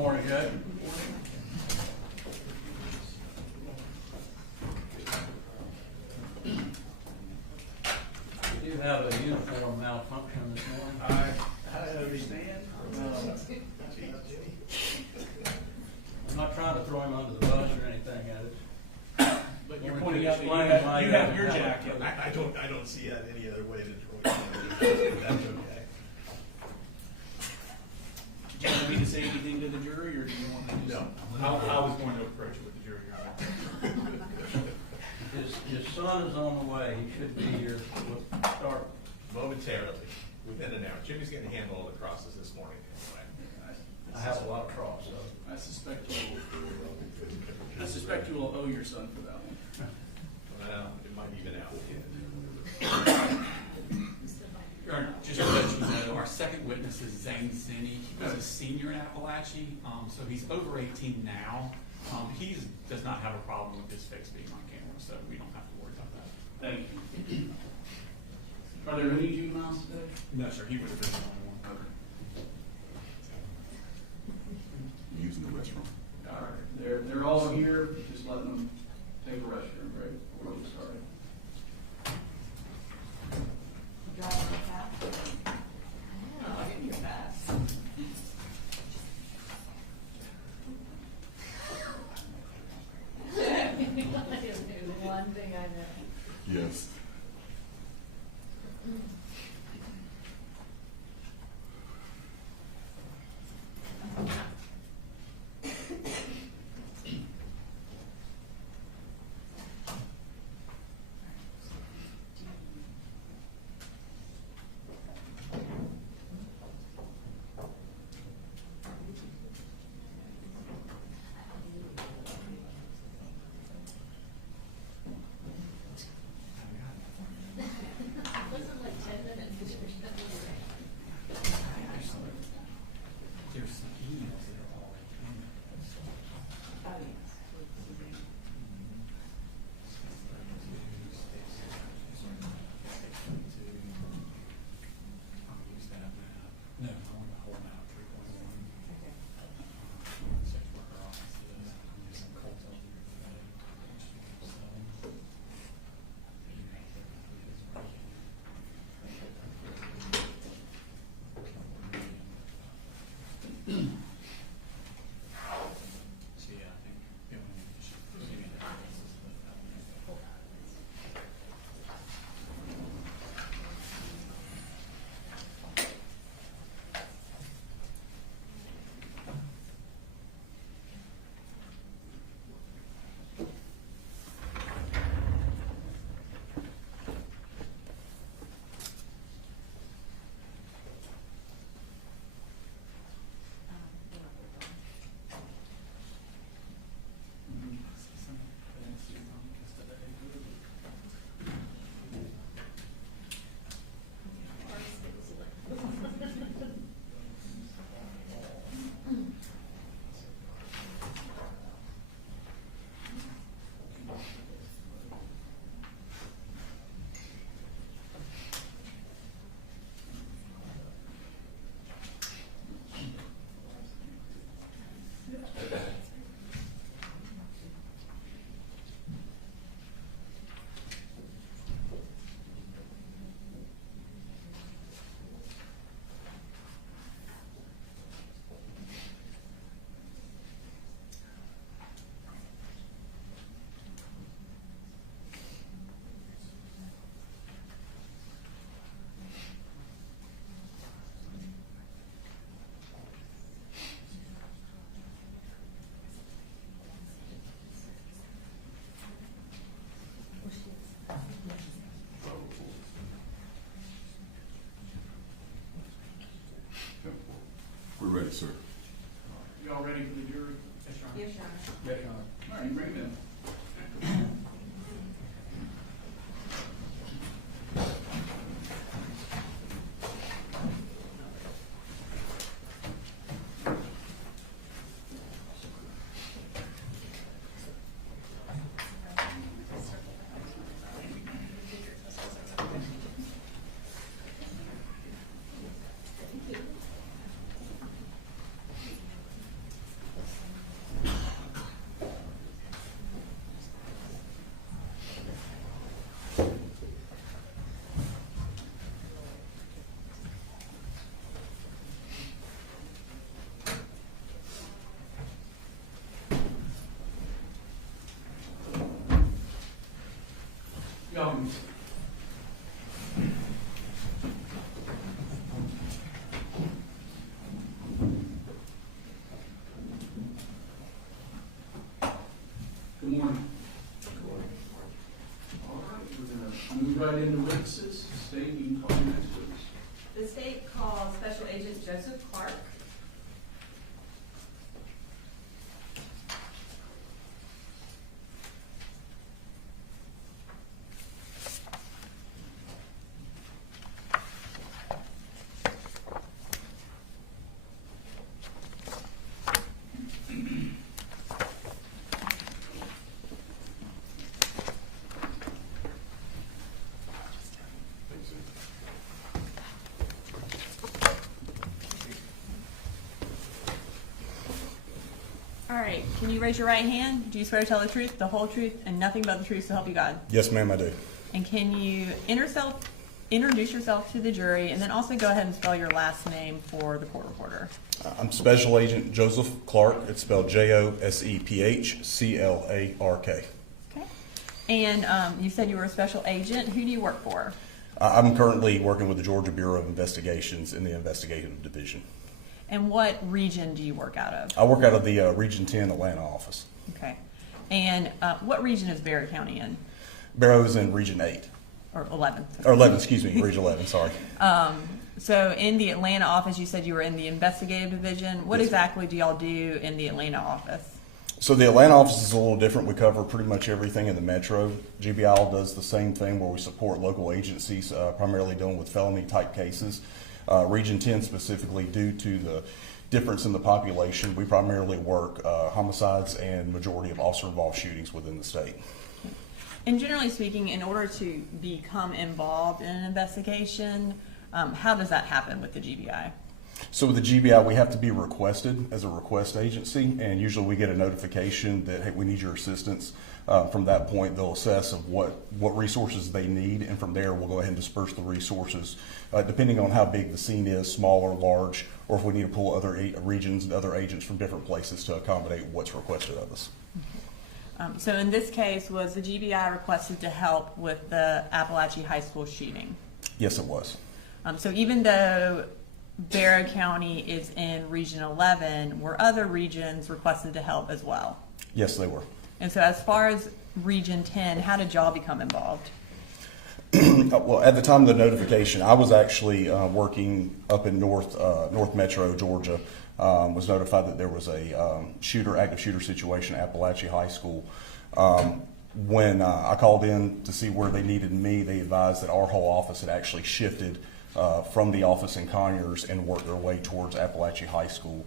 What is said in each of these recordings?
morning, Judge. We do have a uniform malfunction this morning. I understand. I'm not trying to throw him under the bus or anything at it. But you're pointing out that you have your jacket. I don't see it any other way to throw it. That's okay. Do you want me to say anything to the jury, or do you want me to just? No. I was going to approach it with the jury, Your Honor. His son is on the way. He should be here. We'll start. Momentarily, within an hour. Jimmy's going to handle all the crosses this morning anyway. I have a lot of cross, so. I suspect you will owe your son for that one. Well, it might even out. Your Honor, just to let you know, our second witness is Zane Sinney. He was a senior in Apalachee, so he's over 18 now. He does not have a problem with his face being on camera, so we don't have to worry about that. Thank you. Are there any juveniles today? No, sir, he would have been the only one. Using the restroom. All right, they're all here, just let them take a restroom break before we get started. I'll give you a pass. One thing I know. Yes. Wasn't like 10 minutes. There's some emails that are all in No, I want to hold out 3.1. Sex worker offices, some cults over So yeah, I think the only issue maybe in the process is the felony. We're ready, sir. Y'all ready for the jury? Yes, Your Honor. Yes, Your Honor. All right, bring them. right into witnesses. State, you can call your next witness. The state called Special Agent Joseph Clark. All right, can you raise your right hand? Do you swear to tell the truth, the whole truth, and nothing but the truth so help you God? Yes, ma'am, I do. And can you introduce yourself to the jury, and then also go ahead and spell your last name for the court reporter? I'm Special Agent Joseph Clark. It's spelled Josephclark. Okay. And you said you were a special agent. Who do you work for? I'm currently working with the Georgia Bureau of Investigations in the investigative division. And what region do you work out of? I work out of the Region 10 Atlanta office. Okay. And what region is Barrow County in? Barrow is in Region 8. Or 11? Or 11, excuse me, Region 11, sorry. So in the Atlanta office, you said you were in the investigative division. What Yes, exactly do y'all do in the Atlanta office? So the Atlanta office is a little different. We cover pretty much everything in the metro. GBI does the same thing where we support local agencies, primarily dealing with felony type cases. Region 10 specifically, due to the difference in the population, we primarily work homicides and majority of officer-involved shootings within the state. And generally speaking, in order to become involved in an investigation, how does that happen with the GBI? So with the GBI, we have to be requested as a request agency, and usually we get a notification that, hey, we need your assistance. From that point, they'll assess of what resources they need, and from there, we'll go ahead and disperse the resources, depending on how big the scene is, small or large, or if we need to pull other regions and other agents from different places to accommodate what's requested of us. So in this case, was the GBI requested to help with the Apalachee High School shooting? Yes, it was. So even though Barrow County is in Region 11, were other regions requested to help as well? Yes, they were. And so as far as Region 10, how did y'all become involved? Well, at the time of the notification, I was actually working up in North Metro, Georgia. Was notified that there was a active shooter situation at Apalachee High School. When I called in to see where they needed me, they advised that our whole office had actually shifted from the office in Conyers and worked their way towards Apalachee High School.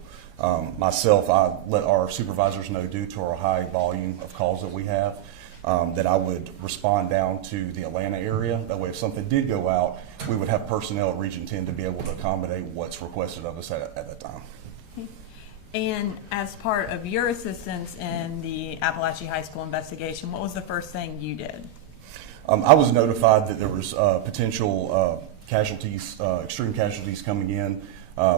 Myself, I let our supervisors know, due to our high volume of calls that we have, that I would respond down to the Atlanta area. That way, if something did go out, we would have personnel at Region 10 to be able to accommodate what's requested of us at that time. And as part of your assistance in the Apalachee High School investigation, what was the first thing you did? I was notified that there was potential casualties, extreme casualties coming in.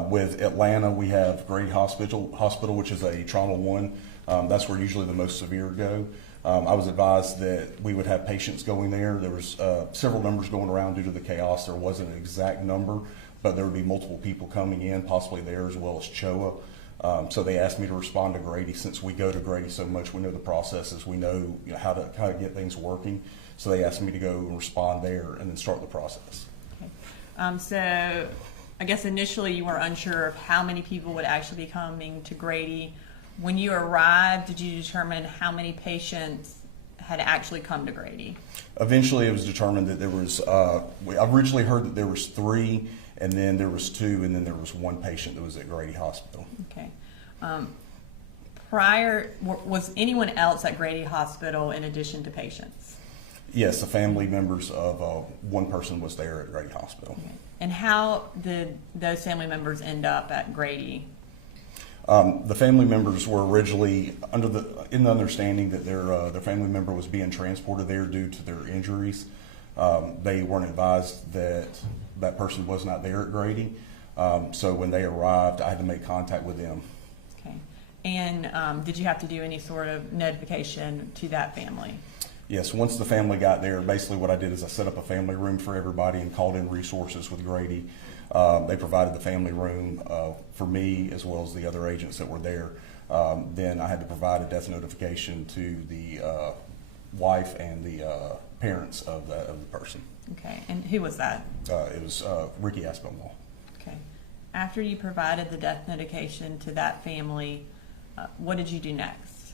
With Atlanta, we have Grady Hospital, which is a trauma 1. That's where usually the most severe go. I was advised that we would have patients going there. There was several numbers going around due to the chaos. There wasn't an exact number, but there would be multiple people coming in, possibly there as well as CHOA. So they asked me to respond to Grady. Since we go to Grady so much, we know the processes, we know, how to get things working. So they asked me to go and respond there and then start the process. Okay. So I guess initially you were unsure of how many people would actually be coming to Grady. When you arrived, did you determine how many patients had actually come to Grady? Eventually it was determined that there was, I originally heard that there was 3, and then there was 2, and then there was 1 patient that was at Grady Hospital. Okay. Was anyone else at Grady Hospital in addition to patients? Yes, the family members of 1 person was there at Grady Hospital. Okay. And how did those family members end up at Grady? The family members were originally in the understanding that their family member was being transported there due to their injuries. They weren't advised that that person was not there at Grady. So when they arrived, I had to make contact with them. Okay. And did you have to do any sort of notification to that family? Yes, once the family got there, basically what I did is I set up a family room for everybody and called in resources with Grady. They provided the family room for me as well as the other agents that were there. Then I had to provide a death notification to the wife and the parents of the person. Okay, and who was that? It was Ricky Aspinwall. Okay. After you provided the death notification to that family, what did you do next?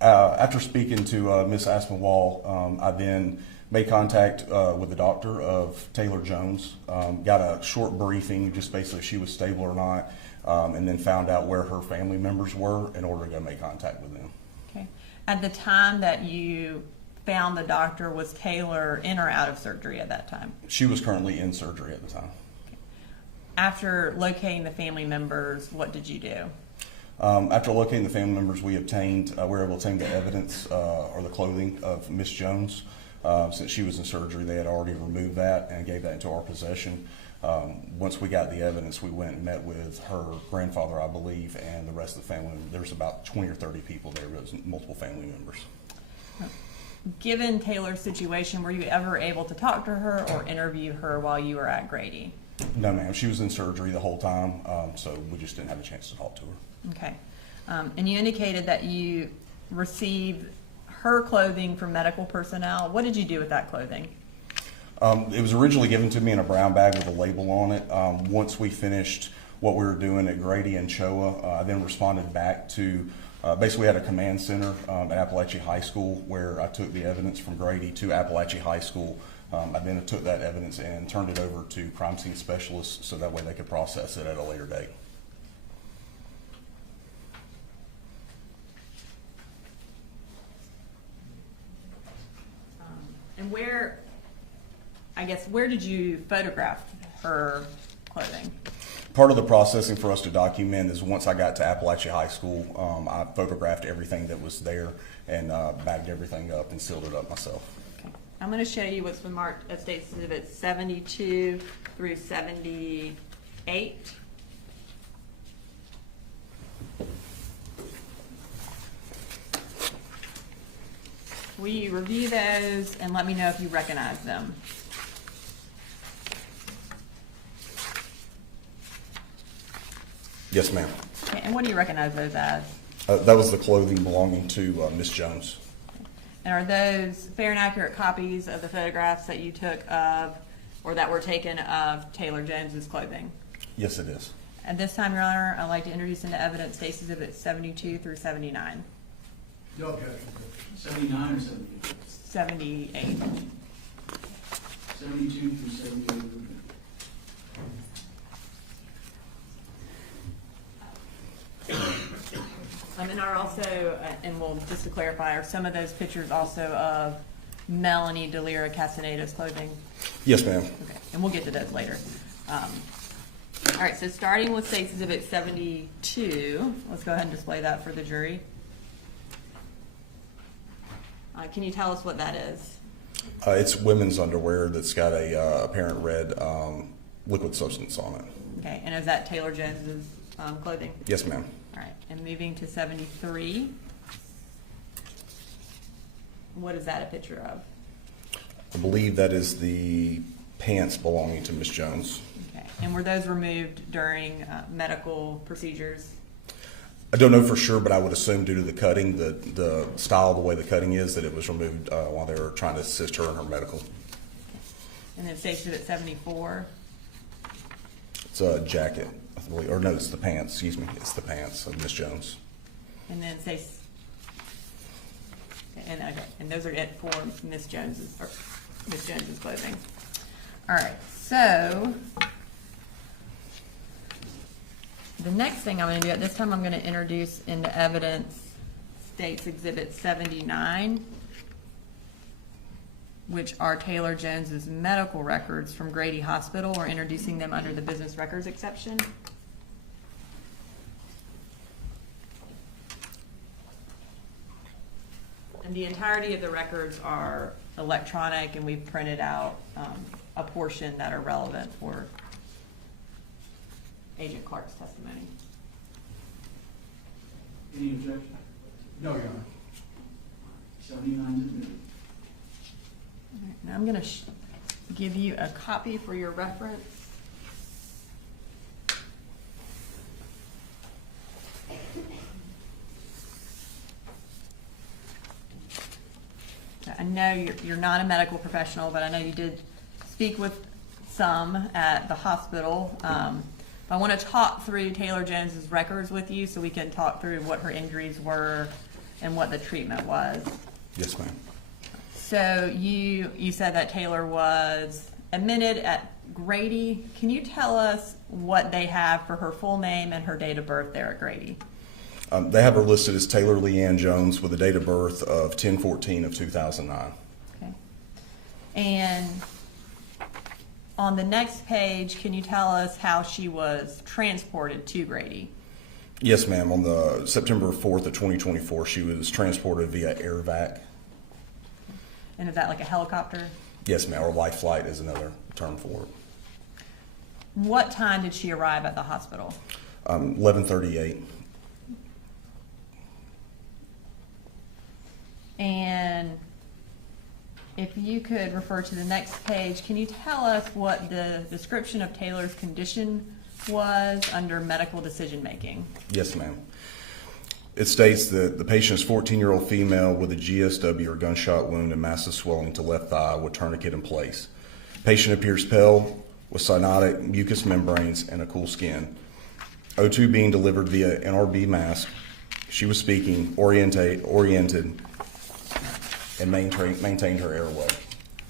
After speaking to Miss Aspinwall, I then made contact with the doctor of Taylor Jones, got a short briefing, just basically if she was stable or not, and then found out where her family members were in order to go make contact with them. Okay. At the time that you found the doctor, was Taylor in or out of surgery at that time? She was currently in surgery at the time. After locating the family members, what did you do? After locating the family members, we were able to obtain the evidence or the clothing of Miss Jones. Since she was in surgery, they had already removed that and gave that into our possession. Once we got the evidence, we went and met with her grandfather, I believe, and the rest of the family. There's about 20 or 30 people there. There was multiple family members. Given Taylor's situation, were you ever able to talk to her or interview her while you were at Grady? No, ma'am. She was in surgery the whole time, so we just didn't have a chance to talk to her. Okay. And you indicated that you received her clothing from medical personnel. What did you do with that clothing? It was originally given to me in a brown bag with a label on it. Once we finished what we were doing at Grady and Choa, I then responded back to, basically we had a command center at Apalachee High School where I took the evidence from Grady to Apalachee High School. I then took that evidence and turned it over to crime scene specialists so that way they could process it at a later date. And where did you photograph her clothing? Part of the processing for us to document is once I got to Apalachee High School, I photographed everything that was there and bagged everything up and sealed it up myself. Okay. I'm going to show you what's been marked as State Exhibit 72 through 78. Will you review those and let me know if you recognize them? Yes, ma'am. Okay, and what do you recognize those as? That was the clothing belonging to Miss Jones. And are those fair and accurate copies of the photographs that you took of, or that were taken of Taylor Jones's clothing? Yes, it is. At this time, Your Honor, I'd like to introduce into evidence State Exhibit 72 through 79. No objection. 79 or 78? 78. 72 through 78. And are also, and we'll just to clarify, are some of those pictures also of Melanie Delira Castaneda's clothing? Yes, ma'am. Okay, and we'll get to those later. All right, so starting with State Exhibit 72, let's go ahead and display that for the jury. Can you tell us what that is? It's women's underwear that's got a apparent red liquid substance on it. Okay, and is that Taylor Jones's clothing? Yes, ma'am. All right, and moving to 73. What is that a picture of? I believe that is the pants belonging to Miss Jones. Okay, and were those removed during medical procedures? I don't know for sure, but I would assume due to the cutting, the style, the way the cutting is, that it was removed while they were trying to assist her in her medical. And then State Exhibit 74. It's a jacket, I believe, or no, it's the pants, excuse me. It's the pants of Miss Jones. And then and those are it for Miss Jones's clothing. All right, so the next thing I'm going to do at this time, I'm going to introduce into evidence State's Exhibit 79, which are Taylor Jones's medical records from Grady Hospital. We're introducing them under the business records exception. And the entirety of the records are electronic, and we've printed out a portion that are relevant for Agent Clark's testimony. Any objection? No, Your Honor. 79 is admitted. All right, now I'm going to give you a copy for your reference. I know you're not a medical professional, but I know you did speak with some at the hospital. I want to talk through Taylor Jones's records with you so we can talk through what her injuries were and what the treatment was. Yes, ma'am. So you said that Taylor was admitted at Grady. Can you tell us what they have for her full name and her date of birth there at Grady? They have her listed as Taylor Leanne Jones with a date of birth of 10/14 of 2009. Okay. And on the next page, can you tell us how she was transported to Grady? Yes, ma'am. On the September 4th of 2024, she was transported via air vac. And is that like a helicopter? Yes, ma'am, or life flight is another term for it. What time did she arrive at the hospital? 11:38. And if you could refer to the next page, can you tell us what the description of Taylor's condition was under medical decision-making? Yes, ma'am. It states that the patient is 14-year-old female with a GSW or gunshot wound and massive swelling to left thigh with tourniquet in place. Patient appears pale with cyanotic mucous membranes and a cool skin. O2 being delivered via NRB mask. She was speaking, oriented, and maintained her airway.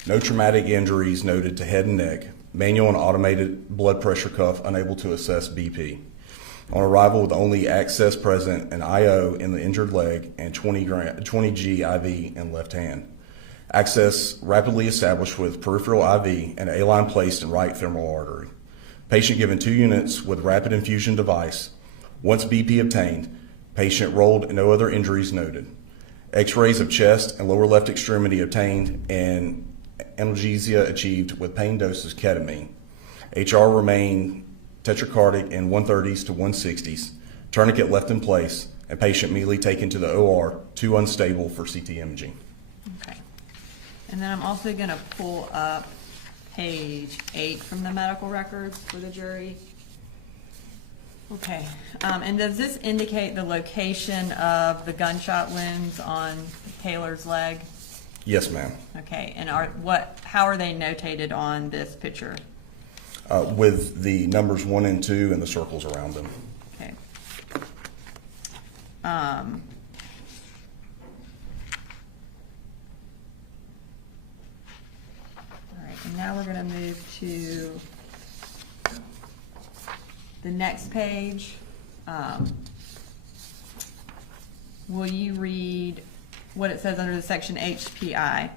No traumatic injuries noted to head and neck. Manual and automated blood pressure cuff unable to assess BP. On arrival with only access present, an IO in the injured leg and 20G IV in left hand. Access rapidly established with peripheral IV and A-line placed in right femoral artery. Patient given 2 units with rapid infusion device. Once BP obtained, patient rolled and no other injuries noted. X-rays of chest and lower left extremity obtained and analgesia achieved with pain doses ketamine. HR remained tetracardic in 130s to 160s. Tourniquet left in place and patient immediately taken to the OR, too unstable for CT imaging. Okay. And then I'm also going to pull up page 8 from the medical records for the jury. Okay. And does this indicate the location of the gunshot wounds on Taylor's leg? Yes, ma'am. Okay. And how are they notated on this picture? With the numbers 1 and 2 and the circles around them. Okay. All right, and now we're going to move to the next page. Will you read what it says under the section HPI?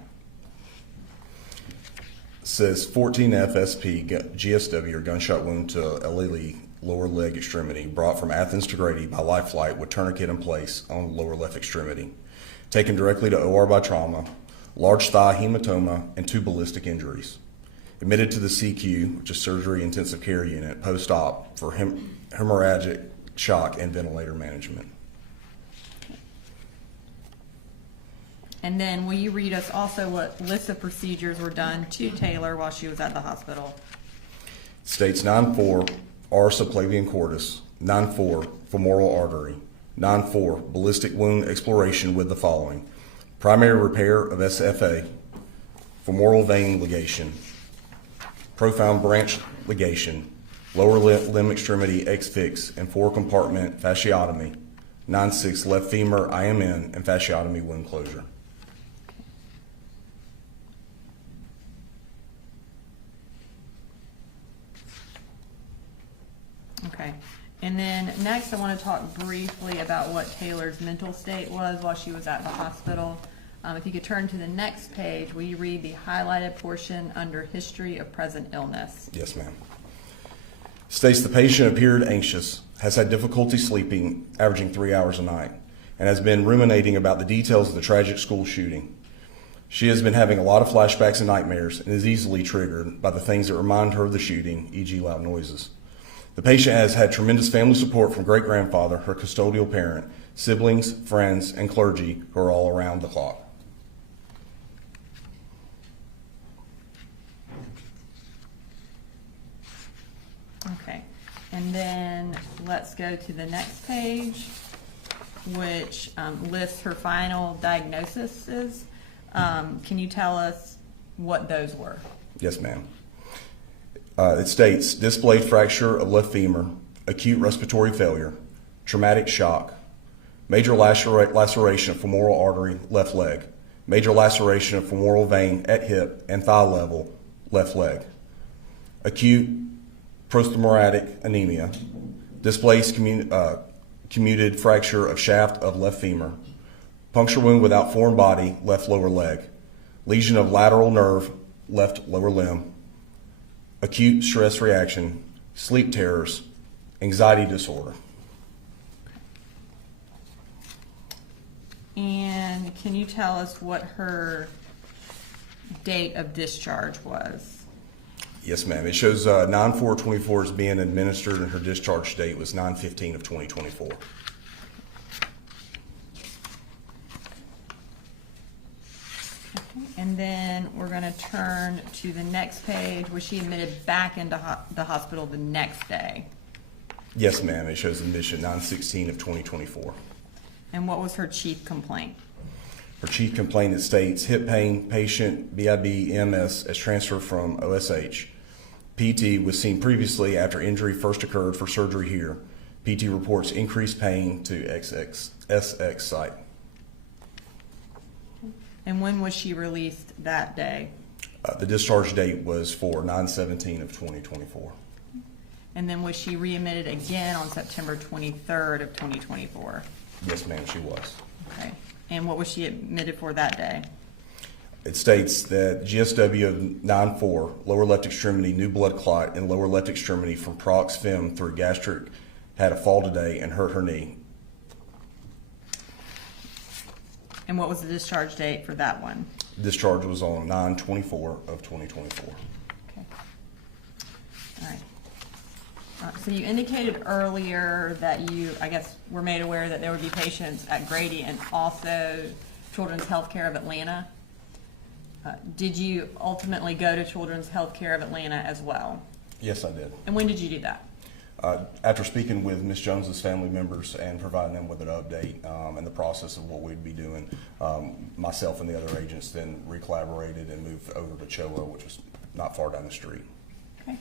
Says 14 FSP GSW or gunshot wound to LLE lower leg extremity brought from Athens to Grady by life flight with tourniquet in place on lower left extremity. Taken directly to OR by trauma, large thigh hematoma, and 2 ballistic injuries. Admitted to the CQ, which is surgery intensive care unit, post-op for hemorrhagic shock and ventilator management. And then will you read us also what list of procedures were done to Taylor while she was at the hospital? States 9-4 R subclavian cordis, 9-4 femoral artery, 9-4 ballistic wound exploration with the following: primary repair of SFA, femoral vein ligation, profound branch ligation, lower limb extremity X-fix and 4-compartment fasciotomy, 9-6 left femur IMN and fasciotomy wound closure. Okay. And then next I want to talk briefly about what Taylor's mental state was while she was at the hospital. If you could turn to the next page, will you read the highlighted portion under history of present illness? Yes, ma'am. States the patient appeared anxious, has had difficulty sleeping, averaging 3 hours a night, and has been ruminating about the details of the tragic school shooting. She has been having a lot of flashbacks and nightmares and is easily triggered by the things that remind her of the shooting, e.g. loud noises. The patient has had tremendous family support from great-grandfather, her custodial parent, siblings, friends, and clergy who are all around the clock. Okay. And then let's go to the next page, which lists her final diagnoses. Can you tell us what those were? Yes, ma'am. It states displaced fracture of left femur, acute respiratory failure, traumatic shock, major laceration of femoral artery, left leg, major laceration of femoral vein at hip and thigh level, left leg, acute prosthomoratic anemia, displaced commuted fracture of shaft of left femur, puncture wound without foreign body, left lower leg, lesion of lateral nerve, left lower limb, acute stress reaction, sleep terrors, anxiety disorder. And can you tell us what her date of discharge was? Yes, ma'am. It shows 9/4/24 is being administered, and her discharge date was 9/15 of 2024. And then we're going to turn to the next page. Was she admitted back into the hospital the next day? Yes, ma'am. It shows admission 9/16 of 2024. And what was her chief complaint? Her chief complaint, it states hip pain, patient BIB MS as transferred from OSH. PT was seen previously after injury first occurred for surgery here. PT reports increased pain to SX site. And when was she released that day? The discharge date was for 9/17 of 2024. And then was she readmitted again on September 23rd of 2024? Yes, ma'am, she was. Okay. And what was she admitted for that day? It states that GSW of 9/4, lower left extremity, new blood clot in lower left extremity from prox fem through gastric, had a fall today and hurt her knee. And what was the discharge date for that one? Discharge was on 9/24 of 2024. Okay. All right. So you indicated earlier that you, I guess, were made aware that there would be patients at Grady and also Children's Healthcare of Atlanta. Did you ultimately go to Children's Healthcare of Atlanta as well? Yes, I did. And when did you do that? After speaking with Ms. Jones's family members and providing them with an update and the process of what we'd be doing, myself and the other agents then recollaborated and moved over to CHOA, which was not far down the street. Okay.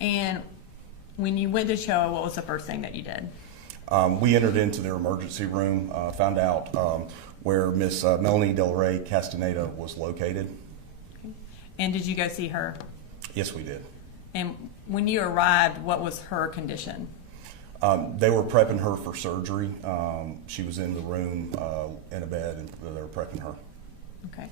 And when you went to CHOA, what was the first thing that you did? We entered into their emergency room, found out where Miss Melanie Del Rey Castaneda was located. Okay. And did you go see her? Yes, we did. And when you arrived, what was her condition? They were prepping her for surgery. She was in the room in a bed, and they were prepping her. Okay.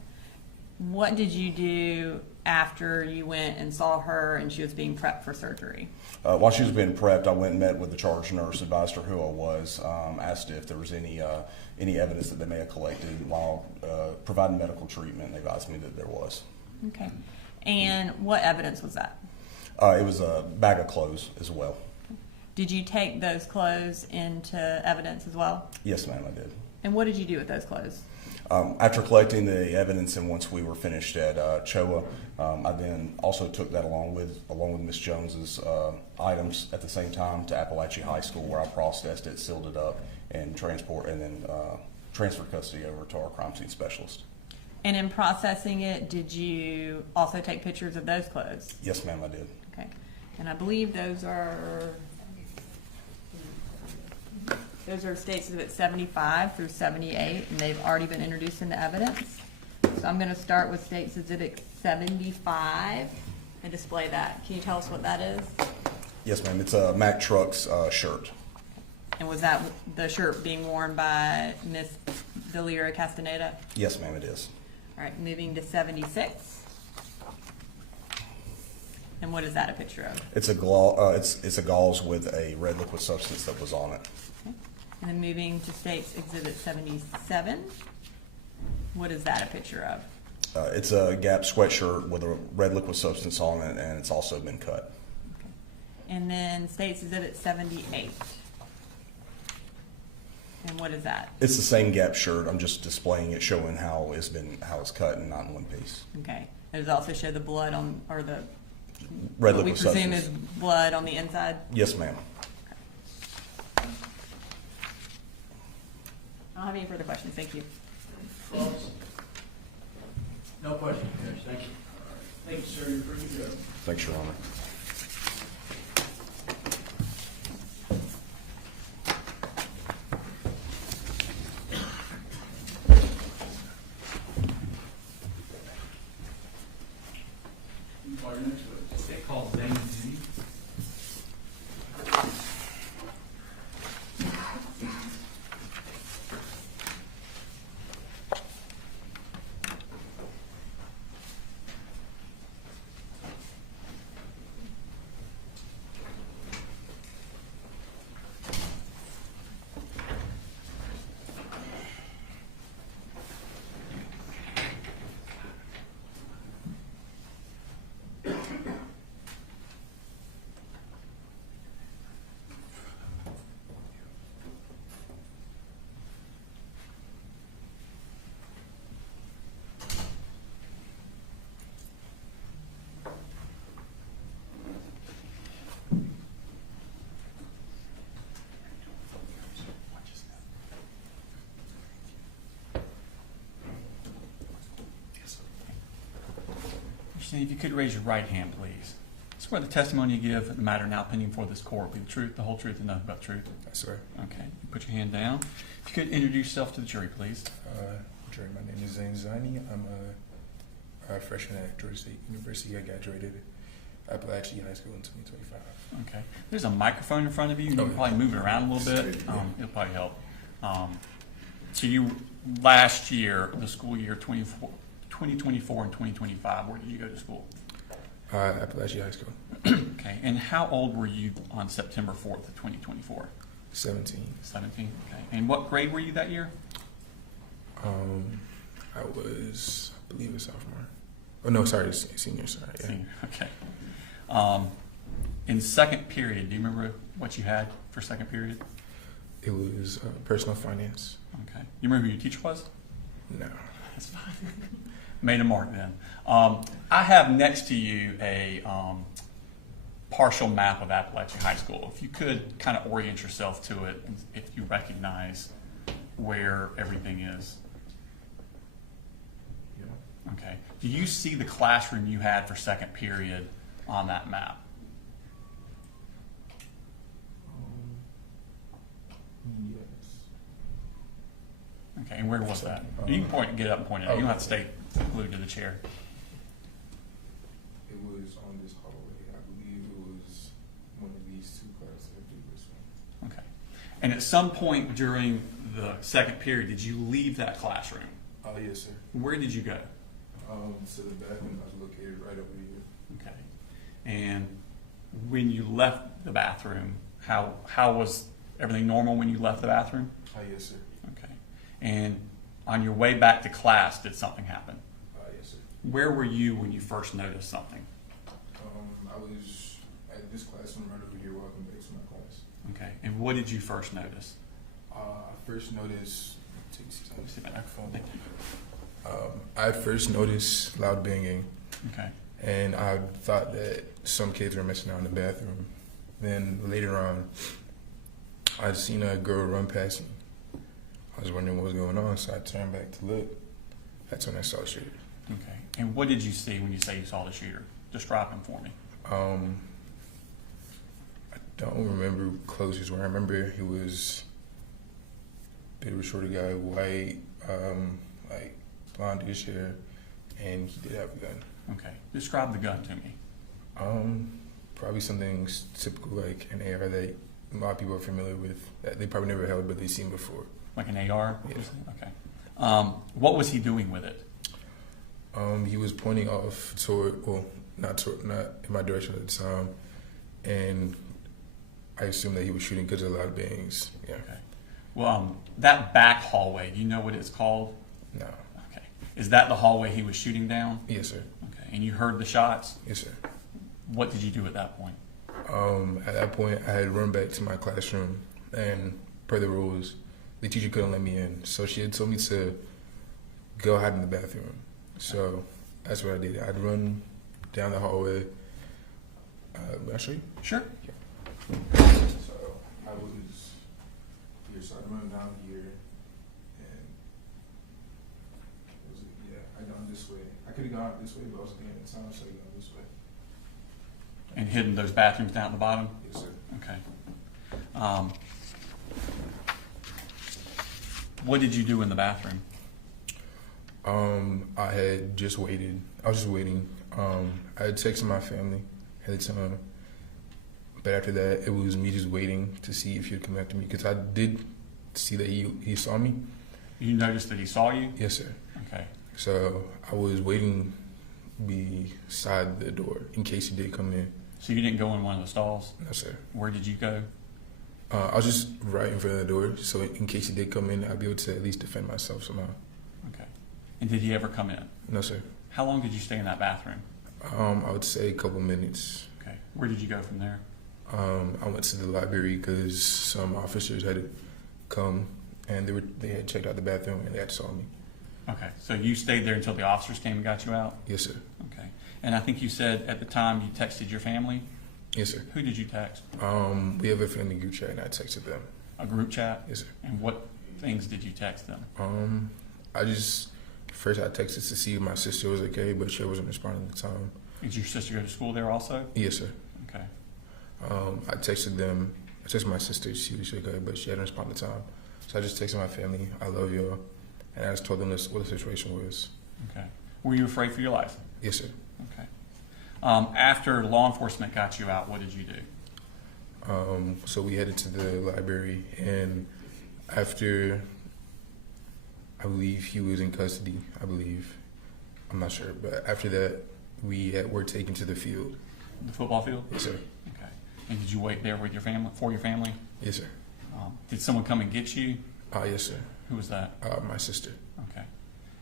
What did you do after you went and saw her and she was being prepped for surgery? While she was being prepped, I went and met with the charge nurse, advised her who I was, asked if there was any evidence that they may have collected while providing medical treatment. They advised me that there was. Okay. And what evidence was that? It was a bag of clothes as well. Did you take those clothes into evidence as well? Yes, ma'am, I did. And what did you do with those clothes? After collecting the evidence and once we were finished at CHOA, I then also took that along with Ms. Jones's items at the same time to Apalachee High School, where I processed it, sealed it up, and transferred custody over to our crime scene specialist. And in processing it, did you also take pictures of those clothes? Yes, ma'am, I did. Okay. And I believe those are States Exhibit 75 through 78, and they've already been introduced into evidence. So I'm going to start with States Exhibit 75 and display that. Can you tell us what that is? Yes, ma'am. It's a Mack Trucks shirt. And was that the shirt being worn by Miss Delira Castaneda? Yes, ma'am, it is. All right, moving to 76. And what is that a picture of? It's a gauze with a red liquid substance that was on it. Okay. And then moving to States Exhibit 77. What is that a picture of? It's a Gap sweatshirt with a red liquid substance on it, and it's also been cut. Okay. And then States Exhibit 78. And what is that? It's the same Gap shirt. I'm just displaying it, showing how it's cut and not in one piece. Okay. Does it also show the blood on, or the Red what we liquid presume substance. is blood on the inside? Yes, ma'am. I don't have any further questions. Thank you. No questions, Judge, thank you. Thank you, sir. You're free to go. Thanks, Your Honor. You call your next witness. They call Zane Zinni. If you could raise your right hand, please. Swear the testimony you give in the matter now pending before this court be the truth, the whole truth, and nothing but the truth. Yes, sir. Okay. Put your hand down. If you could introduce yourself to the jury, please. Jury, my name is Zane Zani. I'm a freshman at Georgia State University. I graduated Apalachee High School in 2025. Okay. There's a microphone in front of you. You can probably move it around a little bit. It'll probably help. So you, last year, the school year 2024 and 2025, where did you go to school? Apalachee High School. Okay. And how old were you on September 4th of 2024? 17. 17. Okay. And what grade were you that year? I was, I believe, a sophomore. Oh, no, sorry, senior, sorry. Yeah. Senior. Okay. In second period, do you remember what you had for second period? It was personal finance. Okay. You remember who your teacher was? No. That's fine. Made a mark then. I have next to you a partial map of Apalachee High School. If you could kind of orient yourself to it, and if you recognize where everything is. Yeah. Okay. Do you see the classroom you had for second period on that map? Yes. Okay. And where was that? You can get up and point it out. You don't have to stay glued to the chair. It was on this hallway. I believe it was one of these two classes. I believe this one. Okay. And at some point during the second period, did you leave that classroom? Oh, yes, sir. Where did you go? To the bathroom. I was located right over here. Okay. And when you left the bathroom, how was everything normal when you left the bathroom? Oh, yes, sir. Okay. And on your way back to class, did something happen? Yes, sir. Where were you when you first noticed something? I was at this classroom right over here walking back to my class. Okay. And what did you first notice? I first noticed. See my microphone. Thank you. I first noticed loud banging, Okay. and I thought that some kids were messing out in the bathroom. Then later on, I seen a girl run past me. I was wondering what was going on, so I turned back to look. That's when I saw the shooter. Okay. And what did you see when you say you saw the shooter? Describe him for me. I don't remember closest where. I remember he was a bit of a shorter guy, white, like blondish hair, and he did have a gun. Okay. Describe the gun to me. Probably something typical like an AR that a lot of people are familiar with, that they probably never held, but they've seen before. Like an AR? Yeah. Okay. What was he doing with it? He was pointing off toward, well, not in my direction at the time, and I assumed that he was shooting because of a lot of bangs. Yeah. Okay. Well, that back hallway, do you know what it's called? No. Okay. Is that the hallway he was shooting down? Yes, sir. Okay. And you heard the shots? Yes, sir. What did you do at that point? At that point, I had run back to my classroom, and per the rules, the teacher couldn't let me in, so she had told me to go hide in the bathroom. So that's what I did. I'd run down the hallway. May I show you? Sure. So I was here, so I'd run down here, and I gone this way. I this way, but I was looking at the time, so you go this way. And hidden those bathrooms down at the bottom? Yes, sir. Okay. What did you do in the bathroom? I had just waited. I was just waiting. I had texted my family at the time, but after that, it was me just waiting to see if he would come after me, because I did see that he saw me. You noticed that he saw you? Yes, sir. Okay. So I was waiting beside the door in case he did come in. So you didn't go in one of the stalls? No, sir. Where did you go? I was just right in front of the door, so in case he did come in, I'd be able to at least defend myself somehow. Okay. And did he ever come in? No, sir. How long did you stay in that bathroom? I would say a couple minutes. Okay. Where did you go from there? I went to the library because some officers had come and they had checked out the bathroom and they had saw me. Okay. So you stayed there until the officers came and got you out? Yes, sir. Okay. And I think you said at the time you texted your family? Yes, sir. Who did you text? We have a family group chat and I texted them. A group chat? Yes, sir. And what things did you text them? First I texted to see if my sister was okay, but she wasn't responding at the time. Did your sister go to school there also? Yes, sir. Okay. I texted my sister to see if she was okay, but she hadn't responded at the time. So I just texted my family, I love y'all, and I just told them what the situation was. Okay. Were you afraid for your life? Yes, sir. Okay. After law enforcement got you out, what did you do? So we headed to the library, and after, I believe he was in custody, I'm not sure, but after that, were taken to the field. The football field? Yes, sir. Okay. And did you wait there with your family, for your family? Yes, sir. Did someone come and get you? Yes, sir. Who was that? My sister. Okay.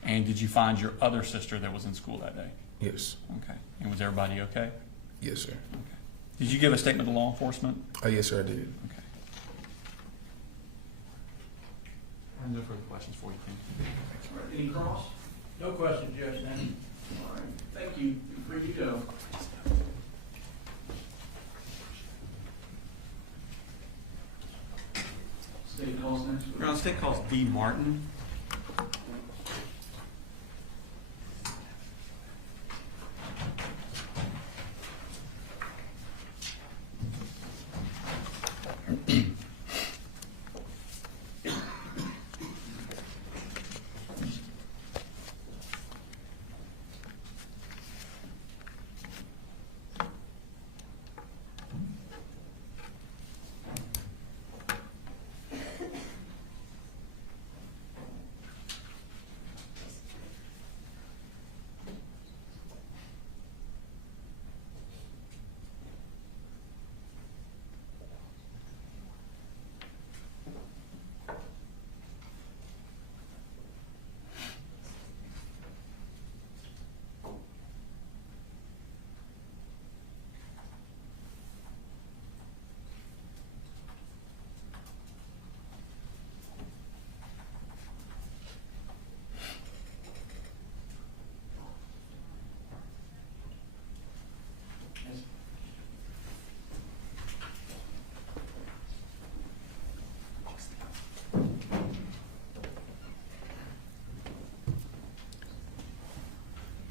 And did you find your other sister that was in school that day? Yes. Okay. And was everybody okay? Yes, sir. Okay. Did you give a statement to law enforcement? Yes, sir, I did. Okay. I have no further questions for you, Ken. All right, any cross? No question, Judge Stanton. All right, thank you. You're free to go. State calls next. Your Honor, state calls D. Martin.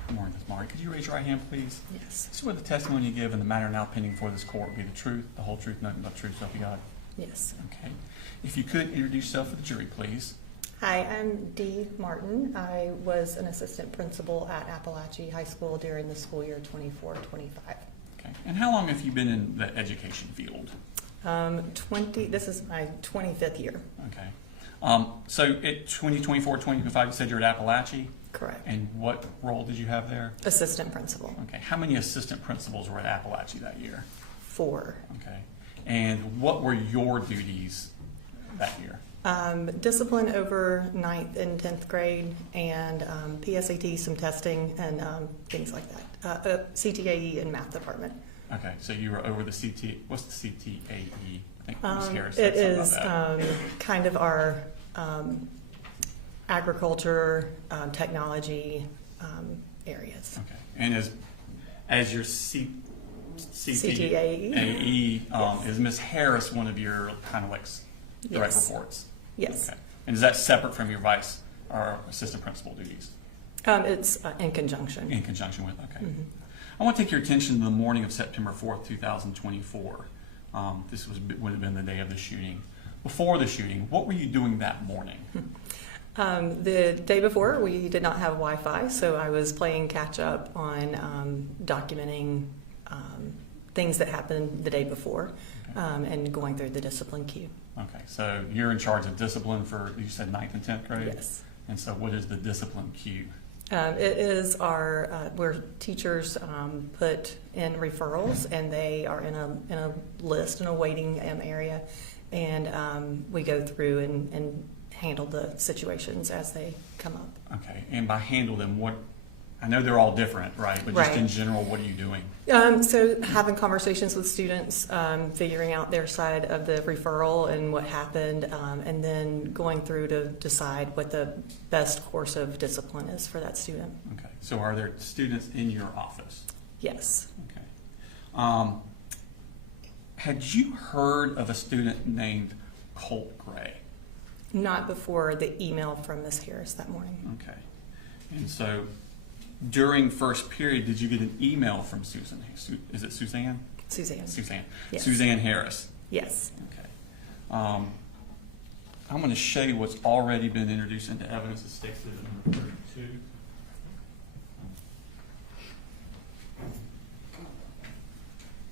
Good morning, Ms. Martin. Could you raise your right hand, please? Yes. Swear the testimony you give in the matter now pending before this court will be the truth, the whole truth, nothing but the truth, so help you God. Yes. Okay. If you could introduce yourself for the jury, please. Hi, I'm Dee Martin. I was an assistant principal at Apalachee High School during the school year 24-25. Okay. And how long have you been in the education field? This is my 25th year. Okay. So at 2024, 2025, you said you're at Apalachee? Correct. And what role did you have there? Assistant principal. Okay. How many assistant principals were at Apalachee that year? 4. Okay. And what were your duties that year? Discipline over 9th and 10th grade, and PSAT, some testing, and things like that. CTAE and math department. Okay. So you were over the CT. What's the CTAE? I think Ms. Harris It said is something about that. kind of our agriculture, technology areas. Okay. And as your CTAE, Yes. is Ms. Harris one of your kind of like direct Yes. reports? Yes. Okay. And is that separate from your vice or assistant principal duties? It's in conjunction. In conjunction with, okay. Mhm. I want to take your attention to the morning of September 4th, 2024. This would have been the day of the shooting. Before the shooting, what were you doing that morning? The day before, we did not have Wi-Fi, so I was playing catch up on documenting things that happened the day before, Okay. and going through the discipline queue. Okay, so you're in charge of discipline for, you said 9th and 10th grade? Yes. And so what is the discipline queue? It is our where teachers put in referrals, and they are in a list, in a waiting area, and we go through and handle the situations as they come up. Okay, and by handle them, what, I know they're all different, right? But just Right. in general, what are you doing? So having conversations with students, figuring out their side of the referral and what happened, and then going through to decide what the best course of discipline is for that student. Okay, so are there students in your office? Yes. Okay. Had you heard of a student named Colin Gray? Not before the email from Ms. Harris that morning. Okay. And so during first period, did you get an email from Susan? Is it Suzanne? Suzanne. Suzanne. Yes. Suzanne Harris. Yes. Okay. I'm going to show you what's already been introduced into evidence at State Exhibit number 32.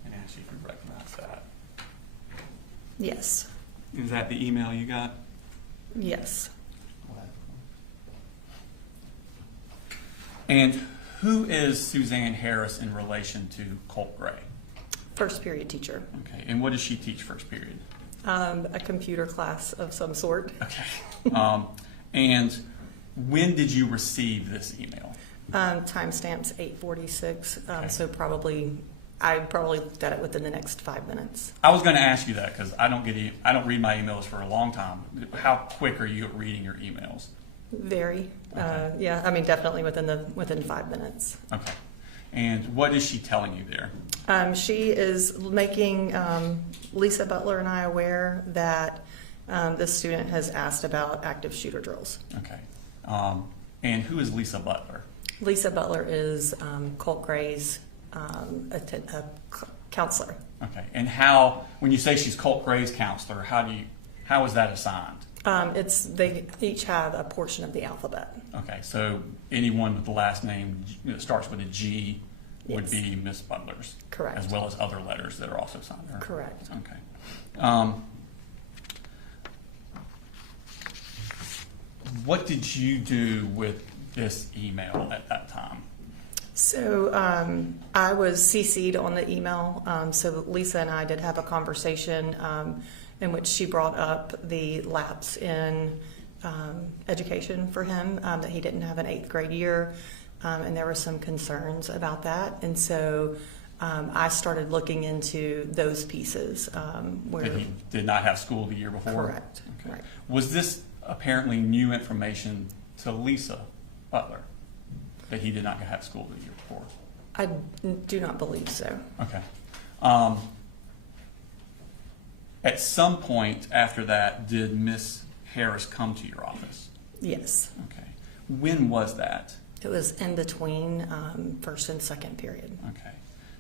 And ask you if you recognize that. Yes. Is that the email you got? Yes. And who is Suzanne Harris in relation to Colin Gray? First period teacher. Okay. And what does she teach first period? A computer class of some sort. Okay. And when did you receive this email? Timestamps 8:46. Okay. So I probably looked at it within the next 5 minutes. I was going to ask you that because I don't read my emails for a long time. How quick are you at reading your emails? Very. Okay. Yeah. I mean, definitely within 5 minutes. Okay. And what is she telling you there? She is making Lisa Butler and I aware that this student has asked about active shooter drills. Okay. And who is Lisa Butler? Lisa Butler is Colt Gray's counselor. Okay. And when you say she's Colin Gray's counselor, how is that assigned? They each have a portion of the alphabet. Okay. So anyone with the last name that starts with a G would Yes. be Miss Butler's. Correct. As well as other letters that are also signed there. Correct. Okay. What did you do with this email at that time? So I was CC'd on the email. So Lisa and I did have a conversation in which she brought up the lapse in education for him, that he didn't have an 8th grade year, and there were some concerns about that. And so I started looking into those pieces. Where That he did not have school the year before? Correct. Okay. Right. Was this apparently new information to Lisa Butler, that he did not have school the year before? I do not believe so. Okay. At some point after that, did Miss Harris come to your office? Yes. Okay. When was that? It was in between first and second period. Okay.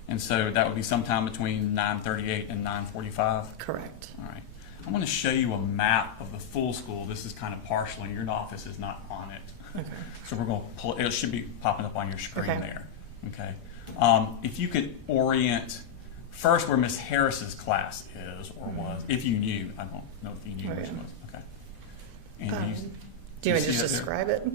And so that would be sometime between 9:38 and 9:45? Correct. All right. I'm going to show you a map of the full school. This is kind of partial, and your office is not on it. Okay. So we're going to pull it. It should be popping up on your screen Okay. there. Okay. If you could orient first where Miss Harris's class is or was, if you knew. I don't know if you knew where she was. Okay. And Do you want see me to that just there? describe it?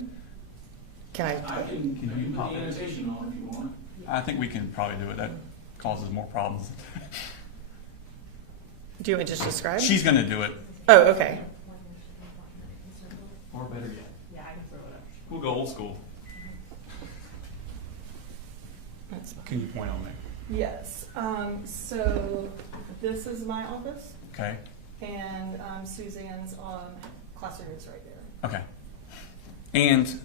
Can I? I can put the annotation on if you want. I think we can probably do it. That causes more problems. Do you want me to just describe? She's going to do it. Oh, okay. Or better yet. Yeah, I can throw it up. We'll go old school. That's fine. Can you point on me? Yes. So this is my office, Okay. and Suzanne's classroom is right there. Okay. And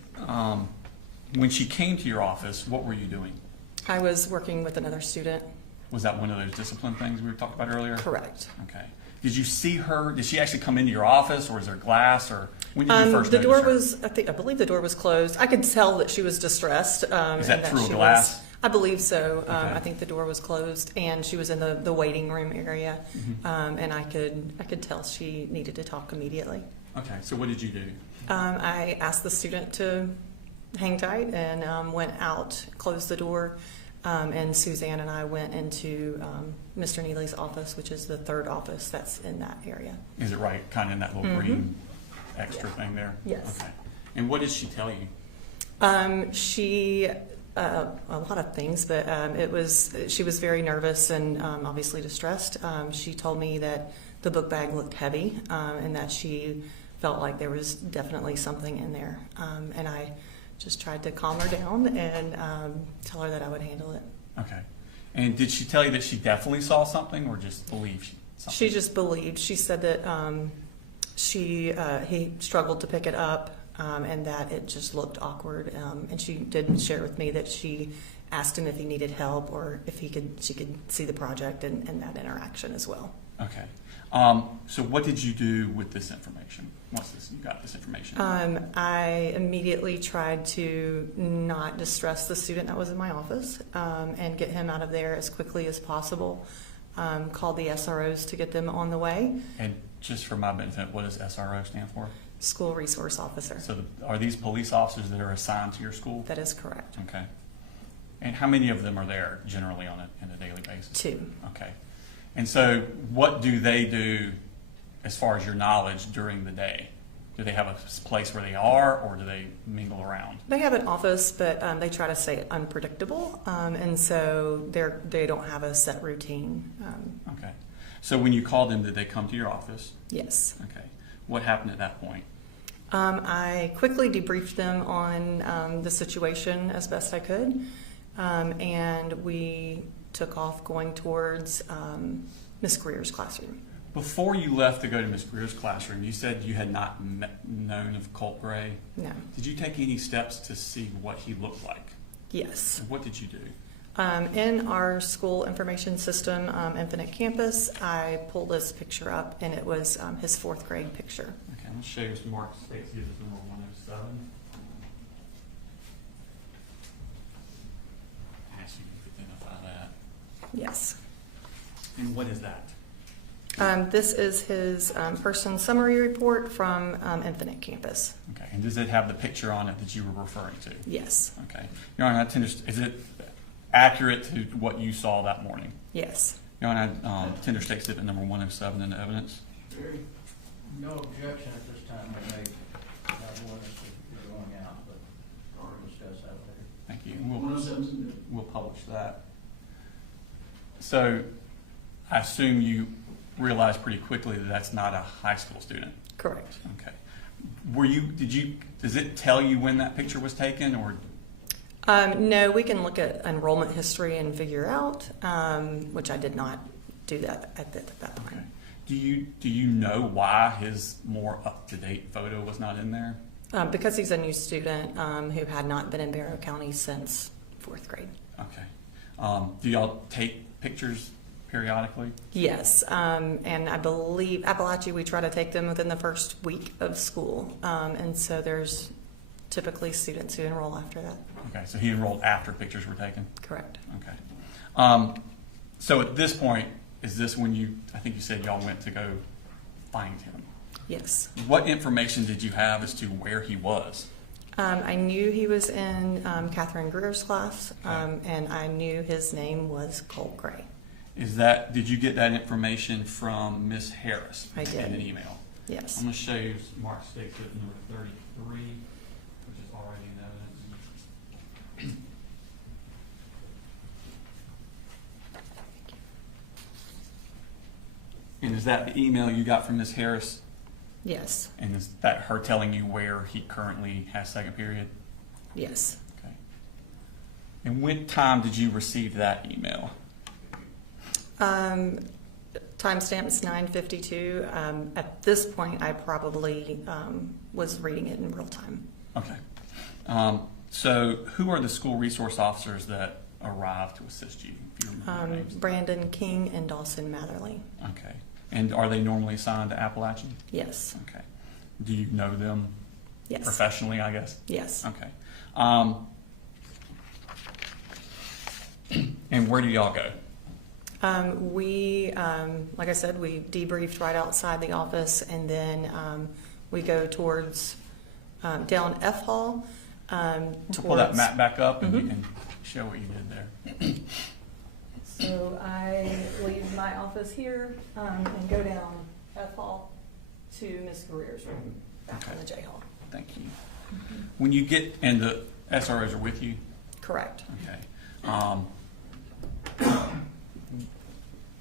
when she came to your office, what were you doing? I was working with another student. Was that one of those discipline things we were talking about earlier? Correct. Okay. Did you see her? Did she actually come into your office, or is there glass, or when did you first The notice door her? was, I believe the door was closed. I could tell that she was distressed. Is that and through she glass? I believe so. Okay. I think the door was closed, and she was in the waiting room area, Mm-hmm. and I could tell she needed to talk immediately. Okay, so what did you do? I asked the student to hang tight and went out, closed the door, and Suzanne and I went into Mr. Neely's office, which is the third office that's in that area. Is it right, kind of in that little green extra thing there? Yes. Okay. And what did she tell you? She a lot of things, but she was very nervous and obviously distressed. She told me that the book bag looked heavy and that she felt like there was definitely something in there. And I just tried to calm her down and tell her that I would handle it. Okay. And did she tell you that she definitely saw something, or just believed something? She just believed. She said that he struggled to pick it up. And that it just looked awkward. And she did share with me that she asked him if he needed help or if she could see the project and that interaction as well. Okay. So what did you do with this information once you got this information? I immediately tried to not distress the student that was in my office and get him out of there as quickly as possible. Called the SROs to get them on the way. And just for my benefit, what does SRO stand for? School Resource Officer. So are these police officers that are assigned to your school? That is correct. Okay. And how many of them are there generally on a daily basis? 2. Okay. And so what do they do as far as your knowledge during the day? Do they have a place where they are, or do they mingle around? They have an office, but they try to stay unpredictable, and so they don't have a set routine. Okay. So when you called them, did they come to your office? Yes. Okay. What happened at that point? I quickly debriefed them on the situation as best I could, and we took off going towards Miss Greer's classroom. Before you left to go to Ms. Greer's classroom, you said you had not known of Colt Gray. No. Did you take any steps to see what he looked like? Yes. And what did you do? In our school information system, Infinite Campus, I pulled this picture up, and it was his 4th grade picture. Okay, I'm going to show you some Mark States. This is number 107. Ask you to identify that. Yes. And what is that? This is his person summary report from Infinite Campus. Okay, and does it have the picture on it that you were referring to? Yes. Okay. Your Honor, is it accurate to what you saw that morning? Yes. Your Honor, tender state statement number 107 in the evidence. No objection at this time I make. I want us to be going out, but we'll discuss that later. Thank you. And 107. we'll publish that. So I assume you realized pretty quickly that that's not a high school student. Correct. Okay. Does it tell you when that picture was taken, or? No, we can look at enrollment history and figure out, which I did not do that at that point. Okay. Do you know why his more up-to-date photo was not in there? Because he's a new student who had not been in Barrow County since 4th grade. Okay. Do y'all take pictures periodically? Yes, and I believe Apalachee, we try to take them within the first week of school, and so there's typically students who enroll after that. Okay, so he enrolled after pictures were taken? Correct. Okay. So at this point, is this when I think you said y'all went to go find him? Yes. What information did you have as to where he was? I knew he was in Catherine Greer's class, Okay. and I knew his name was Colt Gray. Did you get that information from Miss Harris? I did. In an email? Yes. I'm going to show you Mark State Statement number 33, which is already in evidence. And is that the email you got from Miss Harris? Yes. And is that her telling you where he currently has second period? Yes. Okay. And when time did you receive that email? Timestamp's 9:52. At this point, I probably was reading it in real time. Okay. So who are the school resource officers that arrived to assist you? If you remember their names? Brandon King and Dawson Matherly. Okay. And are they normally assigned to Apalachee? Yes. Okay. Do you know them Yes. professionally, I guess? Yes. Okay. And where do y'all go? Like I said, we debriefed right outside the office, and then we go towards down F Hall. Pull that map back up and you can show what you did there. So I leave my office here and go down F Hall to Ms. Greer's room, back in the J Hall. Thank you. When you get, and the SROs are with you? Correct. Okay.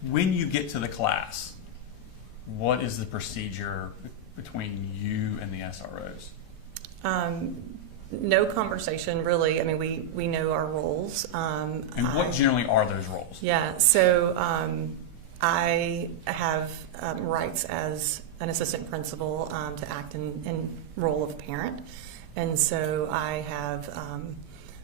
When you get to the class, what is the procedure between you and the SROs? No conversation, really. I mean, we know our roles. And what generally are those roles? Yeah, so I have rights as an assistant principal to act in role of parent, and so I have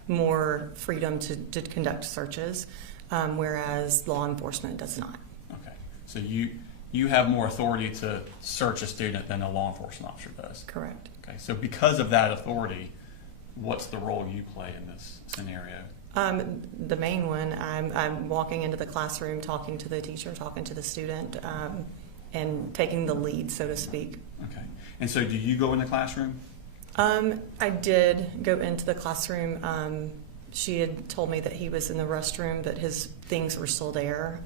more freedom to conduct searches, whereas law enforcement does not. Okay, so you have more authority to search a student than a law enforcement officer does? Correct. Okay, so because of that authority, what's the role you play in this scenario? The main one, I'm walking into the classroom, talking to the teacher, talking to the student, and taking the lead, so to speak. Okay, and so do you go in the classroom? I did go into the classroom. She had told me that he was in the restroom, but his things were still there.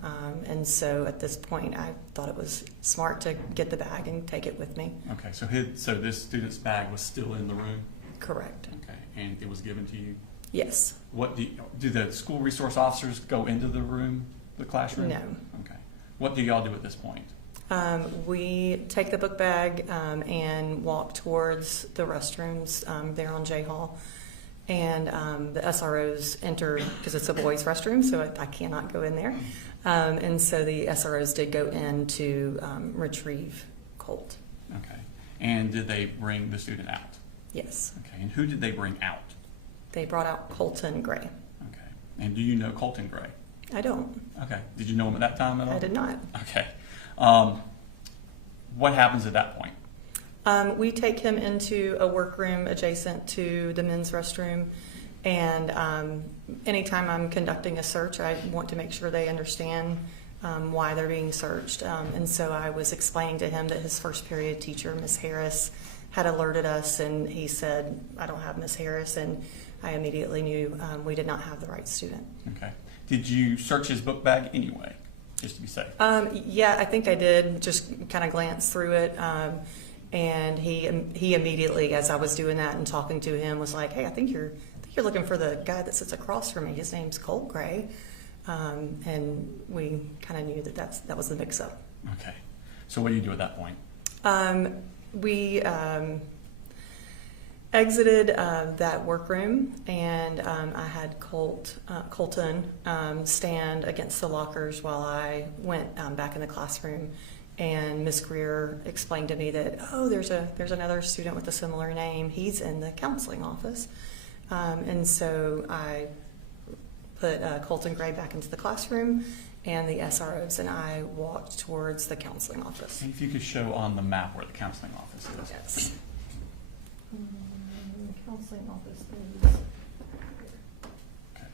And so at this point, I thought it was smart to get the bag and take it with me. Okay, so this student's bag was still in the room? Correct. Okay, and it was given to you? Yes. What do the school resource officers go into the room, the classroom? No. Okay. What do y'all do at this point? We take the book bag and walk towards the restrooms there on J Hall. And the SROs enter, because it's a boys' restroom, so I cannot go in there. And so the SROs did go in to retrieve Colt. Okay. And did they bring the student out? Yes. Okay. And who did they bring out? They brought out Colton Gray. Okay. And do you know Colin Gray? I don't. Okay. Did you know him at that time at all? I did not. Okay. What happens at that point? We take him into a workroom adjacent to the men's restroom, and anytime I'm conducting a search, I want to make sure they understand why they're being searched. And so I was explaining to him that his first period teacher, Ms. Harris, had alerted us, and he said, I don't have Ms. Harris, and I immediately knew we did not have the right student. Okay. Did you search his book bag anyway, just to be safe? Yeah, I think I did, just kind of glance through it. And he immediately, as I was doing that and talking to him, was like, "Hey, I think you're looking for the guy that sits across from me. His name's Colin Gray," and we kind of knew that was the mix-up. Okay. So what do you do at that point? We exited that workroom, and I had Colton stand against the lockers while I went back in the classroom. And Ms. Greer explained to me that, there's another student with a similar name. He's in the counseling office. And so I put Colin Gray back into the classroom, and the SROs and I walked towards the counseling office. And if you could show on the map where the counseling office is. Yes. Counseling office is here. Okay.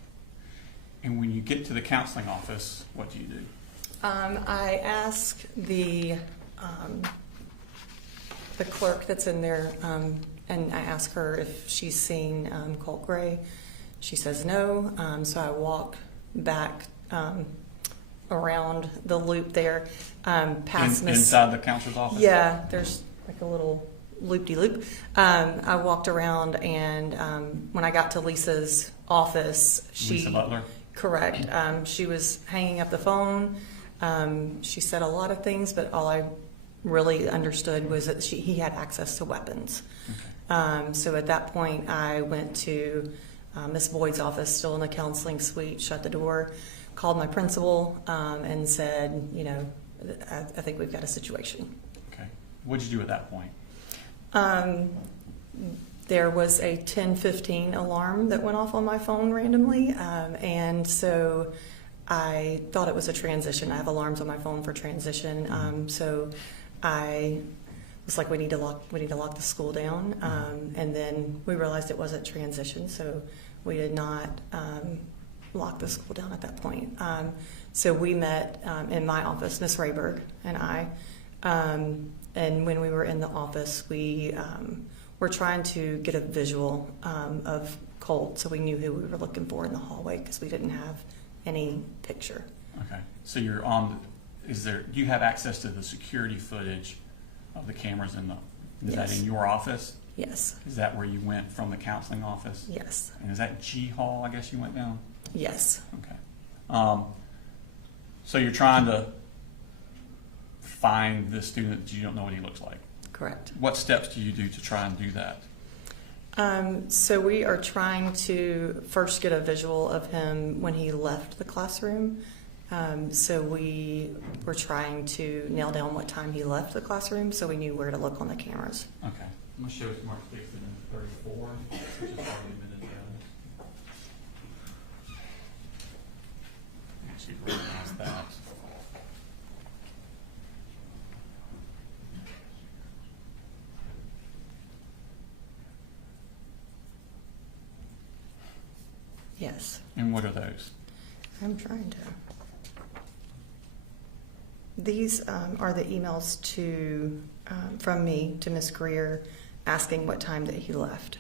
And when you get to the counseling office, what do you do? I ask the clerk that's in there, and I ask her if she's seen Colin Gray. She says no, so I walk back around the loop there, past Miss. Inside the counselor's office? Yeah, there's like a little loop-de-loop. I walked around, and when I got to Lisa's office, Lisa Butler? Correct. She was hanging up the phone. She said a lot of things, but all I really understood was that he had access to weapons. Okay. So at that point, I went to Miss Boyd's office, still in the counseling suite, shut the door, called my principal, and said, I think we've got a situation. Okay. What did you do at that point? There was a 10:15 alarm that went off on my phone randomly, and so I thought it was a transition. I have alarms on my phone for transition, so I was like, we need to lock the school down, and then we realized it wasn't transition, so we did not lock the school down at that point. So we met in my office, Miss Rayberg and I, and when we were in the office, we were trying to get a visual of Colt, so we knew who we were looking for in the hallway because we didn't have any picture. Okay, so you're on, do you have access to the security footage of the cameras is that Yes. in your office? Yes. Is that where you went from the counseling office? Yes. And is that G Hall, I guess you went down? Yes. Okay. So you're trying to find the student that you don't know what he looks like. Correct. What steps do you do to try and do that? So we are trying to first get a visual of him when he left the classroom. So we were trying to nail down what time he left the classroom so we knew where to look on the cameras. Okay. I'm going to show you Mark 6 and 34, which is probably a minute ago. Actually, recognize that. Yes. And what are those? I'm trying to. These are the emails to from me to Miss Greer asking what time that he left.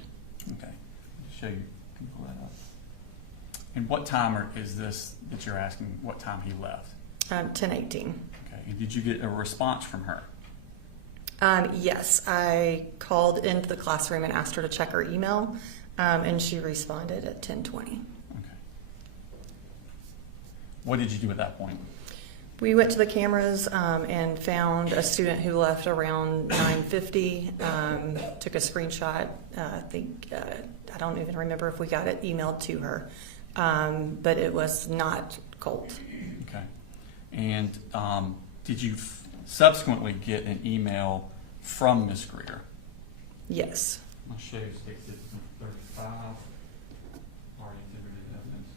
Okay. I'll show you. Can you pull that up? And what time is this that you're asking what time he left? 10:18. Okay. And did you get a response from her? Yes, I called into the classroom and asked her to check her email, and she responded at 10:20. Okay. What did you do at that point? We went to the cameras and found a student who left around 9:50. Took a screenshot. I don't even remember if we got it emailed to her, but it was not Colt. Okay. And did you subsequently get an email from Ms. Greer? Yes. I'll show you 635. Already exhibited evidence.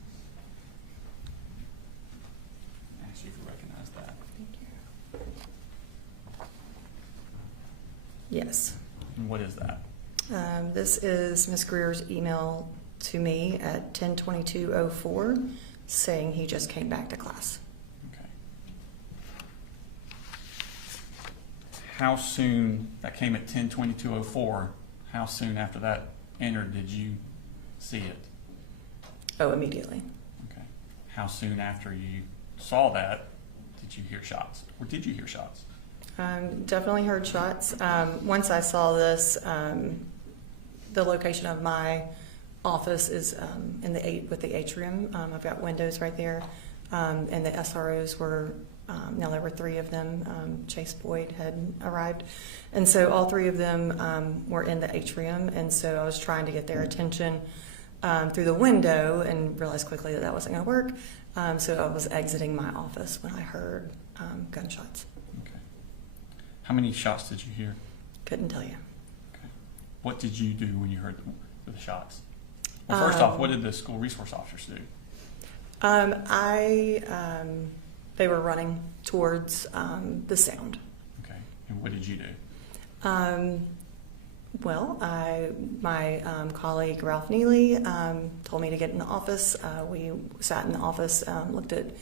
Ask you if you recognize that. Thank you. Yes. And what is that? This is Ms. Greer's email to me at 10:22:04 saying he just came back to class. Okay. How soon, that came at 10:22:04, how soon after that entered did you see it? Oh, immediately. Okay. How soon after you saw that did you hear shots? Or did you hear shots? Definitely heard shots. Once I saw this, the location of my office is with the atrium. I've got windows right there, and the SROs were. Now there were 3 of them. Chase Boyd had arrived, and so all 3 of them were in the atrium. And so I was trying to get their attention through the window, and realized quickly that that wasn't going to work. So I was exiting my office when I heard gunshots. Okay. How many shots did you hear? Couldn't tell you. Okay. What did you do when you heard the shots? Well, first off, what did the school resource officers do? They were running towards the sound. Okay. And what did you do? Well, my colleague Ralph Neely told me to get in the office. We sat in the office, looked at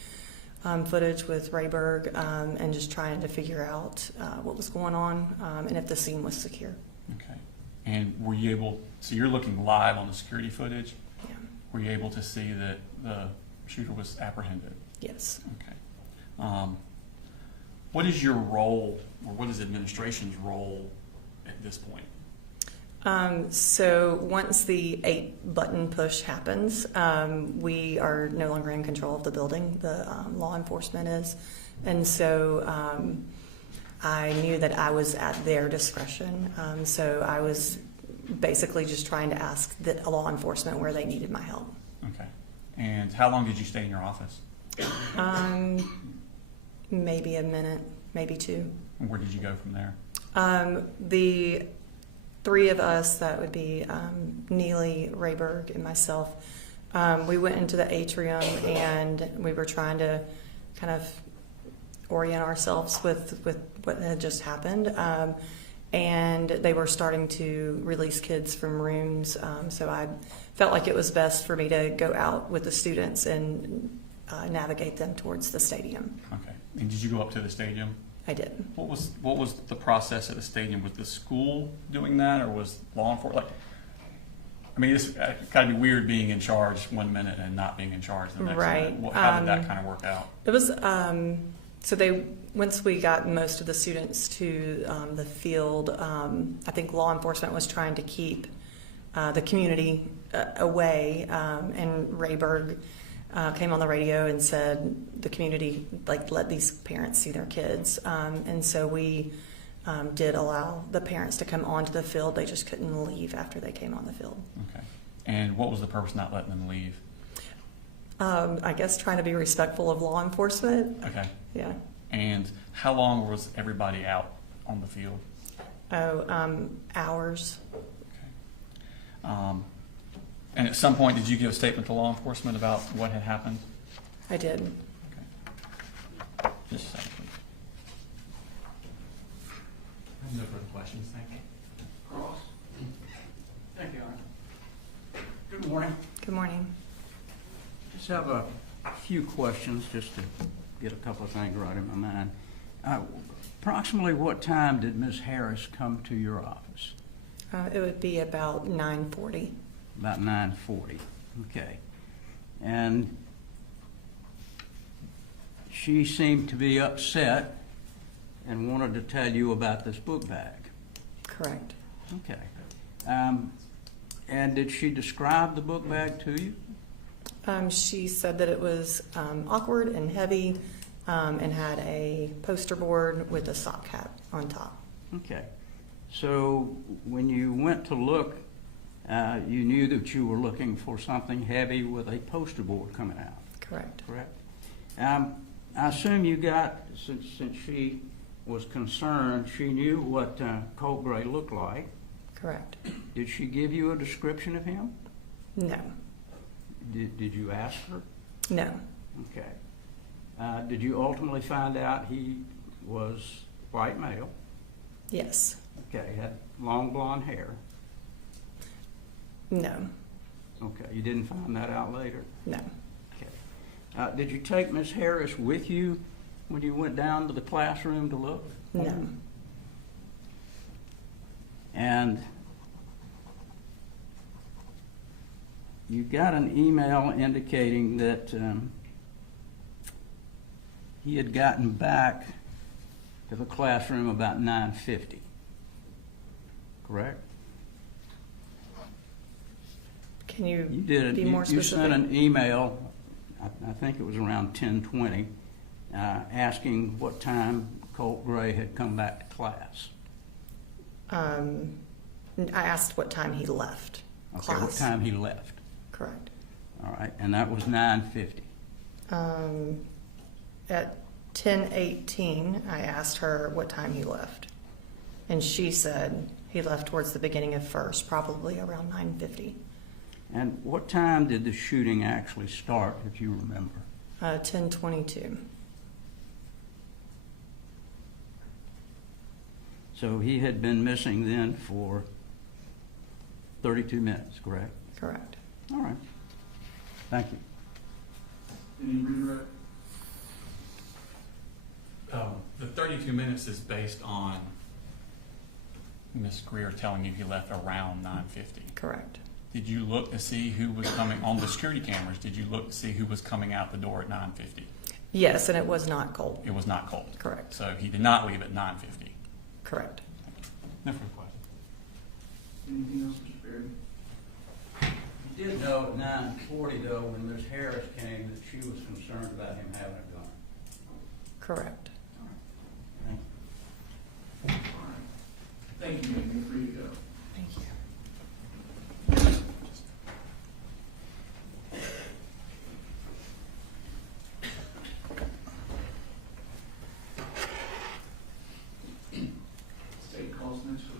footage with Rayberg, and just trying to figure out what was going on and if the scene was secure. Okay. And were you able, so you're looking live on the security footage? Yeah. Were you able to see that the shooter was apprehended? Yes. Okay. What is your role, or what is administration's role at this point? So once the 8-button push happens, we are no longer in control of the building. The law enforcement is. And so I knew that I was at their discretion. So I was basically just trying to ask the law enforcement where they needed my help. Okay. And how long did you stay in your office? Maybe a minute, maybe 2. And where did you go from there? The 3 of us, that would be Neely, Rayberg, and myself, We went into the atrium and we were trying to kind of orient ourselves with what had just happened. And they were starting to release kids from rooms. So I felt like it was best for me to go out with the students and navigate them towards the stadium. Okay. And did you go up to the stadium? I did. What was the process at the stadium? Was the school doing that, or was law enforcement? Like, I mean, it's kind of be weird being in charge one minute and not being in charge the next Right. minute. How did that kind of work out? It was so once we got most of the students to the field, I think law enforcement was trying to keep the community away, and Rayburg came on the radio and said the community let these parents see their kids, and so we did allow the parents to come onto the field. They just couldn't leave after they came on the field. Okay. And what was the purpose not letting them leave? I guess trying to be respectful of law enforcement. Okay. Yeah. And how long was everybody out on the field? Hours. Okay. And at some point, did you give a statement to law enforcement about what had happened? I did. Okay. Just a second, please. I have no further questions, thank you. Cross. Thank you, Aaron. Good morning. Good morning. Just have a few questions just to get a couple of things right in my mind. Approximately what time did Ms. Harris come to your office? It would be about 9:40. About 9:40. Okay. And she seemed to be upset and wanted to tell you about this book bag. Correct. Okay. And did she describe the book bag to you? She said that it was awkward and heavy, and had a poster board with a sock hat on top. Okay. So when you went to look, you knew that you were looking for something heavy with a poster board coming out. Correct. Correct. I assume you got, since she was concerned, she knew what Colin Gray looked like. Correct. Did she give you a description of him? No. Did you ask her? No. Okay. Did you ultimately find out he was white male? Yes. Okay. Had long blonde hair? No. Okay. You didn't find that out later? No. Okay. Did you take Ms. Harris with you when you went down to the classroom to look? No. And you got an email indicating that he had gotten back to the classroom about 9:50. Correct? Can you, You did. be more You specific? sent an email. I think it was around 10:20, asking what time Colt Gray had come back to class. I asked what time he left Okay, class. what time he left. Correct. All right, and that was 9:50. At 10:18, I asked her what time he left, and she said he left towards the beginning of first, probably around 9:50. And what time did the shooting actually start, if you remember? 10:22. So he had been missing then for 32 minutes, correct? Correct. All right. Thank you. Any redirect? The 32 minutes is based on Ms. Greer telling you he left around 9:50. Correct. Did you look to see who was coming on the security cameras? Did you look to see who was coming out the door at 9:50? Yes, and it was not Colt. It was not Colt. Correct. So he did not leave at 9:50. Correct. No further questions. Anything else, Mr. Berry? You did know at 9:40, though, when Ms. Harris came, that she was concerned about him having a gun. Correct. Thank you. All right. Thank you, ma'am. You're free to go. Thank you. State calls next week.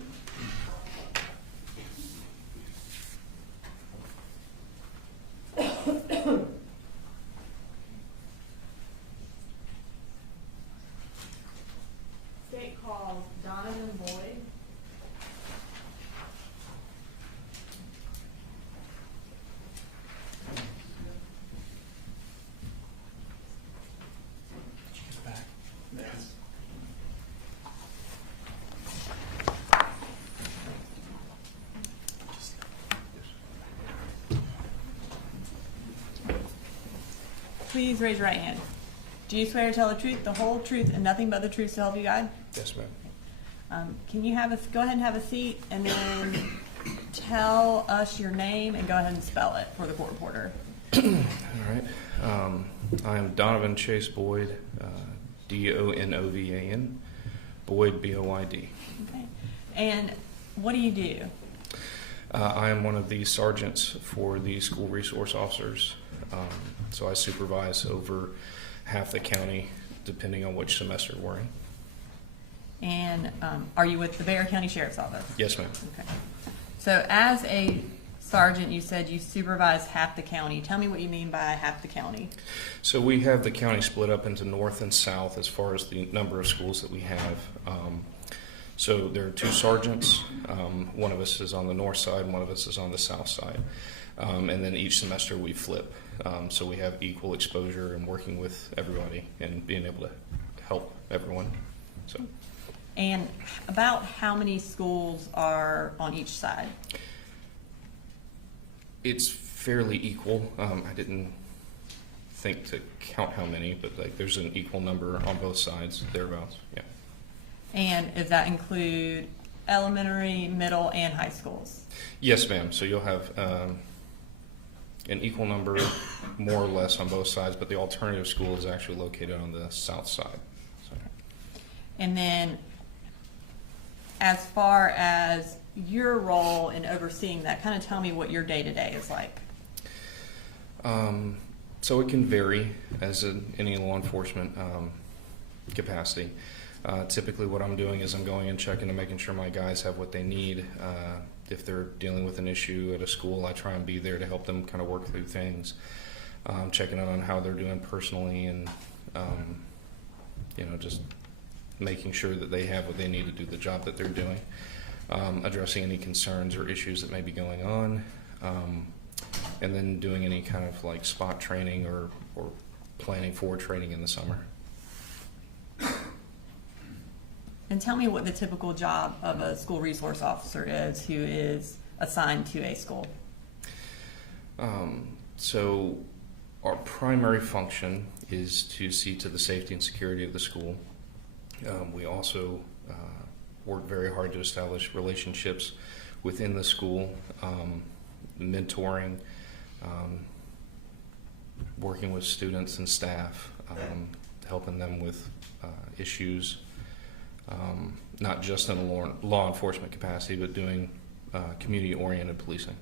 Please raise your right hand. Do you swear to tell the truth, the whole truth, and nothing but the truth to help you God? Yes, ma'am. Can you go ahead and have a seat, and then tell us your name and go ahead and spell it for the court reporter. All right. I am Donovan Chase Boyd, Donovan, Boyd, Boyd. Okay. And what do you do? I am one of the sergeants for the school resource officers. So I supervise over half the county, depending on which semester we're in. And are you with the Barrow County Sheriff's Office? Yes, ma'am. Okay. So as a sergeant, you said you supervise half the county. Tell me what you mean by half the county. So we have the county split up into north and south as far as the number of schools that we have. So there are two sergeants. One of us is on the north side, and one of us is on the south side. And then each semester we flip. So we have equal exposure and working with everybody and being able to help everyone. So. And about how many schools are on each side? It's fairly equal. I didn't think to count how many, but like there's an equal number on both sides, thereabouts. Yeah. And does that include elementary, middle, and high schools? Yes, ma'am. So you'll have an equal number, more or less, on both sides, but the alternative school is actually located on the south side. So. And then, as far as your role in overseeing that, kind of tell me what your day-to-day is like. So it can vary as in any law enforcement capacity. Typically what I'm doing is I'm going and checking and making sure my guys have what they need. If they're dealing with an issue at a school, I try and be there to help them kind of work through things. Checking out on how they're doing personally and, just making sure that they have what they need to do the job that they're doing. Addressing any concerns or issues that may be going on. And then doing any kind of like spot training or planning for training in the summer. And tell me what the typical job of a school resource officer is who is assigned to a school. So our primary function is to see to the safety and security of the school. We also work very hard to establish relationships within the school, mentoring, working with students and staff, helping them with issues, not just in a law enforcement capacity, but doing community-oriented policing.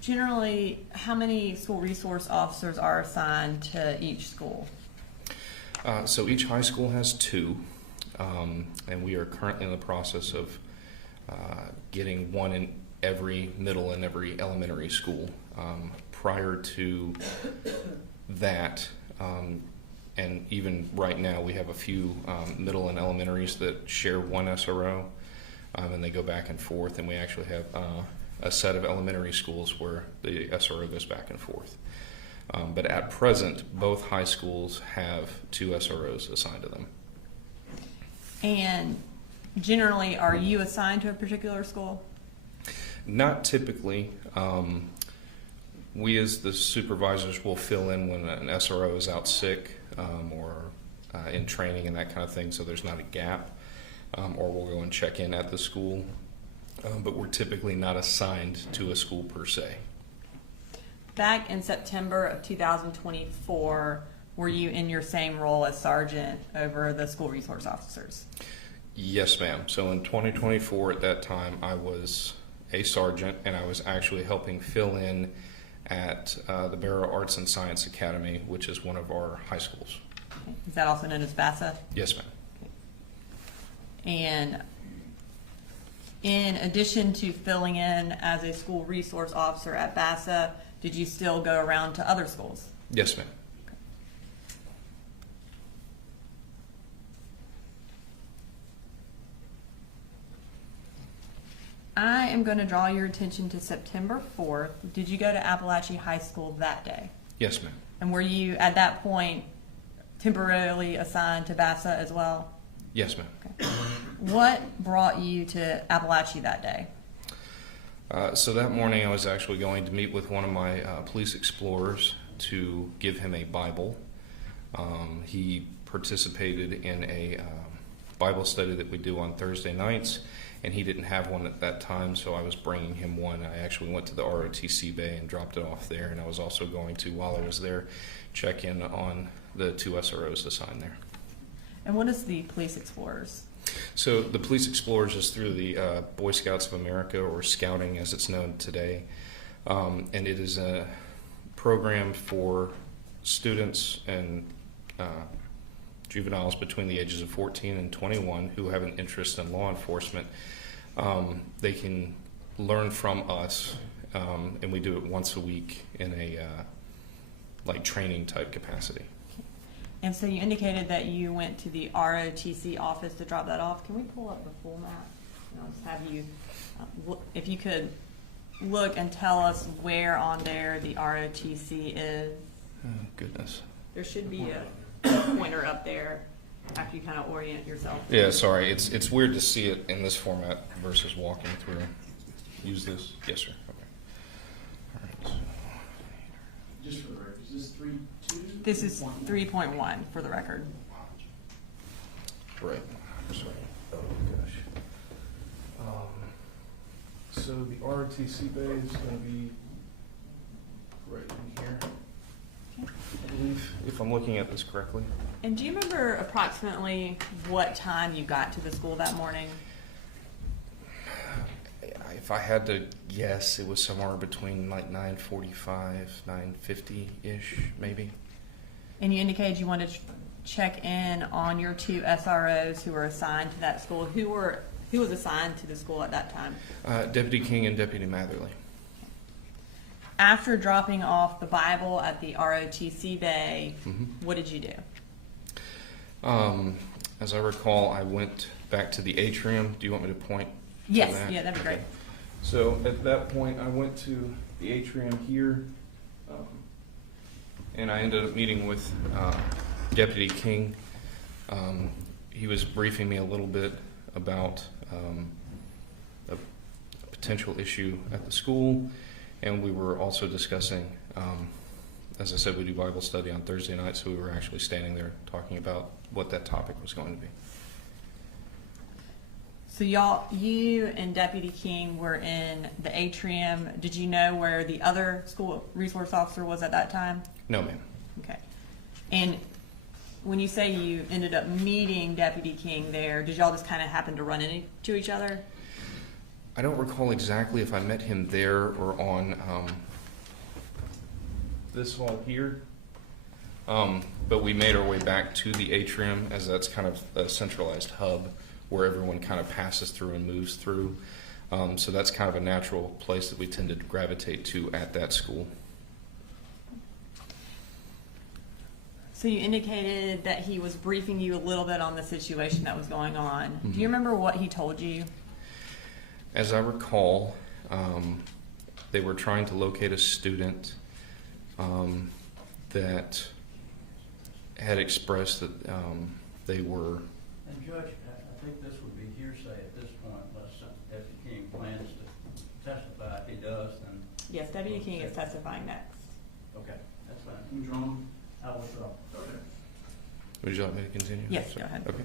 Generally, how many school resource officers are assigned to each school? So each high school has two, and we are currently in the process of getting one in every middle and every elementary school. Prior to that, and even right now, we have a few middle and elementaries that share one SRO, and they go back and forth, and we actually have a set of elementary schools where the SRO goes back and forth. But at present, both high schools have two SROs assigned to them. And generally, are you assigned to a particular school? Not typically. We as the supervisors will fill in when an SRO is out sick or in training and that kind of thing, so there's not a gap. Or we'll go and check in at the school. But we're typically not assigned to a school per se. Back in September of 2024, were you in your same role as sergeant over the school resource officers? Yes, ma'am. So in 2024, at that time, I was a sergeant, and I was actually helping fill in at the Barrow Arts and Science Academy, which is one of our high schools. Okay. Is that also known as BASA? Yes, ma'am. Okay. And in addition to filling in as a school resource officer at BASA, did you still go around to other schools? Yes, ma'am. I am going to draw your attention to September 4th. Did you go to Apalachee High School that day? Yes, ma'am. And were you, at that point, temporarily assigned to BASA as well? Yes, ma'am. Okay. What brought you to Apalachee that day? So that morning I was actually going to meet with one of my police explorers to give him a Bible. He participated in a Bible study that we do on Thursday nights, and he didn't have one at that time, so I was bringing him one. I actually went to the ROTC bay and dropped it off there, and I was also going to, while I was there, check in on the 2 SROs assigned there. And what is the Police Explorers? So the Police Explorers is through the Boy Scouts of America, or Scouting as it's known today, and it is a program for students and juveniles between the ages of 14 and 21 who have an interest in law enforcement. They can learn from us, and we do it once a week in a like training type capacity. And so you indicated that you went to the ROTC office to drop that off. Can we pull up the full map? And I'll just have you, if you could look and tell us where on there the ROTC is. Oh, goodness. There should be a pointer up there after you kind of orient yourself. Yeah, sorry. It's weird to see it in this format versus walking through. Use this? Yes, sir. Okay. All right. Just for the record, is this 3.2? This is 3.1 for the record. Right. Sorry. Oh, gosh. So the ROTC bay is going to be right in here, I believe, if I'm looking at this correctly. And do you remember approximately what time you got to the school that morning? If I had to guess, it was somewhere between like 9:45, 9:50-ish, maybe. And you indicated you wanted to check in on your 2 SROs who were assigned to that school. Who was assigned to the school at that time? Deputy King and Deputy Matherly. After dropping off the Bible at the ROTC bay, what did you do? As I recall, I went back to the atrium. Do you want me to point? Yes, to that? yeah, that'd be great. Okay. So at that point, I went to the atrium here, and I ended up meeting with Deputy King. He was briefing me a little bit about a potential issue at the school, and we were also discussing, as I said, we do Bible study on Thursday night, so we were actually standing there talking about what that topic was going to be. So you and Deputy King were in the atrium. Did you know where the other school resource officer was at that time? No, ma'am. Okay. And when you say you ended up meeting Deputy King there, did y'all just kind of happen to run into each other? I don't recall exactly if I met him there or on this hall here, but we made our way back to the atrium, as that's kind of a centralized hub where everyone kind of passes through and moves through. So that's kind of a natural place that we tend to gravitate to at that school. So you indicated that he was briefing you a little bit on the situation that was going on. Mm-hmm. Do you remember what he told you? As I recall, they were trying to locate a student that had expressed that they were... And Judge, I think this would be hearsay at this point, unless Deputy King plans to testify. If he does, then... Yes, Deputy King is testifying next. Okay, that's fine. You drawn? I will draw. Okay. Would you like me to continue? Yes, go ahead. Okay.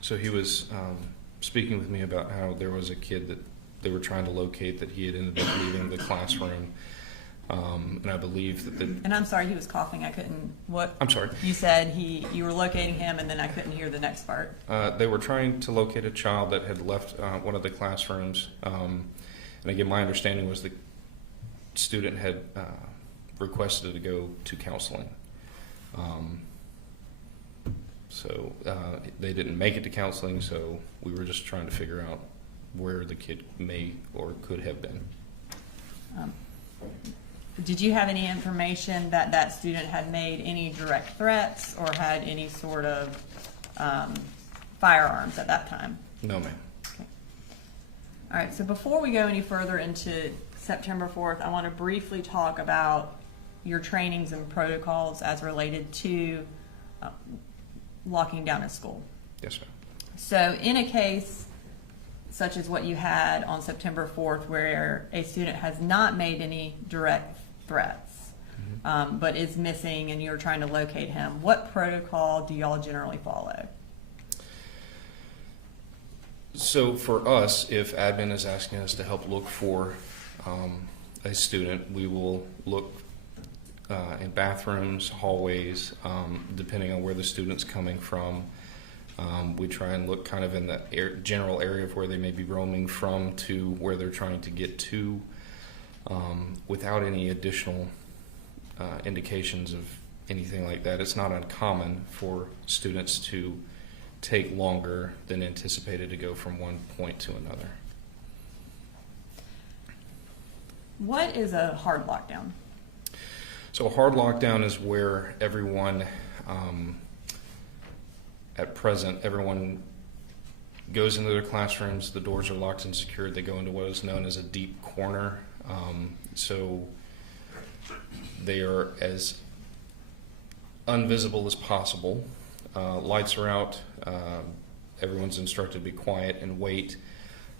So he was speaking with me about how there was a kid that they were trying to locate that he had ended up leaving the classroom. And I believe that And I'm sorry, he was coughing. I couldn't... What? I'm sorry. You said you were locating him, and then I couldn't hear the next part. They were trying to locate a child that had left one of the classrooms. And again, my understanding was the student had requested to go to counseling. So they didn't make it to counseling, so we were just trying to figure out where the kid may or could have been. Did you have any information that that student had made any direct threats or had any sort of firearms at that time? No, ma'am. Okay. All right, so before we go any further into September 4th, I want to briefly talk about your trainings and protocols as related to locking down a school. Yes, ma'am. So in a case such as what you had on September 4th, where a student has not made any direct threats, but is missing and you're trying to locate him, what protocol do y'all generally follow? So for us, if admin is asking us to help look for a student, we will look in bathrooms, hallways, depending on where the student's coming from. We try and look kind of in the general area of where they may be roaming from to where they're trying to get to, without any additional indications of anything like that. It's not uncommon for students to take longer than anticipated to go from one point to another. What is a hard lockdown? So a hard lockdown is where everyone, at present, everyone goes into their classrooms, the doors are locked and secured, they go into what is known as a deep corner. So they are as unvisible as possible. Lights are out, everyone's instructed to be quiet and wait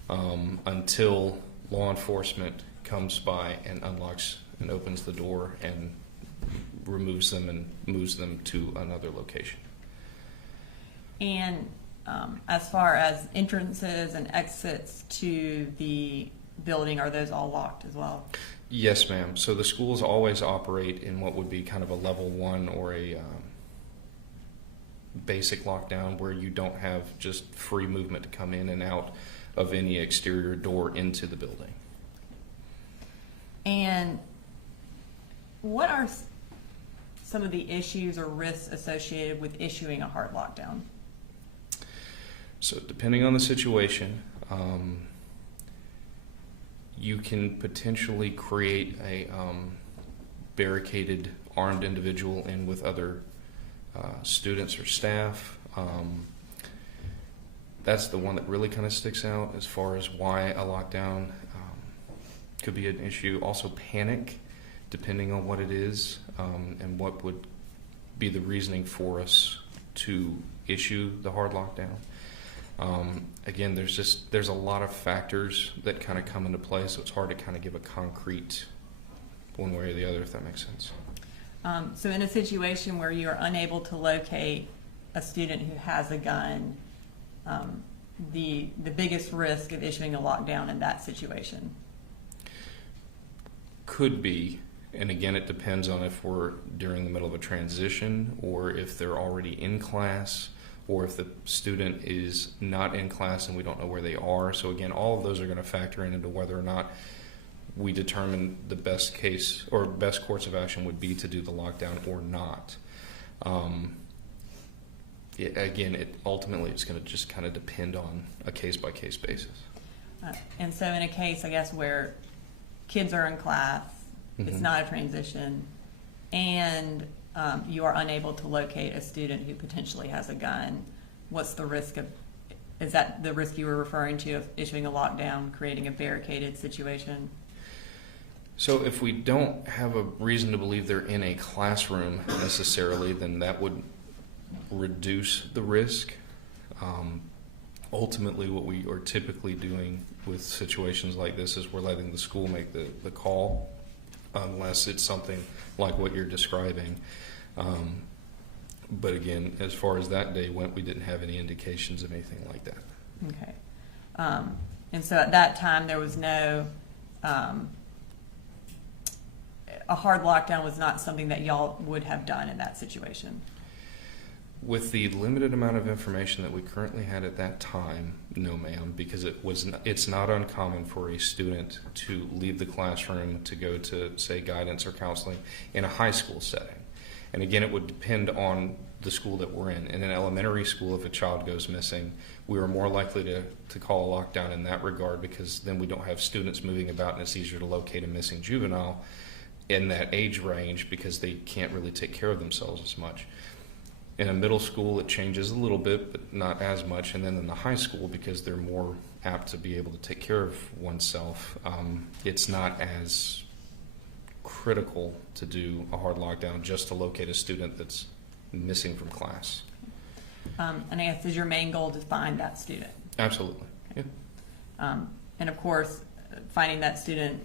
until law enforcement comes by and unlocks and opens the door and removes them and moves them to another location. And as far as entrances and exits to the building, are those all locked as well? Yes, ma'am. So the schools always operate in what would be kind of a level 1 or a basic lockdown, where you don't have just free movement to come in and out of any exterior door into the building. And what are some of the issues or risks associated with issuing a hard lockdown? So depending on the situation, you can potentially create a barricaded armed individual in with other students or staff. That's the one that really kind of sticks out as far as why a lockdown could be an issue. Also panic, depending on what it is, and what would be the reasoning for us to issue the hard lockdown. Again, there's a lot of factors that kind of come into play, so it's hard to kind of give a concrete one way or the other, if that makes sense. So in a situation where you're unable to locate a student who has a gun, the biggest risk of issuing a lockdown in that situation? Could be, and again, it depends on if we're during the middle of a transition or if they're already in class, or if the student is not in class and we don't know where they are. So again, all of those are going to factor into whether or not we determine the best case or best course of action would be to do the lockdown or not. Ultimately, it's going to just kind of depend on a case-by-case basis. And so in a case, I guess, where kids are in class, it's not a transition, and you are unable to locate a student who potentially has a gun, what's the risk of, is that the risk you were referring to of issuing a lockdown, creating a barricaded situation? So if we don't have a reason to believe they're in a classroom necessarily, then that would reduce the risk. Ultimately, what we are typically doing with situations like this is we're letting the school make the call, unless it's something like what you're describing. But again, as far as that day went, we didn't have any indications of anything like that. Okay. And so at that time, there was no, a hard lockdown was not something that y'all would have done in that situation? With the limited amount of information that we currently had at that time, no, ma'am, because it's not uncommon for a student to leave the classroom to go to, say, guidance or counseling in a high school setting. And again, it would depend on the school that we're in. In an elementary school, if a child goes missing, we are more likely to call a lockdown in that regard, because then we don't have students moving about and it's easier to locate a missing juvenile in that age range because they can't really take care of themselves as much. In a middle school, it changes a little bit, but not as much. And then in the high school, because they're more apt to be able to take care of oneself, it's not as critical to do a hard lockdown just to locate a student that's missing from class. And I guess, is your main goal to find that student? Absolutely. Yeah. And of course, finding that student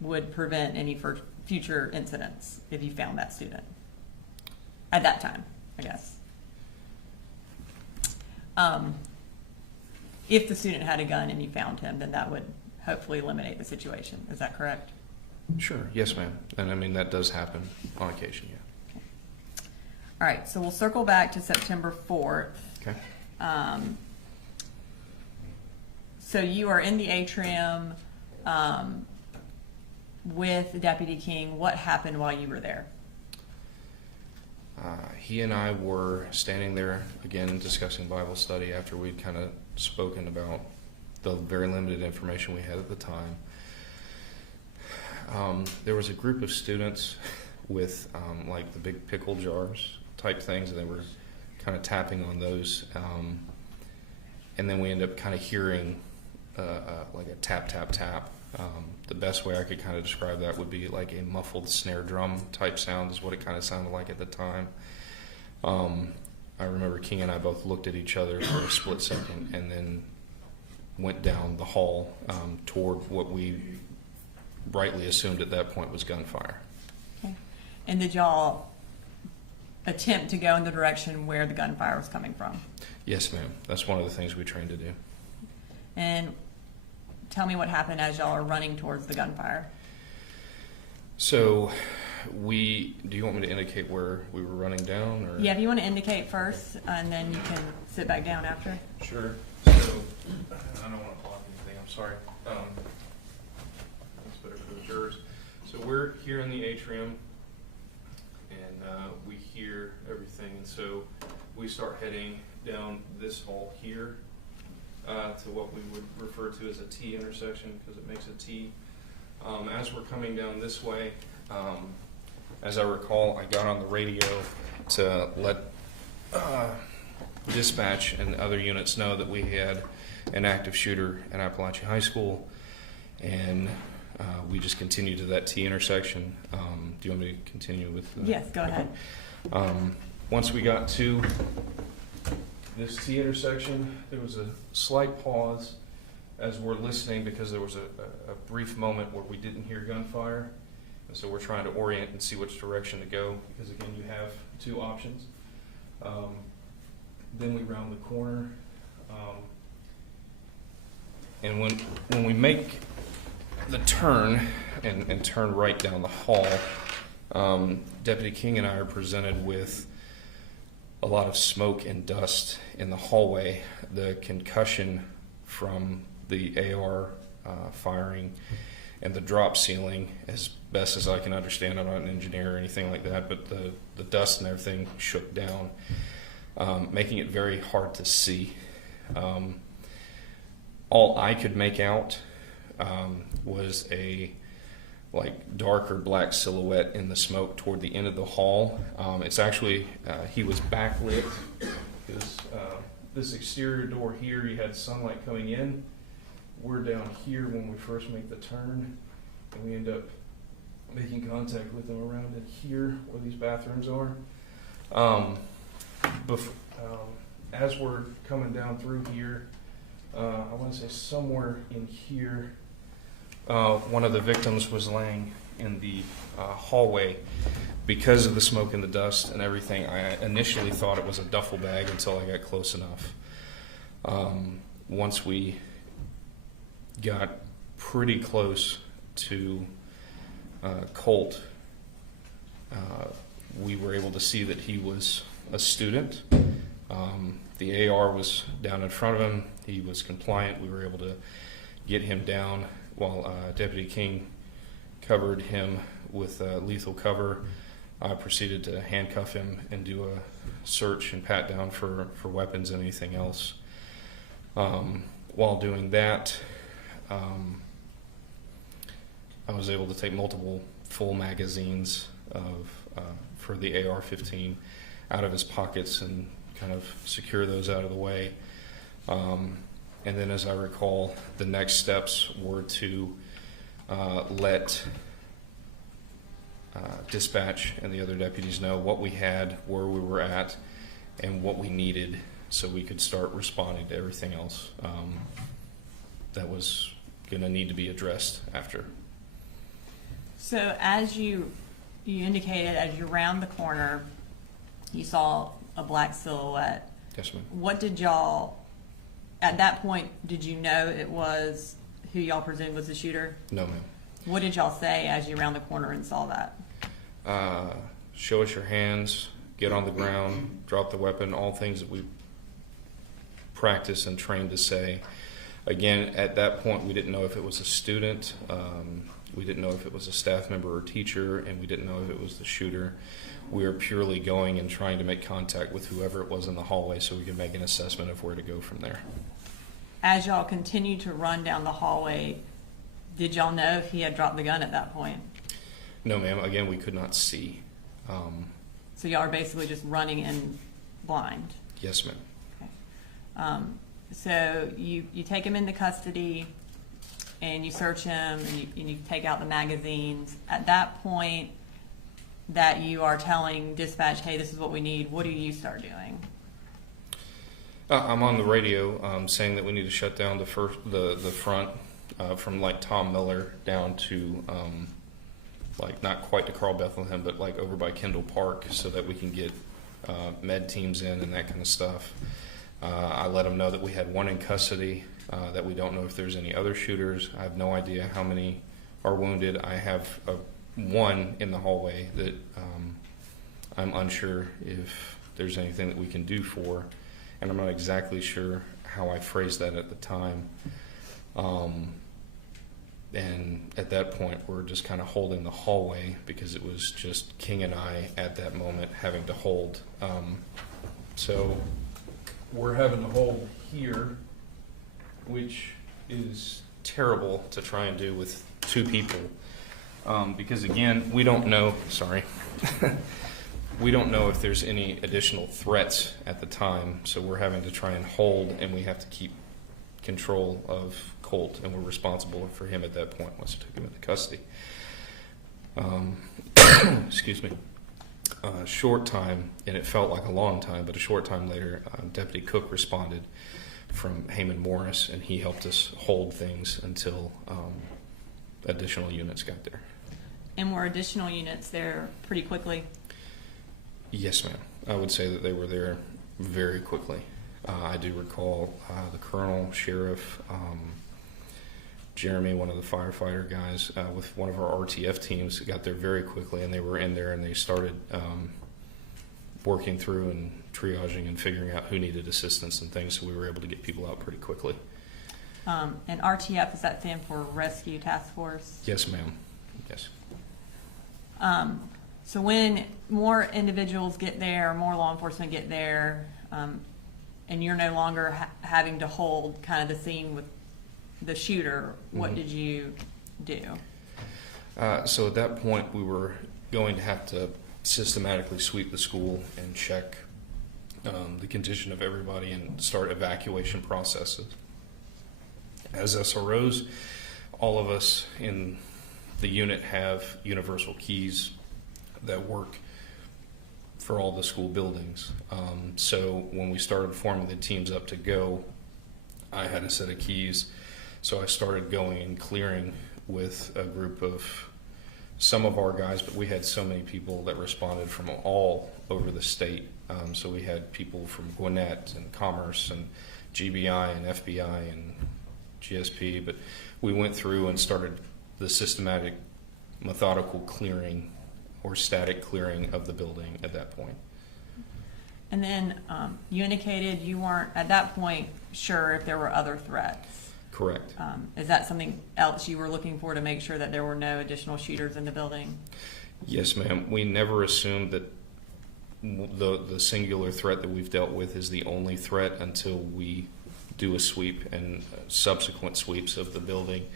would prevent any future incidents if you found that student at that time, I guess. If the student had a gun and you found him, then that would hopefully eliminate the situation. Is that correct? Sure. Yes, ma'am. And I mean, that does happen on occasion, yeah. All right, so we'll circle back to September 4th. Okay. So you are in the atrium with Deputy King. What happened while you were there? He and I were standing there, again, discussing Bible study after we'd kind of spoken about the very limited information we had at the time. There was a group of students with like the big pickle jars type things, and they were kind of tapping on those. And then we ended up kind of hearing like a tap, tap, tap. The best way I could kind of describe that would be like a muffled snare drum type sound is what it kind of sounded like at the time. I remember King and I both looked at each other for a split second and then went down the hall toward what we rightly assumed at that point was gunfire. Okay. And did y'all attempt to go in the direction where the gunfire was coming from? Yes, ma'am. That's one of the things we trained to do. And tell me what happened as y'all are running towards the gunfire. So do you want me to indicate where we were running down? Or? Yeah, if you want to indicate first, and then you can sit back down after. Sure. So I don't want to block anything. I'm sorry. That's better for the jurors. So we're here in the atrium, and we hear everything. And so we start heading down this hall here to what we would refer to as a T intersection because it makes a T. As we're coming down this way, as I recall, I got on the radio to let dispatch and other units know that we had an active shooter at Apalachee High School, and we just continued to that T intersection. Do you want me to continue with? Yes, go ahead. Once we got to this T intersection, there was a slight pause as we're listening because there was a brief moment where we didn't hear gunfire. And so we're trying to orient and see which direction to go because, again, you have two options. Then we round the corner. And when we make the turn and turn right down the hall, Deputy King and I are presented with a lot of smoke and dust in the hallway. The concussion from the AR firing and the drop ceiling, as best as I can understand, I'm not an engineer or anything like that, but the dust and everything shook down, making it very hard to see. All I could make out was a like darker black silhouette in the smoke toward the end of the hall. It's actually, he was backlit because this exterior door here, you had sunlight coming in. We're down here when we first make the turn, and we end up making contact with them around in here where these bathrooms are. As we're coming down through here, I want to say somewhere in here, one of the victims was laying in the hallway. Because of the smoke and the dust and everything, I initially thought it was a duffel bag until I got close enough. Once we got pretty close to Colt, we were able to see that he was a student. The AR was down in front of him. He was compliant. We were able to get him down while Deputy King covered him with lethal cover. I proceeded to handcuff him and do a search and pat down for weapons and anything else. While doing that, I was able to take multiple full magazines for the AR-15 out of his pockets and kind of secure those out of the way. And then, as I recall, the next steps were to let dispatch and the other deputies know what we had, where we were at, and what we needed so we could start responding to everything else. that was going to need to be addressed after. So as you indicated, as you round the corner, you saw a black silhouette. Yes, ma'am. What did y'all, at that point, did you know it was who y'all presumed was the shooter? No, ma'am. What did y'all say as you round the corner and saw that? Show us your hands, get on the ground, drop the weapon, all things that we practice and train to say. Again, at that point, we didn't know if it was a student, we didn't know if it was a staff member or teacher, and we didn't know if it was the shooter. We were purely going and trying to make contact with whoever it was in the hallway so we could make an assessment of where to go from there. As y'all continued to run down the hallway, did y'all know if he had dropped the gun at that point? No, ma'am. Again, we could not see. So y'all are basically just running in blind? Yes, ma'am. Okay. So you take him into custody and you search him and you take out the magazines. At that point that you are telling dispatch, hey, this is what we need, what do you start doing? I'm on the radio saying that we need to shut down the front from like Tom Miller down to like not quite to Carl Bethlehem, but like over by Kendall Park, so that we can get med teams in and that kind of stuff. I let them know that we had one in custody, that we don't know if there's any other shooters. I have no idea how many are wounded. I have one in the hallway that I'm unsure if there's anything that we can do for, and I'm not exactly sure how I phrased that at the time. And at that point, we're just kind of holding the hallway because it was just King and I at that moment having to hold. So we're having to hold here, which is terrible to try and do with two people. Because again, we don't know, sorry, we don't know if there's any additional threats at the time. So we're having to try and hold, and we have to keep control of Colt, and we're responsible for him at that point once we took him into custody. Excuse me. A short time, and it felt like a long time, but a short time later, Deputy Cook responded from Heyman Morris, and he helped us hold things until additional units got there. And were additional units there pretty quickly? Yes, ma'am. I would say that they were there very quickly. I do recall the colonel, sheriff, Jeremy, one of the firefighter guys, with one of our RTF teams, got there very quickly, and they were in there and they started working through and triaging and figuring out who needed assistance and things, so we were able to get people out pretty quickly. And RTF, does that stand for Rescue Task Force? Yes, ma'am. Yes. So when more individuals get there, more law enforcement get there, and you're no longer having to hold kind of the scene with the shooter, what did you do? So at that point, we were going to have to systematically sweep the school and check the condition of everybody and start evacuation processes. As SROs, all of us in the unit have universal keys that work for all the school buildings. So when we started forming the teams up to go, I had a set of keys. So I started going and clearing with a group of some of our guys, but we had so many people that responded from all over the state. So we had people from Gwinnett and Commerce and GBI and FBI and GSP, but we went through and started the systematic, methodical clearing or static clearing of the building at that point. And then you indicated you weren't, at that point, sure if there were other threats. Correct. Is that something else you were looking for to make sure that there were no additional shooters in the building? Yes, ma'am. We never assumed that the singular threat that we've dealt with is the only threat until we do a sweep and subsequent sweeps of the building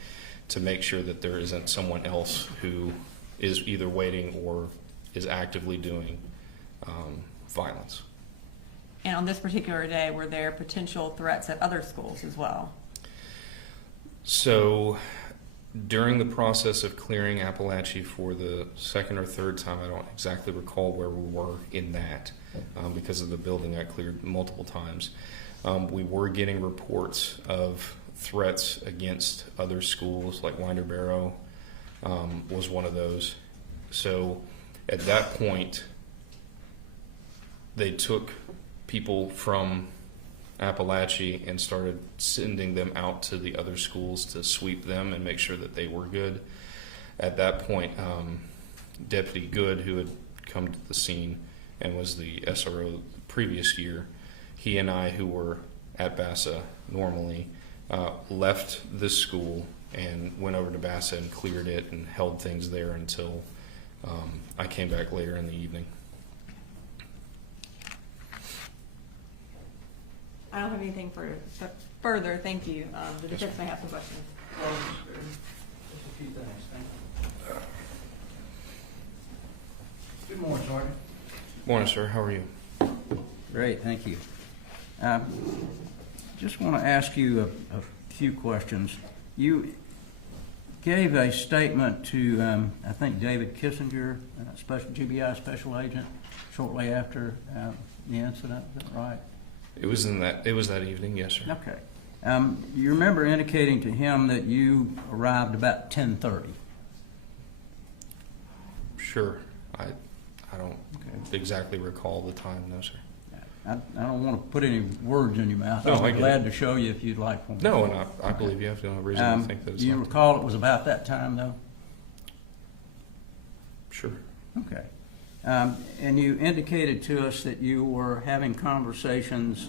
to make sure that there isn't someone else who is either waiting or is actively doing violence. And on this particular day, were there potential threats at other schools as well? So during the process of clearing Apalachee for the second or third time, I don't exactly recall where we were in that because of the building I cleared multiple times. We were getting reports of threats against other schools, like Winder Barrow was one of those. So at that point, they took people from Apalachee and started sending them out to the other schools to sweep them and make sure that they were good. At that point, Deputy Good, who had come to the scene and was the SRO the previous year, he and I, who were at Bassa normally, left this school and went over to Bassa and cleared it and held things there until I came back later in the evening. I don't have anything further. Thank you. The defense may have some questions. Well, just a few things. Thank you. Good morning, Sergeant. Morning, sir. How are you? Great, thank you. Just want to ask you a few questions. You gave a statement to, I think, David Kissinger, GBI special agent, shortly after the incident. Is that right? It was that evening, yes, sir. Okay. You remember indicating to him that you arrived about 10:30. Sure. I don't exactly recall the time, no, sir. I don't want to put any words in your mouth. No, I'm glad to show you if you'd like one. No, and I believe you have no reason to think that it's Do you not. recall it was about that time, though? Sure. Okay. And you indicated to us that you were having conversations.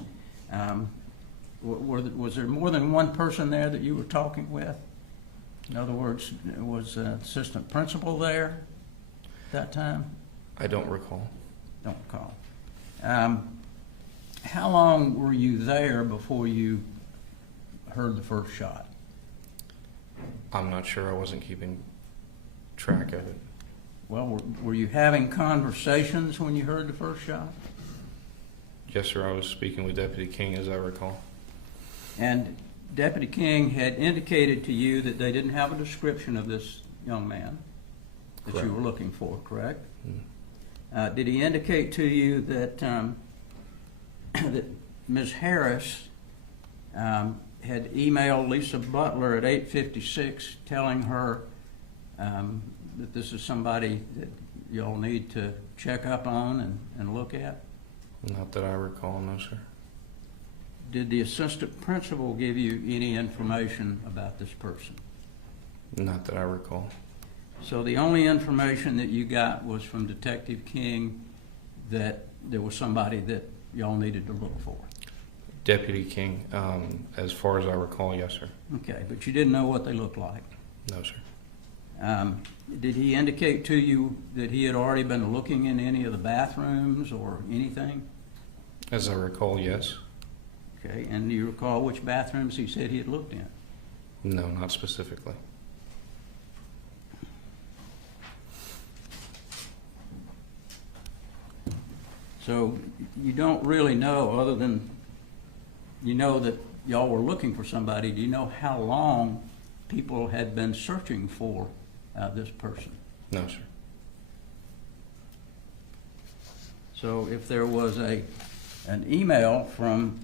Was there more than one person there that you were talking with? In other words, was an assistant principal there at that time? I don't recall. Don't recall. How long were you there before you heard the first shot? I'm not sure. I wasn't keeping track of it. Well, were you having conversations when you heard the first shot? Yes, sir. I was speaking with Deputy King, as I recall. And Deputy King had indicated to you that they didn't have a description of this young man that Correct. you were looking for, correct? Mm. Did he indicate to you that that Ms. Harris had emailed Lisa Butler at 8:56 telling her that this is somebody that y'all need to check up on and look at? Not that I recall, no, sir. Did the assistant principal give you any information about this person? Not that I recall. So the only information that you got was from Detective King that there was somebody that y'all needed to look for? Deputy King, as far as I recall, yes, sir. Okay, but you didn't know what they looked like? No, sir. Did he indicate to you that he had already been looking in any of the bathrooms or anything? As I recall, yes. Okay, and do you recall which bathrooms he said he had looked in? No, not specifically. So you don't really know, other than you know that y'all were looking for somebody. Do you know how long people had been searching for this person? No, sir. So if there was an email from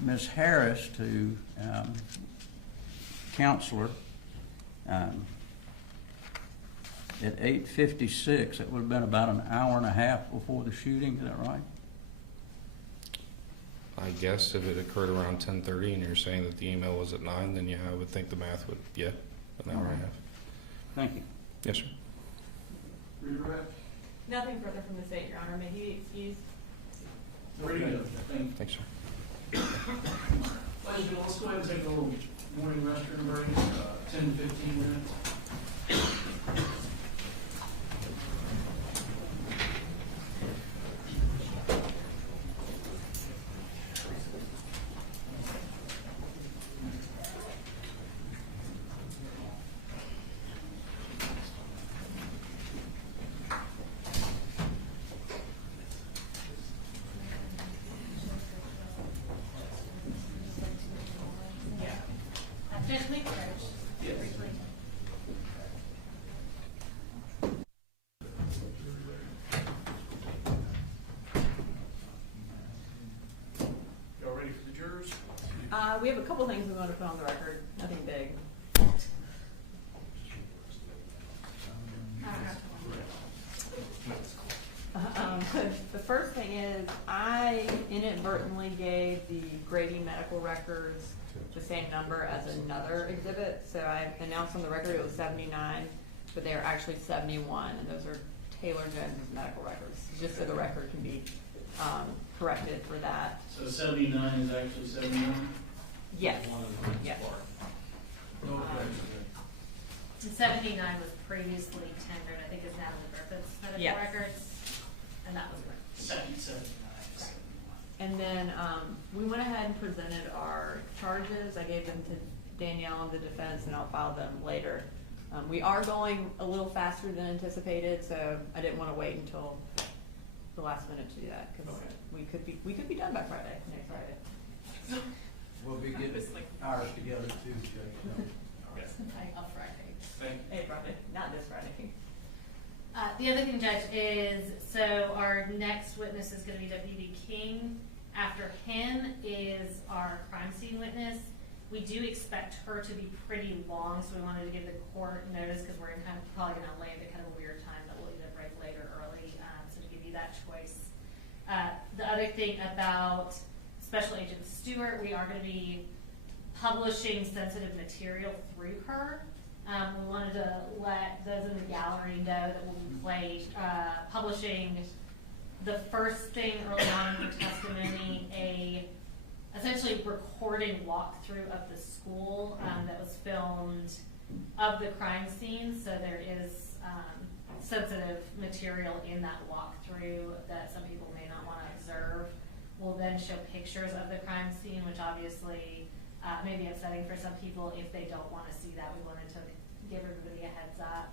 Ms. Harris to counselor at 8:56, it would have been about an hour and a half before the shooting. Is that right? I guess if it occurred around 10:30 and you're saying that the email was at 9, then yeah, I would think the math would, an hour and a half. Thank you. Yes, sir. Redirect. Nothing further from the state, Your Honor. May he be excused? Ready to go. Thank you. Thanks, sir. Ladies and gentlemen, let's go ahead and take a little morning restroom break, 10 to 15 minutes. We have a couple things we want to put on the record, nothing big. The first thing is, I inadvertently gave the Grady medical records the same number as another exhibit, so I announced on the record it was 79, but they are actually 71, and those are Taylor Jones's medical records, just so the record can be corrected for that. So 79 is actually 71? Yes. Yes. No correction. The 79 was previously tendered, I think it's Natalie Griffith's medical Yes. records, and that was correct. 79. And then we went ahead and presented our charges. I gave them to Danielle and the defense, and I'll file them later. We are going a little faster than anticipated, so I didn't want to wait until the last minute to do that, because we could be done by Friday, next Friday. We'll be getting ours together too, Judge. On Friday. Hey, Friday, not this Friday. The other thing, Judge, is so our next witness is going to be Deputy King. After him is our crime scene witness. We do expect her to be pretty long, so we wanted to give the court notice because we're probably going to land at kind of a weird time that we'll either break late or early, so to give you that choice. The other thing about Special Agent Stewart, we are going to be publishing sensitive material through her. We wanted to let those in the gallery know that we'll be publishing the first thing early on in her testimony, essentially recording walkthrough of the school that was filmed of the crime scene. So there is sensitive material in that walkthrough that some people may not want to observe. We'll then show pictures of the crime scene, which obviously may be upsetting for some people if they don't want to see that. We wanted to give everybody a heads up.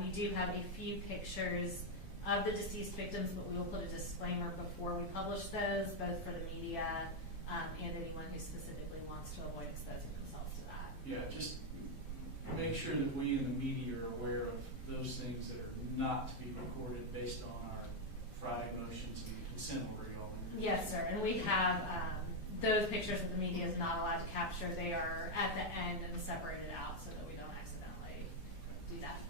We do have a few pictures of the deceased victims, but we will put a disclaimer before we publish those, both for the media and anyone who specifically wants to avoid exposing themselves to that. Yeah, just make sure that we in the media are aware of those things that are not to be recorded based on our Friday motions and consent order. Yes, sir. And we have those pictures that the media is not allowed to capture. They are at the end and separated out so that we don't accidentally do that.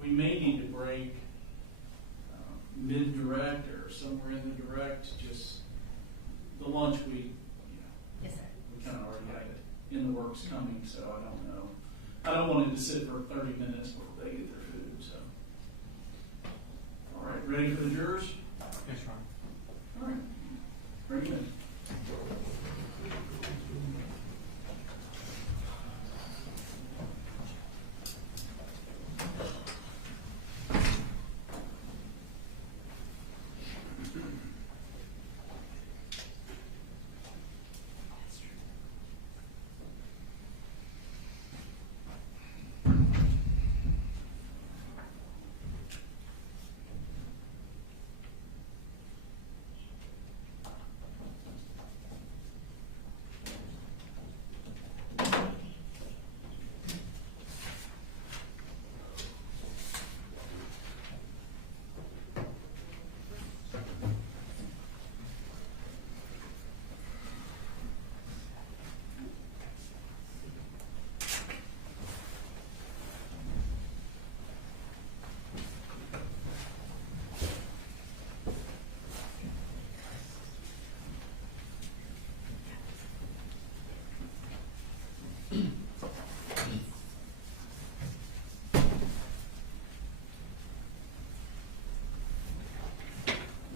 We may need to break mid-direct or somewhere in the direct, just the lunch Yes, sir. we kind of already have it in the works coming, so I don't know. I don't want it to sit for 30 minutes before they get their food, so. All right, ready for the jurors? Yes, Your Honor. All right, bring them in.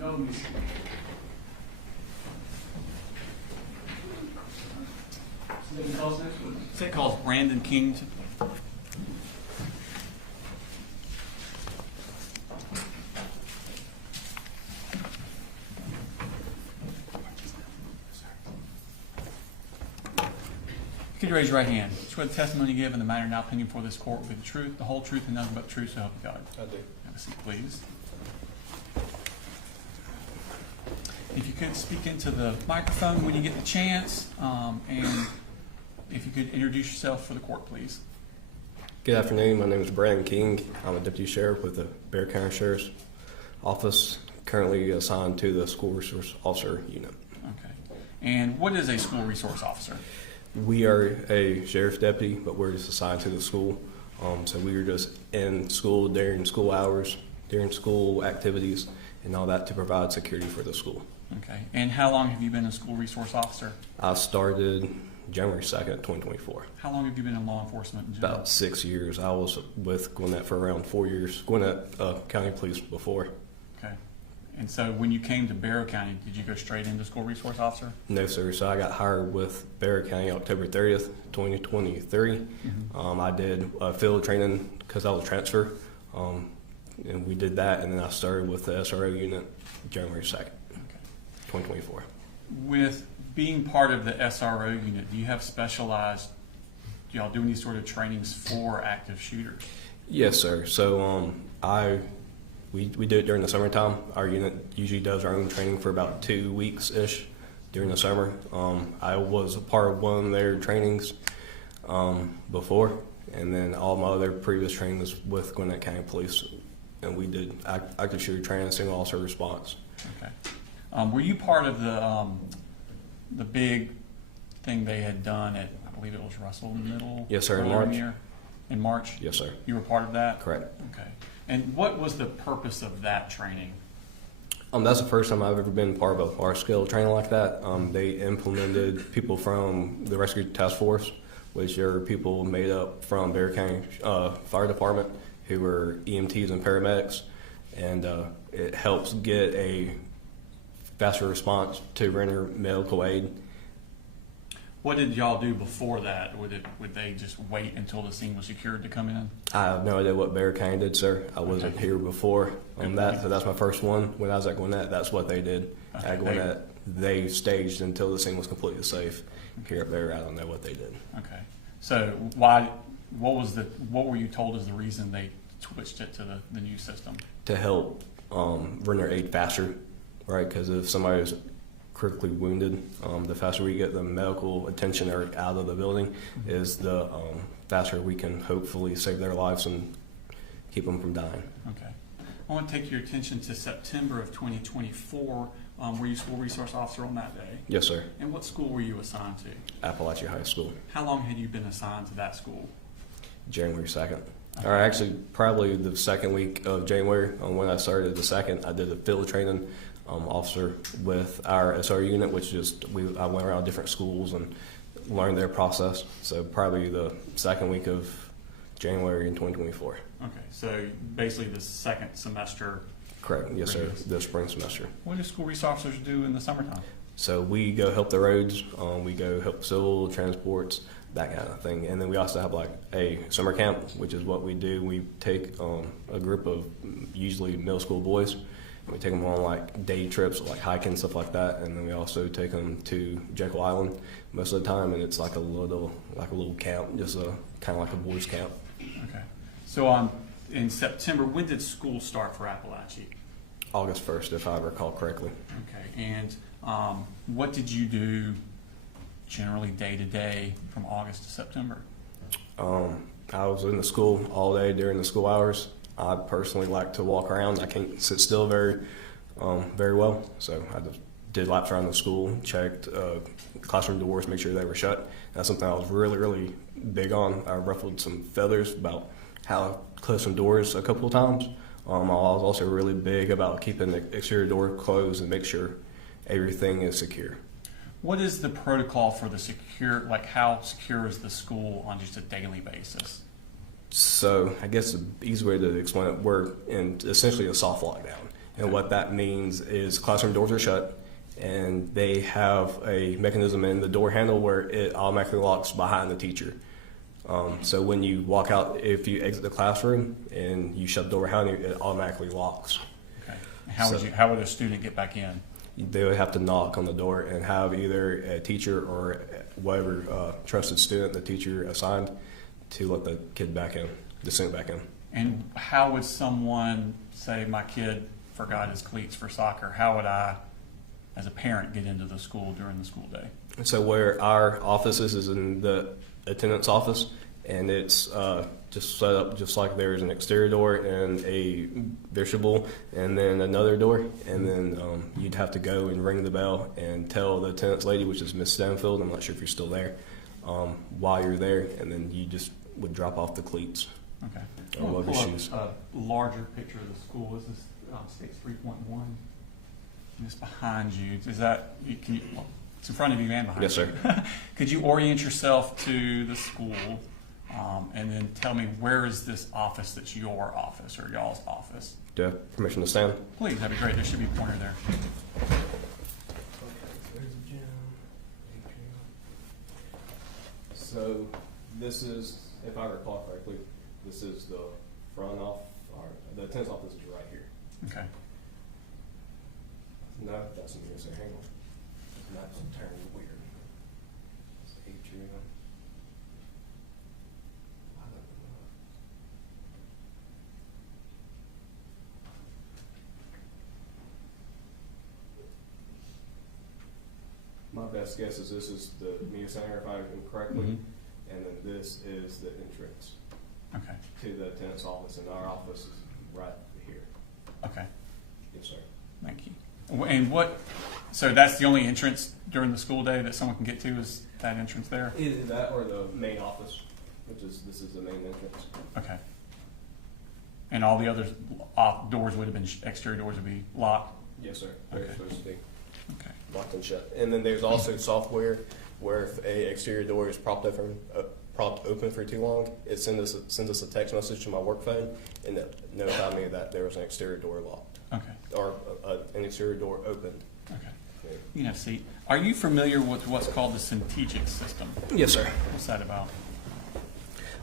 No, Miss. Somebody calls next one. State calls Brandon King. Could you raise your right hand? Swear the testimony you give in the matter now pending before this court will be the truth, the whole truth, and nothing but the truth, so help you God. I do. Have a seat, please. If you could speak into the microphone when you get the chance, and if you could introduce yourself for the court, please. Good afternoon. My name is Brandon King. I'm a deputy sheriff with the Barrow County Sheriff's Office. currently assigned to the school resource officer unit. Okay. And what is a school resource officer? We are a sheriff's deputy, but we're just assigned to the school. So we are just in school during school hours, during school activities, and all that to provide security for the school. Okay. And how long have you been a school resource officer? I started January 2nd, 2024. How long have you been in law enforcement in general? About 6 years. I was with Gwinnett for around 4 years. Gwinnett County Police before. Okay. And so when you came to Barrow County, did you go straight into school resource officer? No, sir. So I got hired with Barrow County October 30th, 2023. Mm-hmm. I did field training because I was a transfer, and we did that, and then I started with the SRO unit January 2nd, 2024. With being part of the SRO unit, do you have specialized, do y'all do any sort of trainings for active shooters? Yes, sir. So we do it during the summertime. Our unit usually does our own training for about 2 weeks-ish during the summer. I was a part of one of their trainings before, and then all my other previous training was with Gwinnett County Police, and we did active shooter training, single officer response. Okay. Were you part of the big thing they had done at, I believe it was Russell Middle? Yes, sir. In earlier March. year? In March? Yes, sir. You were part of that? Correct. Okay. And what was the purpose of that training? That's the first time I've ever been part of a large-scale training like that. They implemented people from the Rescue Task Force, which are people made up from Barrow County Fire Department, who were EMTs and paramedics, and it helps get a faster response to render medical aid. What did y'all do before that? Would they just wait until the scene was secured to come in? I have no idea what Barrow County did, sir. I wasn't here before on that, so that's my first one. When I was at Gwinnett, that's what they did. Okay. At Gwinnett, they staged until the scene was completely safe. Here at Barrow, I don't know what they did. Okay. So what were you told is the reason they switched it to the new system? To help render aid faster, right? Because if somebody's critically wounded, the faster we get the medical attention or out of the building is the faster we can hopefully save their lives and keep them from dying. Okay. I want to take your attention to September of 2024. Were you school resource officer on that day? Yes, sir. And what school were you assigned to? Apalachee High School. How long had you been assigned to that school? January 2nd. Or actually, probably the second week of January. When I started the 2nd, I did a field training officer with our SR unit, which I went around different schools and learned their process. So probably the second week of January in 2024. Okay, so basically the second semester. Correct. Yes, sir. The spring semester. What do school resource officers do in the summertime? So we go help the roads. We go help civil transports, that kind of thing. And then we also have like a summer camp, which is what we do. We take a group of usually middle school boys. We take them on like day trips, like hiking, stuff like that, and then we also take them to Jekyll Island most of the time, and it's like a little camp, just kind of like a boys' camp. Okay. So in September, when did school start for Apalachee? August 1st, if I recall correctly. Okay. And what did you do generally day to day from August to September? I was in the school all day during the school hours. I personally like to walk around. I can't sit still very well, so I just did laps around the school, checked classroom doors, make sure they were shut. That's something I was really, really big on. I ruffled some feathers about how to close some doors a couple of times. I was also really big about keeping the exterior door closed and make sure everything is secure. What is the protocol for the secure, like how secure is the school on just a daily basis? So I guess the easy way to explain it, we're in essentially a soft lockdown. And what that means is classroom doors are shut, and they have a mechanism in the door handle where it automatically locks behind the teacher. So when you walk out, if you exit the classroom and you shut the door behind you, it automatically locks. Okay. How would a student get back in? They would have to knock on the door and have either a teacher or whatever trusted student the teacher assigned to let the kid back in, the student back in. And how would someone say, my kid forgot his cleats for soccer? How would I, as a parent, get into the school during the school day? So where our office is in the attendance office, and it's just set up just like there's an exterior door and a vestibule and then another door. And then you'd have to go and ring the bell and tell the attendance lady, which is Miss Stanfield, I'm not sure if you're still there, why you're there. And then you just would drop off the cleats. Okay. Or We'll rubber pull up shoes. a larger picture of the school. This is States 3.1. Just behind you. Is that, well, it's in front of you and behind you. Yes, sir. Could you orient yourself to the school and then tell me where is this office that's your office or y'all's office? Do I have permission to stand? Please, that'd be great. There should be a pointer there. So this is, if I recall correctly, this is the front off, or the attendance office is right here. Okay. No, that's in here, so hang on. That's turning weird. It's atrium. I don't know. My best guess is this is the media center, if I remember correctly, Mhm. and then this is the entrance Okay. to the attendance office, and our office is right here. Okay. Yes, sir. Thank you. And so that's the only entrance during the school day that someone can get to is that entrance there? Either that or the main office, this is the main entrance. Okay. And all the other doors would have been, exterior doors would be locked? Yes, sir. They're Okay. supposed to be Okay. locked and shut. And then there's also software where if a exterior door is propped open for too long, it sends us a text message to my work phone and it notified me that there was an exterior door locked Okay. or an exterior door opened. Okay. You can have a seat. Are you familiar with what's called the Centegic system? Yes, sir. What's that about?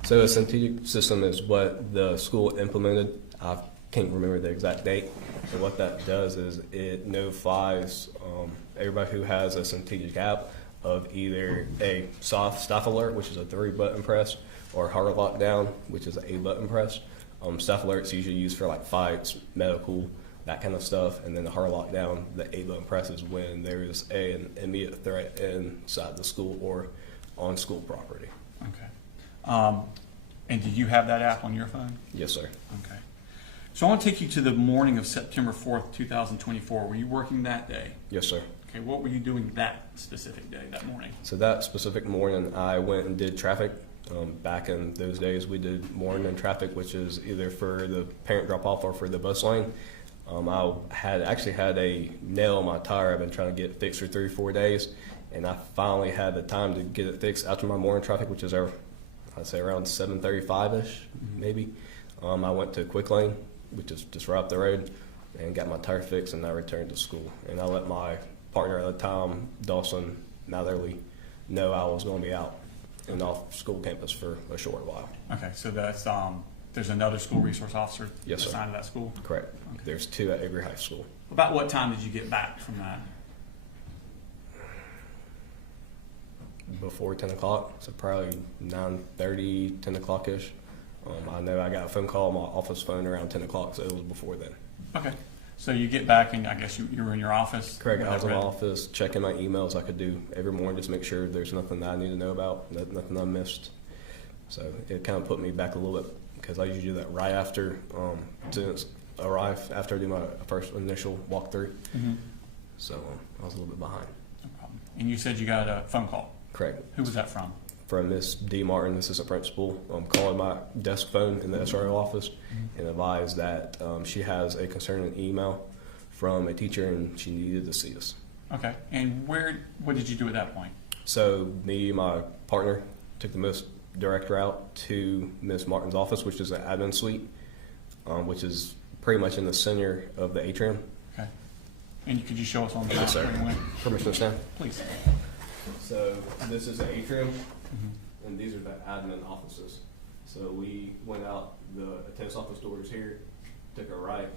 So a strategic system is what the school implemented. I can't remember the exact date. And what that does is it notifies everybody who has a strategic app of either a soft staff alert, which is a 3-button press, or hard lockdown, which is an 8-button press. Staff alerts usually used for like fights, medical, that kind of stuff. And then the hard lockdown, the 8-button press is when there is an immediate threat inside the school or on school property. Okay. And do you have that app on your phone? Yes, sir. Okay. So I want to take you to the morning of September 4th, 2024. Were you working that day? Yes, sir. Okay. What were you doing that specific day, that morning? So that specific morning, I went and did traffic. Back in those days, we did morning traffic, which is either for the parent drop-off or for the bus lane. I had actually had a nail in my tire I've been trying to get fixed for 3 or 4 days, and I finally had the time to get it fixed after my morning traffic, which is I'd say around 7:35ish, maybe. I went to Quick Lane, which is just right up the road, and got my tire fixed, and I returned to school. And I let my partner at the time, Dawson Matherly, know I was going to be out and off school campus for a short while. Okay. So that's there's another school resource officer Yes, sir. assigned to that school? Correct. Okay. There's 2 at every high school. About what time did you get back from that? Before 10 o'clock, so probably 9:30, 10 o'clock-ish. I know I got a phone call on my office phone around 10 o'clock, so it was before then. Okay. So you get back and I guess you were in your office? Correct. with I was that in my read? office checking my emails I could do every morning, just make sure there's nothing that I need to know about, nothing I missed. So it kind of put me back a little bit because I usually do that right after students arrive, after I do my first initial walkthrough. Mm-hmm. So I was a little bit behind. No problem. And you said you got a phone call. Correct. Who was that from? From Miss D. Martin, assistant principal, calling my desk phone in the SRO office and advised that she has a concerning email from a teacher and she needed to see us. Okay. And what did you do at that point? So me and my partner took the most direct route to Miss Martin's office, which is the admin suite, which is pretty much in the center of the atrium. Okay. And could you show us on the map? Yes, sir. where you went? Permission to stand? Please. So this is the atrium, Mm-hmm. and these are the admin offices. So we went out, the attendance office doors here, took a right,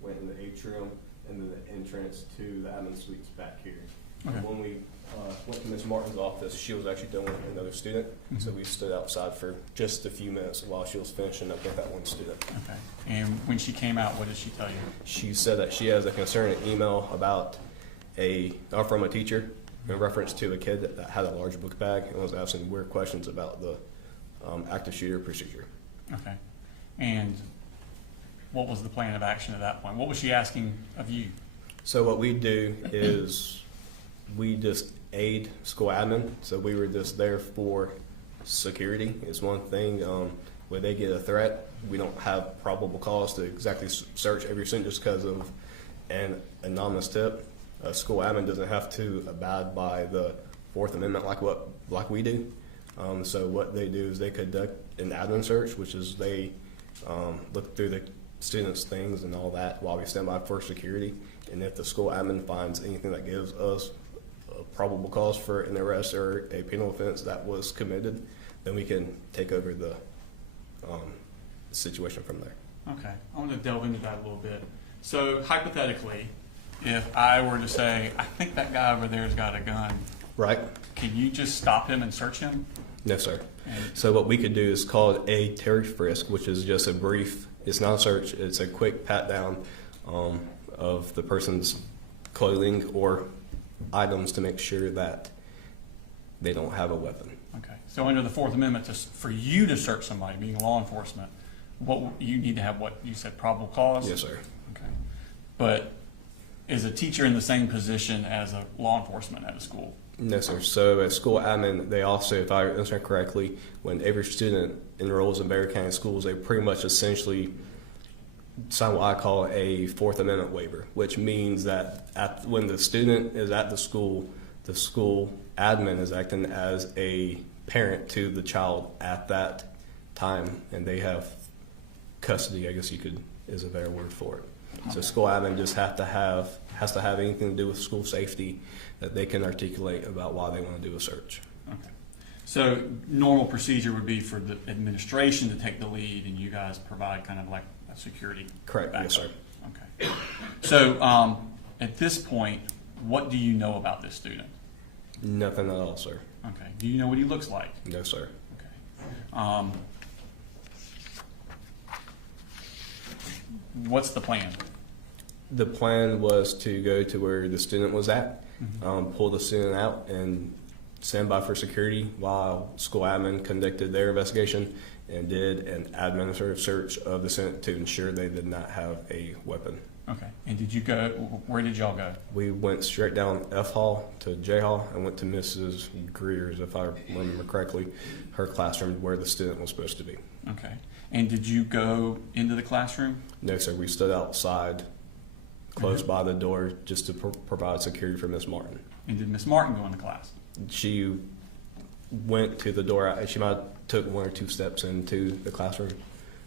went in the atrium, and then the entrance to the admin suites back here. Okay. And when we went to Miss Martin's office, she was actually dealing with another student, so we stood outside for just a few minutes while she was finishing up with that one student. Okay. And when she came out, what did she tell you? She said that she has a concerning email about from a teacher in reference to a kid that had a large book bag and was asking weird questions about the active shooter procedure. Okay. And what was the plan of action at that point? What was she asking of you? So what we do is we just aid school admin. So we were just there for security. It's one thing. When they get a threat, we don't have probable cause to exactly search every student just because of an anonymous tip. A school admin doesn't have to abide by the Fourth Amendment like we do. So what they do is they conduct an admin search, which is they look through the students' things and all that while we stand by for security. And if the school admin finds anything that gives us a probable cause for an arrest or a penal offense that was committed, then we can take over the situation from there. Okay. I want to delve into that a little bit. So hypothetically, if I were to say, I think that guy over there's got a gun, Right? can you just stop him and search him? No, sir. And, So what we could do is called a Terry frisk, which is just a brief, it's not a search, it's a quick pat down of the person's clothing or items to make sure that they don't have a weapon. okay. So under the Fourth Amendment, for you to search somebody, being law enforcement, you need to have what you said, probable cause? Yes, sir. Okay. But is a teacher in the same position as a law enforcement at a school? No, sir. So at school admin, they also, if I understand correctly, when every student enrolls in Barrow County schools, they pretty much essentially sign what I call a Fourth Amendment waiver, which means that when the student is at the school admin is acting as a parent to the child at that time, and they have custody, I guess is a better word for it. So school admin just has to have anything to do with school safety that they can articulate about why they want to do a search. Okay. So normal procedure would be for the administration to take the lead and you guys provide kind of like a security Correct. backup. Yes, sir. Okay. So at this point, what do you know about this student? Nothing at all, sir. Okay. Do you know what he looks like? No, sir. Okay. What's the plan? The plan was to go to where the student was at, pull the student out, and stand by for security while school admin conducted their investigation and did an administrative search of the student to ensure they did not have a weapon. Okay. And where did y'all go? We went straight down F Hall to J Hall and went to Mrs. Greer's, if I remember correctly, her classroom where the student was supposed to be. Okay. And did you go into the classroom? No, sir. We stood outside, close by the door, just to provide security for Miss Martin. And did Miss Martin go into class? She went to the door. She might have took one or two steps into the classroom.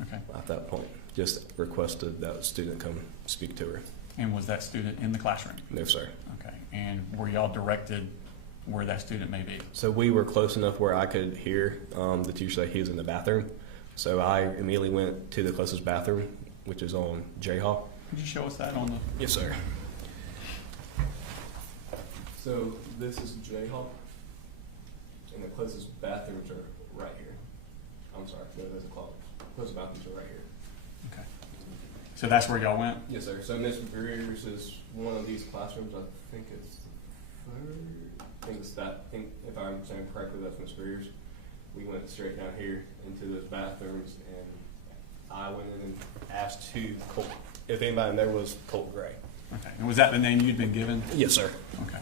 Okay. At that point, just requested that student come speak to her. And was that student in the classroom? No, sir. Okay. And were y'all directed where that student may be? So we were close enough where I could hear the teacher say he was in the bathroom. So I immediately went to the closest bathroom, which is on J Hall. Could you show us that on the? Yes, sir. So this is J Hall, and the closest bathrooms are right here. I'm sorry, no, those are closed. Closest bathrooms are right here. Okay. So that's where y'all went? Yes, sir. So Miss Greer's is one of these classrooms. I think it's the third. I think if I'm saying correctly, that's Miss Greer's. We went straight down here into those bathrooms, and I went in and asked if anybody in there was Colin Gray. Okay. And was that the name you'd been given? Yes, sir. Okay.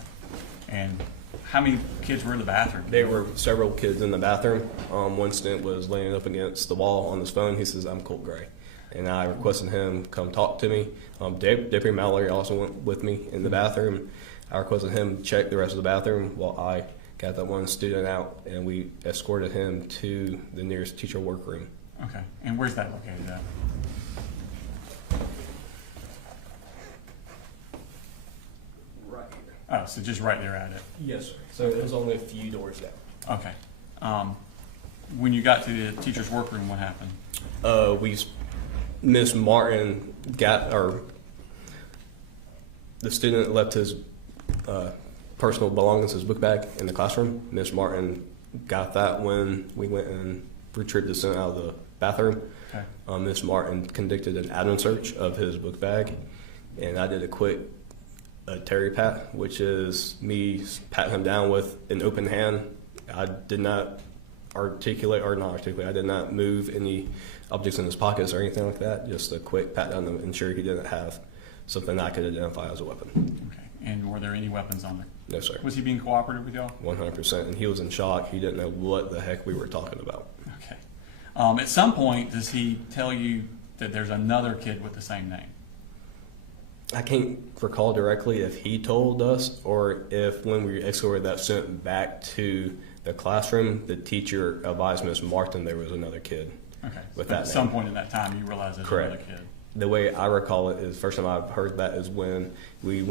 And how many kids were in the bathroom? There were several kids in the bathroom. One student was laying up against the wall on his phone. He says, "I'm Colin Gray." And I requested him come talk to me. Deputy Mallory also went with me in the bathroom. I requested him check the rest of the bathroom while I got that one student out, and we escorted him to the nearest teacher workroom. Okay. And where's that located at? Right here. Oh, so just right there at it. Yes, sir. So it was only a few doors down. Okay. When you got to the teacher's workroom, what happened? Miss Martin the student left his personal belongings, his book bag, in the classroom. Miss Martin got that when we went and retrieved the student out of the bathroom. Okay. Miss Martin conducted an admin search of his book bag, and I did a quick Terry pat, which is me patting him down with an open hand. I did not articulate or not articulate. I did not move any objects in his pockets or anything like that. Just a quick pat down to ensure he didn't have something I could identify as a weapon. Okay. And were there any weapons on there? No, sir. Was he being cooperative with y'all? 100%. And he was in shock. He didn't know what the heck we were talking about. Okay. At some point, does he tell you that there's another kid with the same name? I can't recall directly if he told us or if when we escorted that student back to the classroom, the teacher advised Ms. Martin there was another kid. Okay. With But that at some name. point in that time, you realized there's Correct. another kid. The way I recall it is first time I've heard that is when we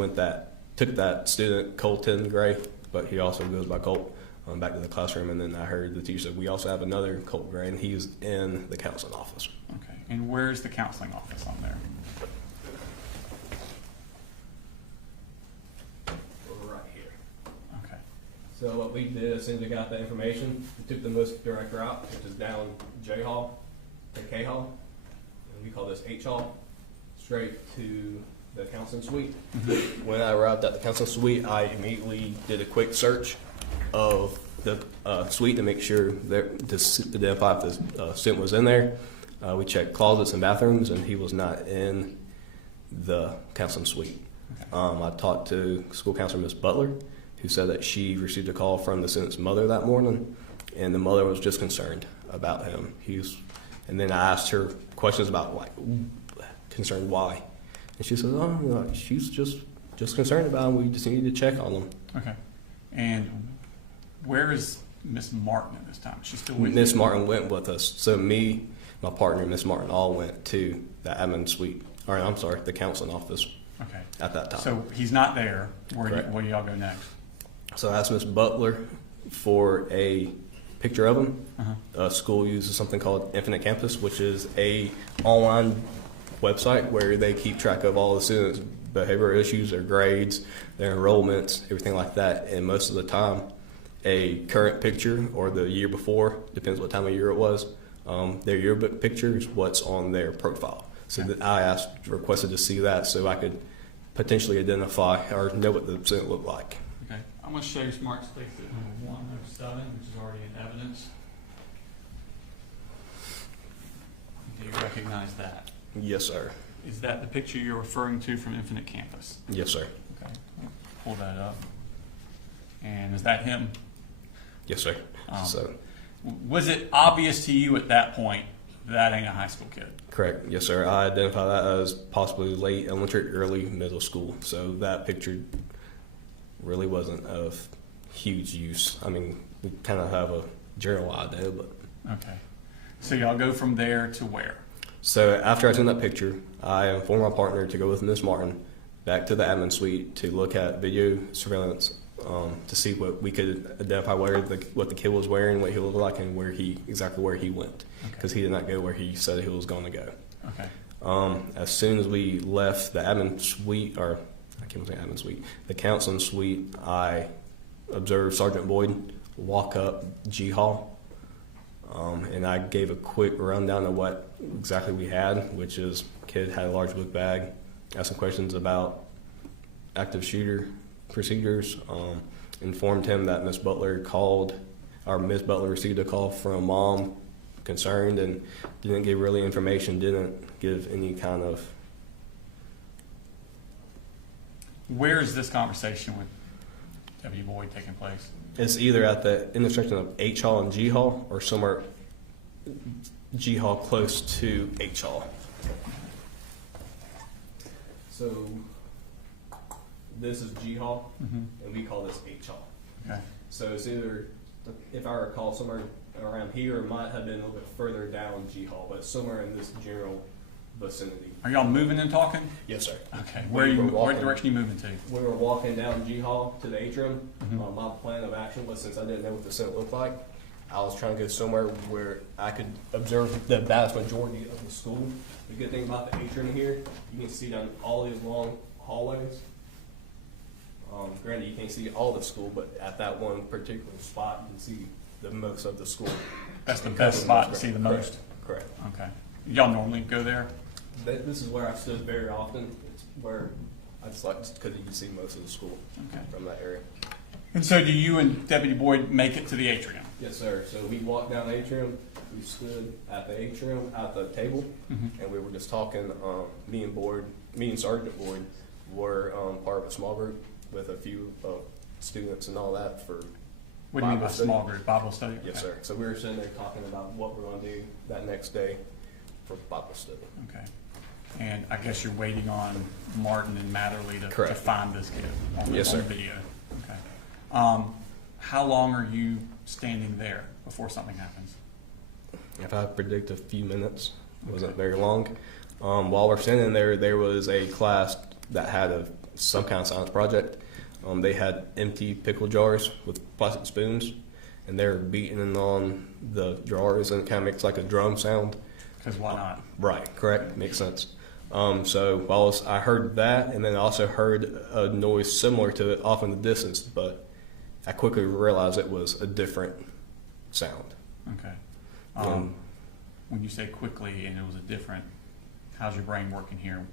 took that student, Colin Gray, but he also goes by Colt, back to the classroom, and then I heard the teacher said, we also have another Colin Gray, and he's in the counseling office. Okay. And where's the counseling office on there? We're right here. Okay. So what we did as soon as we got that information, we took the most direct route, which is down J Hall to K Hall, and we call this H Hall, straight to the counseling suite. When I arrived at the counseling suite, I immediately did a quick search of the suite to make sure that to identify if the student was in there. We checked closets and bathrooms, and he was not in the counseling suite. I talked to school counselor Ms. Butler, who said that she received a call from the student's mother that morning, and the mother was just concerned about him. And then I asked her questions about concerned why, and she said, "Oh, she's just concerned about him. We just need to check on him." Okay. And where is Miss Martin at this time? She's still with Miss you? Martin went with us. So me, my partner, Miss Martin, all went to the admin suite, or I'm sorry, the counseling office. Okay. At that time. So he's not there. Correct. Where do y'all go next? So I asked Miss Butler for a picture of him. School uses something called Infinite Campus, which is a online website where they keep track of all the students' behavioral issues, their grades, their enrollments, everything like that. And most of the time, a current picture or the year before, depends what time of year it was, their yearbook picture is what's on their profile. So that I requested to see that so I could potentially identify or know what the student looked like. Okay. I'm going to show you Smart Space at number 107, which is already in evidence. Do you recognize that? Yes, sir. Is that the picture you're referring to from Infinite Campus? Yes, sir. Okay. Pull that up. And is that him? Yes, sir. Was it obvious to you at that point that ain't a high school kid? Correct. Yes, sir. I identify that as possibly late elementary, early middle school. So that picture really wasn't of huge use. I mean, we kind of have a general idea, but. Okay. So y'all go from there to where? So after I took that picture, I informed my partner to go with Ms. Martin back to the admin suite to look at video surveillance to see what we could identify what the kid was wearing, what he looked like, and exactly where he went. Because he did not go where he said he was going to go. Okay. As soon as we left the admin suite, the counseling suite, I observed Sergeant Boyd walk up G Hall, and I gave a quick rundown of what exactly we had, which is kid had a large book bag, asked some questions about active shooter procedures, informed him that Miss Butler received a call from mom concerned, and didn't give really information, didn't give any kind of. Where is this conversation with W. Boyd taking place? It's either at the intersection of H Hall and G Hall, or somewhere G Hall close to H Hall. So this is G Hall, and we call this H Hall. Okay. So it's either, if I recall, somewhere around here, it might have been a little bit further down G Hall, but somewhere in this general vicinity. Are y'all moving and talking? Yes, sir. Okay. What direction are you moving to? We were walking down G Hall to the atrium. My plan of action was, since I didn't know what the center looked like, I was trying to go somewhere where I could observe the vast majority of the school. The good thing about the atrium here, you can see down all these long hallways. Granted, you can't see all the school, but at that one particular spot, you can see the most of the school. That's the best spot to see the most? Correct. Okay. Y'all normally go there? This is where I stood very often. It's where I just like, because you can see most of the school from that area. And so do you and Deputy Boyd make it to the atrium? Yes, sir. So we walked down the atrium. We stood at the atrium at the table, and we were just talking. Me and Sergeant Boyd were part of a small group with a few students and all that for. What do you mean by small group? Bible study? Yes, sir. So we were sitting there talking about what we're going to do that next day for Bible study. Okay. And I guess you're waiting on Martin and Matherly to Correct. find this kid on Yes, the sir. video. Okay. How long are you standing there before something happens? If I predict a few minutes, it wasn't very long. While we're standing there, there was a class that had some kind of science project. They had empty pickle jars with plastic spoons, and they were beating on the jars, and it kind of makes like a drum sound. Because why not? Right, correct, makes sense. So I heard that, and then I also heard a noise similar to it off in the distance, but I quickly realized it was a different sound. Okay. When you say quickly and it was a different, how's your brain working here?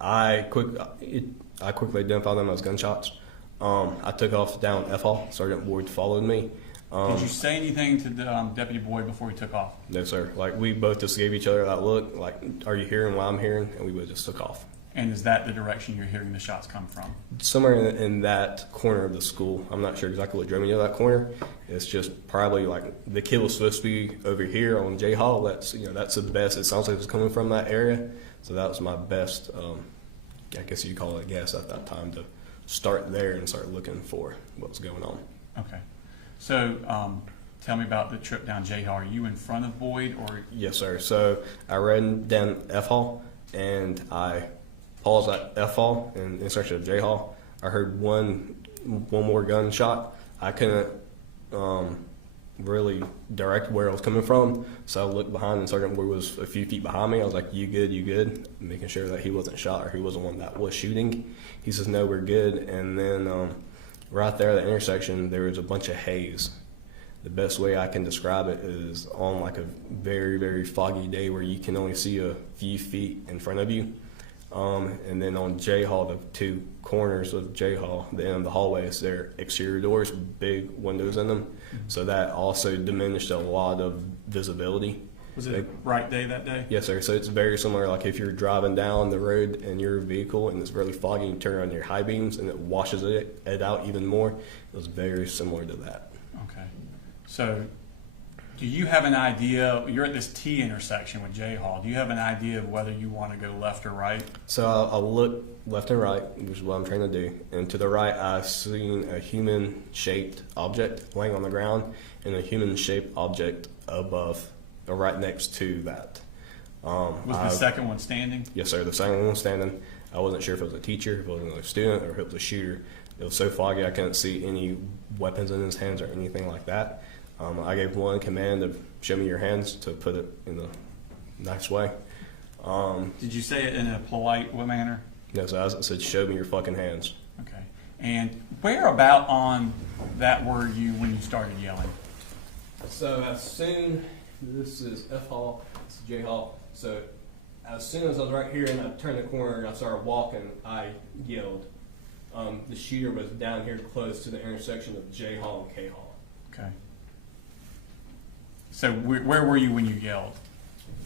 I quickly identified them as gunshots. I took off down F Hall. Sergeant Boyd followed me. Did you say anything to Deputy Boyd before he took off? No, sir. Like, we both just gave each other that look, like, are you hearing what I'm hearing? And we both just took off. And is that the direction you're hearing the shots come from? Somewhere in that corner of the school. I'm not sure exactly what drove me to that corner. It's just probably like the kid was supposed to be over here on J Hall. That's the best. It sounds like it's coming from that area. So that was my best, I guess you'd call it a guess at that time, to start there and start looking for what was going on. Okay. So tell me about the trip down J Hall. Are you in front of Boyd or? Yes, sir. So I ran down F Hall and I paused at F Hall and in search of J Hall. I heard one more gunshot. I couldn't really direct where it was coming from, so I looked behind and Sergeant Boyd was a few feet behind me. I was like, you good, you good? Making sure that he wasn't shot or he wasn't one that was shooting. He says, no, we're good. And then right there at the intersection, there was a bunch of haze. The best way I can describe it is on like a very, very foggy day where you can only see a few feet in front of you. And then on J Hall, the two corners of J Hall, the end of the hallways, they're exterior doors, big windows in them. Mm-hmm. So that also diminished a lot of visibility. Was it a bright day that day? Yes, sir. So it's very similar. Like if you're driving down the road in your vehicle and it's really foggy, you turn on your high beams and it washes it out even more. It was very similar to that. Okay. So do you have an idea, you're at this T intersection with J Hall, do you have an idea of whether you want to go left or right? So I'll look left and right, which is what I'm trying to do. And to the right, I've seen a human-shaped object laying on the ground and a human-shaped object above, or right next to that. Was the second one standing? Yes, sir. The second one was standing. I wasn't sure if it was a teacher, if it was another student, or if it was a shooter. It was so foggy I couldn't see any weapons in his hands or anything like that. I gave one command to show me your hands, to put it in a nice way. Did you say it in a polite manner? No, so I said, show me your fucking hands. Okay. And where about on that were you when you started yelling? So as soon, this is F Hall, this is J Hall. So as soon as I was right here and I turned the corner and I started walking, I yelled. The shooter was down here close to the intersection of J Hall and K Hall. Okay. So where were you when you yelled?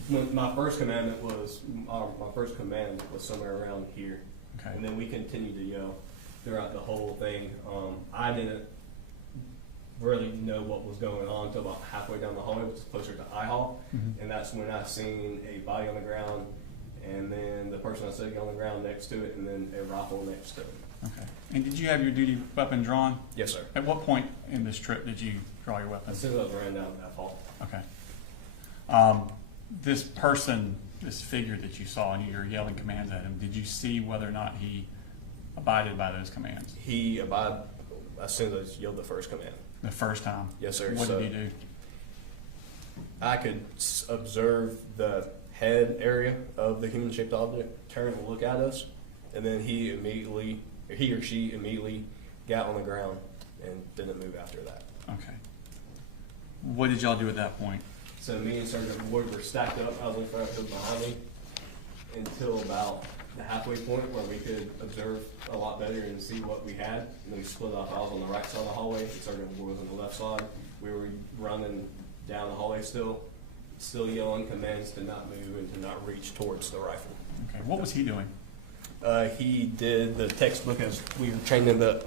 My first command was somewhere around here. Okay. And then we continued to yell throughout the whole thing. I didn't really know what was going on until about halfway down the hallway, which is closer to I Hall. Mm-hmm. And that's when I seen a body on the ground, and then the person I was sitting on the ground next to it, and then a rifle next to it. Okay. And did you have your duty weapon drawn? Yes, sir. At what point in this trip did you draw your weapon? As soon as I was ran down that hall. Okay. This person, this figure that you saw, and you're yelling commands at him, did you see whether or not he abided by those commands? He abided as soon as I yelled the first command. The first time? Yes, sir. What did he do? I could observe the head area of the human-shaped object turn and look at us, and then he or she immediately got on the ground and didn't move after that. Okay. What did y'all do at that point? So me and Sergeant Boyd were stacked up. I was in front of him behind me until about the halfway point where we could observe a lot better and see what we had. And then we split off. I was on the right side of the hallway, and Sergeant Boyd was on the left side. We were running down the hallway still yelling commands to not move and to not reach towards the rifle. Okay, what was he doing? He did the textbook as we were trained in the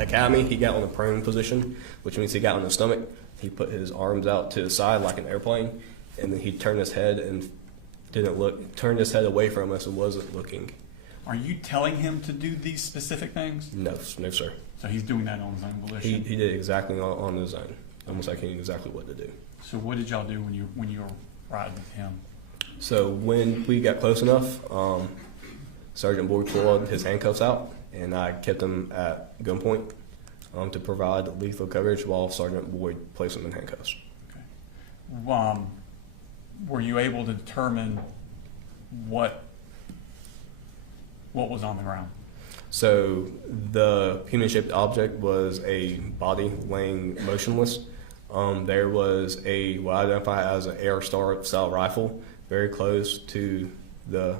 academy. He got on the prone position, which means he got on the stomach. He put his arms out to the side like an airplane, and then he turned his head and didn't look, turned his head away from us and wasn't looking. Are you telling him to do these specific things? No, sir. So he's doing that on his own volition? He did exactly on his own, almost like he knew exactly what to do. So what did y'all do when you were riding with him? So when we got close enough, Sergeant Boyd pulled his handcuffs out, and I kept him at gunpoint to provide lethal coverage while Sergeant Boyd placed him in handcuffs. Okay. Were you able to determine what was on the ground? So the human-shaped object was a body laying motionless. There was what I identify as an Air Star style rifle very close to the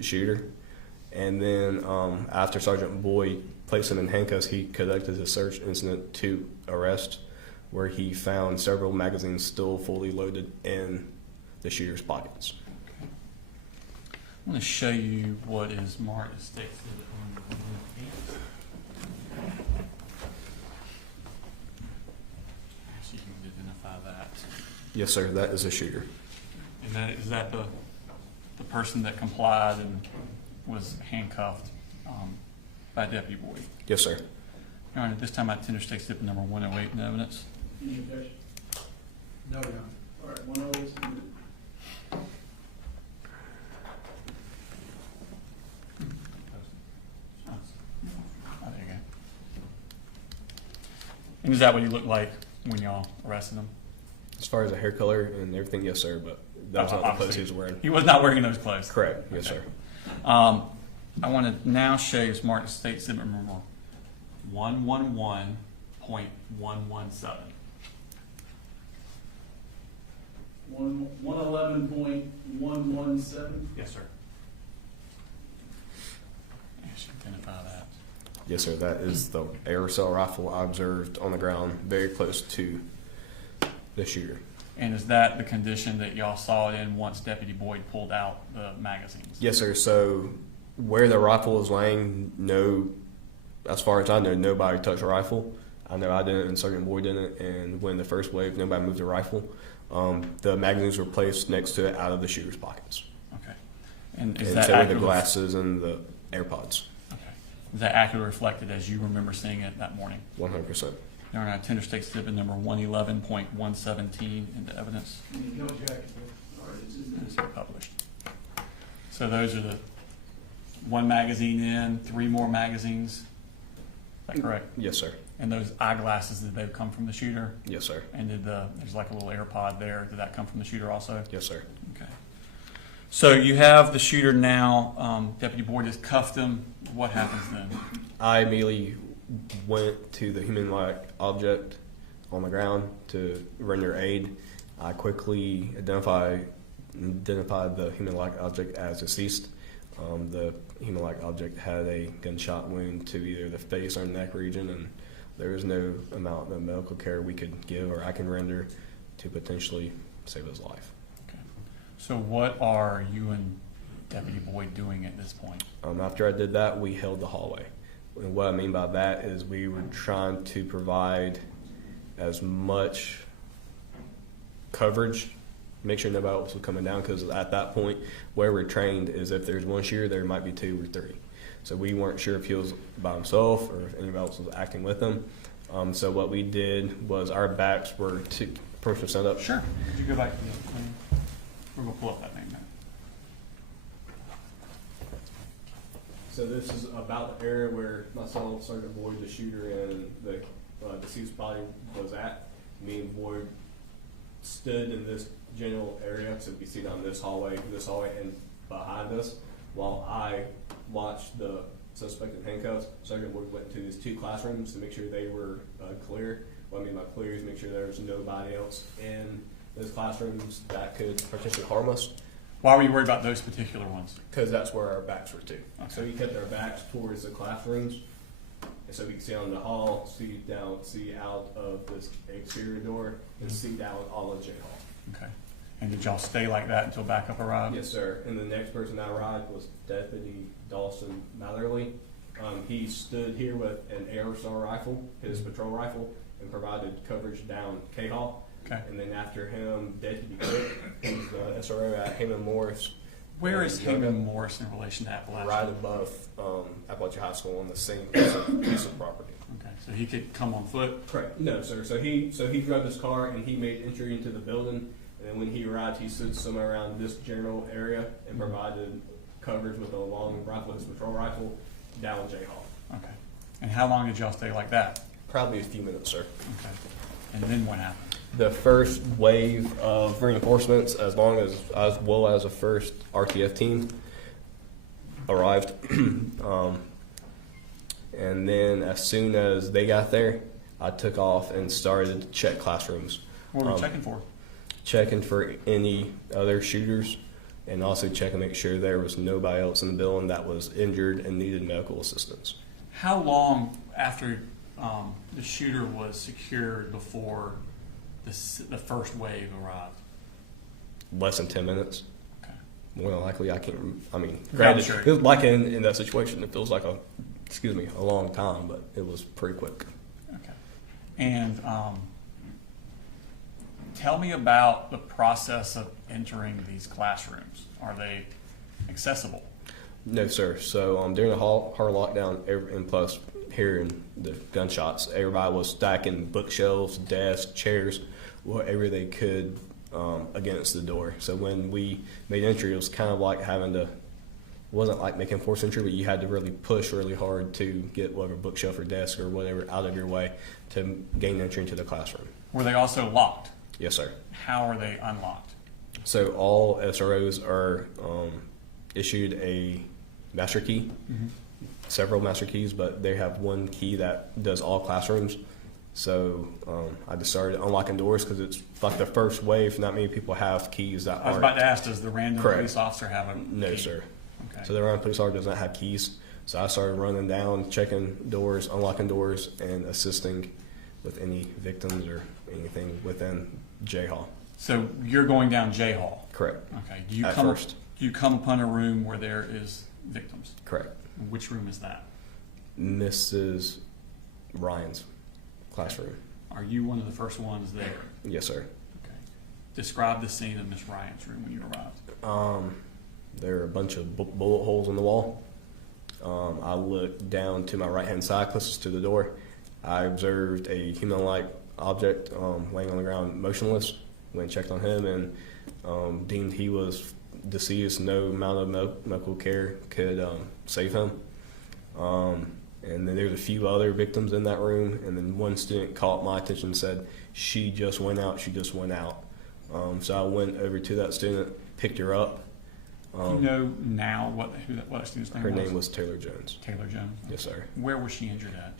shooter. And then after Sergeant Boyd placed him in handcuffs, he conducted a search incident to arrest, where he found several magazines still fully loaded in the shooter's pockets. Okay. I'm going to show you what is marked as State Exhibit 118. So you can identify that. Yes, sir. That is a shooter. And is that the person that complied and was handcuffed by Deputy Boyd? Yes, sir. Your Honor, at this time I tender State Exhibit number 108 in evidence. Any objection? No, Your Honor. All right, 108 is submitted. Oh, there you go. And is that what he looked like when y'all arrested him? As far as the hair color and everything, yes, sir. But that was not the clothes he was wearing. He was not wearing those clothes. Correct. Yes, Okay. sir. I want to now show you Smart State Exhibit number 111.117. 111.117. Yes, sir. I should identify that. Yes, sir. That is the aerosol rifle I observed on the ground very close to the shooter. And is that the condition that y'all saw it in once Deputy Boyd pulled out the magazines? Yes, sir. So where the rifle was laying, as far as I know, nobody touched the rifle. I know I didn't and Sergeant Boyd didn't. And when the first wave, nobody moved the rifle. The magazines were placed next to it out of the shooter's pockets. Okay. And is And that so were the accurately, glasses and the AirPods. okay. Is that accurately reflected as you remember seeing it that morning? 100%. Your Honor, I tender State Exhibit number 111.117 into evidence. No objection. All right, it's It's published. So those are the one magazine in, 3 more magazines. Is that correct? Yes, sir. And those eyeglasses, did they come from the shooter? Yes, sir. And there's like a little AirPod there. Did that come from the shooter also? Yes, sir. Okay. So you have the shooter now. Deputy Boyd has cuffed him. What happens then? I immediately went to the human-like object on the ground to render aid. I quickly identified the human-like object as deceased. The human-like object had a gunshot wound to either the face or neck region, and there is no amount of medical care we could give or I can render to potentially save his life. Okay. So what are you and Deputy Boyd doing at this point? After I did that, we held the hallway. And what I mean by that is we were trying to provide as much coverage, make sure nobody else was coming down, because at that point, where we're trained is if there's one shooter, there might be 2 or 3. So we weren't sure if he was by himself or if anybody else was acting with him. So what we did was our backs were to person stand up. Sure. Could you go back to the other thing? We're going to pull up that name now. So this is about the area where myself, Sergeant Boyd, the shooter, and the deceased body was at. Me and Boyd stood in this general area, so we see down this hallway, and behind us, while I watched the suspect in handcuffs. Sergeant Boyd went into his 2 classrooms to make sure they were clear. What I mean by clear is make sure there was nobody else in those classrooms that could potentially harm us. Why were you worried about those particular ones? Because that's where our backs were to. Okay. So we kept our backs towards the classrooms, and so we could see on the hall, see out of this exterior door, and see down all of J Hall. Okay. And did y'all stay like that until backup arrived? Yes, sir. And the next person that arrived was Deputy Dawson Matherly. He stood here with an aerosol rifle, his patrol rifle, and provided coverage down K Hall. Okay. And then after him, Deputy Cook, who's the SRO at Heyman Morris. Where is Heyman Morris in relation to Apalachee? Right above Apalachee High School on the same piece of property. Okay, so he could come on foot? Correct. No, sir. So he drove his car and he made entry into the building. And then when he arrived, he stood somewhere around this general area and provided coverage with a long rifle, his patrol rifle, down J Hall. Okay. And how long did y'all stay like that? Probably a few minutes, sir. Okay. And then what happened? The first wave of reinforcements, as well as the first RTF team, arrived. And then as soon as they got there, I took off and started to check classrooms. What were you checking for? Checking for any other shooters, and also checking to make sure there was nobody else in the building that was injured and needed medical assistance. How long after the shooter was secured before the first wave arrived? Less than 10 minutes. Okay. More than likely, granted, sure. it was like in that situation, it feels like a long time, but it was pretty quick. Okay. And tell me about the process of entering these classrooms. Are they accessible? No, sir. So during the hard lockdown, and plus hearing the gunshots, everybody was stacking bookshelves, desks, chairs, whatever they could against the door. So when we made entry, it was kind of like wasn't like making forced entry, but you had to really push really hard to get whatever bookshelf or desk or whatever out of your way to gain entry into the classroom. Were they also locked? Yes, sir. How are they unlocked? So all SROs are issued a master key, several master keys, but they have one key that does all classrooms. So I just started unlocking doors because it's like the first wave. Not many people have keys that I was about to ask, does the random Correct. police officer have a No, key? sir. Okay. So the random police officer does not have keys. So I started running down, checking doors, unlocking doors, and assisting with any victims or anything within J Hall. So you're going down J Hall? Correct. Okay. At first. Do you come upon a room where there is victims? Correct. Which room is that? Mrs. Ryan's classroom. Are you one of the first ones there? Yes, sir. Okay. Describe the scene of Miss Ryan's room when you arrived. There are a bunch of bullet holes in the wall. I looked down to my right-hand side, closest to the door. I observed a human-like object laying on the ground motionless. Went and checked on him and deemed he was deceased. No amount of medical care could save him. And then there's a few other victims in that room. And then one student caught my attention and said, "She just went out. She just went out." So I went over to that student, picked her up. Do you know now what that student's name was? Her name was Taylor Jones. Taylor Jones? Yes, sir. Where was she injured at?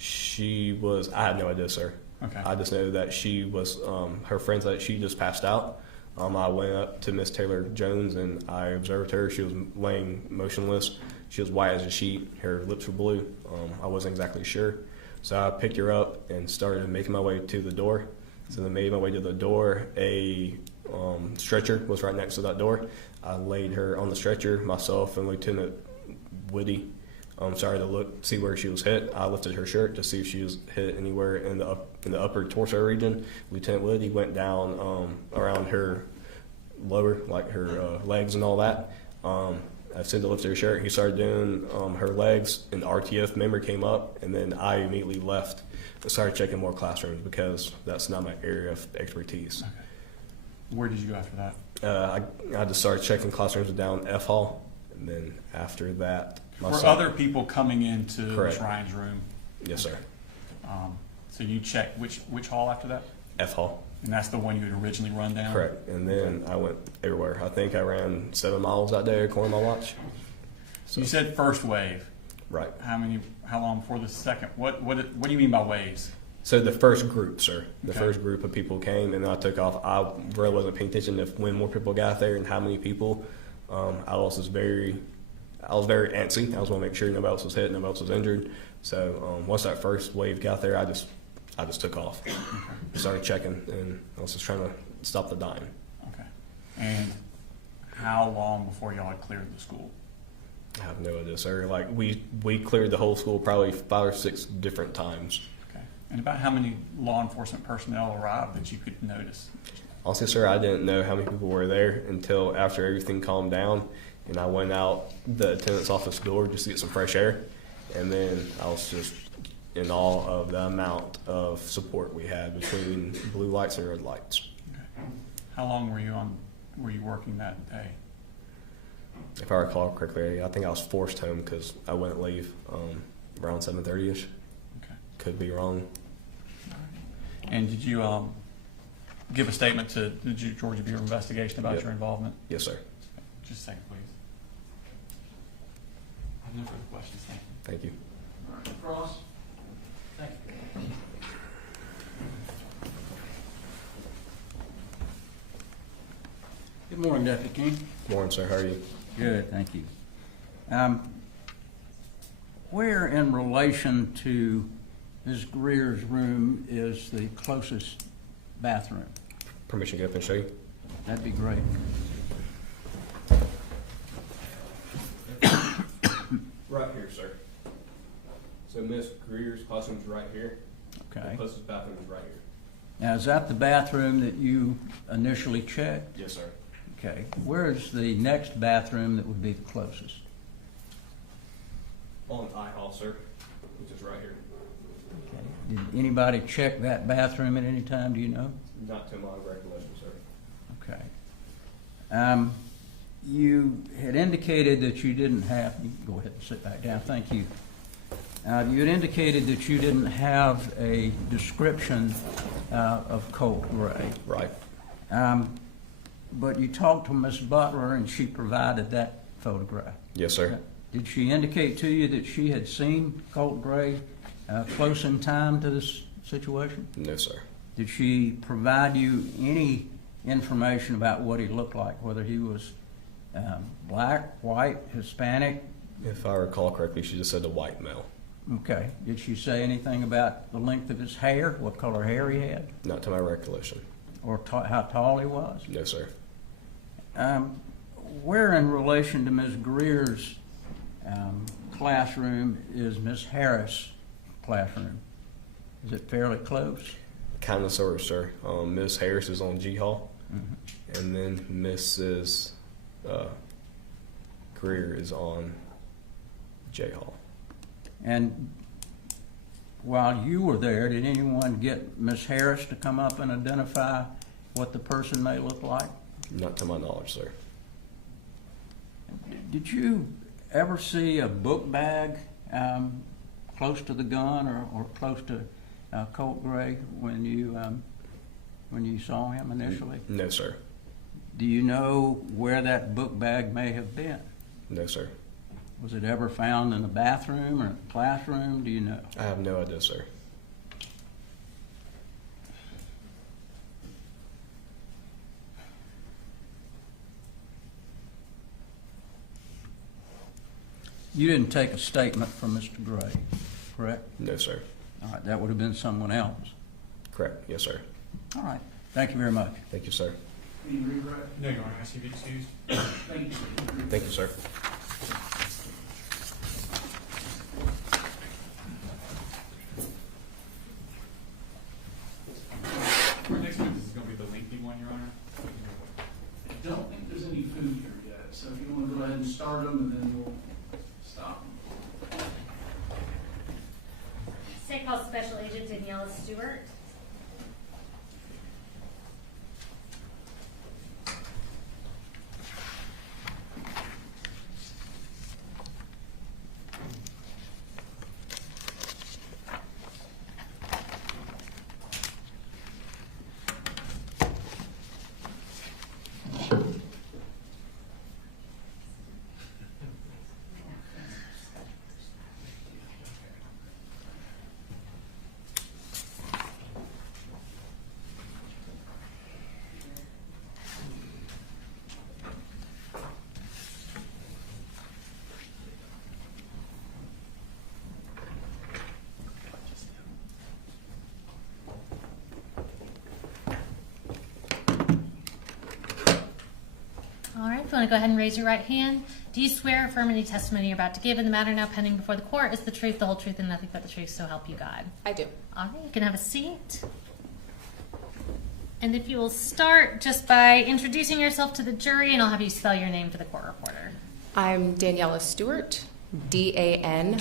I had no idea, sir. Okay. I just know that she was, her friend said she just passed out. I went up to Miss Taylor Jones and I observed her. She was laying motionless. She was white as a sheet. Her lips were blue. I wasn't exactly sure. So I picked her up and started making my way to the door. So I made my way to the door. A stretcher was right next to that door. I laid her on the stretcher, myself and Lieutenant Woody. Started to see where she was hit. I lifted her shirt to see if she was hit anywhere in the upper torso region. Lieutenant Woody went down around her lower, like her legs and all that. I said to lift her shirt. He started doing her legs, and the RTF member came up, and then I immediately left and started checking more classrooms because that's not my area of expertise. Okay. Where did you go after that? I just started checking classrooms down F Hall, and then after that, Were other people coming into Correct. Miss Ryan's room? Yes, sir. So you checked which hall after that? F Hall. And that's the one you had originally run down? Correct. And then I went everywhere. I think I ran 7 miles that day according to my watch. So you said first wave. Right. How long before the second? What do you mean by waves? So the first group, sir. The Okay. first group of people came, and then I took off. I really wasn't paying attention to when more people got there and how many people. I was very antsy. I was going to make sure nobody else was hit, nobody else was injured. So once that first wave got there, I just took off, started checking, and I was just trying to stop the dying. Okay. And how long before y'all had cleared the school? I have no idea, sir. Like we cleared the whole school probably 5 or 6 different times. Okay. And about how many law enforcement personnel arrived that you could notice? Honestly, sir, I didn't know how many people were there until after everything calmed down, and I went out the attendant's office door just to get some fresh air, and then I was just in awe of the amount of support we had between blue lights and red lights. Okay. How long were you working that day? If I recall correctly, I think I was forced home because I wouldn't leave around 7:30ish. Okay. Could be wrong. And did you give a statement to the Georgia Bureau of Investigation about Yep. your involvement? Yes, sir. Just a second, please. I have no further questions. Thank you. Thank you. All right, Ross? Thank you. Good morning, Deputy King. Morning, sir. How are you? Good, thank you. Where in relation to Ms. Greer's room is the closest bathroom? Permission to get up and show you? That'd be great. Right here, sir. So Miss Greer's classroom's right here. Okay. The closest bathroom is right here. Now, is that the bathroom that you initially checked? Yes, sir. Okay. Where is the next bathroom that would be the closest? On I hall, sir, which is right here. Okay. Did anybody check that bathroom at any time, do you know? Not to my recollection, sir. Okay. You had indicated that you didn't have, you can go ahead and sit back down, thank you. You had indicated that you didn't have a description of Colt Gray. Right. But you talked to Ms. Butler and she provided that photograph. Yes, sir. Did she indicate to you that she had seen Colt Gray close in time to this situation? No, sir. Did she provide you any information about what he looked like, whether he was black, white, Hispanic? If I recall correctly, she just said a white male. Okay. Did she say anything about the length of his hair, what color hair he had, Not to my recollection. or how tall he was? No, sir. Where in relation to Ms. Greer's classroom is Ms. Harris' classroom? Is it fairly close? Kind of, sort of, sir. Miss Harris is on G Hall, and then Mrs. Greer is on J Hall. And while you were there, did anyone get Ms. Harris to come up and identify what the person may look like? Not to my knowledge, sir. Did you ever see a book bag close to the gun or close to Colt Gray when you saw him initially? No, sir. Do you know where that book bag may have been? No, sir. Was it ever found in the bathroom or in the classroom? Do you know? I have no idea, sir. You didn't take a statement from Mr. Gray, correct? No, sir. All right, that would have been someone else. Correct. Yes, sir. All right, thank you very much. Thank you, sir. Any rewrite? No, Your Honor, I ask you to be excused. Thank you. Thank you, sir. Our next witness is going to be the lengthy one, Your Honor. I don't think there's any food here yet, so if you want to go ahead and start them, and then we'll stop them. State Call Special Agent Daniela Stewart. If you want to go ahead and raise your right hand. Do you swear or affirm any testimony you're about to give in the matter now pending before the court is the truth, the whole truth, and nothing but the truth, so help you God? I do. All right, you can have a seat. And if you will start just by introducing yourself to the jury, and I'll have you spell your name for the court reporter. I'm Daniela Stewart, DANIELLA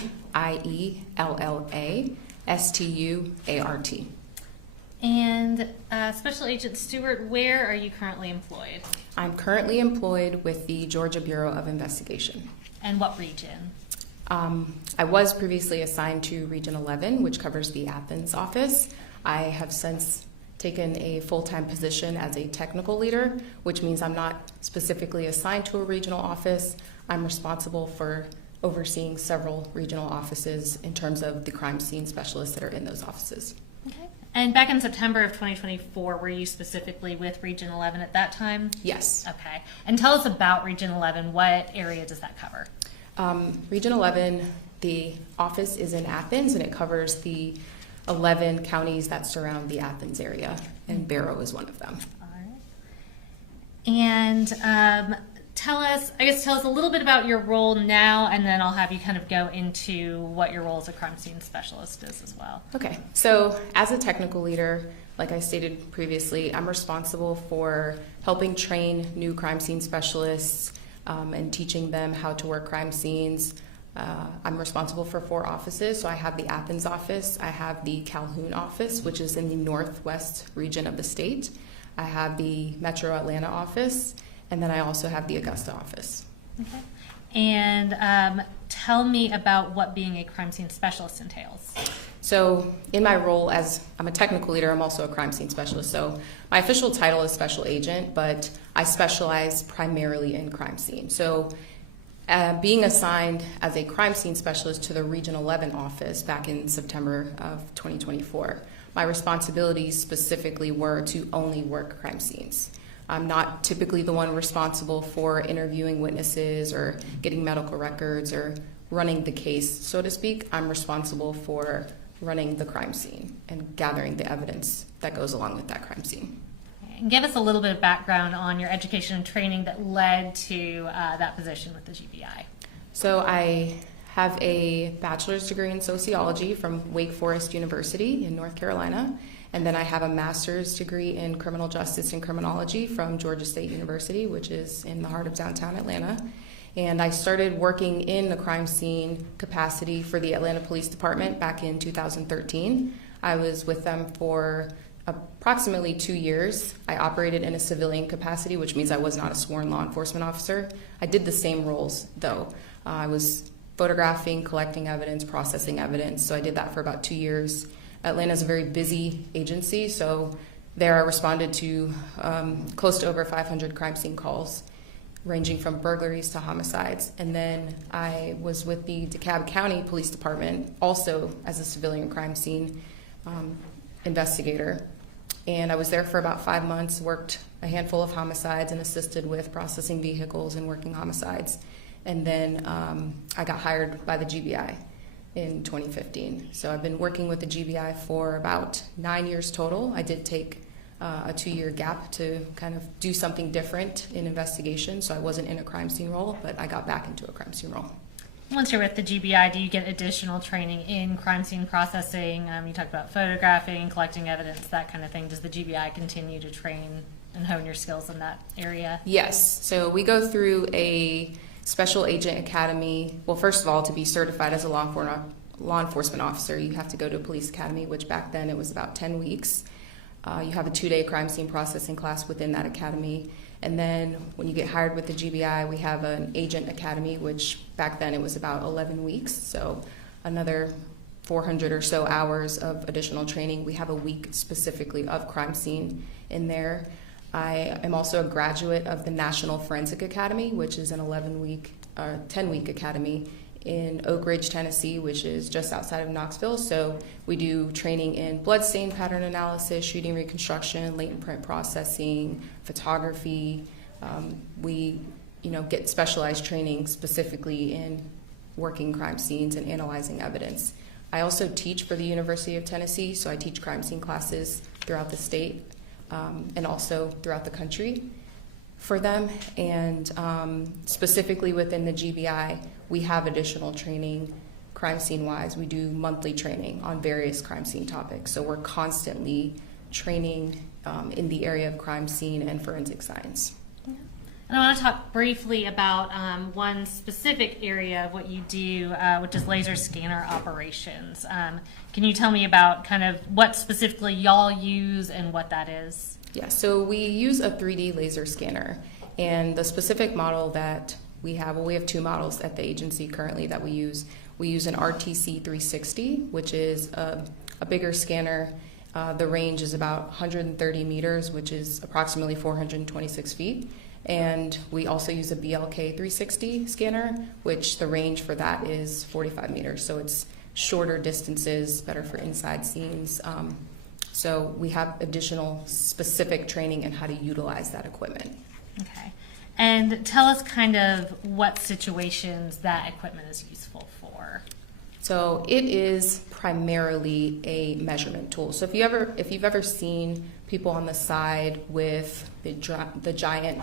STUART. And Special Agent Stewart, where are you currently employed? I'm currently employed with the Georgia Bureau of Investigation. And what region? I was previously assigned to Region 11, which covers the Athens office. I have since taken a full-time position as a technical leader, which means I'm not specifically assigned to a regional office. I'm responsible for overseeing several regional offices in terms of the crime scene specialists that are in those offices. Okay. And back in September of 2024, were you specifically with Region 11 at that time? Yes. Okay. And tell us about Region 11. What area does that cover? Region 11, the office is in Athens, and it covers the 11 counties that surround the Athens area, and Barrow is one of them. All right. And tell us a little bit about your role now, and then I'll have you kind of go into what your role as a crime scene specialist is as well. Okay, so as a technical leader, like I stated previously, I'm responsible for helping train new crime scene specialists and teaching them how to work crime scenes. I'm responsible for 4 offices. So I have the Athens office, I have the Calhoun office, which is in the northwest region of the state. I have the Metro Atlanta office, and then I also have the Augusta office. Okay. And tell me about what being a crime scene specialist entails. So in my role as I'm a technical leader, I'm also a crime scene specialist. So my official title is special agent, but I specialize primarily in crime scene. So being assigned as a crime scene specialist to the Region 11 office back in September of 2024, my responsibilities specifically were to only work crime scenes. I'm not typically the one responsible for interviewing witnesses or getting medical records or running the case, so to speak. I'm responsible for running the crime scene and gathering the evidence that goes along with that crime scene. And give us a little bit of background on your education and training that led to that position with the GBI. So I have a bachelor's degree in sociology from Wake Forest University in North Carolina, and then I have a master's degree in criminal justice and criminology from Georgia State University, which is in the heart of downtown Atlanta. And I started working in the crime scene capacity for the Atlanta Police Department back in 2013. I was with them for approximately 2 years. I operated in a civilian capacity, which means I was not a sworn law enforcement officer. I did the same roles, though. I was photographing, collecting evidence, processing evidence, so I did that for about 2 years. Atlanta is a very busy agency, so there I responded to close to over 500 crime scene calls, ranging from burglaries to homicides. And then I was with the DeKalb County Police Department, also as a civilian crime scene investigator. And I was there for about 5 months, worked a handful of homicides and assisted with processing vehicles and working homicides. And then I got hired by the GBI in 2015. So I've been working with the GBI for about 9 years total. I did take a 2-year gap to kind of do something different in investigation. So I wasn't in a crime scene role, but I got back into a crime scene role. Once you're with the GBI, do you get additional training in crime scene processing? You talked about photographing, collecting evidence, that kind of thing. Does the GBI continue to train and hone your skills in that area? Yes. So we go through a special agent academy. Well, first of all, to be certified as a law enforcement officer, you have to go to a police academy, which back then it was about 10 weeks. You have a 2-day crime scene processing class within that academy. And then when you get hired with the GBI, we have an agent academy, which back then it was about 11 weeks. So another 400 or so hours of additional training. We have a week specifically of crime scene in there. I am also a graduate of the National Forensic Academy, which is an 10-week academy in Oak Ridge, Tennessee, which is just outside of Knoxville. So we do training in bloodstain pattern analysis, shooting reconstruction, latent print processing, photography. We get specialized training specifically in working crime scenes and analyzing evidence. I also teach for the University of Tennessee, so I teach crime scene classes throughout the state and also throughout the country. for them. And specifically within the GBI, we have additional training crime scene wise. We do monthly training on various crime scene topics. So we're constantly training in the area of crime scene and forensic science. And I want to talk briefly about one specific area of what you do, which is laser scanner operations. Can you tell me about kind of what specifically y'all use and what that is? Yeah, so we use a 3D laser scanner, and the specific model that we have, well, we have two models at the agency currently that we use. We use an RTC 360, which is a bigger scanner. The range is about 130 meters, which is approximately 426 feet. And we also use a BLK 360 scanner, which the range for that is 45 meters. So it's shorter distances, better for inside scenes. So we have additional specific training in how to utilize that equipment. Okay. And tell us kind of what situations that equipment is useful for. So it is primarily a measurement tool. So if you've ever seen people on the side with the giant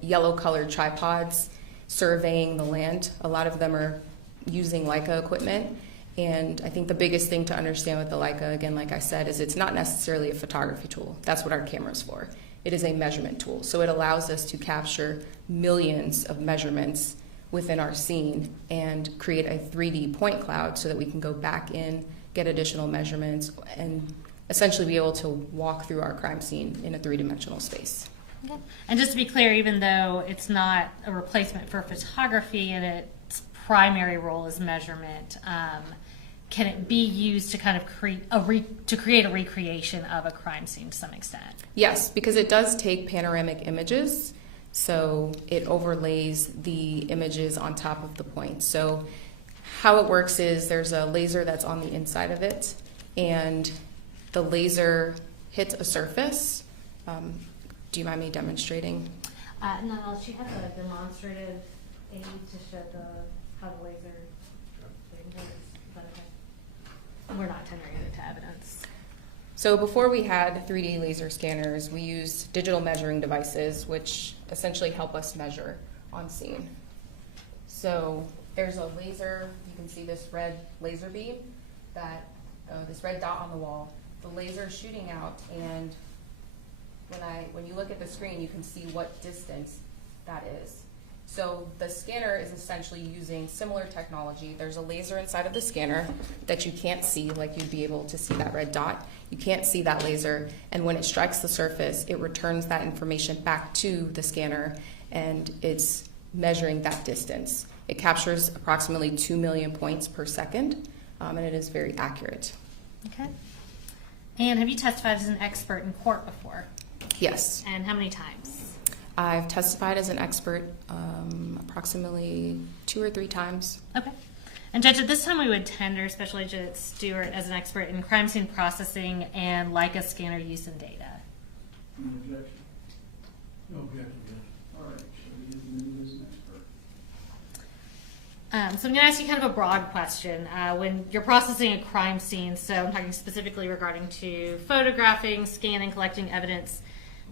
yellow colored tripods surveying the land, a lot of them are using Leica equipment. And I think the biggest thing to understand with the Leica, again, like I said, is it's not necessarily a photography tool. That's what our camera's for. It is a measurement tool. So it allows us to capture millions of measurements within our scene and create a 3D point cloud so that we can go back in, get additional measurements, and essentially be able to walk through our crime scene in a three-dimensional space. Okay. And just to be clear, even though it's not a replacement for photography and its primary role is measurement, can it be used to kind of create a recreation of a crime scene to some extent? Yes, because it does take panoramic images, so it overlays the images on top of the point. So how it works is there's a laser that's on the inside of it, and the laser hits a surface. Do you mind me demonstrating? No, she has a demonstrative aid to show how the laser works. But okay. We're not tendering it to evidence. So before we had 3D laser scanners, we used digital measuring devices, which essentially help us measure on scene. So there's a laser, you can see this red laser beam, this red dot on the wall. The laser is shooting out, and when you look at the screen, you can see what distance that is. So the scanner is essentially using similar technology. There's a laser inside of the scanner that you can't see, like you'd be able to see that red dot. You can't see that laser, and when it strikes the surface, it returns that information back to the scanner, and it's measuring that distance. It captures approximately 2 million points per second, and it is very accurate. Okay. And have you testified as an expert in court before? Yes. And how many times? I've testified as an expert approximately 2 or 3 times. Okay. And Judge, at this time we would tender Special Agent Stewart as an expert in crime scene processing and Leica scanner use and data. No objection. No objection. All right. So we get to move as an expert. So I'm going to ask you kind of a broad question. When you're processing a crime scene, so I'm talking specifically regarding to photographing, scanning, collecting evidence,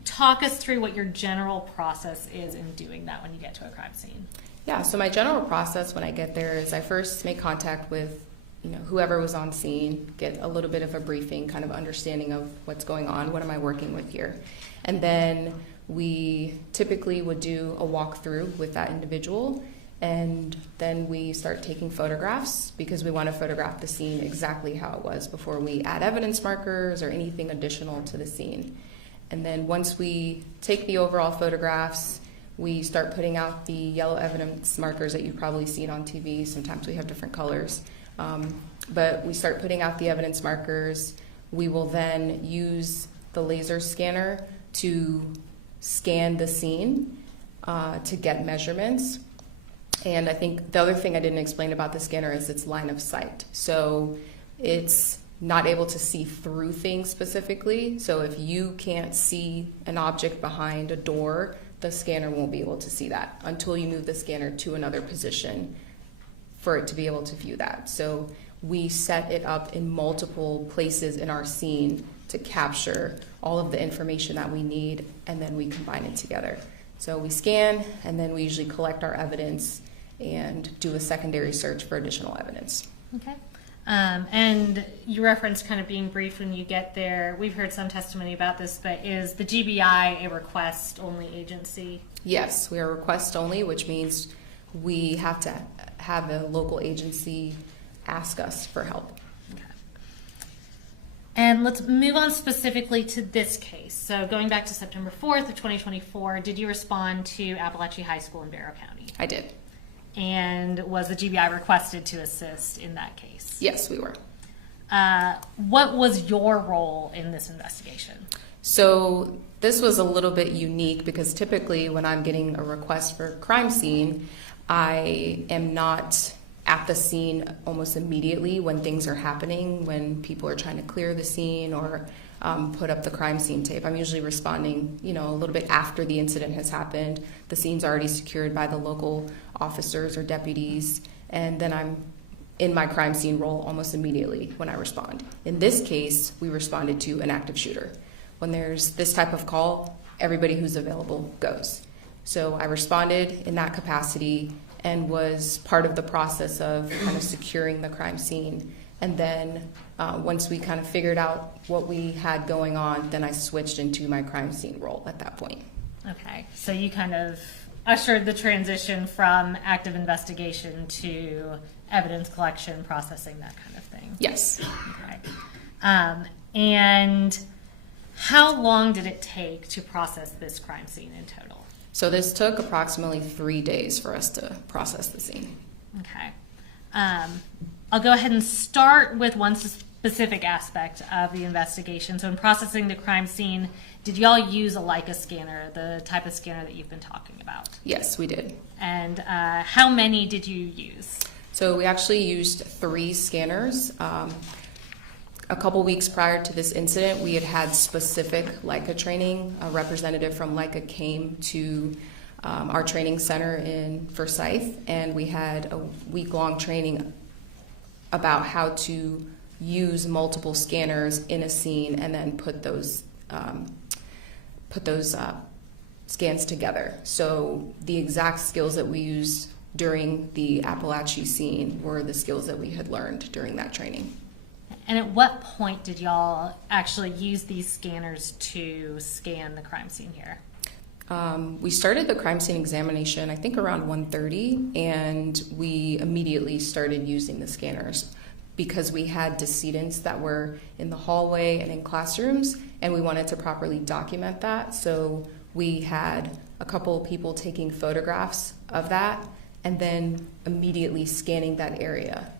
talk us through what your general process is in doing that when you get to a crime scene. Yeah, so my general process when I get there is I first make contact with whoever was on scene, get a little bit of a briefing, kind of understanding of what's going on, what am I working with here. And then we typically would do a walkthrough with that individual, and then we start taking photographs because we want to photograph the scene exactly how it was before we add evidence markers or anything additional to the scene. And then once we take the overall photographs, we start putting out the yellow evidence markers that you've probably seen on TV. Sometimes we have different colors. But we start putting out the evidence markers. We will then use the laser scanner to scan the scene to get measurements. And I think the other thing I didn't explain about the scanner is its line of sight. So it's not able to see through things specifically. So if you can't see an object behind a door, the scanner won't be able to see that until you move the scanner to another position for it to be able to view that. So we set it up in multiple places in our scene to capture all of the information that we need, and then we combine it together. So we scan, and then we usually collect our evidence and do a secondary search for additional evidence. Okay. And you referenced kind of being brief when you get there. We've heard some testimony about this, but is the GBI a request-only agency? Yes, we are request only, which means we have to have a local agency ask us for help. Okay. And let's move on specifically to this case. So going back to September 4th of 2024, did you respond to Apalachee High School in Barrow County? I did. And was the GBI requested to assist in that case? Yes, we were. What was your role in this investigation? So this was a little bit unique because typically when I'm getting a request for a crime scene, I am not at the scene almost immediately when things are happening, when people are trying to clear the scene or put up the crime scene tape. I'm usually responding, a little bit after the incident has happened. The scene's already secured by the local officers or deputies, and then I'm in my crime scene role almost immediately when I respond. In this case, we responded to an active shooter. When there's this type of call, everybody who's available goes. So I responded in that capacity and was part of the process of kind of securing the crime scene. And then once we kind of figured out what we had going on, then I switched into my crime scene role at that point. Okay, so you kind of ushered the transition from active investigation to evidence collection, processing, that kind of thing. Yes. Okay. And how long did it take to process this crime scene in total? So this took approximately 3 days for us to process the scene. Okay. I'll go ahead and start with one specific aspect of the investigation. So in processing the crime scene, did y'all use a Leica scanner, the type of scanner that you've been talking about? Yes, we did. And how many did you use? So we actually used 3 scanners. A couple weeks prior to this incident, we had specific Leica training. A representative from Leica came to our training center in Forsyth, and we had a week-long training about how to use multiple scanners in a scene and then put those scans together. So the exact skills that we used during the Apalachee scene were the skills that we had learned during that training. And at what point did y'all actually use these scanners to scan the crime scene here? We started the crime scene examination, I think around 1:30, and we immediately started using the scanners because we had decedents that were in the hallway and in classrooms, and we wanted to properly document that. So we had a couple of people taking photographs of that and then immediately scanning that area.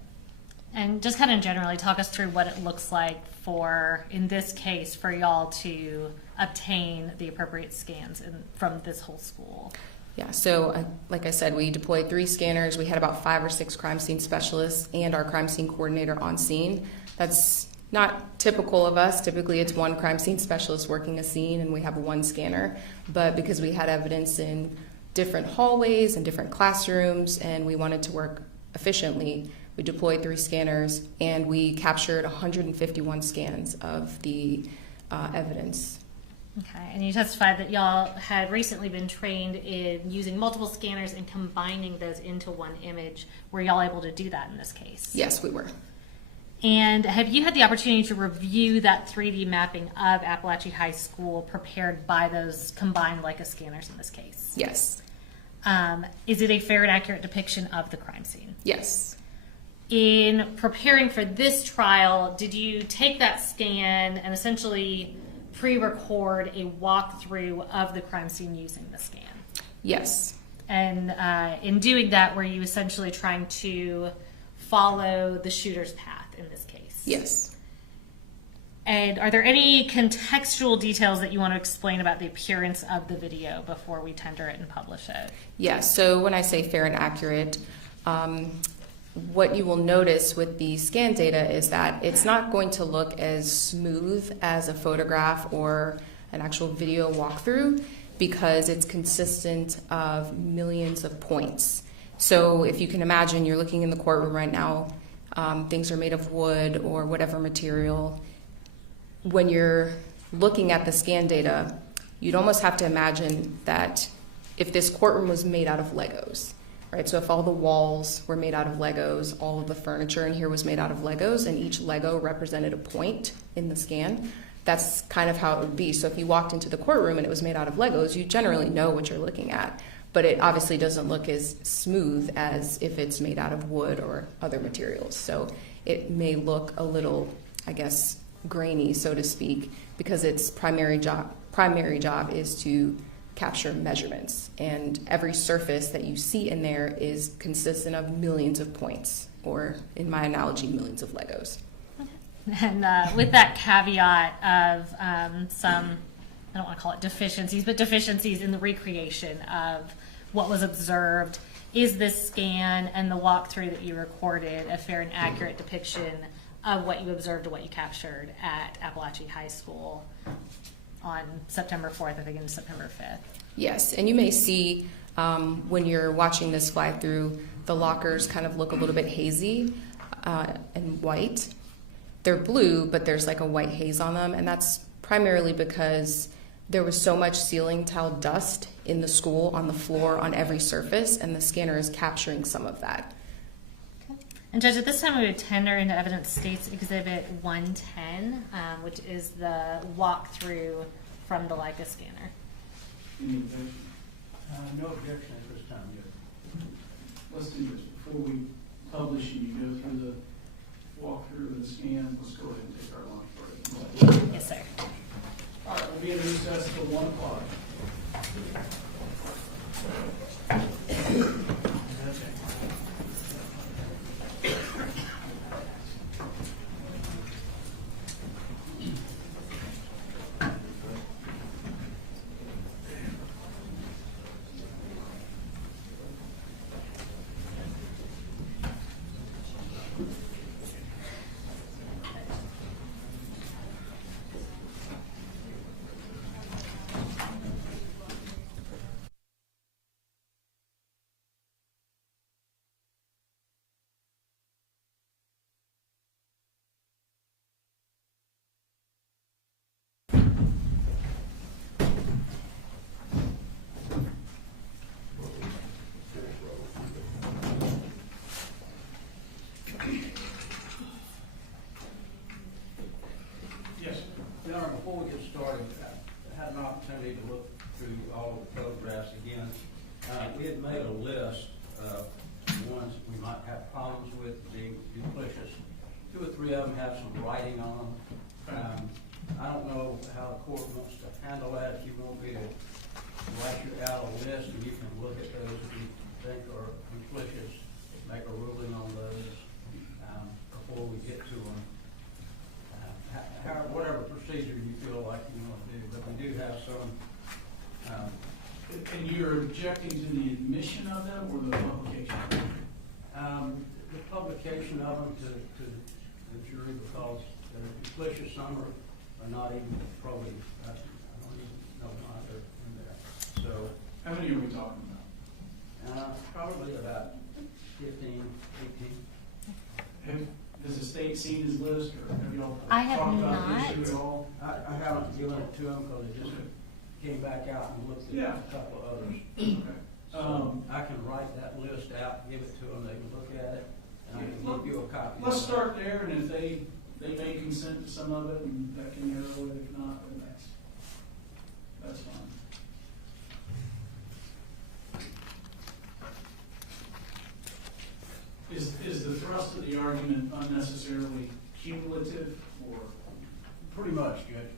And just kind of generally talk us through what it looks like for, in this case, for y'all to obtain the appropriate scans from this whole school. Yeah, so like I said, we deployed 3 scanners. We had about 5 or 6 crime scene specialists and our crime scene coordinator on scene. That's not typical of us. Typically, it's 1 crime scene specialist working a scene and we have 1 scanner. But because we had evidence in different hallways and different classrooms and we wanted to work efficiently, we deployed 3 scanners and we captured 151 scans of the evidence. Okay, and you testified that y'all had recently been trained in using multiple scanners and combining those into one image. Were y'all able to do that in this case? Yes, we were. And have you had the opportunity to review that 3D mapping of Apalachee High School prepared by those combined Leica scanners in this case? Yes. Is it a fair and accurate depiction of the crime scene? Yes. In preparing for this trial, did you take that scan and essentially pre-record a walkthrough of the crime scene using the scan? Yes. And in doing that, were you essentially trying to follow the shooter's path in this case? Yes. And are there any contextual details that you want to explain about the appearance of the video before we tender it and publish it? Yeah, so when I say fair and accurate, what you will notice with the scan data is that it's not going to look as smooth as a photograph or an actual video walkthrough because it's consistent of millions of points. So if you can imagine, you're looking in the courtroom right now, things are made of wood or whatever material. When you're looking at the scan data, you'd almost have to imagine that if this courtroom was made out of Legos, right? So if all the walls were made out of Legos, all of the furniture in here was made out of Legos, and each Lego represented a point in the scan, that's kind of how it would be. So if you walked into the courtroom and it was made out of Legos, you generally know what you're looking at. But it obviously doesn't look as smooth as if it's made out of wood or other materials. So it may look a little, I guess, grainy, so to speak, because its primary job is to capture measurements. And every surface that you see in there is consistent of millions of points, or in my analogy, millions of Legos. And with that caveat of some, I don't want to call it deficiencies, but deficiencies in the recreation of what was observed, is this scan and the walkthrough that you recorded a fair and accurate depiction of what you observed or what you captured at Apalachee High School on September 4th, I think, and September 5th? Yes, and you may see when you're watching this fly through, the lockers kind of look a little bit hazy and white. They're blue, but there's like a white haze on them, and that's primarily because there was so much ceiling tile dust in the school, on the floor, on every surface, and the scanner is capturing some of that. Okay. And Judge, at this time we would tender into evidence State's Exhibit 110, which is the walkthrough from the Leica scanner. Any objection? No objection at this time, Judge. Let's do this. Before we publish and you go through the walkthrough of the scan, let's go ahead and take our lunch break. Yes, sir. All right, we'll be in recess till 1 o'clock. Before we get started, I had an opportunity to look through all the photographs again. We had made a list of the ones we might have problems with being duplicitous. 2 or 3 of them have some writing on them. I don't know how the court wants to handle that. If you want me to write you out a list and you can look at those if you think are duplicitous, make a ruling on those before we get to them. Whatever procedure you feel like you want to do, but we do have some. And you're objecting to the admission of them or the publication? The publication of them to the jury, because they're duplicitous. Some are not even probably, I don't even know why they're in there. So, how many are we talking about? Probably about 15, 18. Has the state seen his list, or have y'all I have talked about not. the issue at all? I haven't given it to them because it just came back out and looked at a couple of others. Okay. So I can write that list out, give it to them, they can look at it, and I can give you a copy. Let's start there, and if they may consent to some of it, and that can narrow it. If not, then that's fine. Is the thrust of the argument unnecessarily cumulative, or? Pretty much, Judge.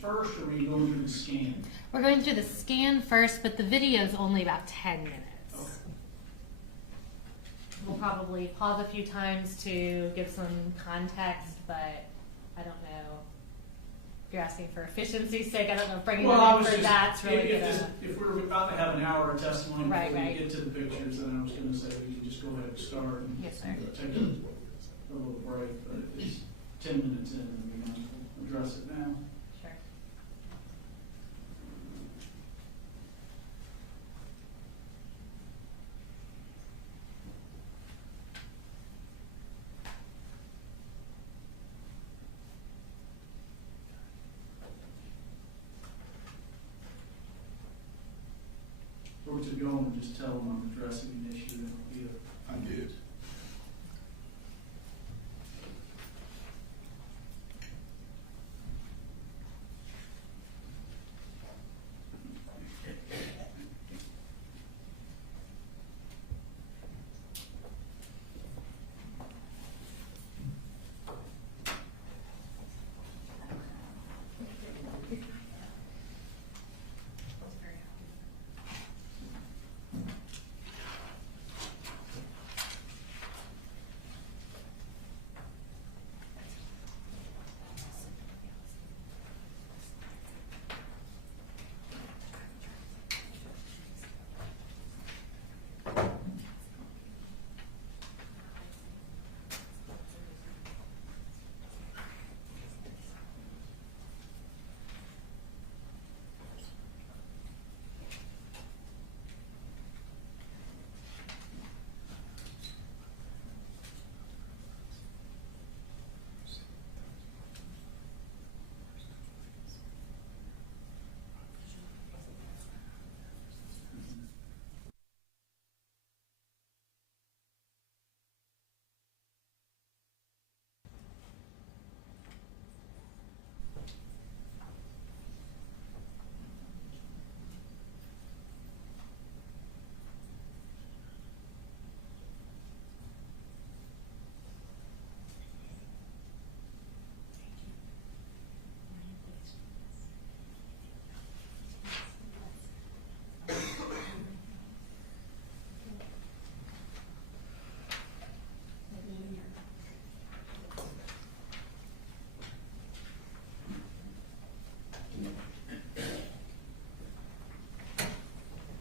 first, or are we going through the scan? We're going through the scan first, but the video is only about 10 minutes. Okay. We'll probably pause a few times to give some context, but I don't know. If you're asking for efficiency's sake, I don't know if bringing Well, I them was in for just, that's really if we're about to have an hour of testimony Right, before we right. get to the pictures, then I was gonna say we can just go ahead and start and Yes, sir. take a little break, but if it's 10 minutes in, then we might as well address it now. Sure. Or to go and just tell them I'm addressing an issue that will be a I did.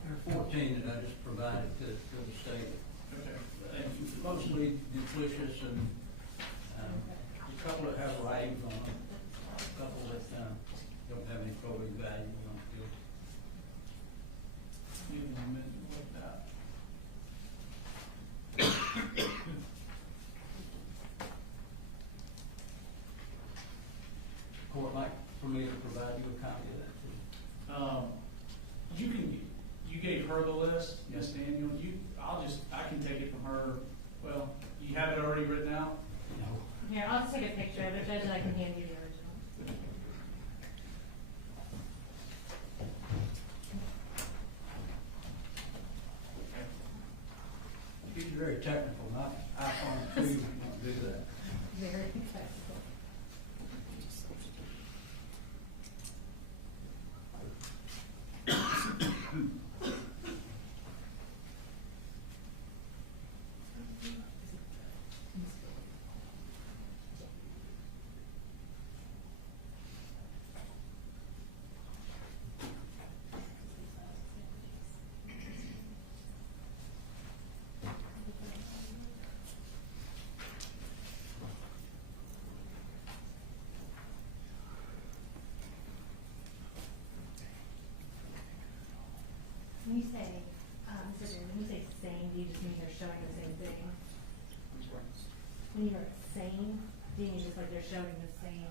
There are 14 that I just provided to the state. Okay. And mostly duplicious and a couple that have writings on them, a couple that don't have any probative value. We don't feel. Give them a minute to look that. Court like for me to provide you a copy of that too. You gave her the list, Miss Daniel. I can take it from her. Well, you have it already written out? No. Here, I'll just take a picture of it, Judge, and I can hand you the original. He's very technical, not iPhone 2, you don't do that. Very technical. When you say, when you say same, do you just mean they're showing the same thing? When you write same, do you mean just like they're showing the same?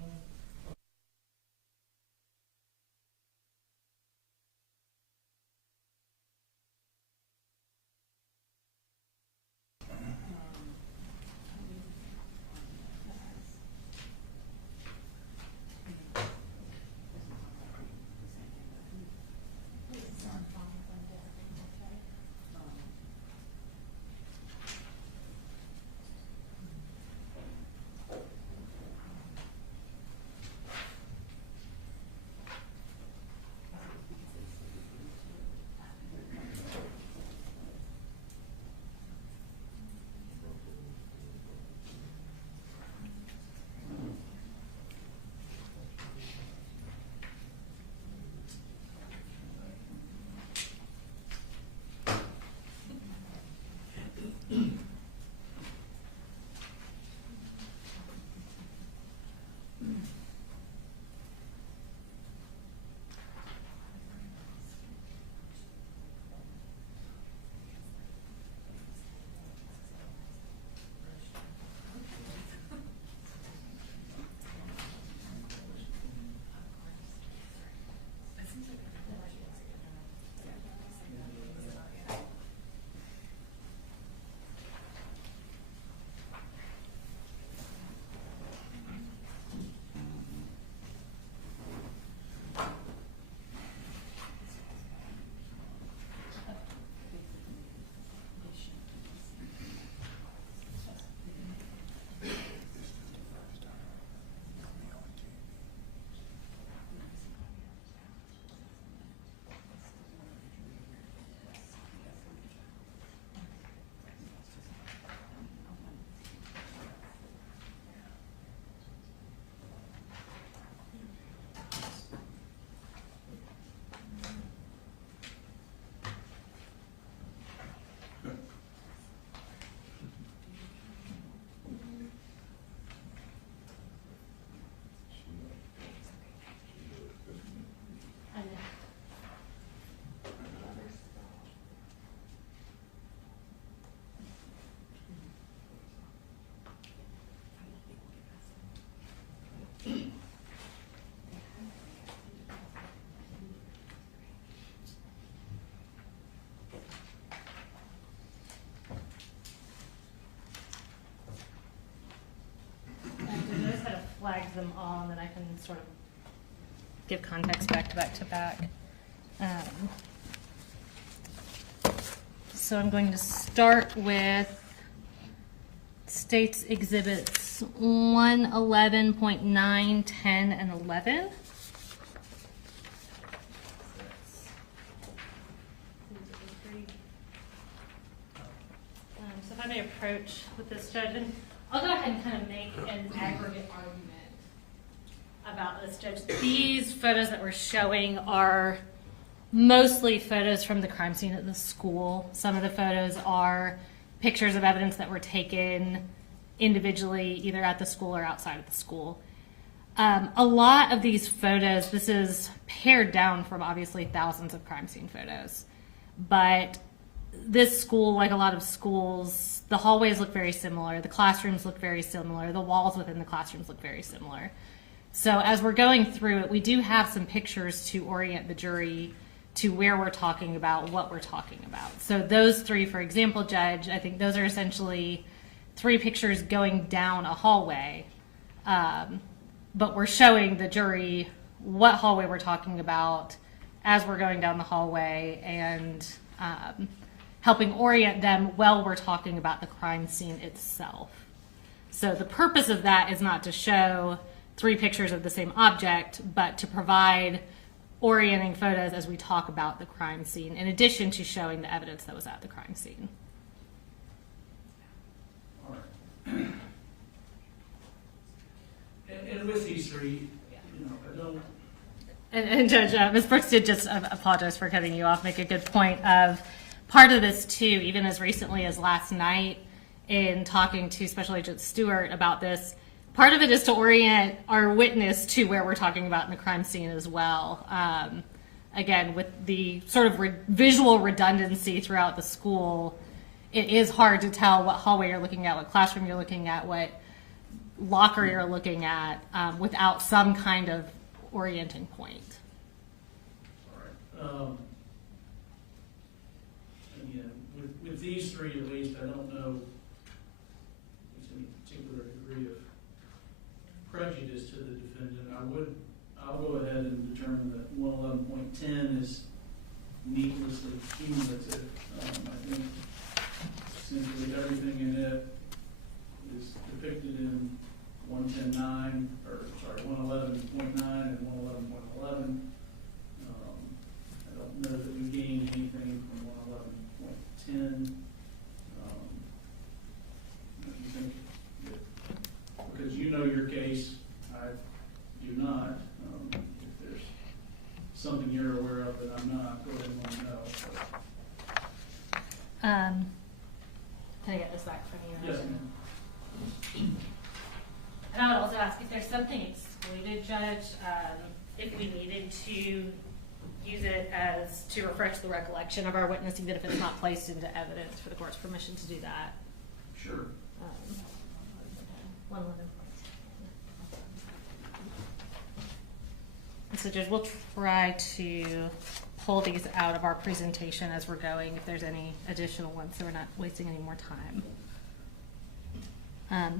them all, and then I can sort of give context back to back to back. So I'm going to start with States Exhibits 1, 11.9, 10, and 11. So if I may approach with this, Judge, and I'll go ahead and kind of make an aggregate argument about this, Judge. These photos that we're showing are mostly photos from the crime scene at the school. Some of the photos are pictures of evidence that were taken individually, either at the school or outside of the school. A lot of these photos, this is pared down from obviously thousands of crime scene photos, but this school, like a lot of schools, the hallways look very similar, the classrooms look very similar, the walls within the classrooms look very similar. So as we're going through it, we do have some pictures to orient the jury to where we're talking about, what we're talking about. So those three, for example, Judge, I think those are essentially three pictures going down a hallway, but we're showing the jury what hallway we're talking about as we're going down the hallway, and helping orient them while we're talking about the crime scene itself. So the purpose of that is not to show three pictures of the same object, but to provide orienting photos as we talk about the crime scene, in addition to showing the evidence that was at the crime scene. All right. And with these three, you know, I don't. And Judge, Ms. Brooks did just apologize for cutting you off, make a good point of part of this too, even as recently as last night in talking to Special Agent Stewart about this, part of it is to orient our witness to where we're talking about in the crime scene as well. Again, with the sort of visual redundancy throughout the school, it is hard to tell what hallway you're looking at, what classroom you're looking at, what locker you're looking at, without some kind of orienting point. All right. Again, with these three at least, I don't know if there's any particular degree of prejudice to the defendant. I'll go ahead and determine that 111.10 is needlessly cumulative. I think essentially everything in it is depicted in 111.9 and 111.11. I don't know that we gained anything from 111.10. You think that, because you know your case, I do not. If there's something you're aware of that I'm not, go ahead and let me know. Can I get this back from you? Yes, ma'am. And I would also ask if there's something excluded, Judge, if we needed to use it as to refresh the recollection of our witness, even if it's not placed into evidence, for the court's permission to do that. Sure. 111. So, Judge, we'll try to pull these out of our presentation as we're going, if there's any additional ones, so we're not wasting any more time.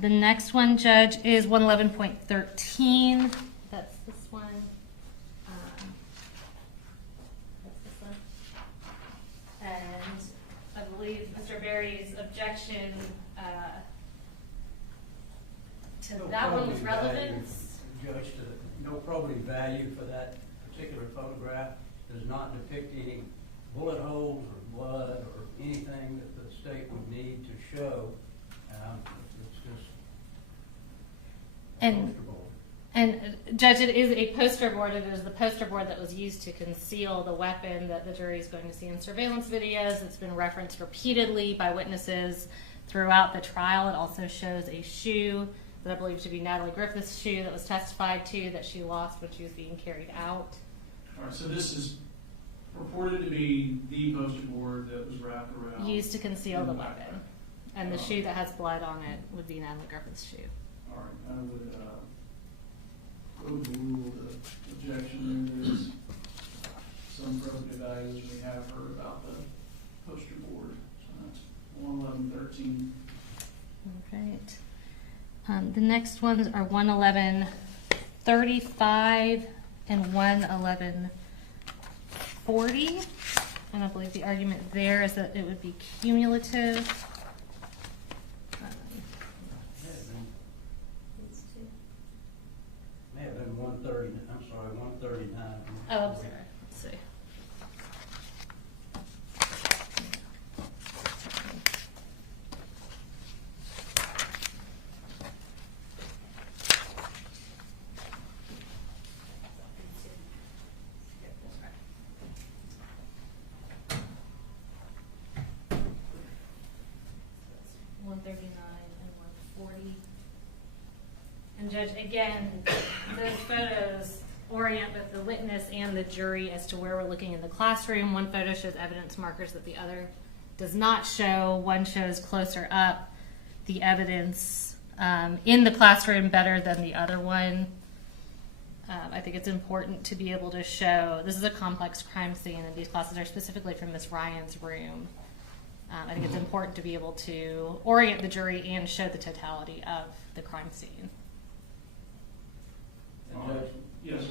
The next one, Judge, is 111.13. That's this one. That's this one. And I believe Mr. Berry's objection to that one was relevance. Judge, no probative value for that particular photograph, does not depict any bullet holes or blood or anything that the state would need to show. It's just a poster board. And Judge, it is a poster board. It is the poster board that was used to conceal the weapon that the jury is going to see in surveillance videos. It's been referenced repeatedly by witnesses throughout the trial. It also shows a shoe that I believe to be Natalie Griffith's shoe that was testified to that she lost when she was being carried out. All right, so this is purported to be the poster board that was wrapped around. Used to conceal the weapon. And the shoe that has blood on it would be Natalie Griffith's shoe. All right, I would overrule the objection. There is some probative values we have heard about the poster board. So that's 111.13. All right. The next ones are 111.14 135 and 11140. And I believe the argument there is that it would be cumulative. May have been 130, I'm sorry, 139. Oh, I'm sorry. Let's see. And Judge, again, those photos orient both the witness and the jury as to where we're looking in the classroom. One photo shows evidence markers that the other does not show. One shows closer up the evidence in the classroom better than the other one. I think it's important to be able to show, this is a complex crime scene, and these classes are specifically from Miss Ryan's room. I think it's important to be able to orient the jury and show the totality of the crime scene. And Judge, Yes.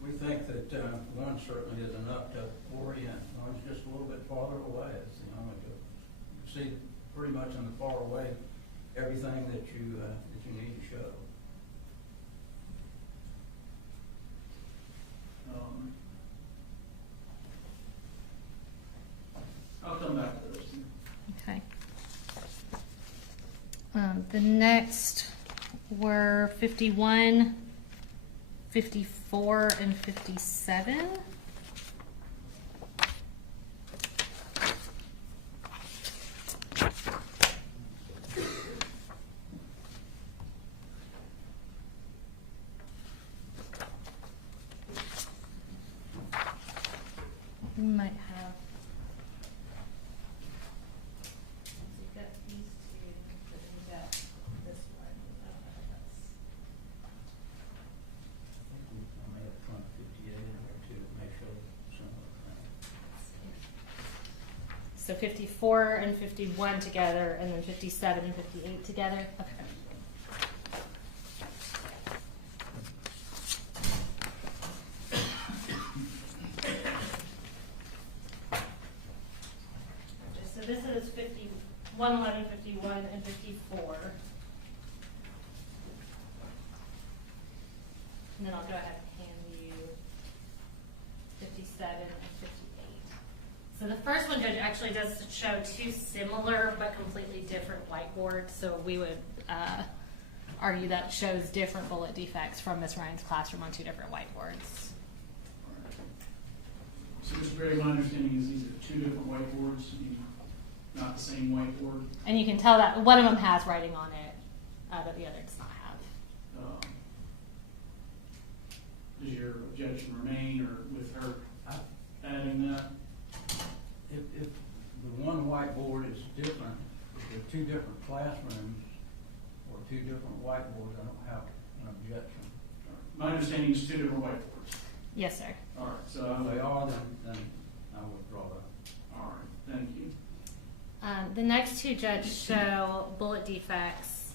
we think that one certainly is enough to orient. One's just a little bit farther away. It's, you know, you see pretty much on the far away everything that you need to show. I'll come back to those. Okay. The next were 51, 54, and 57. We might have. We've got these two, but then we've got this one. I don't know if that's. I may have front 58 in there too, to make sure some of So 54 and 51 together, and then 57 and 58 together. Okay. So this is 51, 11, 51, and 54. And then I'll go ahead and hand you 57 and 58. So the first one, Judge, actually does show two similar but completely different whiteboards. So we would argue that shows different bullet defects from Miss Ryan's classroom on two different whiteboards. So, Mr. Gray, my understanding is these are two different whiteboards, not the same whiteboard. And you can tell that one of them has writing on it, but the other does not have. Does your objection remain, or with her adding that? If the one whiteboard is different, if they're two different classrooms or two different whiteboards, I don't have an objection. My understanding is two different whiteboards. Yes, sir. All right, so If they are, then I will withdraw that. all right, thank you. The next two, Judge, show bullet defects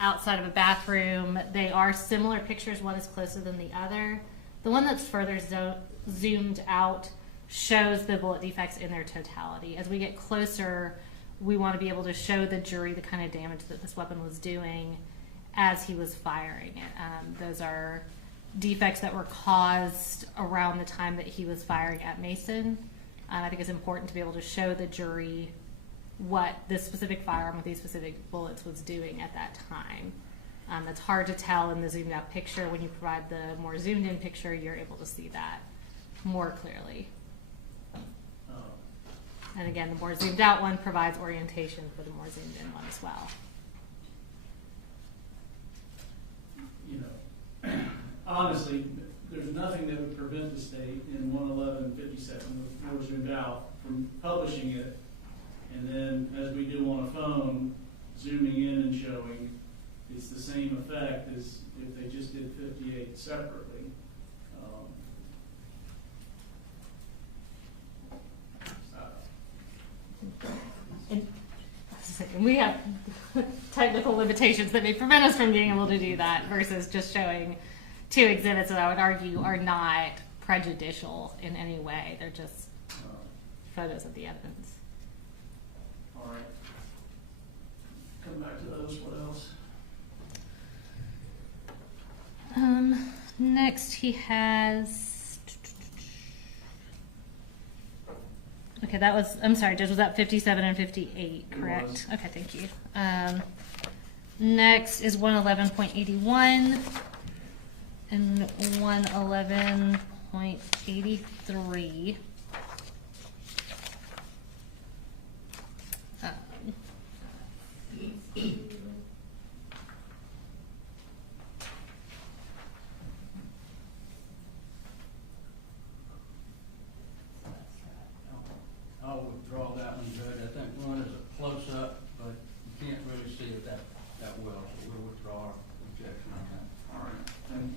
outside of a bathroom. They are similar pictures. One is closer than the other. The one that's further zoomed out shows the bullet defects in their totality. As we get closer, we want to be able to show the jury the kind of damage that this weapon was doing as he was firing it. Those are defects that were caused around the time that he was firing at Mason. I think it's important to be able to show the jury what this specific firearm with these specific bullets was doing at that time. That's hard to tell in the zoomed out picture. When you provide the more zoomed in picture, you're able to see that more clearly. And again, the more zoomed out one provides orientation for the more zoomed in one as well. You know, honestly, there's nothing that would prevent the state in 11157, more zoomed out, from publishing it, and then, as we do on a phone, zooming in and showing. It's the same effect as if they just did 58 separately. And we have technical limitations that may prevent us from being able to do that versus just showing two exhibits that I would argue are not prejudicial in any way. They're just photos of the evidence. All right. Come back to those. What else? Next he has, okay, that was, I'm sorry, Judge, was that 57 and 58, correct? Okay, thank you. Next is 111.81 and 111.83. I'll withdraw that one, Judge. I think one is a close-up, but you can't really see it that well, so we'll withdraw our objection on that. All right. Thank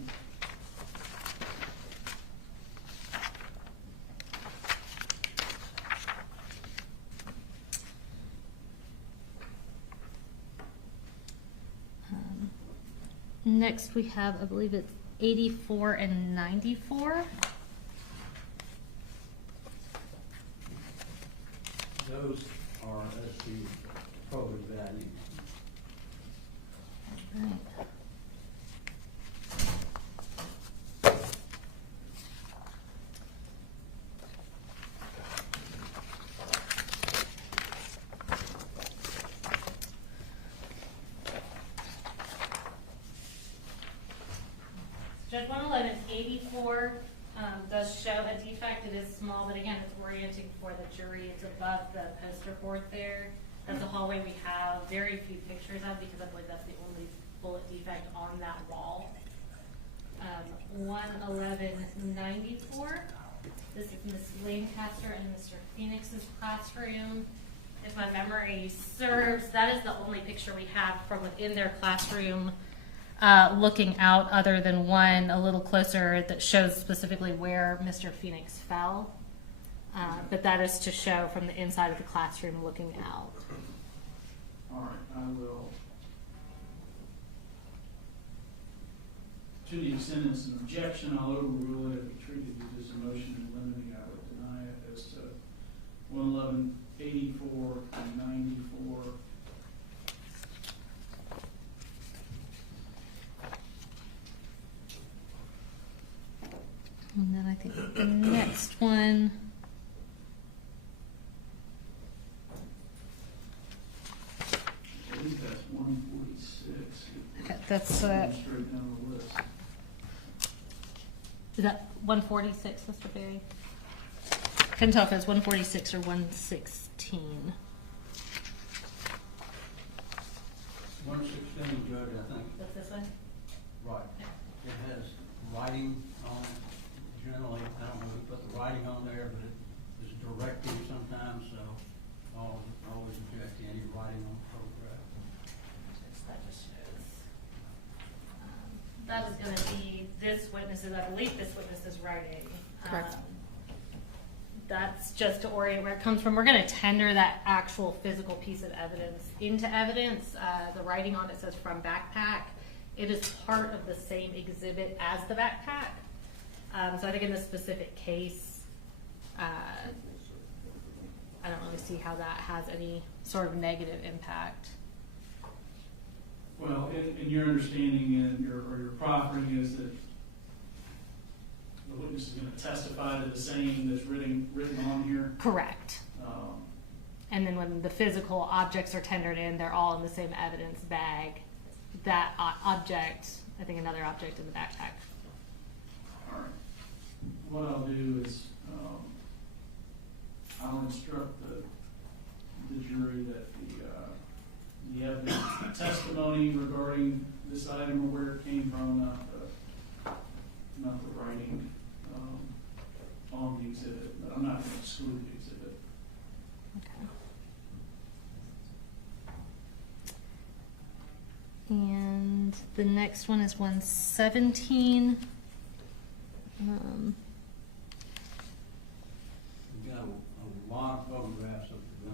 you. Next we have, I believe it's 84 and 94. Those are as to probative value. Right. Judge 111 is 84, does show a defect. It is small, but again, it's orienting for the jury. It's above the poster board there. That's a hallway we have very few pictures of because I believe that's the only bullet defect on that wall. 111.94. This is Miss Lancaster and Mr. Phoenix's classroom. If my memory serves, that is the only picture we have from within their classroom looking out, other than one a little closer that shows specifically where Mr. Phoenix fell. But that is to show from the inside of the classroom looking out. All right. I will. To the extent it's an objection, I'll overrule it. If we treated it as a motion in limine, I would deny it as to 111.84 and 94. And then I think the next one. I believe that's 146. Okay, that's Straight down the list. is that 146, Mr. Berry? Couldn't tell if it was 146 or 116. 116, Judge, I think. What's this one? Right. It has writing on it. Generally, I don't know who put the writing on there, but it is directive sometimes, so I'll always object to any writing on the photograph. That just shows. That is going to be this witness's, I believe this witness's writing. Correct. That's just to orient where it comes from. We're going to tender that actual physical piece of evidence into evidence. The writing on it says from backpack. It is part of the same exhibit as the backpack. So I think in this specific case, I don't really see how that has any sort of negative impact. Well, in your understanding and your proffering is that the witness is going to testify to the same that's written on here. Correct. And then when the physical objects are tendered in, they're all in the same evidence bag. That object, I think another object in the backpack. All right. What I'll do is I'll instruct the jury that the evidence testimony regarding this item or where it came from, not the writing on the exhibit, but I'm not going to exclude the exhibit. Okay. And the next one is 117. We've got a lot of photographs of the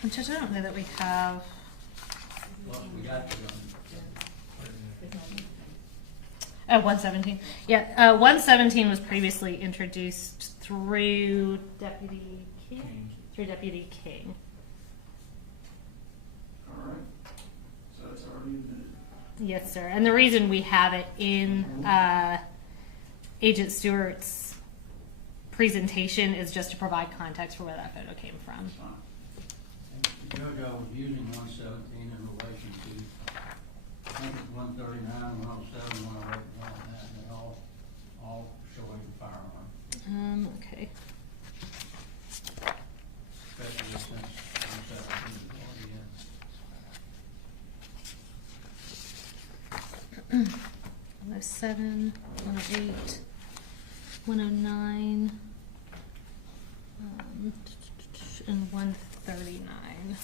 gun. Judge, I don't know that we have. Well, we got to, 117. Yeah, 117 was previously introduced through Deputy King. Through Deputy King. All right. So it's already admitted. Yes, sir. And the reason we have it in Agent Stewart's presentation is just to provide context for where that photo came from. Judge, I was using 117 in relation to, I think it's 139, 107, 108, and all that, and they're all showing the firearm, Okay. especially since 117 is already in. 107, 108, 109, and 139.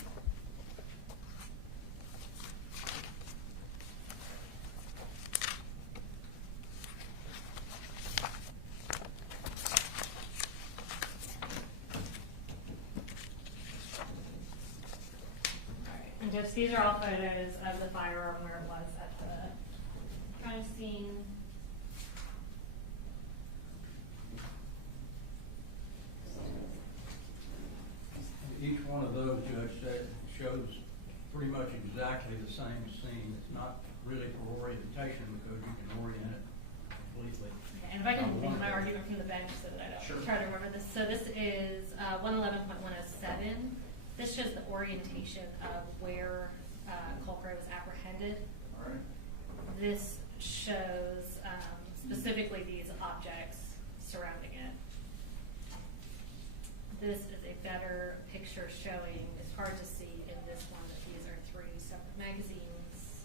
And just these are all photos of the firearm where it was at the crime scene. Each one of those, Judge, said shows pretty much exactly the same scene. It's not really for orientation because you can orient it completely. Okay, and if I can make my argument from the bench so that I don't try to remember this. So this is 111.107. This shows the orientation of where Colin Gray was apprehended. All right. This shows specifically these objects surrounding it. This is a better picture showing, it's hard to see in this one that these are three separate magazines.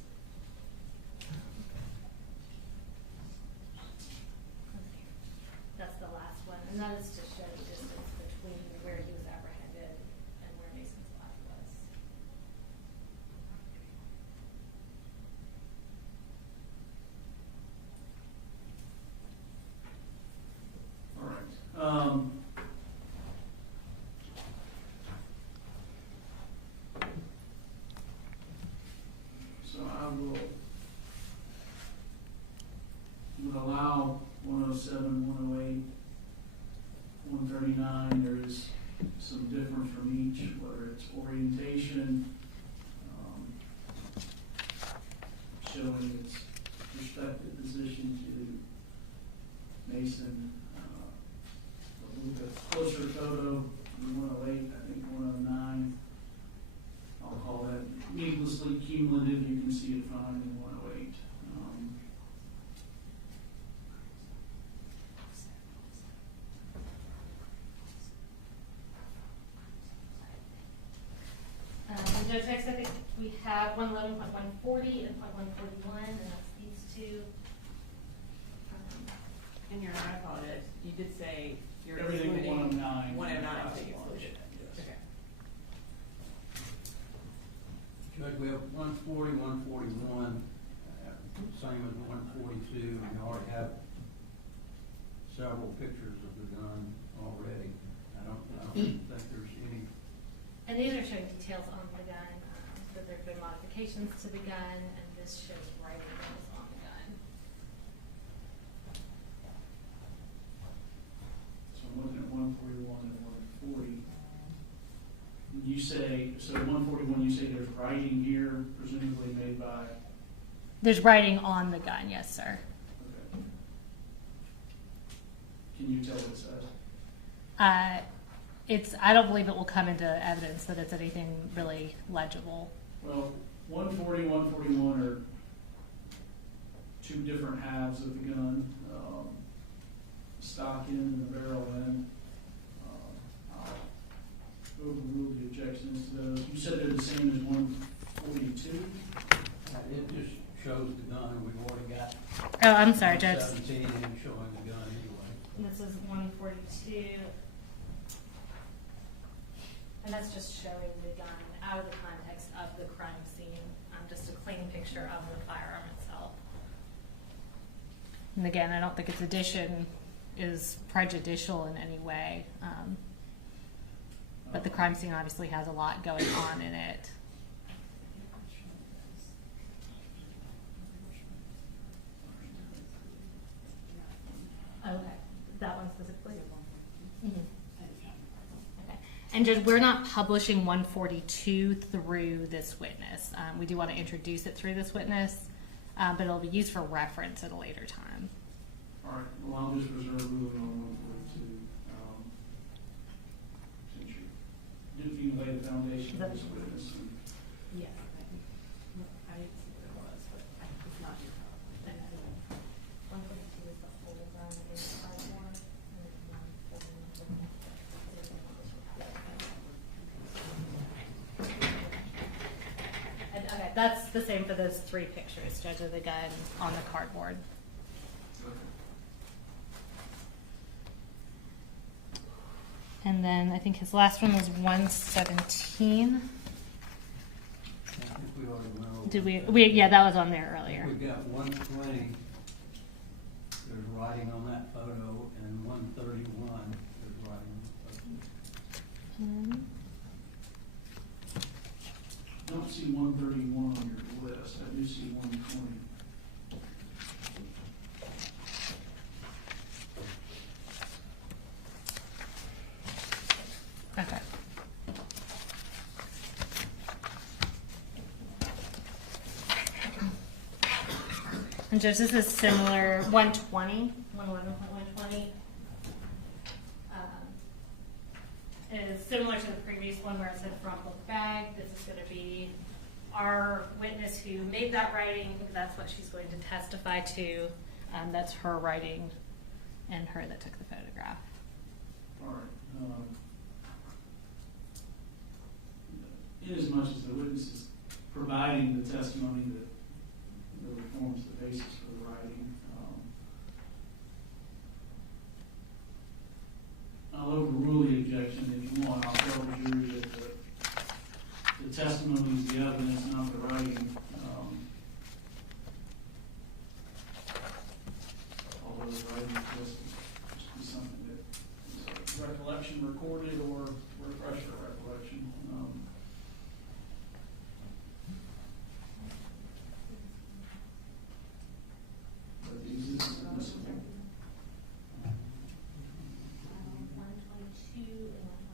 That's the last one, and that is to show the distance between where he was apprehended and where Mason's lab was. All right. So I would allow 107, 108, 139. There is some difference from each, whether it's orientation, showing its respective position to Mason. A little bit closer photo, 108, I think 109. I'll call that needlessly cumulative. You can see it fine in 108. Judge, next I think we have 111.140 and 141, and that's these two. In your, I apologize, you did say you're Everything but excluding 109. 109, so you excluded. Yes. Okay. Judge, we have 140, 141, same as 142, and you already have several pictures of the gun already. I don't think there's any. And these are showing details on the gun, that there have been modifications to the gun, and this shows writing that was on the gun. So I'm looking at 141 and 140. You say, so 141, you say there's writing here, presumably made by, There's writing on the gun, yes, sir. okay. Can you tell what it says? I don't believe it will come into evidence that it's anything really legible. Well, 140, 141 are two different halves of the gun, stock end and the barrel end. I'll overrule the objections to those. You said they're the same as 142? It just shows the gun. We've already got. Oh, I'm sorry, Judge. 17 showing the gun anyway. This is 142. And that's just showing the gun out of the context of the crime scene, just a clean picture of the firearm itself. And again, I don't think its addition is prejudicial in any way. but the crime scene obviously has a lot going on in it. Okay, that one specifically? Okay. And just, we're not publishing 142 through this witness. We do want to introduce it through this witness, but it'll be used for reference at a later time. All right, well, I'll just reserve ruling on 142, since you lay the foundation of this witness. Yes. I didn't see what it was, but it's not your problem. 142 is the whole ground in part one, and then 141. Okay, that's the same for those three pictures, Judge, of the gun on the cardboard. And then I think his last one was 117. I think we already went over Did that. yeah, that was on there earlier. We've got 120, there's writing on that photo, and 131, there's writing on the photo. I don't see 131 on your list. I do see 120. Okay. And Judge, this is similar, 120, 111.120. Is similar to the previous one where it said front book bag. This is going to be our witness who made that writing. That's what she's going to testify to. That's her writing and her that took the photograph. All right. In as much as the witness is providing the testimony that forms the basis for the writing, I'll overrule the objection if you want. I'll tell the jury that the testimony is the evidence, not the writing. Although the writing is just be something that is a recollection recorded or refresher recollection. But these is admissible. 122 and 129.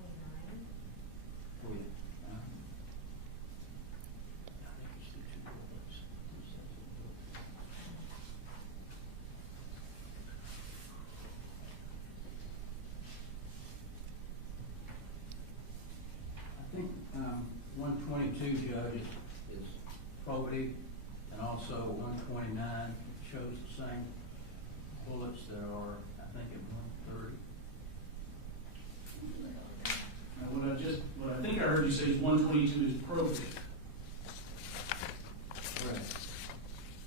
I think 122, Judge, is probative, and also 129 shows the same bullets that are, I think, at 130. Now, what I think I heard you say is 122 is probative, Correct.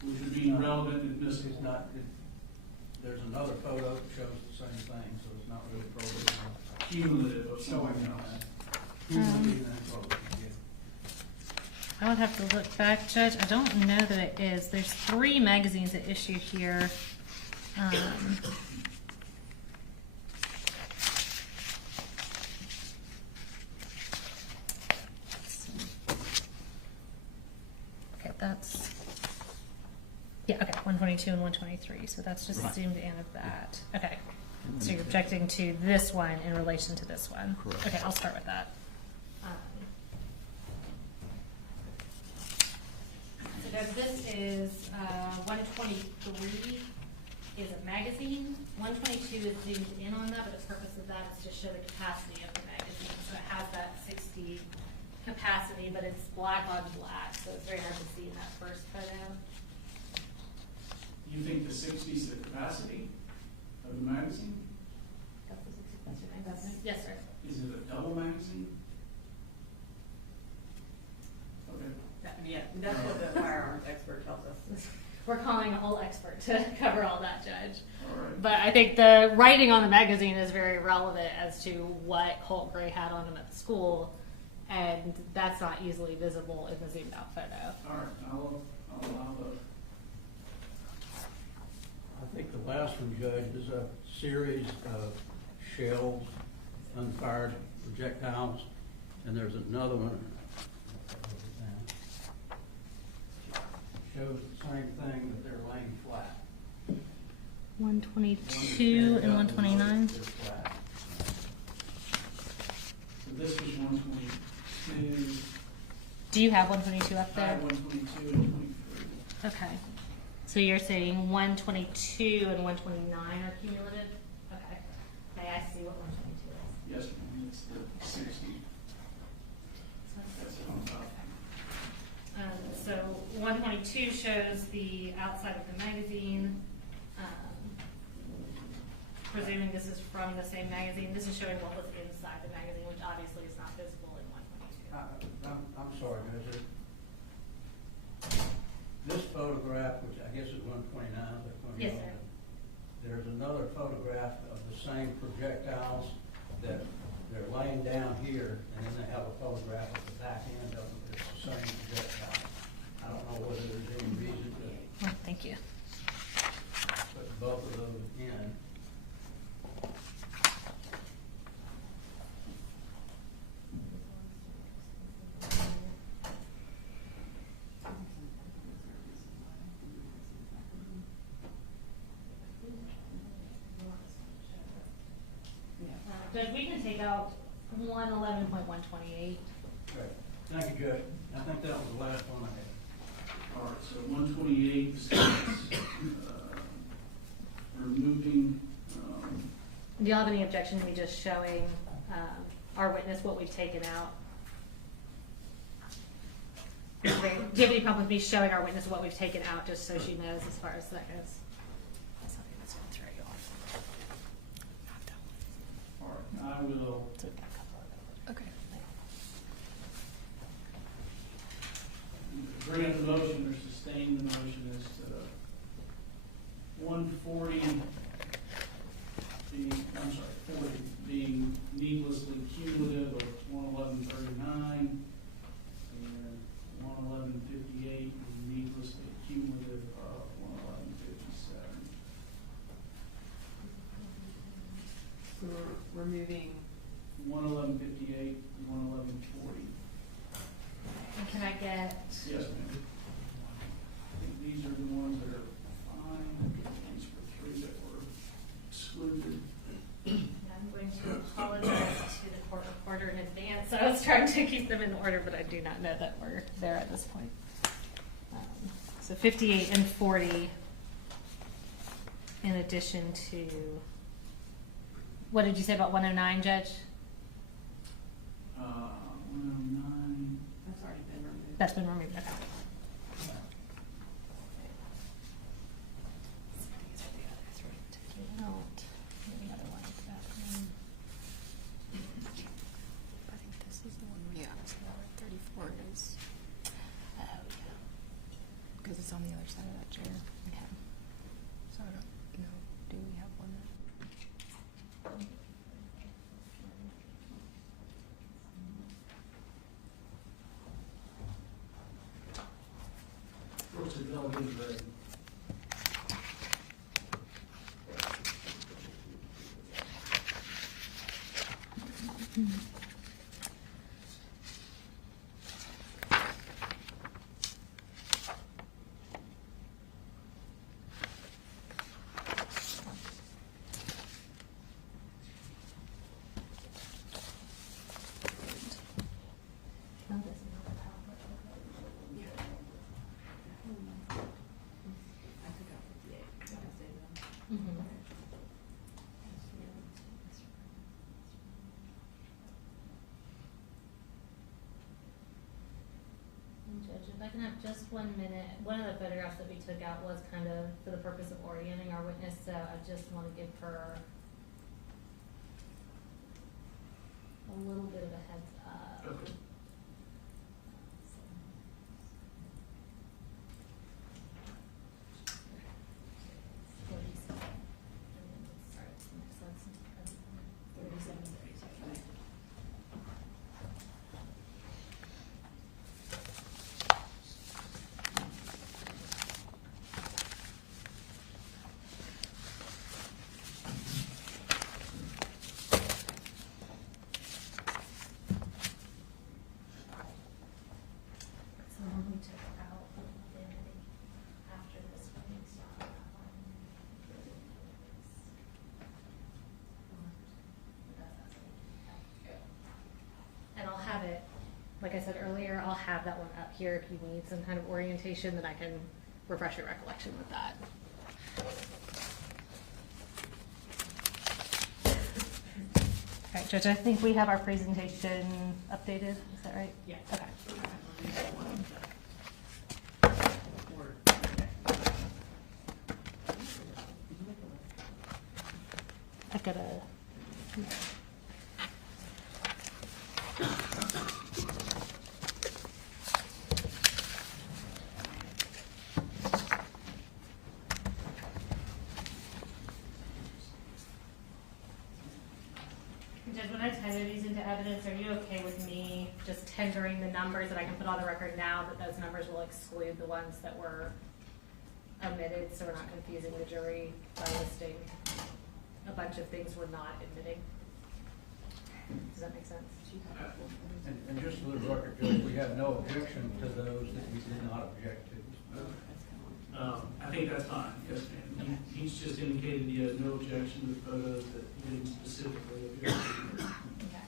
which would be relevant and admissible. It's not, there's another photo that shows the same thing, so it's not really probative. Cumulative of something else. I would have to look back, Judge. I don't know that it is. There's 3 magazines at issue here. Okay, that's... Yeah, okay, 122 and 123. So that's just zoomed in of that. Okay. So you're objecting to this one in relation to this one. Correct. Okay, I'll start with that. So Doug, this is 123 is a magazine. 122 is zoomed in on that, but the purpose of that is to show the capacity of the magazine. So it has that 60 capacity, but it's black on black, so it's very hard to see in that first photo. You think the 60 is the capacity of the magazine? That's the 60 magazine? Yes, sir. Is it a double magazine? Okay. Yeah, that's what the firearms expert tells us. We're calling a whole expert to cover all that, Judge. All right. But I think the writing on the magazine is very relevant as to what Colin Gray had on him at the school, and that's not easily visible in the zoomed out photo. All right. I'll allow those. I think the last one, Judge, is a series of shells, unfired projectiles And there's another one. Shows the same thing, but they're laying flat. 122 and 129. They're flat. So this is 122. Do you have 122 up I there? have 122 and 23. Okay. So you're saying 122 and 129 are cumulative? Okay. May I see what 122 is? Yes, ma'am, it's the 60. That's on top. So 122 shows the outside of the magazine. Presuming this is from the same magazine, this is showing what was inside the magazine, which obviously is not visible in 122. I'm sorry, Ms. This photograph, which I guess is 129, but Yes, sir. there's another photograph of the same projectiles that they're laying down here, and then they have a photograph of the back end of them. It's the same projectile. I don't know whether there's any reason to Oh, thank you. put both of those in. Judge, we can take out 111.128. Right. Thank you, Judge. I think that was the last one I had. All right, so 128 says, removing, Do y'all have any objection to me just showing our witness what we've taken out? Do you have any problem with me showing our witness what we've taken out, just so she knows as far as that goes? all right, I will, Okay. grant the motion or sustain the motion as to 140 being, I'm sorry, 40 being needlessly cumulative of 111.39, and 111.58 being needlessly cumulative of 111.57. We're removing. 111.58, 111.40. And can I get, Yes, ma'am. I think these are the ones that are fine. These were 3 that were excluded. I'm going to apologize to the court reporter in advance. I was trying to keep them in order, but I do not know that we're there at this point. So 58 and 40, in addition to, what did you say about 109, Judge? 109. That's already been removed. That's been removed, okay. Yeah, so 34 is. Oh, yeah. Because it's on the other side of that chair. Okay. So I don't know. Do we have one? What's it called? Is ready. Judge, if I can have just 1 minute, one of the photographs that we took out was kind of for the purpose of orienting our witness, so I just want to give her a little bit of a heads up. Okay. said earlier, I'll have that one up here if you need some kind of orientation, then I can refresh your recollection with that. All right, Judge, I think we have our presentation updated. Is that right? Yeah. Okay. I gotta. Judge, when I tender these into evidence, are you okay with me just tendering the numbers that I can put on the record now that those numbers will exclude the ones that were omitted, so we're not confusing the jury by listing a bunch of things we're not admitting? Does that make sense? And just for the record, Judge, we have no objection to those that we did not object to. I think that's fine, yes, ma'am. He's just indicated he has no objection to the photos that he didn't specifically object to. Okay.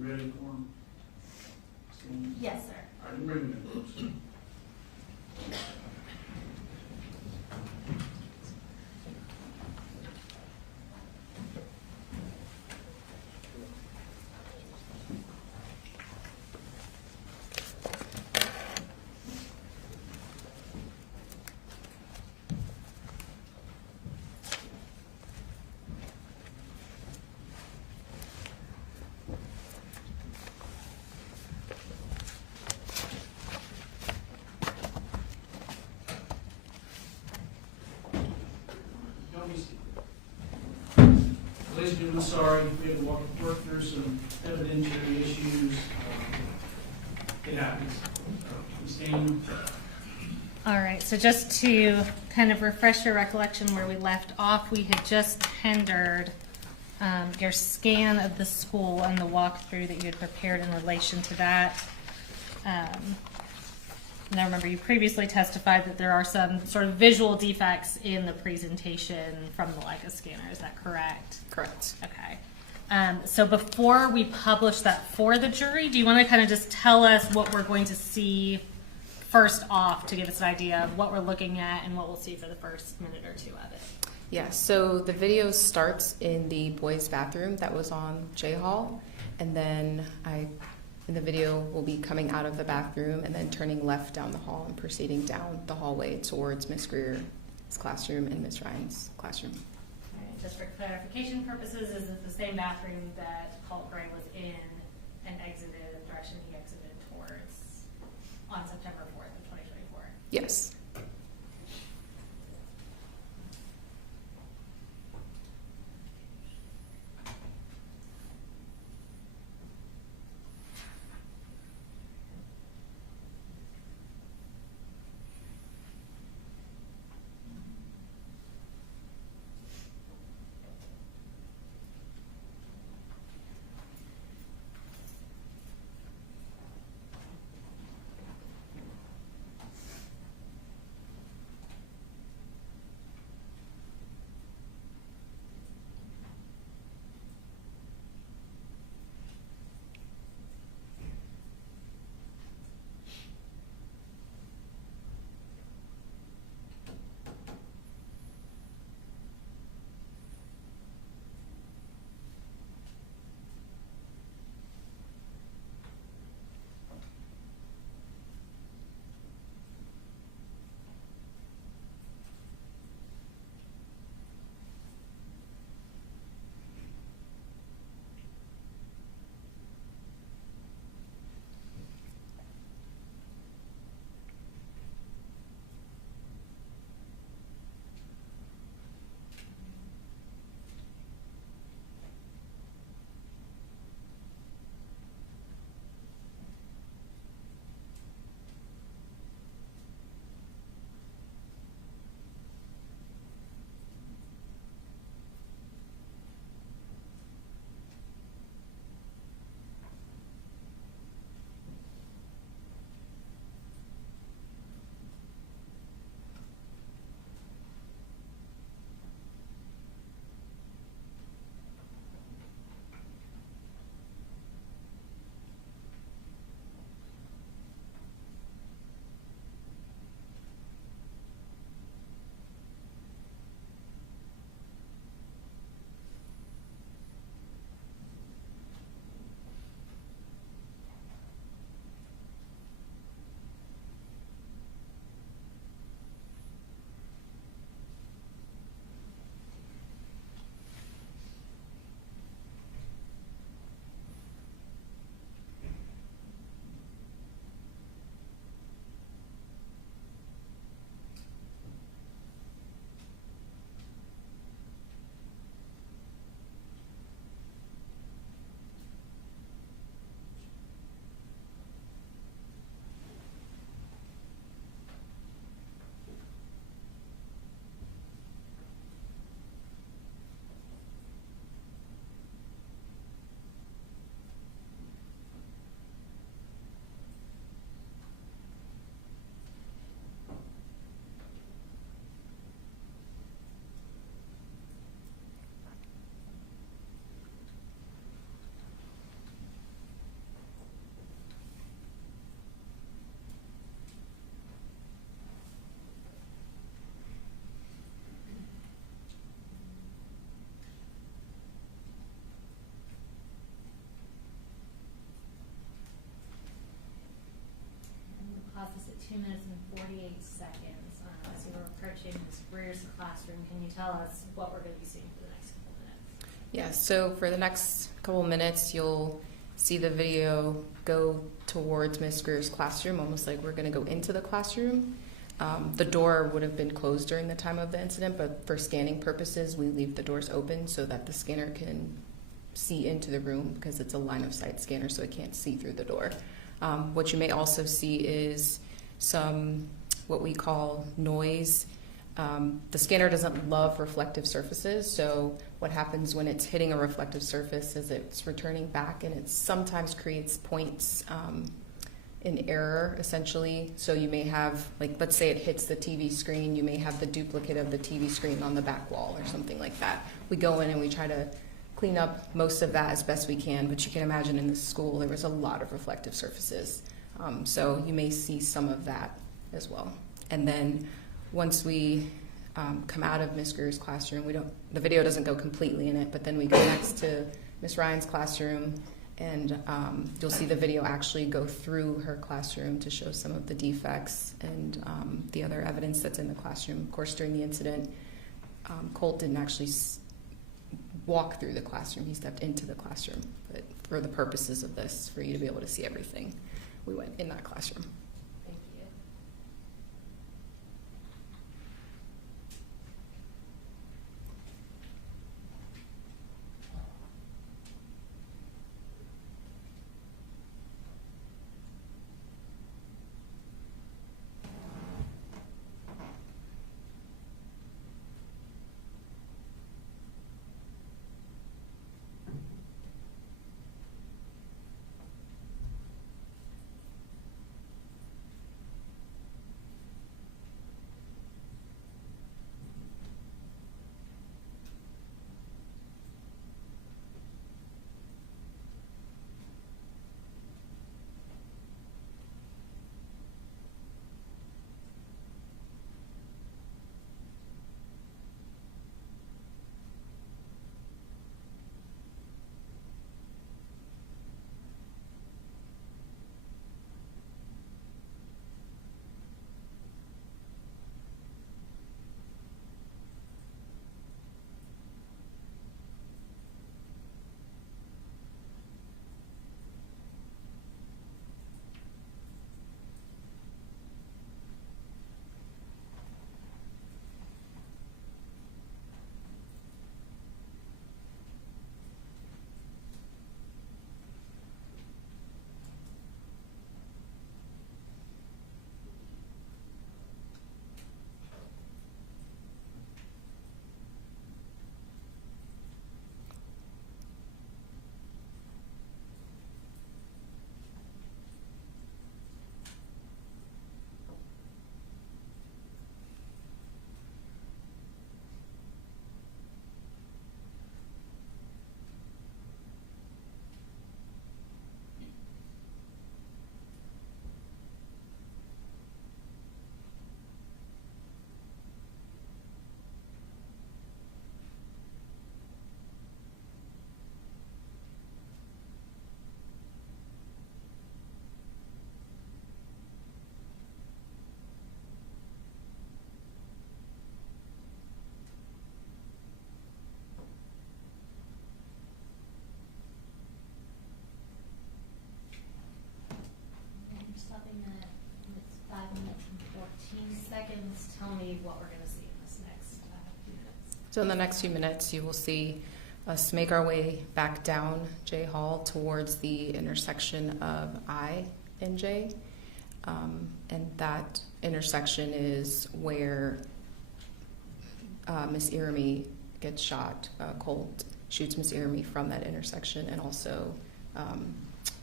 Ready for him? Yes, sir. All right, bring him in, folks. Ladies and gentlemen, sorry, we had to work through some evidentiary issues. It happens. Stand. All right, so just to kind of refresh your recollection where we left off, we had just tendered your scan of the school and the walkthrough that you had prepared in relation to that. Now remember, you previously testified that there are some sort of visual defects in the presentation from the Leica scanner. Is that correct? Correct. Okay. So before we publish that for the jury, do you want to kind of just tell us what we're going to see first off to give us an idea of what we're looking at and what we'll see for the first minute or two of it? Yeah, so the video starts in the boys' bathroom that was on J Hall, and then in the video will be coming out of the bathroom and then turning left down the hall and proceeding down the hallway towards Miss Greer's classroom and Miss Ryan's classroom. Just for clarification purposes, is it the same bathroom that Colin Gray was in and exited in the direction he exited towards on September 4th of 2024? Yes. 2 minutes and 48 seconds. As we're approaching Ms. Greer's classroom, can you tell us what we're going to be seeing for the next couple minutes? Yeah, so for the next couple minutes, you'll see the video go towards Ms. Greer's classroom, almost like we're going to go into the classroom. The door would have been closed during the time of the incident, but for scanning purposes, we leave the doors open so that the scanner can see into the room because it's a line of sight scanner, so it can't see through the door. What you may also see is some what we call noise. The scanner doesn't love reflective surfaces, so what happens when it's hitting a reflective surface is it's returning back, and it sometimes creates points in error, essentially. So you may have, like, let's say it hits the TV screen, you may have the duplicate of the TV screen on the back wall or something like that. We go in and we try to clean up most of that as best we can, but you can imagine in this school there was a lot of reflective surfaces. So you may see some of that as well. And then once we come out of Ms. Greer's classroom, the video doesn't go completely in it, but then we go next to Ms. Ryan's classroom, and you'll see the video actually go through her classroom to show some of the defects and the other evidence that's in the classroom. Of course, during the incident, Colt didn't actually walk through the classroom. He stepped into the classroom. But for the purposes of this, for you to be able to see everything, we went in that classroom. Thank you. It's 5 minutes and 14 seconds. Tell me what we're going to see in this next few minutes. So in the next few minutes, you will see us make our way back down J Hall towards the intersection of I and J. And that intersection is where Miss Irami gets shot. Colt shoots Miss Irami from that intersection, and also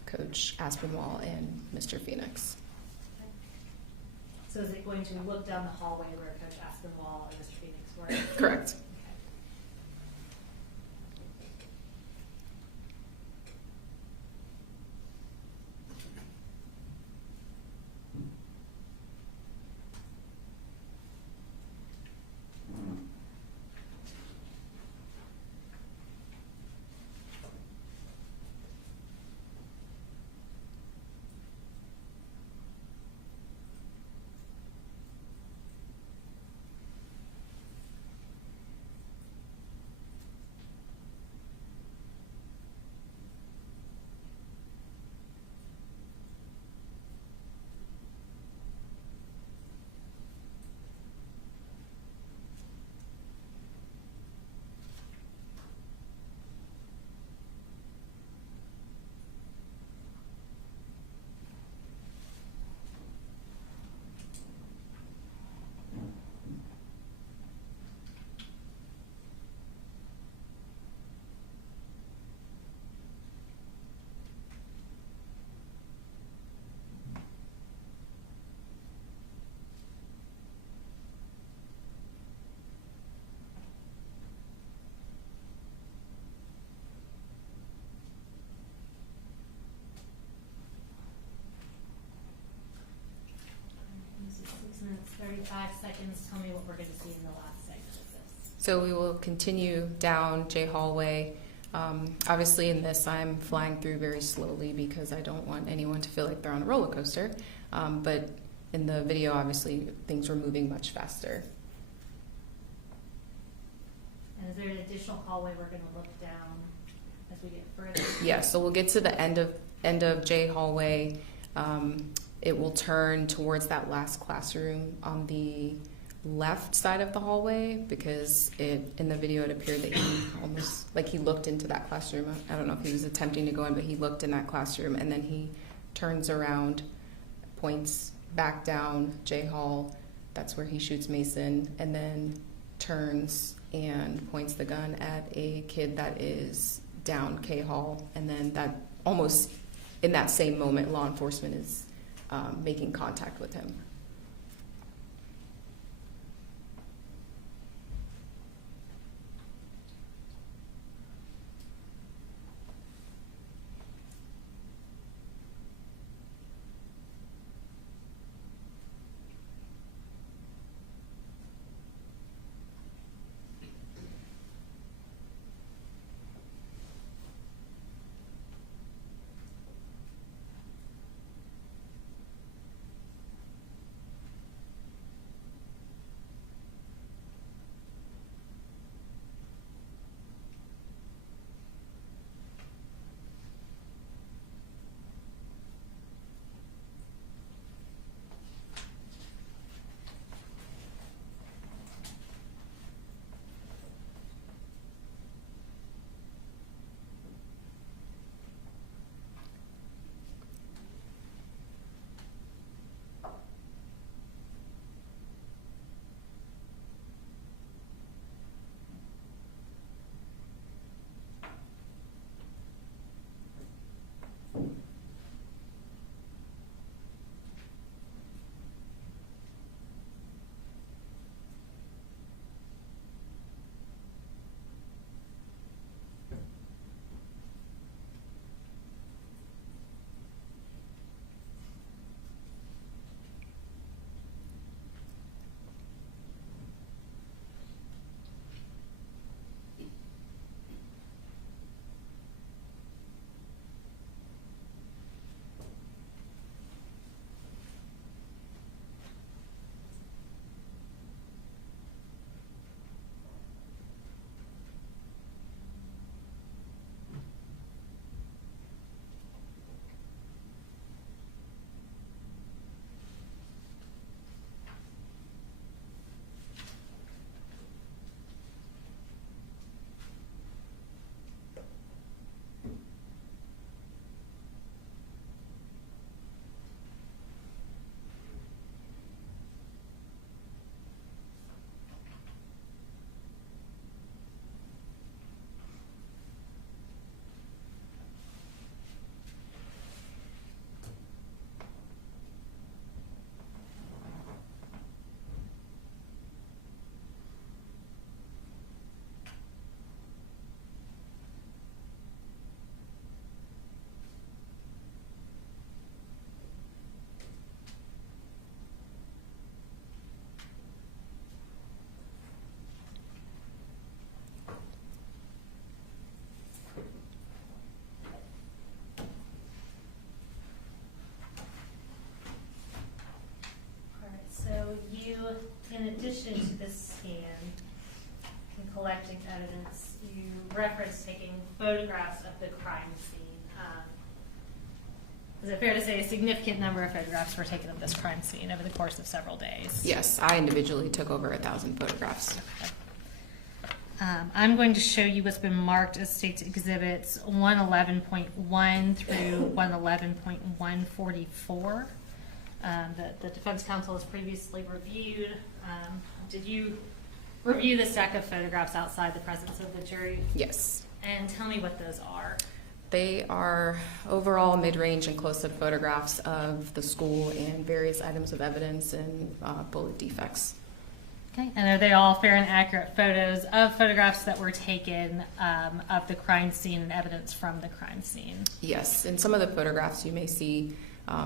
Coach Aspinwall and Mr. Phoenix. So is it going to look down the hallway where Coach Aspinwall and Mr. Phoenix were? Correct. minutes, 35 seconds. Tell me what we're going to see in the last segment of this. So we will continue down J hallway. Obviously in this I'm flying through very slowly because I don't want anyone to feel like they're on a roller coaster. But in the video, obviously, things were moving much faster. And is there an additional hallway we're going to look down as we get further? Yeah, so we'll get to the end of J hallway. It will turn towards that last classroom on the left side of the hallway because in the video it appeared that he almost like he looked into that classroom. I don't know if he was attempting to go in, but he looked in that classroom and then he turns around, points back down J hall. That's where he shoots Mason, and then turns and points the gun at a kid that is down K hall, and then that almost in that same moment law enforcement is making contact with him. In addition to this scan and collecting evidence, you referenced taking photographs of the crime scene. Is it fair to say a significant number of photographs were taken of this crime scene over the course of several days? Yes, I individually took over 1,000 photographs. Okay. I'm going to show you what's been marked as State's Exhibits 111.1 through 111.144. That the defense counsel has previously reviewed. Did you review the stack of photographs outside the presence of the jury? Yes. And tell me what those are. They are overall mid-range and close-up photographs of the school and various items of evidence and bullet defects. Okay, and are they all fair and accurate photos of photographs that were taken of the crime scene and evidence from the crime scene? Yes, in some of the photographs you may see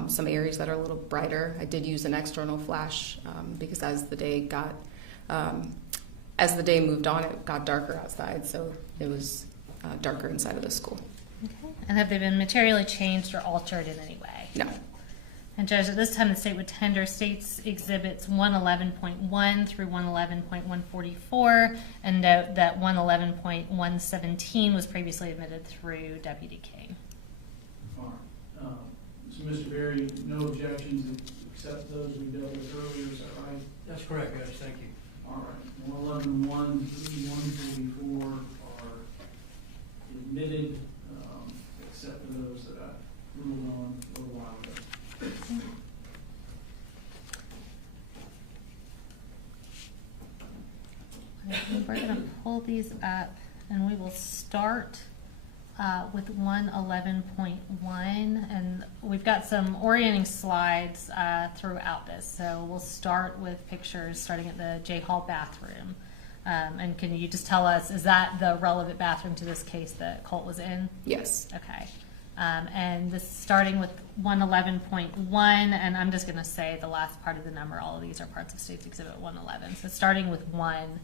some areas that are a little brighter. I did use an external flash because as the day moved on, it got darker outside, so it was darker inside of the school. Okay. And have they been materially changed or altered in any way? No. And Judge, at this time, the state would tender states exhibits 111.1 through 111.144, and note that 111.117 was previously admitted through Deputy King. All right. So, Mr. Berry, no objections except those we dealt with earlier, is that right? That's correct, Judge, thank you. All right. 111.1 through 144 are admitted, except for those that I ruled on a little while ago. We're going to pull these up, and we will start with 111.1, and we've got some orienting slides throughout this. So we'll start with pictures starting at the J Hall bathroom. And can you just tell us, is that the relevant bathroom to this case that Colt was in? Yes. Okay. And this starting with 111.1, and I'm just going to say the last part of the number. All of these are parts of State's Exhibit 111. So starting with 1,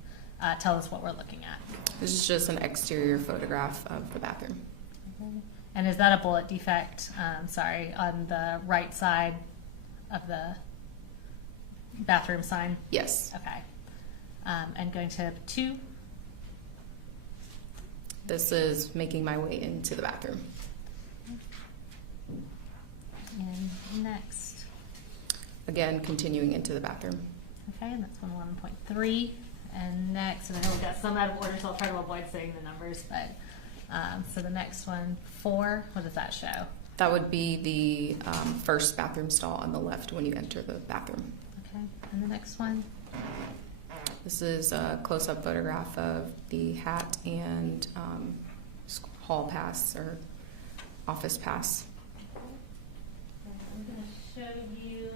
tell us what we're looking at. This is just an exterior photograph of the bathroom. Okay. And is that a bullet defect, on the right side of the bathroom sign? Yes. Okay. And going to 2? This is making my way into the bathroom. And next. Again, continuing into the bathroom. Okay, and that's 111.3. And next, and I know we've got some out of order, so I'll try to avoid saying the numbers, but so the next one, 4, what does that show? That would be the first bathroom stall on the left when you enter the bathroom. Okay, and the next one? This is a close-up photograph of the hat and hall pass or office pass. I'm going to show you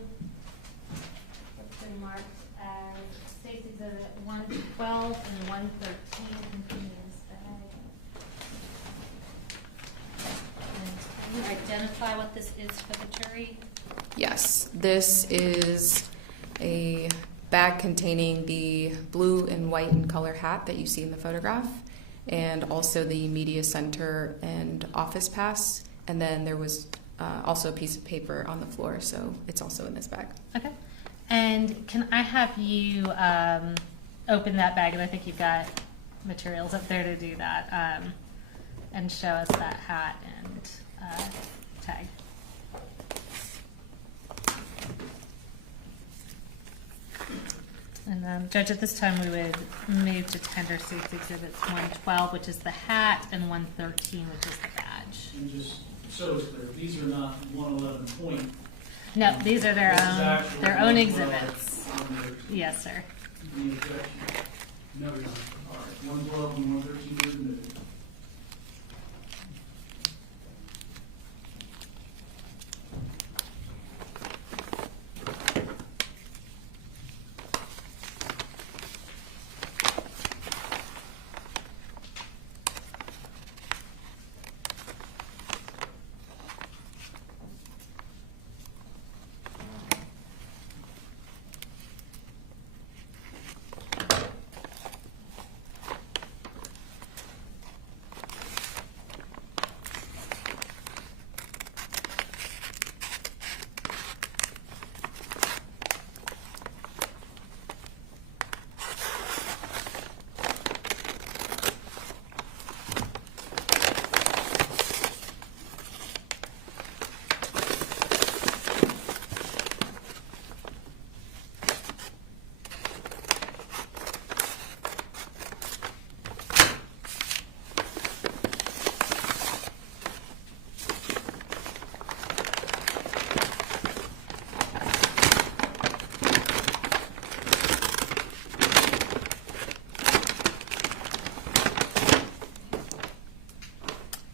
what's been marked as State's Exhibit 112 and 113. Continuous bag. And can you identify what this is for the jury? Yes, this is a bag containing the blue and white in color hat that you see in the photograph, and also the media center and office pass. And then there was also a piece of paper on the floor, so it's also in this bag. Okay. And can I have you open that bag? And I think you've got materials up there to do that, and show us that hat and tag. And Judge, at this time we would move to tender State's Exhibits 112, which is the hat, and 113, which is the badge. And just so it's clear, these are not 111 point. No, these are their This is own actual 112 exhibits. Yes, sir. Any objection? No, Your Honor. All right, 112 and 113 are admitted.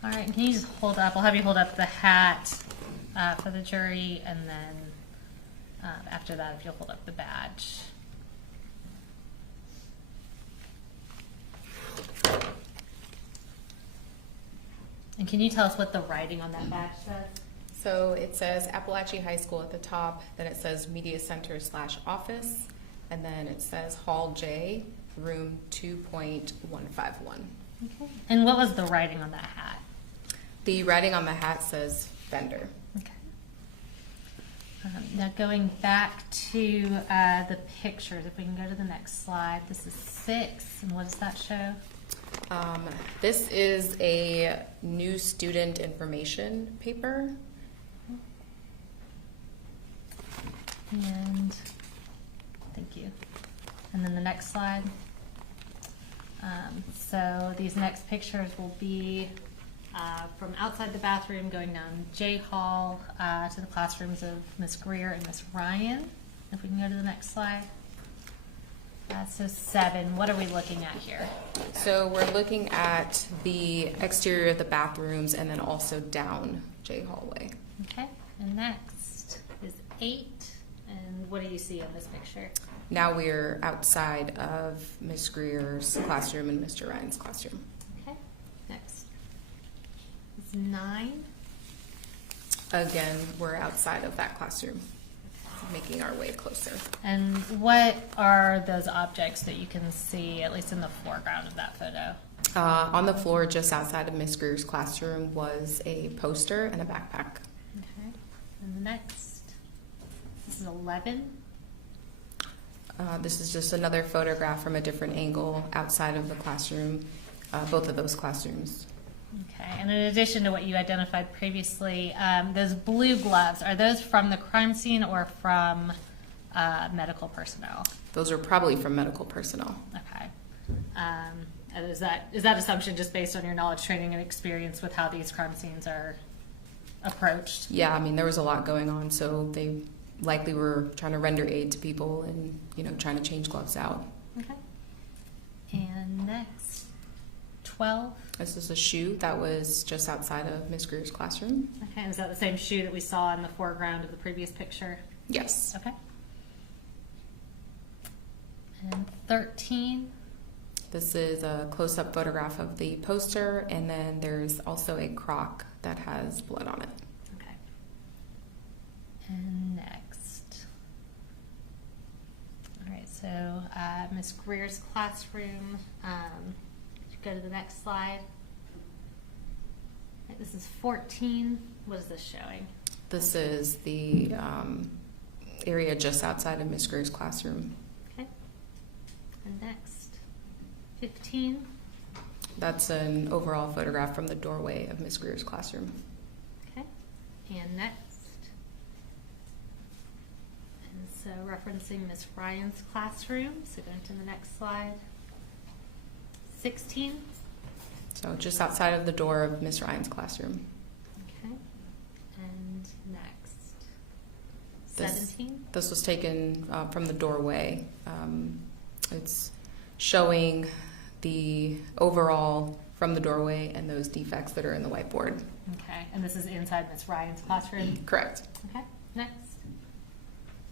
All right, can you just hold up? I'll have you hold up the hat for the jury, and then after that, if you'll hold up the badge. And can you tell us what the writing on that badge says? So it says Apalachee High School at the top, then it says Media Center / office, and then it says Hall J, room 2.151. Okay. And what was the writing on that hat? The writing on the hat says vendor. Okay. Now going back to the pictures, if we can go to the next slide. This is 6, and what does that show? This is a new student information paper. And thank you. And then the next slide. So these next pictures will be from outside the bathroom going down J Hall to the classrooms of Miss Greer and Miss Ryan. If we can go to the next slide. So 7, what are we looking at here? So we're looking at the exterior of the bathrooms and then also down J Hallway. Okay, and next is 8. And what do you see on this picture? Now we're outside of Miss Greer's classroom and Mr. Ryan's classroom. Okay, next is 9. Again, we're outside of that classroom, making our way closer. And what are those objects that you can see, at least in the foreground of that photo? On the floor just outside of Miss Greer's classroom was a poster and a backpack. Okay, and the next, this is 11. This is just another photograph from a different angle outside of the classroom, both of those classrooms. Okay, and in addition to what you identified previously, those blue gloves, are those from the crime scene or from medical personnel? Those are probably from medical personnel. Okay. And is that assumption just based on your knowledge, training, and experience with how these crime scenes are approached? Yeah, I mean, there was a lot going on, so they likely were trying to render aid to people and, trying to change gloves out. Okay. And next, 12. This is a shoe that was just outside of Miss Greer's classroom. Okay, and is that the same shoe that we saw in the foreground of the previous picture? Yes. Okay. And 13. This is a close-up photograph of the poster, and then there's also a crock that has blood on it. Okay. And next. All right, so Ms. Greer's classroom. Go to the next slide. Right, this is 14. What is this showing? This is the area just outside of Miss Greer's classroom. Okay. And next, 15. That's an overall photograph from the doorway of Miss Greer's classroom. Okay. And next. And so referencing Miss Ryan's classroom. So going to the next slide. 16. So just outside of the door of Miss Ryan's classroom. Okay. And next. This- 17. This was taken from the doorway. It's showing the overall from the doorway and those defects that are in the whiteboard. Okay. And this is inside Miss Ryan's classroom? Correct. Okay. Next.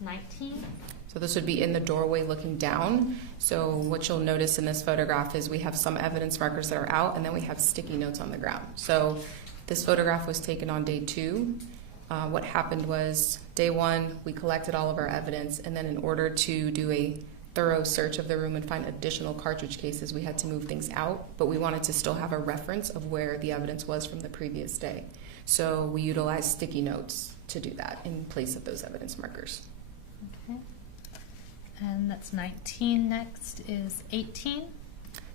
19. So this would be in the doorway looking down. So what you'll notice in this photograph is we have some evidence markers that are out, and then we have sticky notes on the ground. So this photograph was taken on day 2. What happened was day 1, we collected all of our evidence, and then in order to do a thorough search of the room and find additional cartridge cases, we had to move things out, but we wanted to still have a reference of where the evidence was from the previous day. So we utilized sticky notes to do that in place of those evidence markers. Okay. And that's 19. Next is 18.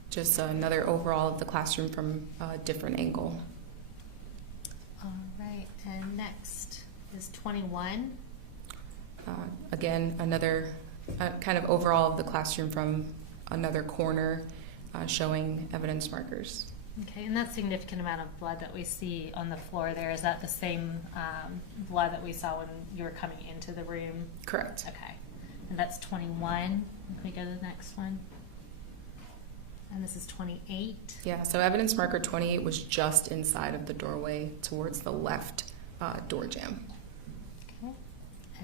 Just another overall of the classroom from a different angle. All right. And next is 21. Again, another kind of overall of the classroom from another corner showing evidence markers. Okay, and that significant amount of blood that we see on the floor there, is that the same blood that we saw when you were coming into the room? Correct. Okay. And that's 21. Can we go to the next one? And this is 28. Yeah, so evidence marker 28 was just inside of the doorway towards the left door jamb. Okay.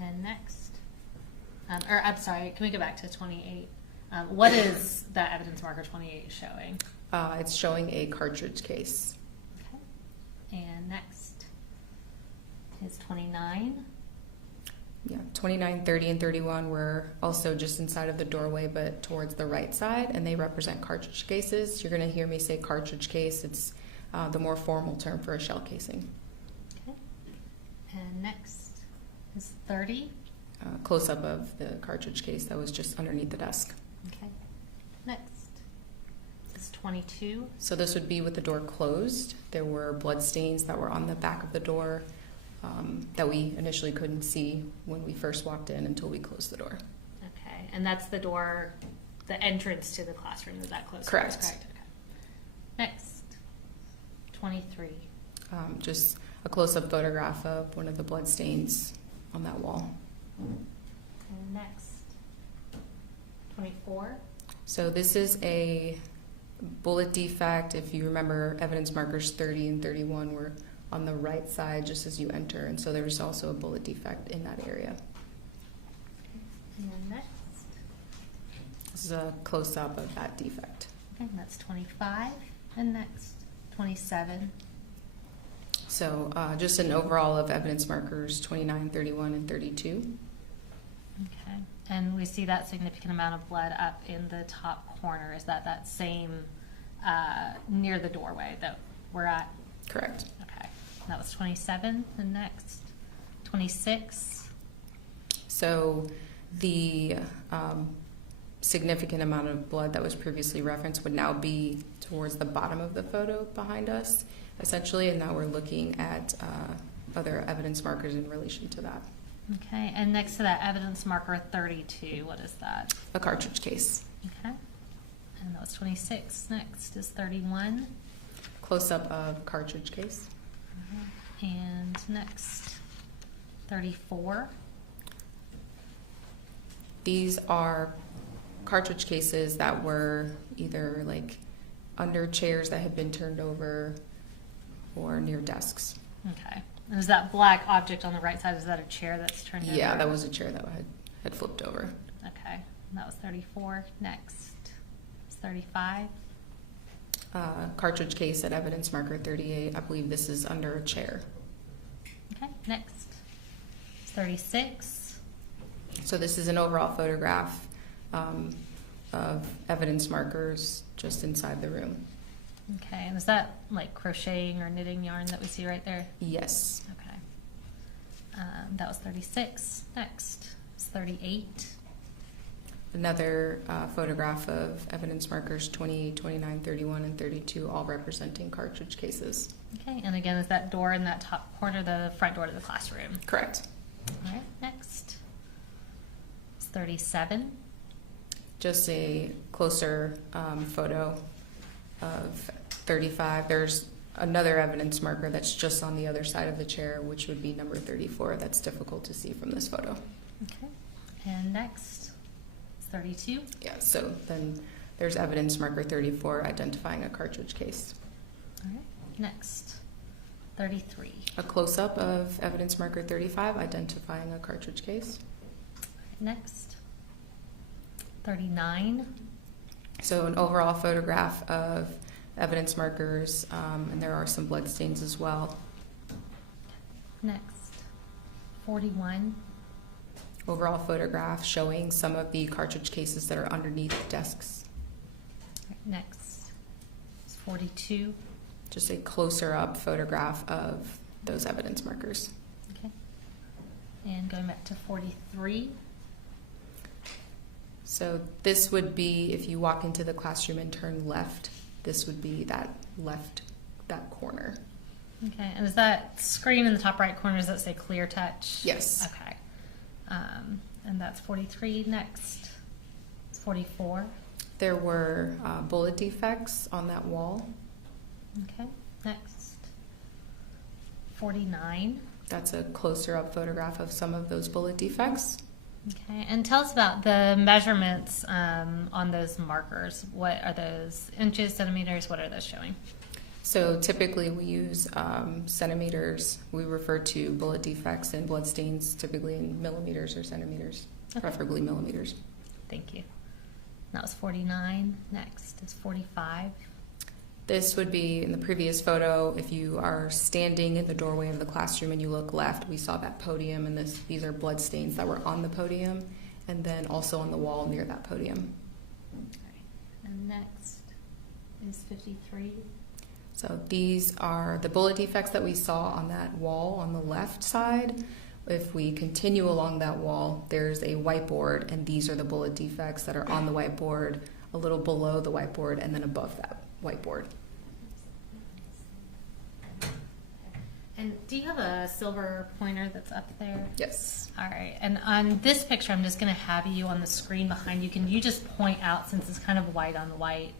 And next, or I'm sorry, can we go back to 28? What is that evidence marker 28 showing? It's showing a cartridge case. Okay. And next. is 29. Yeah, 29, 30, and 31 were also just inside of the doorway, but towards the right side, and they represent cartridge cases. You're going to hear me say cartridge case. It's the more formal term for a shell casing. Okay. And next is 30. Close-up of the cartridge case that was just underneath the desk. Okay. Next is 22. So this would be with the door closed. There were blood stains that were on the back of the door that we initially couldn't see when we first walked in until we closed the door. Okay. And that's the door, the entrance to the classroom. Is that closed? Correct. Okay. Next, 23. Just a close-up photograph of one of the blood stains on that wall. And next, 24. So this is a bullet defect. If you remember, evidence markers 30 and 31 were on the right side just as you enter, and so there was also a bullet defect in that area. And then next, This is a close-up of that defect. okay, that's 25. And next, 27. So just an overall of evidence markers 29, 31, and 32. Okay. And we see that significant amount of blood up in the top corner. Is that same near the doorway that we're at? Correct. Okay. That was 27. And next, 26. So the significant amount of blood that was previously referenced would now be towards the bottom of the photo behind us, essentially, and now we're looking at other evidence markers in relation to that. Okay. And next to that, evidence marker 32. What is that? A cartridge case. Okay. And that was 26. Next is 31. Close-up of cartridge case. And next, 34. These are cartridge cases that were either like under chairs that had been turned over or near desks. Okay. And is that black object on the right side, is that a chair that's turned over? Yeah, that was a chair that had flipped over. Okay. And that was 34. Next is 35. Cartridge case at evidence marker 38. I believe this is under a chair. Okay. Next is 36. So this is an overall photograph of evidence markers just inside the room. Okay. And is that like crocheting or knitting yarn that we see right there? Yes. Okay. That was 36. Next is 38. Another photograph of evidence markers 28, 29, 31, and 32, all representing cartridge cases. Okay. And again, is that door in that top corner the front door to the classroom? Correct. All right. Next is 37. Just a closer photo of 35. There's another evidence marker that's just on the other side of the chair, which would be number 34. That's difficult to see from this photo. Okay. And next is 32. Yeah, so then there's evidence marker 34 identifying a cartridge case. All right. Next, 33. A close-up of evidence marker 35 identifying a cartridge case. Next, 39. So an overall photograph of evidence markers, and there are some blood stains as well. Next, 41. Overall photograph showing some of the cartridge cases that are underneath desks. Next is 42. Just a closer up photograph of those evidence markers. Okay. And going back to 43. So this would be, if you walk into the classroom and turn left, this would be that corner. Okay. And is that screen in the top right corner, does that say clear touch? Yes. Okay. And that's 43. Next is 44. There were bullet defects on that wall. Okay. Next, 49. That's a closer up photograph of some of those bullet defects. Okay. And tell us about the measurements on those markers. What are those, inches, centimeters? What are those showing? So typically we use centimeters. We refer to bullet defects and blood stains typically in millimeters or centimeters, preferably millimeters. Thank you. That was 49. Next is 45. This would be in the previous photo. If you are standing in the doorway of the classroom and you look left, we saw that podium, and these are blood stains that were on the podium, and then also on the wall near that podium. Okay. And next is 53. So these are the bullet defects that we saw on that wall on the left side. If we continue along that wall, there's a whiteboard, and these are the bullet defects that are on the whiteboard, a little below the whiteboard, and then above that whiteboard. And do you have a silver pointer that's up there? Yes. All right. And on this picture, I'm just going to have you on the screen behind you. Can you just point out, since it's kind of white on white,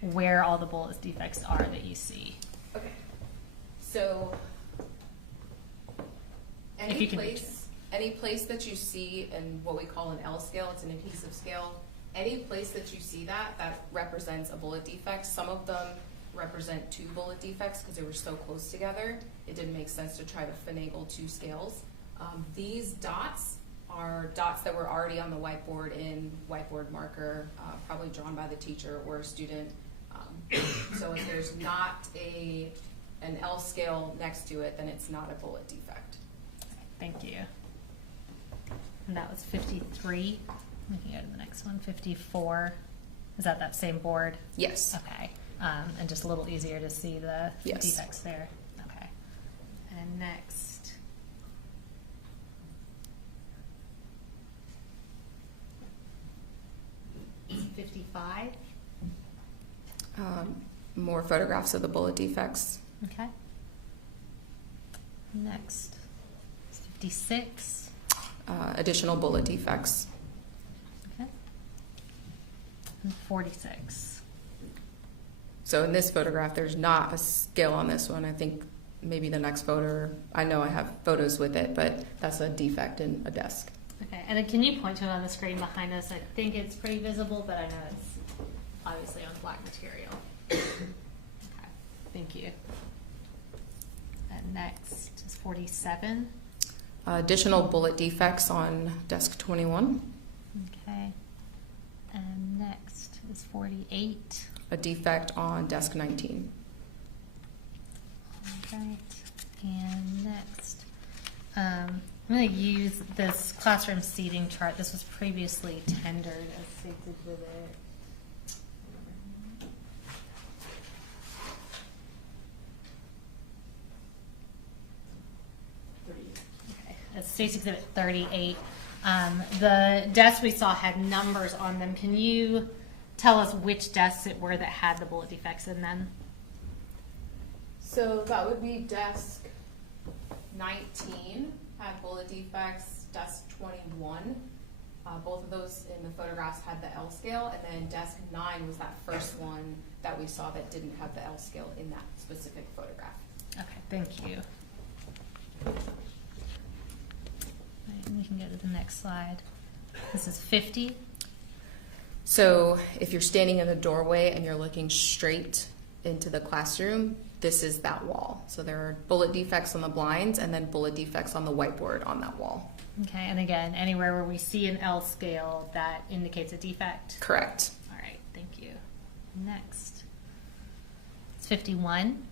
where all the bullet defects are that you see? Okay. So If you can any place that you see in what we call an L scale, it's an adhesive scale, any place that you see that represents a bullet defect. Some of them represent 2 bullet defects because they were so close together. It didn't make sense to try to finagle 2 scales. These dots are dots that were already on the whiteboard in whiteboard marker, probably drawn by the teacher or a student. So if there's not an L scale next to it, then it's not a bullet defect. Thank you. And that was 53. We can go to the next one. 54. Is that same board? Yes. Okay. And just a little easier to see the Yes. defects there. Okay. And next. Is 55. More photographs of the bullet defects. Okay. Next is 56. Additional bullet defects. Okay. And 46. So in this photograph, there's not a scale on this one. I think maybe the next photo, I know I have photos with it, but that's a defect in a desk. Okay. And then can you point to it on the screen behind us? I think it's pretty visible, but I know it's obviously on black material. Okay. Thank you. And next is 47. Additional bullet defects on desk 21. Okay. And next is 48. A defect on desk 19. All right. And next, I'm going to use this classroom seating chart. This was previously tendered as stated with it. State's Exhibit 38. The desks we saw had numbers on them. Can you tell us which desks it were that had the bullet defects in them? So that would be desk 19 had bullet defects, desk 21. Both of those in the photographs had the L scale, and then desk 9 was that first one that we saw that didn't have the L scale in that specific photograph. Okay, thank you. And we can go to the next slide. This is 50. So if you're standing in the doorway and you're looking straight into the classroom, this is that wall. So there are bullet defects on the blinds and then bullet defects on the whiteboard on that wall. Okay, and again, anywhere where we see an L scale, that indicates a defect? Correct. All right, thank you. Next. It's 51.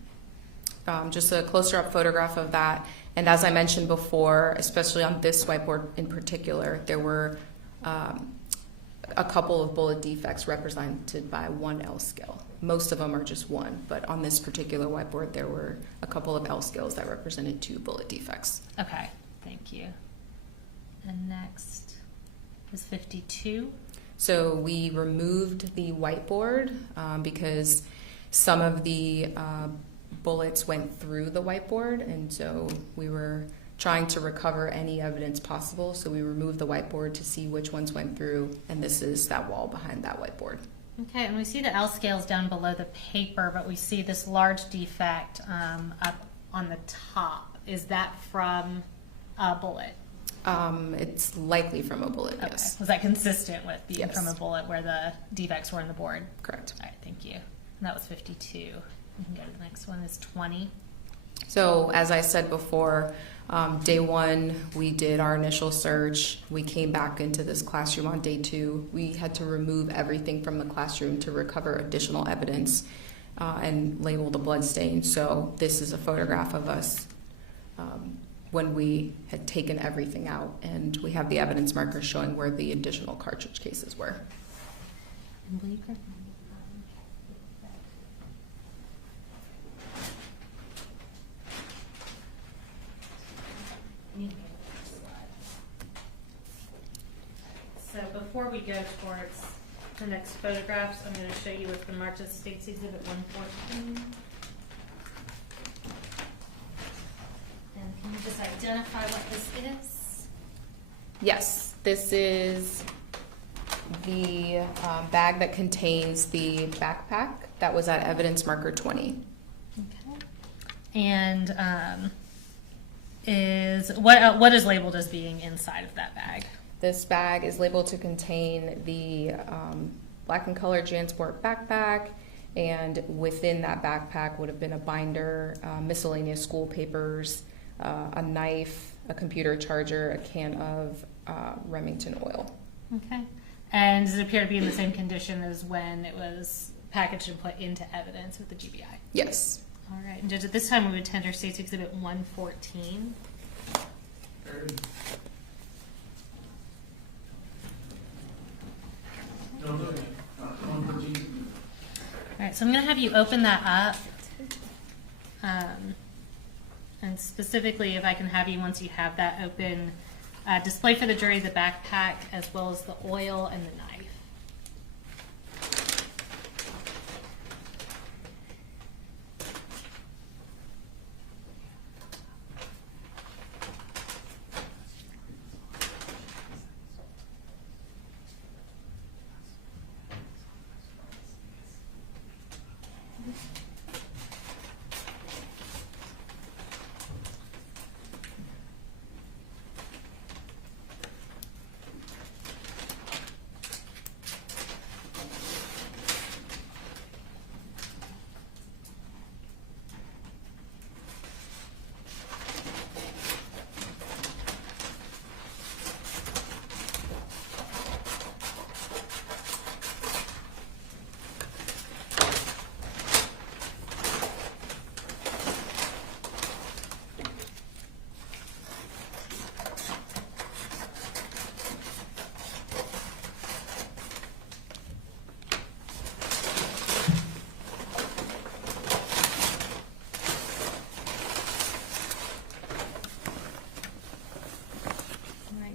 Just a closer up photograph of that. And as I mentioned before, especially on this whiteboard in particular, there were a couple of bullet defects represented by 1 L scale. Most of them are just 1, but on this particular whiteboard, there were a couple of L scales that represented 2 bullet defects. Okay, thank you. And next is 52. So we removed the whiteboard because some of the bullets went through the whiteboard, and so we were trying to recover any evidence possible. So we removed the whiteboard to see which ones went through, and this is that wall behind that whiteboard. Okay, and we see the L scales down below the paper, but we see this large defect up on the top. Is that from a bullet? It's likely from a bullet, Okay. yes. Was that consistent with being Yes. from a bullet where the defects were in the board? Correct. All right, thank you. And that was 52. We can go to the next one, is 20. So as I said before, day 1, we did our initial search. We came back into this classroom on day 2. We had to remove everything from the classroom to recover additional evidence. and labeled a blood stain. So this is a photograph of us when we had taken everything out, and we have the evidence markers showing where the additional cartridge cases were. So before we go towards the next photographs, I'm going to show you what's been marked as State's Exhibit 114. And can you just identify what this is? Yes, this is the bag that contains the backpack that was at evidence marker 20. Okay. And what is labeled as being inside of that bag? This bag is labeled to contain the black and colored JanSport backpack, and within that backpack would have been a binder, miscellaneous school papers, a knife, a computer charger, a can of Remington oil. Okay. And does it appear to be in the same condition as when it was packaged and put into evidence with the GBI? Yes. All right. And Judge, at this time we would tender State's Exhibit 114. No, no, 114. All right, so I'm going to have you open that up. And specifically, if I can have you, once you have that open, display for the jury the backpack as well as the oil and the knife.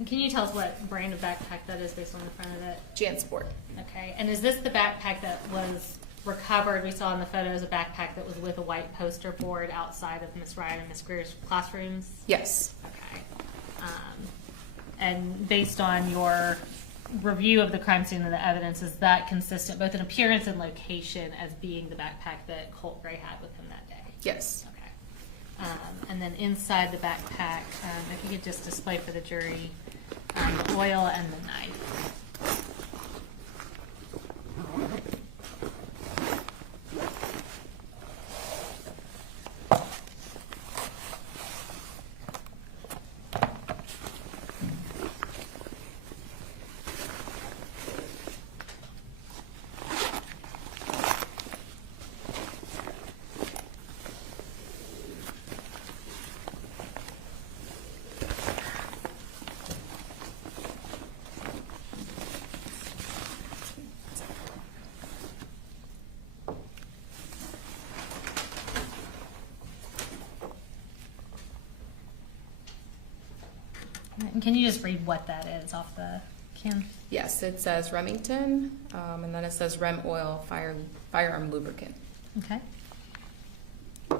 Can you tell us what brand of backpack that is based on the front of it? JanSport. Okay, and is this the backpack that was recovered? We saw in the photos a backpack that was with a white poster board outside of Miss Ryan and Miss Greer's classrooms? Yes. Okay. And based on your review of the crime scene and the evidence, is that consistent both in appearance and location as being the backpack that Colt Gray had with him that day? Yes. Okay. And then inside the backpack, if you could just display for the jury the oil and the knife. And can you just read what that is off the can? Yes, it says Remington, and then it says Rem Oil Firearm Lubricant. Okay. I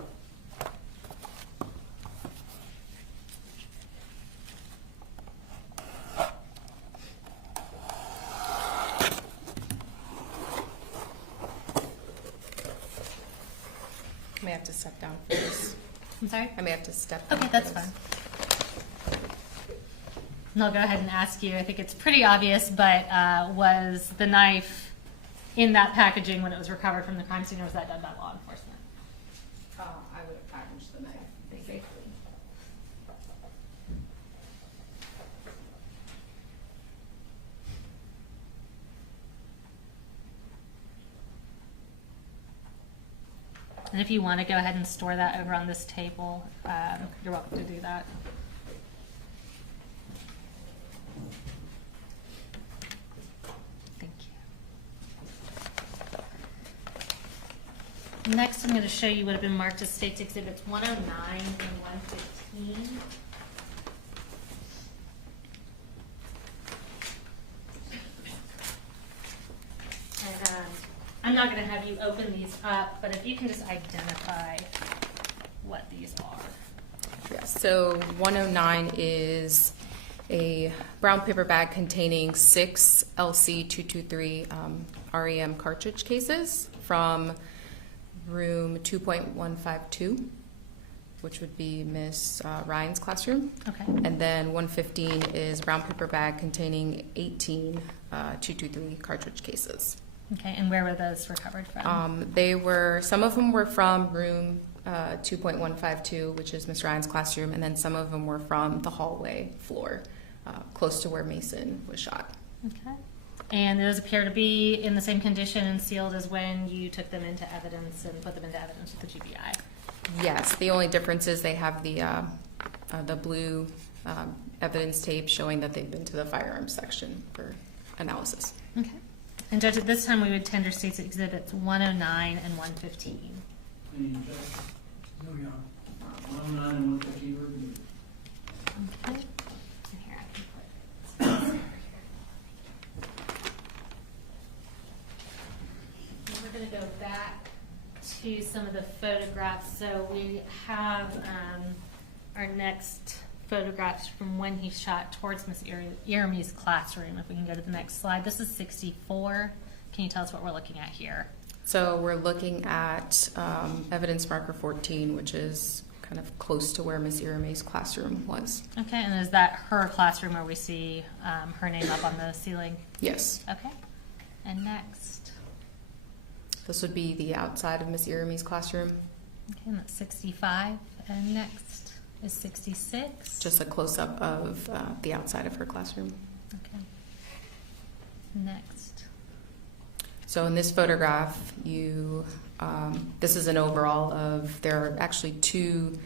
may have to step down for this. I'm sorry? I may have to step down. Okay, for that's this. fine. And I'll go ahead and ask you, I think it's pretty obvious, but was the knife in that packaging when it was recovered from the crime scene, or was that done by law enforcement? I would have packaged the knife safely. And if you want to go ahead and store that over on this table, you're welcome to do that. Thank you. Next, I'm going to show you what have been marked as State's Exhibits 109 and 115. And I'm not going to have you open these up, but if you can just identify what these are. Yeah, so 109 is a brown paper bag containing 6 LC223 REM cartridge cases from room 2.152, which would be Miss Ryan's classroom. Okay. And then 115 is a brown paper bag containing 18 223 cartridge cases. Okay, and where were those recovered from? Some of them were from room 2.152, which is Miss Ryan's classroom, and then some of them were from the hallway floor, close to where Mason was shot. Okay. And those appear to be in the same condition and sealed as when you took them into evidence and put them into evidence with the GBI? Yes, the only difference is they have the blue evidence tape showing that they've been to the firearm section for analysis. Okay. And Judge, at this time, we would tender State's Exhibits 109 and 115. Any objection? No, Your Honor. 109 and 115 were reviewed. Okay. And here I can put. And we're going to go back to some of the photographs. So we have our next photographs from when he shot towards Miss Iramy's classroom. If we can go to the next slide. This is 64. Can you tell us what we're looking at here? So we're looking at evidence marker 14, which is kind of close to where Miss Iramy's classroom was. Okay, and is that her classroom where we see her name up on the ceiling? Yes. Okay. And next? This would be the outside of Miss Iramy's classroom. Okay, and that's 65. And next is 66. Just a close-up of the outside of her classroom. Okay. Next. So in this photograph, this is an overall of, there are actually 2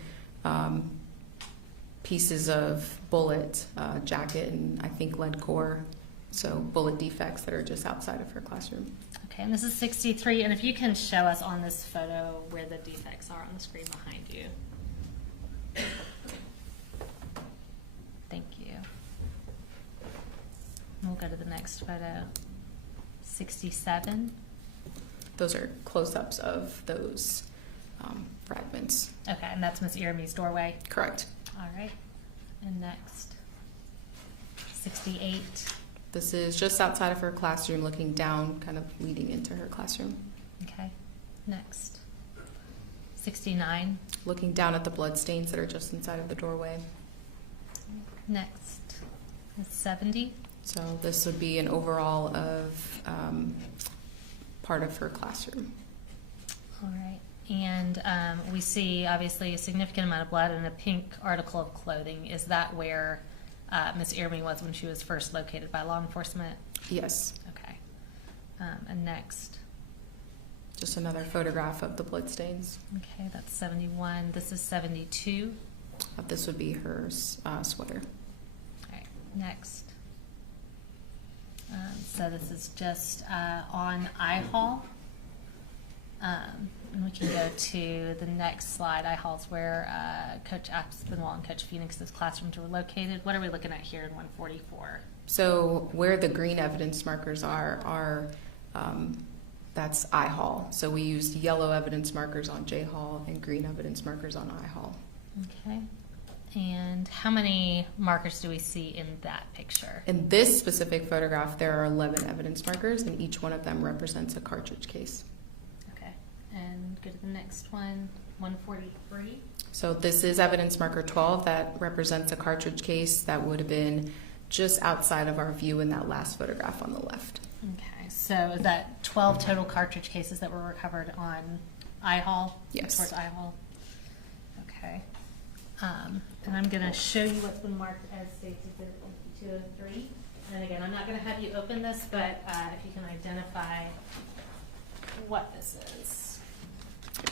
pieces of bullet jacket and I think lead core, so bullet defects that are just outside of her classroom. Okay, and this is 63. And if you can show us on this photo where the defects are on the screen behind you. Thank you. We'll go to the next photo. 67. Those are close-ups of those fragments. Okay, and that's Miss Iramy's doorway? Correct. All right. And next, 68. This is just outside of her classroom, looking down, kind of leading into her classroom. Okay. Next, 69. Looking down at the blood stains that are just inside of the doorway. Next is 70. So this would be an overall of part of her classroom. All right. And we see, obviously, a significant amount of blood and a pink article of clothing. Is that where Miss Iramy was when she was first located by law enforcement? Yes. Okay. And next? Just another photograph of the blood stains. Okay, that's 71. This is 72. This would be her sweater. All right. Next. So this is just on I-Hall. And we can go to the next slide. I-Hall's where Coach Aspinwall and Coach Phoenix's classrooms were located. What are we looking at here in 144? So where the green evidence markers are that's I-Hall. So we used yellow evidence markers on J-Hall and green evidence markers on I-Hall. Okay. And how many markers do we see in that picture? In this specific photograph, there are 11 evidence markers, and each one of them represents a cartridge case. Okay. And go to the next one, 143. So this is evidence marker 12 that represents a cartridge case that would have been just outside of our view in that last photograph on the left. Okay. So is that 12 total cartridge cases that were recovered on I-Hall? Yes. Towards I-Hall. Okay. And I'm going to show you what's been marked as State's Exhibit 203. And again, I'm not going to have you open this, but if you can identify what this is.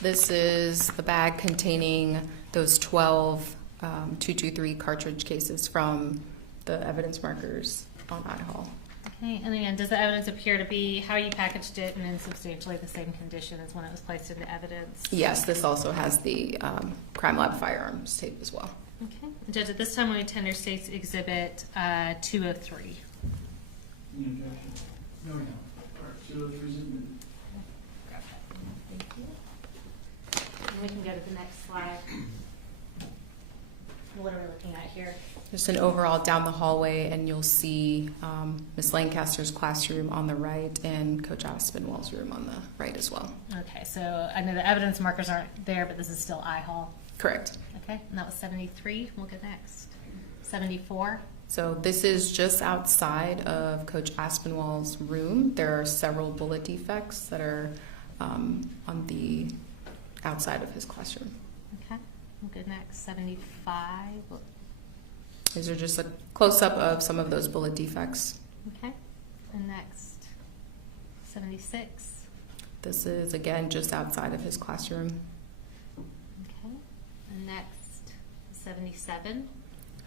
This is the bag containing those 12 .223 cartridge cases from the evidence markers on I-Hall. Okay, and again, does the evidence appear to be how you packaged it and in substantially the same condition as when it was placed into evidence? Yes, this also has the crime lab firearms tape as well. Okay. Judge, at this time, we tender states exhibit 203. Any objection? No. All right, 203 is admitted. Thank you. And we can go to the next slide. What are we looking at here? Just an overall down the hallway, and you'll see Miss Lancaster's classroom on the right and Coach Aspinwall's room on the right as well. Okay, so I know the evidence markers aren't there, but this is still I-Hall. Correct. Okay, and that was 73. We'll go next. 74. So this is just outside of Coach Aspinwall's room. There are several bullet defects that are on the outside of his classroom. Okay, we'll go next. 75. These are just a close-up of some of those bullet defects. Okay, and next. 76. This is, again, just outside of his classroom. Okay, and next. 77.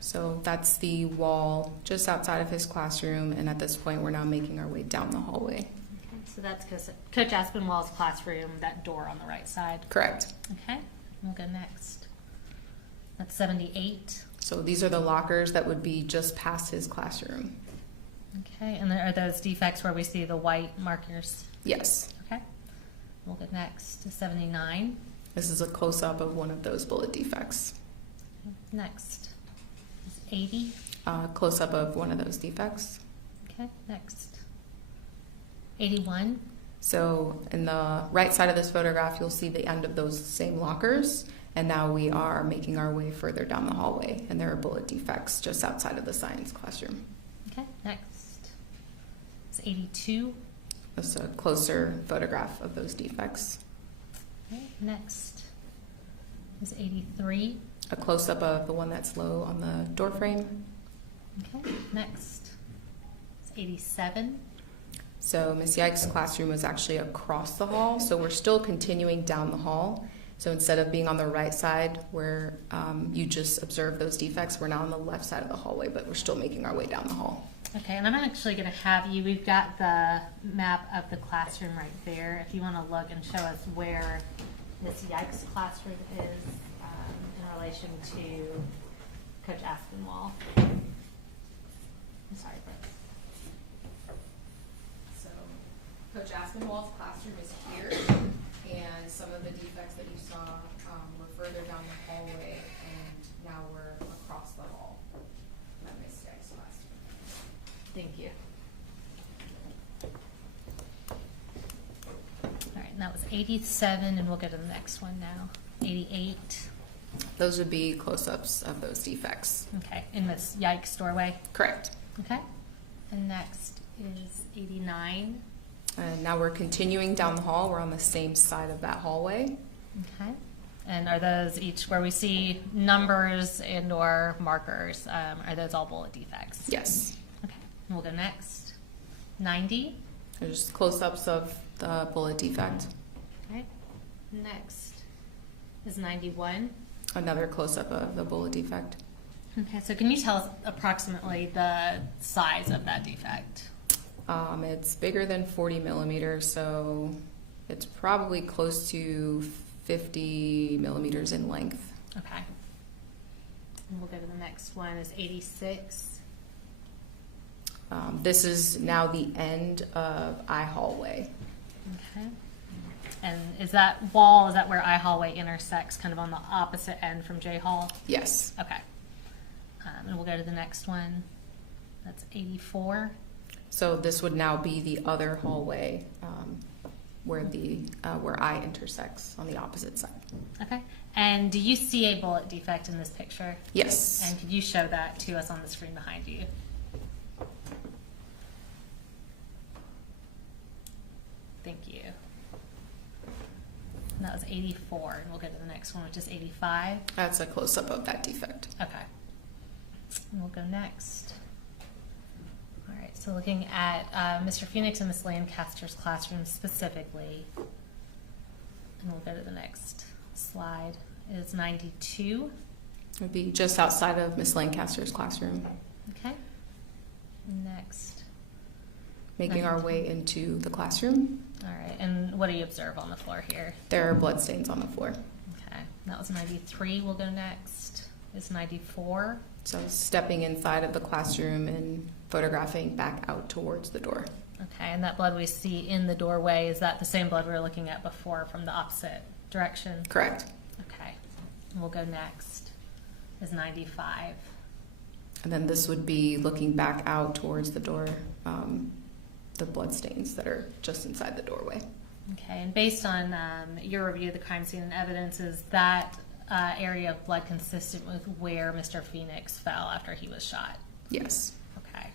So that's the wall just outside of his classroom, and at this point, we're now making our way down the hallway. Okay, so that's Coach Aspinwall's classroom, that door on the right side. Correct. Okay, we'll go next. That's 78. So these are the lockers that would be just past his classroom. Okay, and are those defects where we see the white markers? Yes. Okay, we'll go next to 79. This is a close-up of one of those bullet defects. Next is 80. Close-up of one of those defects. Okay, next. 81. So in the right side of this photograph, you'll see the end of those same lockers. And now we are making our way further down the hallway, and there are bullet defects just outside of the science classroom. Okay, next is 82. That's a closer photograph of those defects. Okay, next is 83. A close-up of the one that's low on the door frame. Okay, next is 87. So Miss Yike's classroom was actually across the hall, so we're still continuing down the hall. So instead of being on the right side where you just observe those defects, we're now on the left side of the hallway, but we're still making our way down the hall. Okay, and I'm actually going to have you, we've got the map of the classroom right there. If you want to look and show us where Miss Yike's classroom is in relation to Coach Aspinwall. I'm sorry, Brett. So Coach Aspinwall's classroom is here, and some of the defects that you saw were further down the hallway, and now we're across the hall at Miss Yike's classroom. Thank you. All right, and that was 87, and we'll go to the next one now. 88. Those would be close-ups of those defects. Okay, in Miss Yike's doorway. Correct. Okay, and next is 89. And now we're continuing down the hall. We're on the same side of that hallway. Okay, and are those each where we see numbers and or markers? Are those all bullet defects? Yes. Okay, and we'll go next. 90. There's close-ups of the bullet defect. Okay, next is 91. Another close-up of the bullet defect. Okay, so can you tell us approximately the size of that defect? It's bigger than 40 millimeters, so it's probably close to 50 millimeters in length. Okay. And we'll go to the next one is 86. This is now the end of I hallway. Okay. And is that wall, is that where I hallway intersects, kind of on the opposite end from J hall? Yes. Okay. And we'll go to the next one. That's 84. So this would now be the other hallway where I intersects on the opposite side. Okay. And do you see a bullet defect in this picture? Yes. And could you show that to us on the screen behind you? Thank you. And that was 84. And we'll go to the next one, which is 85. That's a close-up of that defect. Okay. And we'll go next. All right, so looking at Mr. Phoenix and Miss Lancaster's classroom specifically, And we'll go to the next slide. Is 92. It would be just outside of Miss Lancaster's classroom. Okay. Next. Making our way into the classroom. All right. And what do you observe on the floor here? There are bloodstains on the floor. Okay. That was 93. We'll go next. Is 94. So stepping inside of the classroom and photographing back out towards the door. Okay. And that blood we see in the doorway, is that the same blood we were looking at before from the opposite direction? Correct. Okay. And we'll go next. Is 95. And then this would be looking back out towards the door, the bloodstains that are just inside the doorway. Okay. And based on your review of the crime scene and evidence, is that area of blood consistent with where Mr. Phoenix fell after he was shot? Yes. Okay.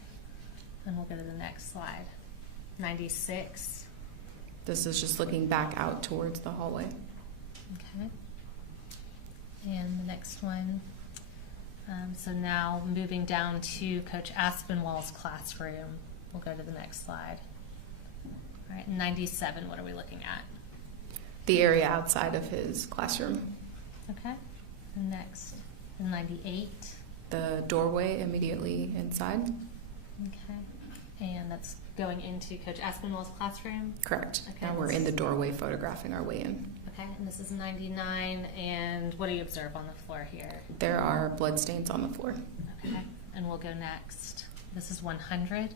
And we'll go to the next slide. 96. This is just looking back out towards the hallway. Okay. And the next one. So now moving down to Coach Aspinwall's classroom. We'll go to the next slide. All right, 97, what are we looking at? The area outside of his classroom. Okay. And next, 98. The doorway immediately inside. Okay. And that's going into Coach Aspinwall's classroom? Correct. Okay. Now we're in the doorway photographing our way in. Okay, and this is 99, and what do you observe on the floor here? There are bloodstains on the floor. Okay, and we'll go next. This is 100.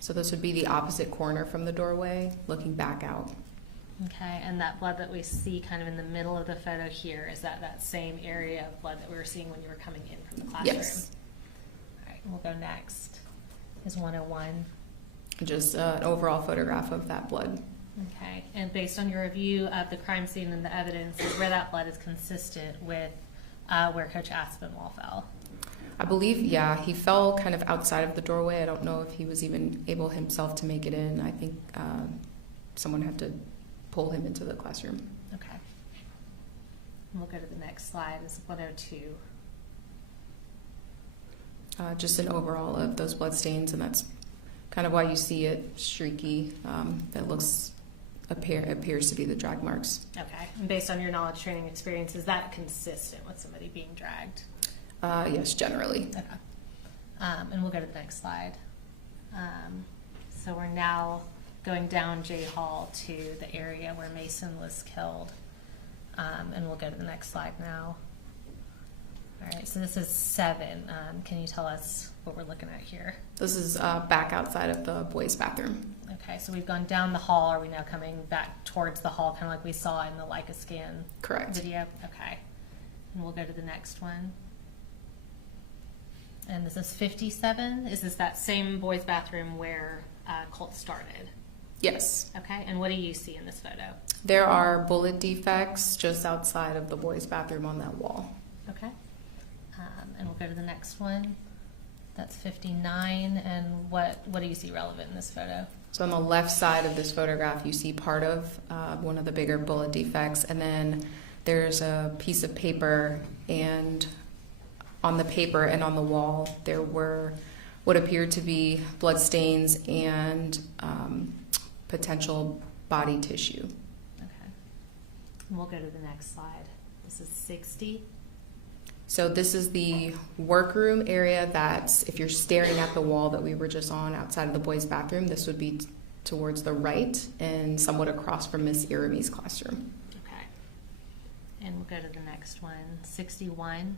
So this would be the opposite corner from the doorway, looking back out. Okay, and that blood that we see kind of in the middle of the photo here, is that same area of blood that we were seeing when you were coming in from the classroom? Yes. All right, we'll go next. Is 101. Just an overall photograph of that blood. Okay, and based on your review of the crime scene and the evidence, is where that blood is consistent with where Coach Aspinwall fell? I believe, yeah, he fell kind of outside of the doorway. I don't know if he was even able himself to make it in. I think someone had to pull him into the classroom. Okay. And we'll go to the next slide. Is 102. Just an overall of those bloodstains, and that's kind of why you see it streaky. That appears to be the drag marks. Okay. And based on your knowledge, training, experience, is that consistent with somebody being dragged? Yes, generally. Okay. And we'll go to the next slide. So we're now going down J Hall to the area where Mason was killed. And we'll go to the next slide now. All right, so this is 7. Can you tell us what we're looking at here? This is back outside of the boys' bathroom. Okay, so we've gone down the hall. Are we now coming back towards the hall, kind of like we saw in the Leica scan Correct. video? Okay. And we'll go to the next one. And this is 57. Is this that same boys' bathroom where Colt started? Yes. Okay, and what do you see in this photo? There are bullet defects just outside of the boys' bathroom on that wall. Okay. And we'll go to the next one. That's 59. And what do you see relevant in this photo? So on the left side of this photograph, you see part of one of the bigger bullet defects, and then there's a piece of paper, and on the paper and on the wall, there were what appeared to be blood stains and potential body tissue. Okay. And we'll go to the next slide. This is 60. So this is the workroom area that's, if you're staring at the wall that we were just on outside of the boys' bathroom, this would be towards the right and somewhat across from Miss Irami's classroom. Okay. And we'll go to the next one, 61.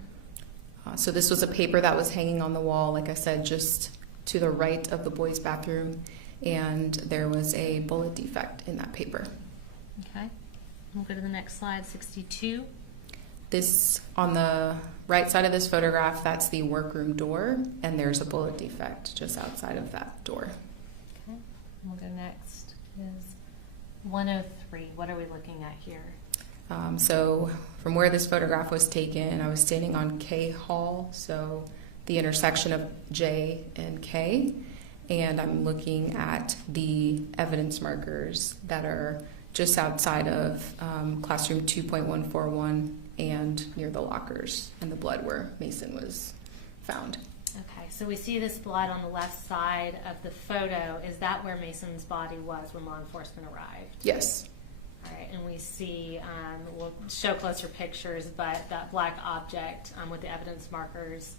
So this was a paper that was hanging on the wall, like I said, just to the right of the boys' bathroom, and there was a bullet defect in that paper. Okay. We'll go to the next slide, 62. This, on the right side of this photograph, that's the workroom door, and there's a bullet defect just outside of that door. Okay. We'll go next is 103. What are we looking at here? So from where this photograph was taken, I was standing on K Hall, so the intersection of J and K, and I'm looking at the evidence markers that are just outside of classroom 2.141 and near the lockers and the blood where Mason was found. Okay, so we see this blood on the left side of the photo. Is that where Mason's body was when law enforcement arrived? Yes. All right, and we we see, we'll show closer pictures, but that black object with the evidence markers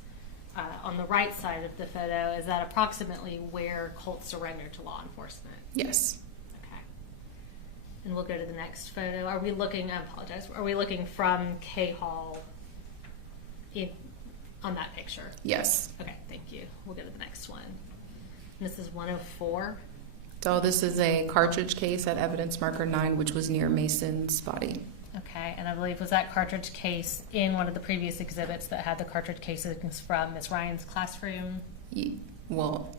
on the right side of the photo, is that approximately where Colt surrendered to law enforcement? Yes. Okay. And we'll go to the next photo. Are we looking, I apologize, are we looking from K Hall on that picture? Yes. Okay, thank you. We'll go to the next one. This is 104. So this is a cartridge case at evidence marker 9, which was near Mason's body. Okay, and I believe was that cartridge case in one of the previous exhibits that had the cartridge cases from Miss Ryan's classroom? Well,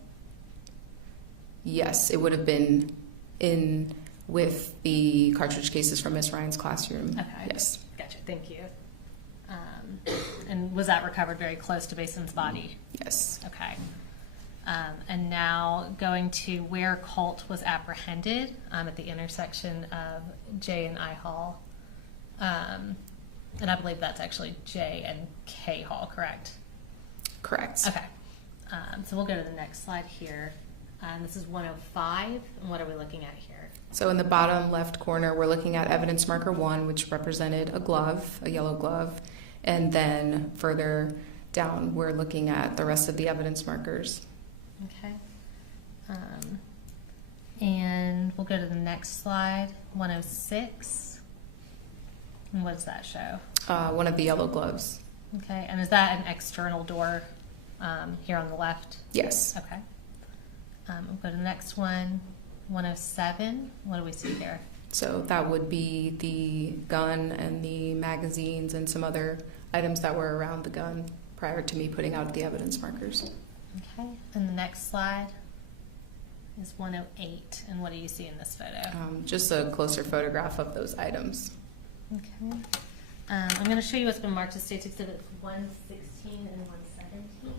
yes, it would have been in with the cartridge cases from Miss Ryan's classroom. Okay. Yes. Gotcha, thank you. And was that recovered very close to Mason's body? Yes. Okay. And now going to where Colt was apprehended at the intersection of J and I Hall. And I believe that's actually J and K Hall, correct? Correct. Okay. So we'll go to the next slide here. This is 105. And what are we looking at here? So in the bottom left corner, we're looking at evidence marker 1, which represented a glove, a yellow glove. And then further down, we're looking at the rest of the evidence markers. Okay. And we'll go to the next slide, 106. And what does that show? One of the yellow gloves. Okay, and is that an external door here on the left? Yes. Okay. We'll go to the next one, 107. What do we see here? So that would be the gun and the magazines and some other items that were around the gun prior to me putting out the evidence markers. Okay, and the next slide is 108. And what do you see in this photo? Just a closer photograph of those items. Okay. I'm going to show you what's been marked as State's Exhibits 116 and 117.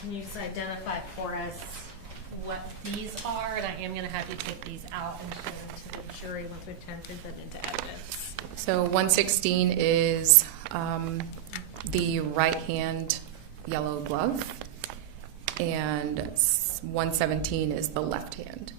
Can you just identify for us what these are? And I am going to have you take these out and show them to the jury once we've tendered them into evidence. So 116 is the right hand yellow glove, and 117 is the left hand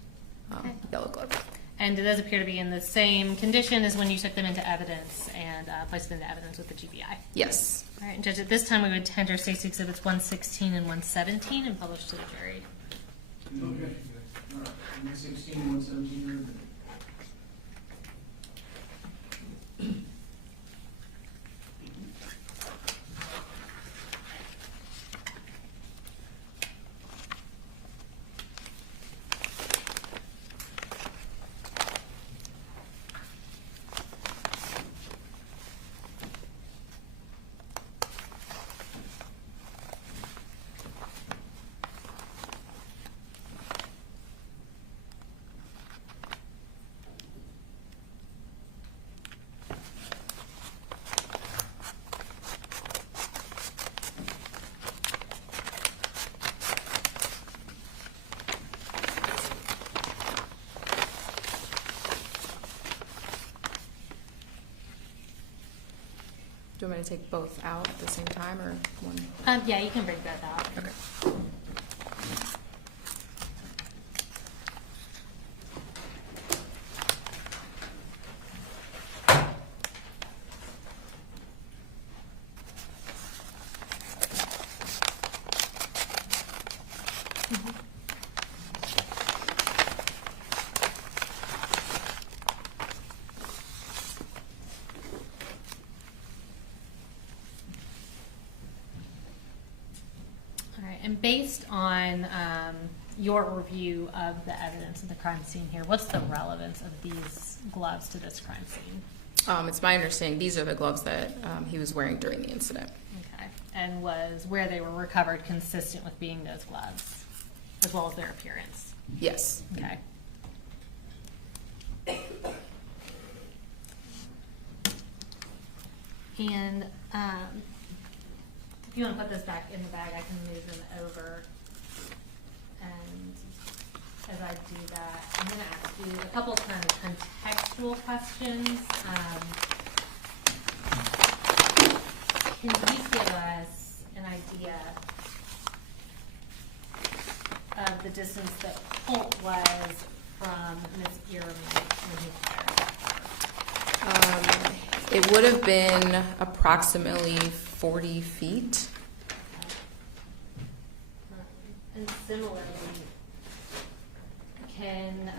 yellow glove. And do those appear to be in the same condition as when you took them into evidence and placed them into evidence with the GBI? Yes. All right, and Judge, at this time we would tender State's Exhibits 116 and 117 and publish to the jury. Okay. All right. 116 and 117 are Do you want me to take both out at the same time or one? Yeah, you can bring both out. Okay. And based on your review of the evidence of the crime scene here, what's the relevance of these gloves to this crime scene? It's my understanding these are the gloves that he was wearing during the incident. Okay. And was where they were recovered consistent with being those gloves, as well as their appearance? Yes. Okay. And if you want to put this back in the bag, I can move them over. And as I do that, I'm going to ask you a couple of kind of contextual questions. Can you give us an idea of the distance that Colt was from Miss Ehrman when he fired? It would have been approximately 40 feet. And similarly, can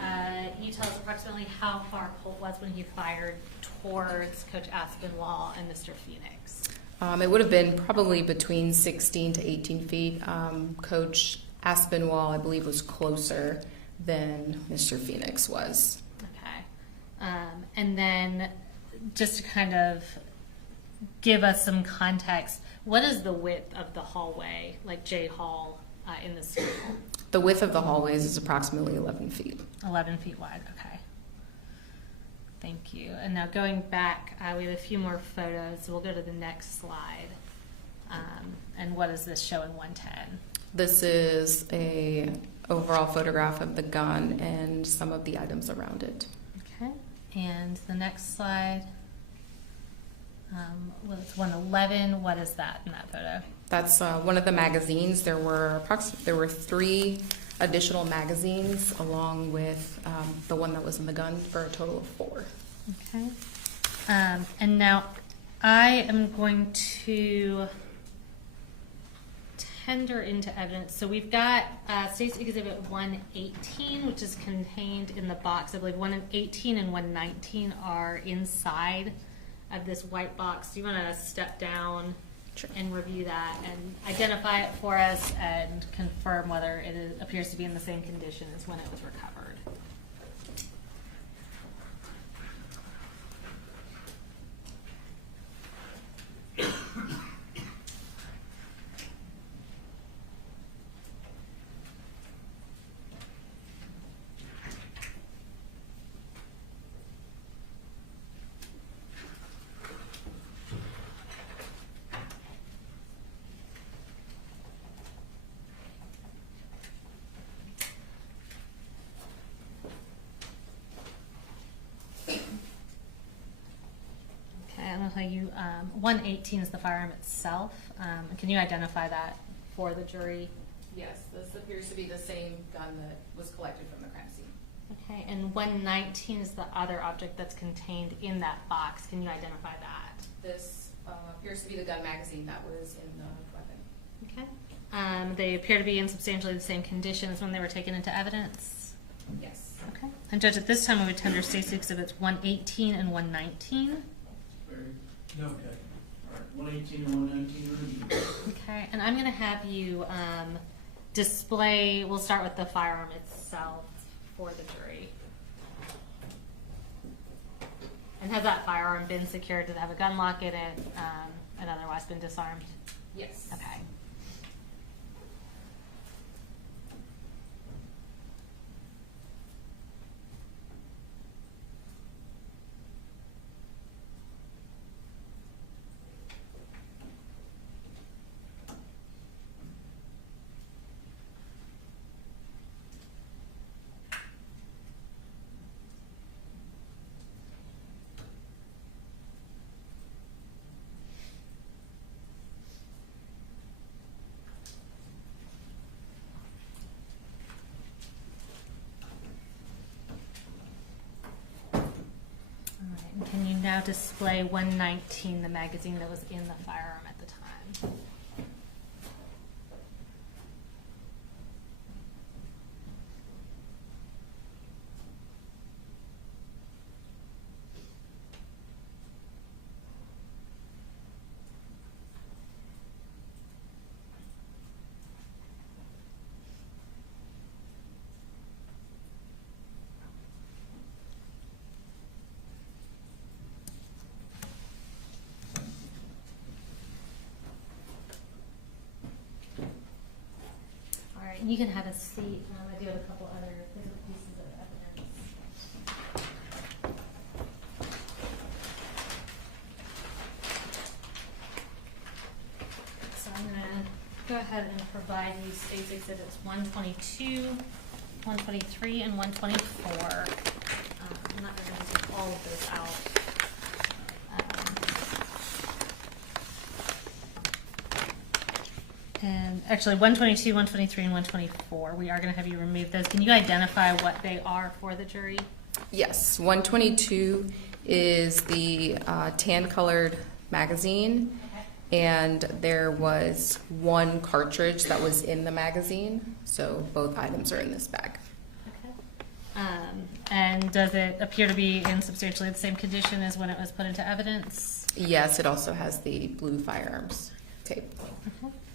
you tell us approximately how far Colt was when he fired towards Coach Aspinwall and Mr. Phoenix? It would have been probably between 16 to 18 feet. Coach Aspinwall, I believe, was closer than Mr. Phoenix was. Okay. And then just to kind of give us some context, what is the width of the hallway, like J Hall, in the school? The width of the hallways is approximately 11 feet. 11 feet wide, okay. Thank you. And now going back, we have a few more photos, so we'll go to the next slide. And what is this showing 110? This is a overall photograph of the gun and some of the items around it. Okay. And the next slide, well, it's 111. What is that in that photo? That's one of the magazines. There were 3 additional magazines along with the one that was in the gun for a total of 4. Okay. And now I am going to tender into evidence. So we've got State's Exhibit 118, which is contained in the box. I believe 118 and 119 are inside of this white box. Do you want to step down and review that and identify it for us and confirm whether it appears to be in the same condition as when it was recovered? I'm going to tell you, 118 is the firearm itself. Can you identify that for the jury? Yes, this appears to be the same gun that was collected from the crime scene. Okay, and 119 is the other object that's contained in that box. Can you identify that? This appears to be the gun magazine that was in the weapon. Okay. They appear to be in substantially the same condition as when they were taken into evidence? Yes. Okay. And Judge, at this time we would tender State's Exhibits 118 and 119. Okay. All right, 118 and 119 are Okay, and I'm going to have you display, we'll start with the firearm itself for the jury. And has that firearm been secured? Did it have a gun lock in it and otherwise been disarmed? Yes. Okay. Can you now display 119, the magazine that was in the firearm at the time? You can have a seat. I do have a couple other pieces of evidence. So I'm going to go ahead and provide you State's Exhibits 122, 123, and 124. I'm not going to take all of those out. And actually, 122, 123, and 124, we are going to have you remove those. Can you identify what they are for the jury? Yes, 122 is the tan-colored magazine, and there was one cartridge that was in the magazine, so both items are in this bag. And does it appear to be in substantially the same condition as when it was put into evidence? Yes, it also has the blue firearms tape.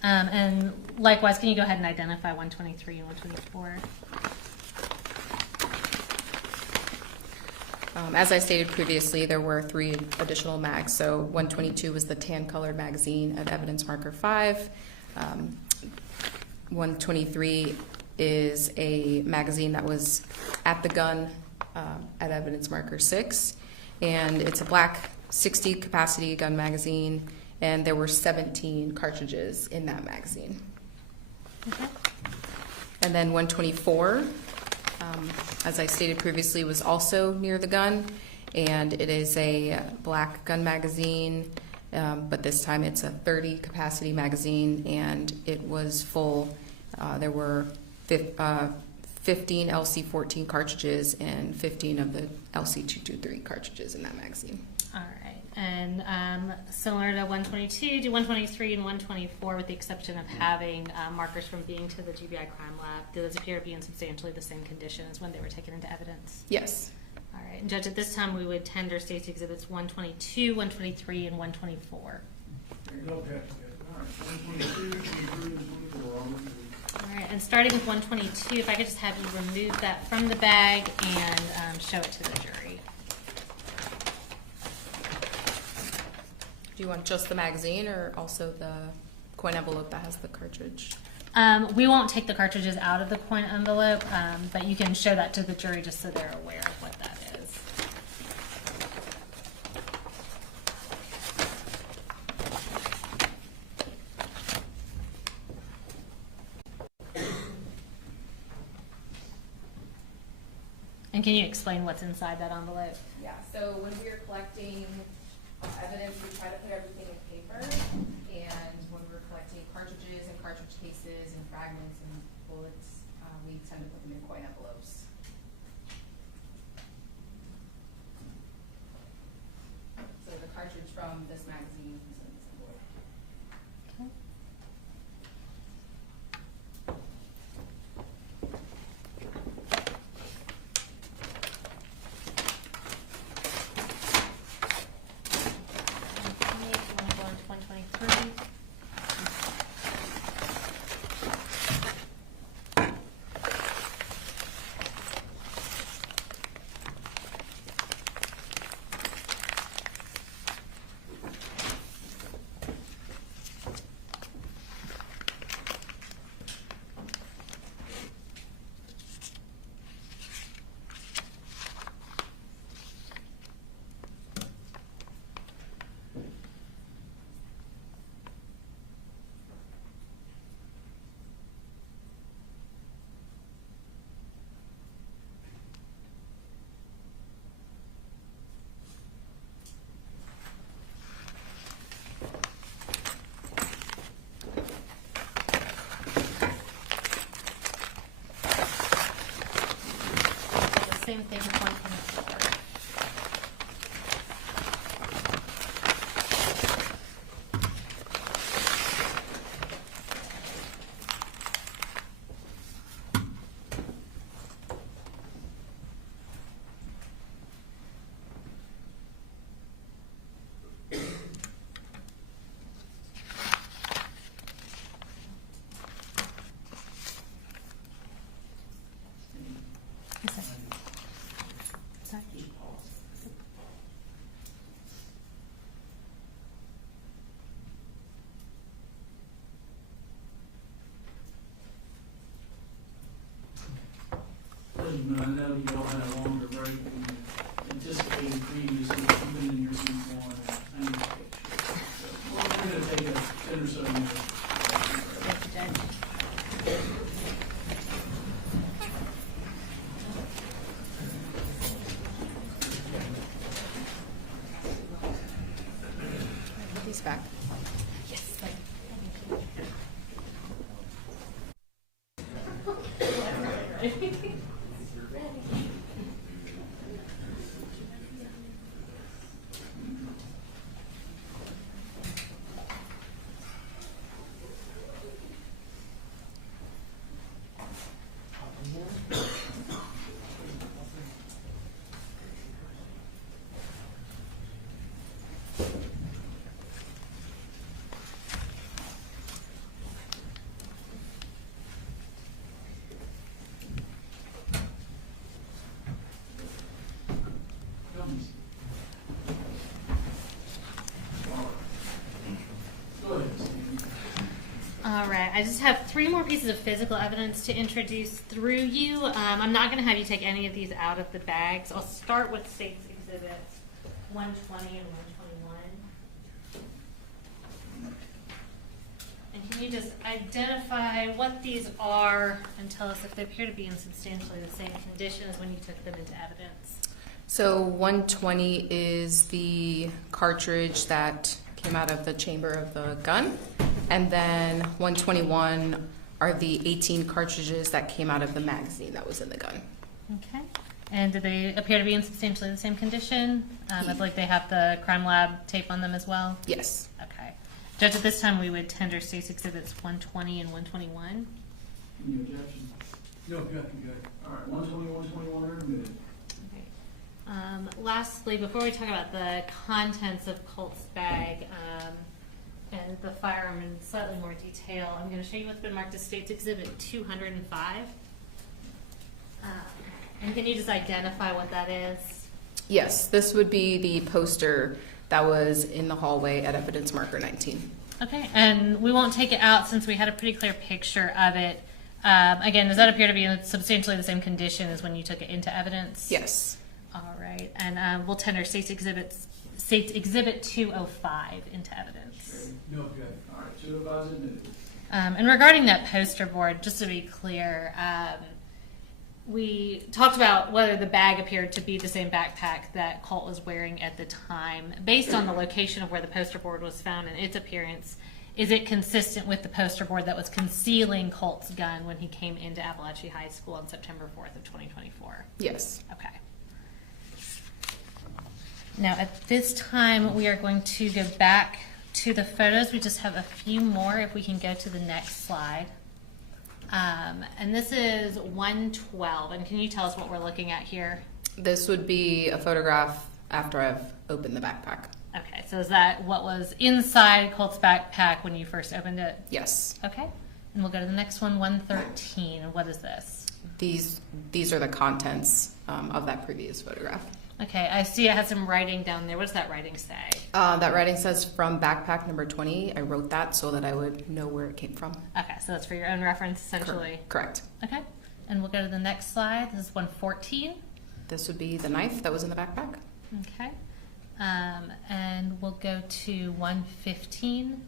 And likewise, can you go ahead and identify 123 and 124? As I stated previously, there were 3 additional mags. So 122 was the tan-colored magazine at evidence marker 5. 123 is a magazine that was at the gun at evidence marker 6. And it's a black 60 capacity gun magazine, and there were 17 cartridges in that magazine. Okay. And then 124, as I stated previously, was also near the gun, and it is a black gun magazine, but this time it's a 30 capacity magazine, and it was full. There were 15 LC-14 cartridges and 15 of the LC-223 cartridges in that magazine. All right. And similar to 122, do 123 and 124, with the exception of having markers from being to the GBI crime lab, do those appear to be in substantially the same condition as when they were taken into evidence? Yes. All right. And Judge, at this time, we would tender State's Exhibits 122, 123, and 124. There you go, Pat. All right, 122, 123, and 124. All right. And starting with 122, if I could just have you remove that from the bag and show it to the jury. Do you want just the magazine or also the coin envelope that has the cartridge? We won't take the cartridges out of the coin envelope, but you can show that to the jury just so they're aware of what that is. And can you explain what's inside that envelope? Yeah, so when we are collecting evidence, we try to put everything in paper, and when we're collecting cartridges and cartridge cases and fragments and bullets, we tend to put them in coin envelopes. So the cartridge from this magazine is in this envelope. Okay. Same thing with 124. I know you all had a longer break than anticipated previously. You've been in your seat more than I need to get you. So we're going to take a 10 or so minutes. Thank you, Judge. Put these back. Yes. I just have 3 more pieces of physical evidence to introduce through you. I'm not going to have you take any of these out of the bags. I'll start with State's Exhibits 120 and 121. And can you just identify what these are and tell us if they appear to be in substantially the same condition as when you took them into evidence? So 120 is the cartridge that came out of the chamber of the gun, and then 121 are the 18 cartridges that came out of the magazine that was in the gun. Okay. And do they appear to be in substantially the same condition? I feel like they have the crime lab tape on them as well? Yes. Okay. Judge, at this time we would tender State's Exhibits 120 and 121. Any objection? No objection, Judge. All right, 120, 121 are admitted. Lastly, before we talk about the contents of Colt's bag and the firearm in slightly more detail, I'm going to show you what's been marked as State's Exhibit 205. And can you just identify what that is? Yes, this would be the poster that was in the hallway at evidence marker 19. Okay, and we won't take it out since we had a pretty clear picture of it. Again, does that appear to be in substantially the same condition as when you took it into evidence? Yes. All right, and we'll tender State's Exhibit 205 into evidence. No objection. All right, 205 is admitted. And regarding that poster board, just to be clear, we talked about whether the bag appeared to be the same backpack that Colt was wearing at the time. Based on the location of where the poster board was found and its appearance, is it consistent with the poster board that was concealing Colt's gun when he came into Apalachee High School on September 4th of 2024? Yes. Okay. Now at this time, we are going to go back to the photos. We just have a few more if we can go to the next slide. And this is 112. And can you tell us what we're looking at here? This would be a photograph after I've opened the backpack. Okay, so is that what was inside Colt's backpack when you first opened it? Yes. Okay, and we'll go to the next one, 113. And what is this? These are the contents of that previous photograph. Okay, I see it has some writing down there. What does that writing say? That writing says from backpack number 20. I wrote that so that I would know where it came from. Okay, so that's for your own reference, essentially? Correct. Okay, and we'll go to the next slide. This is 114. This would be the knife that was in the backpack. Okay, and we'll go to 115.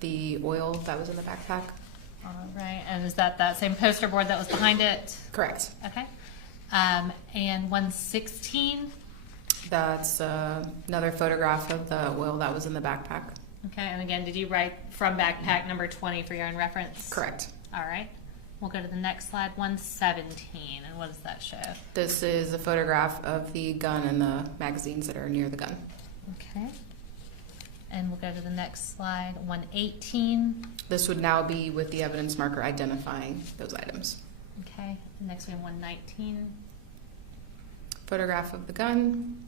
The oil that was in the backpack. All right, and is that same poster board that was behind it? Correct. Okay. And 116. That's another photograph of the oil that was in the backpack. Okay, and again, did you write from backpack number 20 for your own reference? Correct. All right. We'll go to the next slide, 117. And what does that show? This is a photograph of the gun and the magazines that are near the gun. Okay. And we'll go to the next slide, 118. This would now be with the evidence marker identifying those items. Okay. Next we have 119. Photograph of the gun.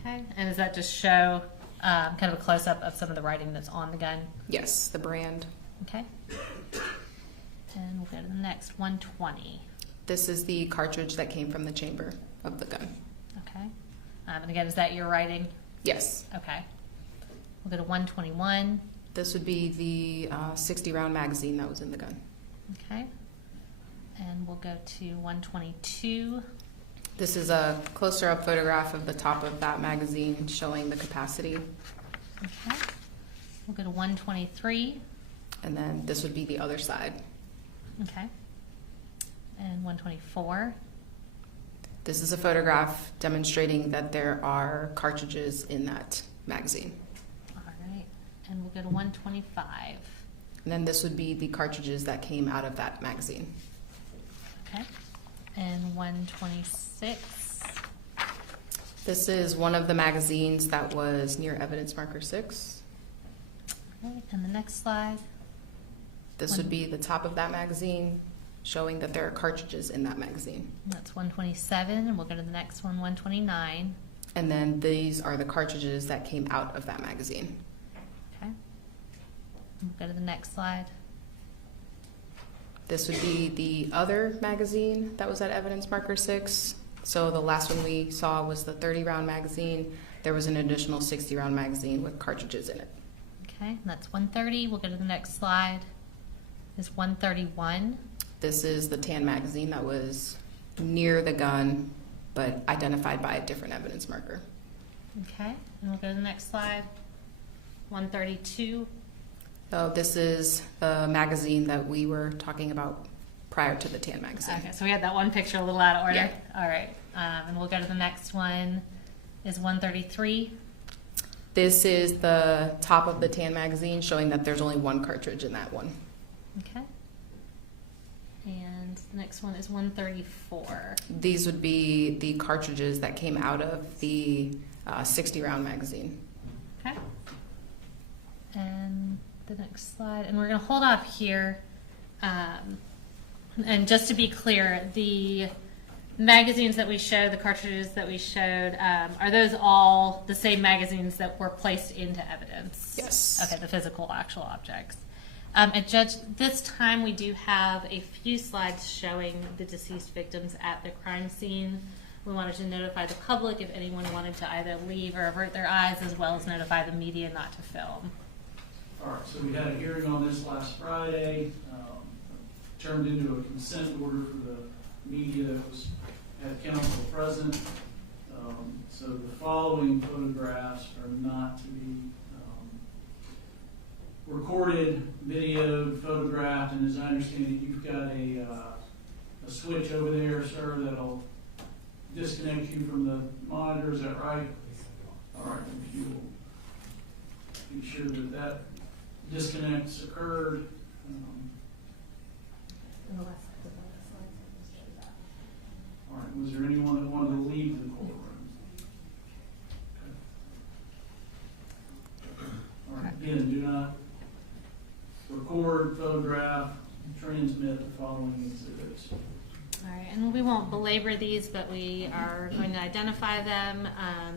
Okay. And does that just show kind of a close-up of some of the writing that's on the gun? Yes, the brand. Okay. And we'll go to the next, 120. This is the cartridge that came from the chamber of the gun. Okay. And again, is that your writing? Yes. Okay. We'll go to 121. This would be the 60-round magazine that was in the gun. Okay. And we'll go to 122. This is a closer-up photograph of the top of that magazine showing the capacity. Okay. We'll go to 123. And then this would be the other side. Okay. And 124. This is a photograph demonstrating that there are cartridges in that magazine. All right. And we'll go to 125. And then this would be the cartridges that came out of that magazine. Okay. And 126. This is one of the magazines that was near evidence marker 6. Okay. And the next slide. This would be the top of that magazine, showing that there are cartridges in that magazine. That's 127, and we'll go to the next one, 129. And then these are the cartridges that came out of that magazine. Okay. We'll go to the next slide. This would be the other magazine that was at evidence marker 6. So the last one we saw was the 30-round magazine. There was an additional 60-round magazine with cartridges in it. Okay, and that's 130. We'll go to the next slide. is 131. This is the tan magazine that was near the gun, but identified by a different evidence marker. Okay, and we'll go to the next slide. 132. So this is the magazine that we were talking about prior to the tan magazine. Okay, so we had that one picture a little out of order. Yeah. All right, and we'll go to the next one. Is 133. This is the top of the tan magazine showing that there's only one cartridge in that one. Okay. And the next one is 134. These would be the cartridges that came out of the 60-round magazine. Okay. And the next slide, and we're going to hold off here. And just to be clear, the magazines that we showed, the cartridges that we showed, are those all the same magazines that were placed into evidence? Yes. Okay, the physical, actual objects. And Judge, this time we do have a few slides showing the deceased victims at the crime scene. We wanted to notify the public if anyone wanted to either leave or avert their eyes, as well as notify the media not to film. All right, so we had a hearing on this last Friday, turned into a consent order for the media that was at council present. So the following photographs are not to be recorded, videoed, photographed, and as I understand it, you've got a switch over there, sir, that'll disconnect you from the monitor, is that right? All right, if you will be sure that that disconnects occurred. All right, was there anyone that wanted to leave the courtroom? Okay. All right, again, do not record, photograph, transmit the following exhibits. All right, and we won't belabor these, but we are going to identify them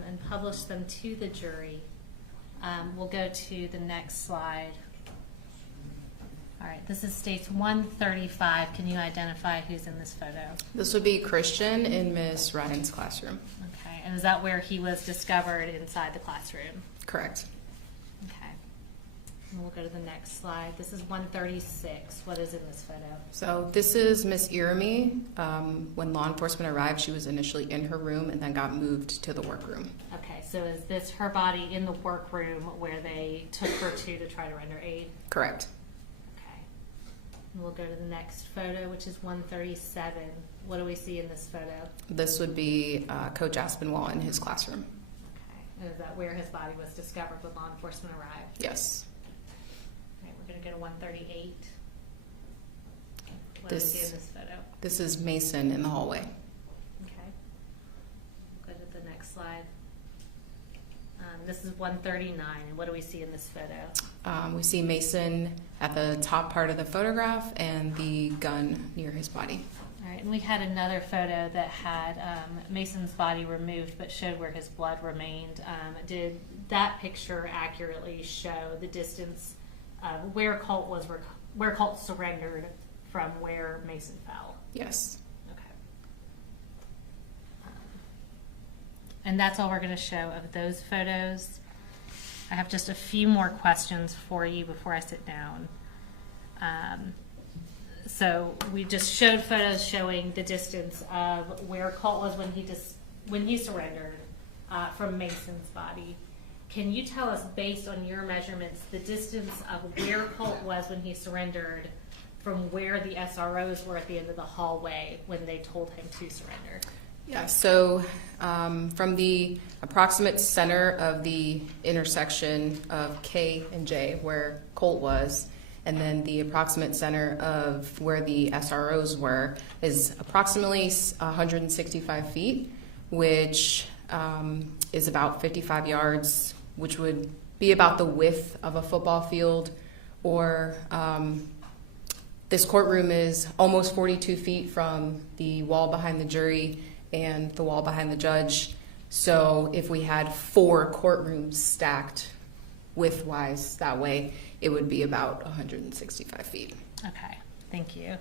and publish them to the jury. We'll go to the next slide. All right, this is states 135. Can you identify who's in this photo? This would be Christian in Miss Ryan's classroom. Okay, and is that where he was discovered inside the classroom? Correct. Okay, and we'll go to the next slide. This is 136. What is in this photo? So this is Miss Irami. When law enforcement arrived, she was initially in her room and then got moved to the workroom. Okay, so is this her body in the workroom where they took her to try to render aid? Correct. Okay. And we'll go to the next photo, which is 137. What do we see in this photo? This would be Coach Aspinwall in his classroom. Okay. And is that where his body was discovered when law enforcement arrived? Yes. Okay, we're going to go to 138. What do we see in this photo? This is Mason in the hallway. Okay. Go to the next slide. This is 139, and what do we see in this photo? We see Mason at the top part of the photograph and the gun near his body. All right, and we had another photo that had Mason's body removed but showed where his blood remained. Did that picture accurately show the distance where Colt surrendered from where Mason fell? Yes. And that's all we're going to show of those photos. I have just a few more questions for you before I sit down. So we just showed photos showing the distance of where Colt was when he surrendered from Mason's body. Can you tell us, based on your measurements, the distance of where Colt was when he surrendered from where the SROs were at the end of the hallway when they told him to surrender? Yeah, so from the approximate center of the intersection of K and J, where Colt was, and then the approximate center of where the SROs were, is approximately 165 feet, which is about 55 yards, which would be about the width of a football field, or this courtroom is almost 42 feet from the wall behind the jury and the wall behind the judge. So if we had 4 courtrooms stacked widthwise that way, it would be about 165 feet. Okay, thank you.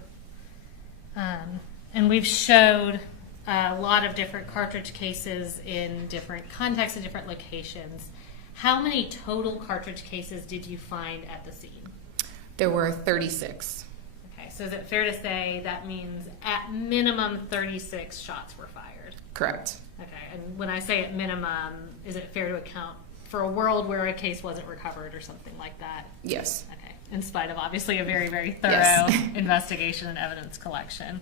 And we've showed a lot of different cartridge cases in different contexts and different locations. How many total cartridge cases did you find at the scene? There were 36. so is it fair to say that means at minimum 36 shots were fired? Correct. Okay, and when I say at minimum, is it fair to account for a world where a case wasn't recovered or something like that? Yes. Okay, in spite of obviously a very, very thorough Yes. investigation and evidence collection.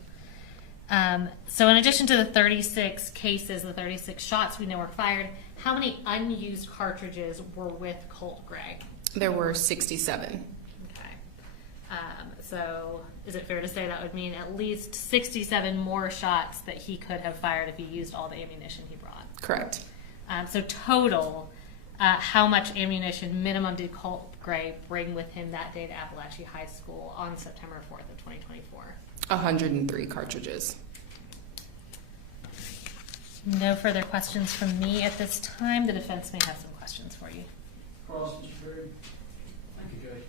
So in addition to the 36 cases, the 36 shots we know were fired, how many unused cartridges were with Colt Gray? There were 67. Okay. So is it fair to say that would mean at least 67 more shots that he could have fired if he used all the ammunition he brought? Correct. So total, how much ammunition minimum did Colt Gray bring with him that day to Apalachee High School on September 4th of 2024? 103 cartridges. No further questions from me at this time. The defense may have some questions for you. Cross, Mr. Perry. Thank you, Judge.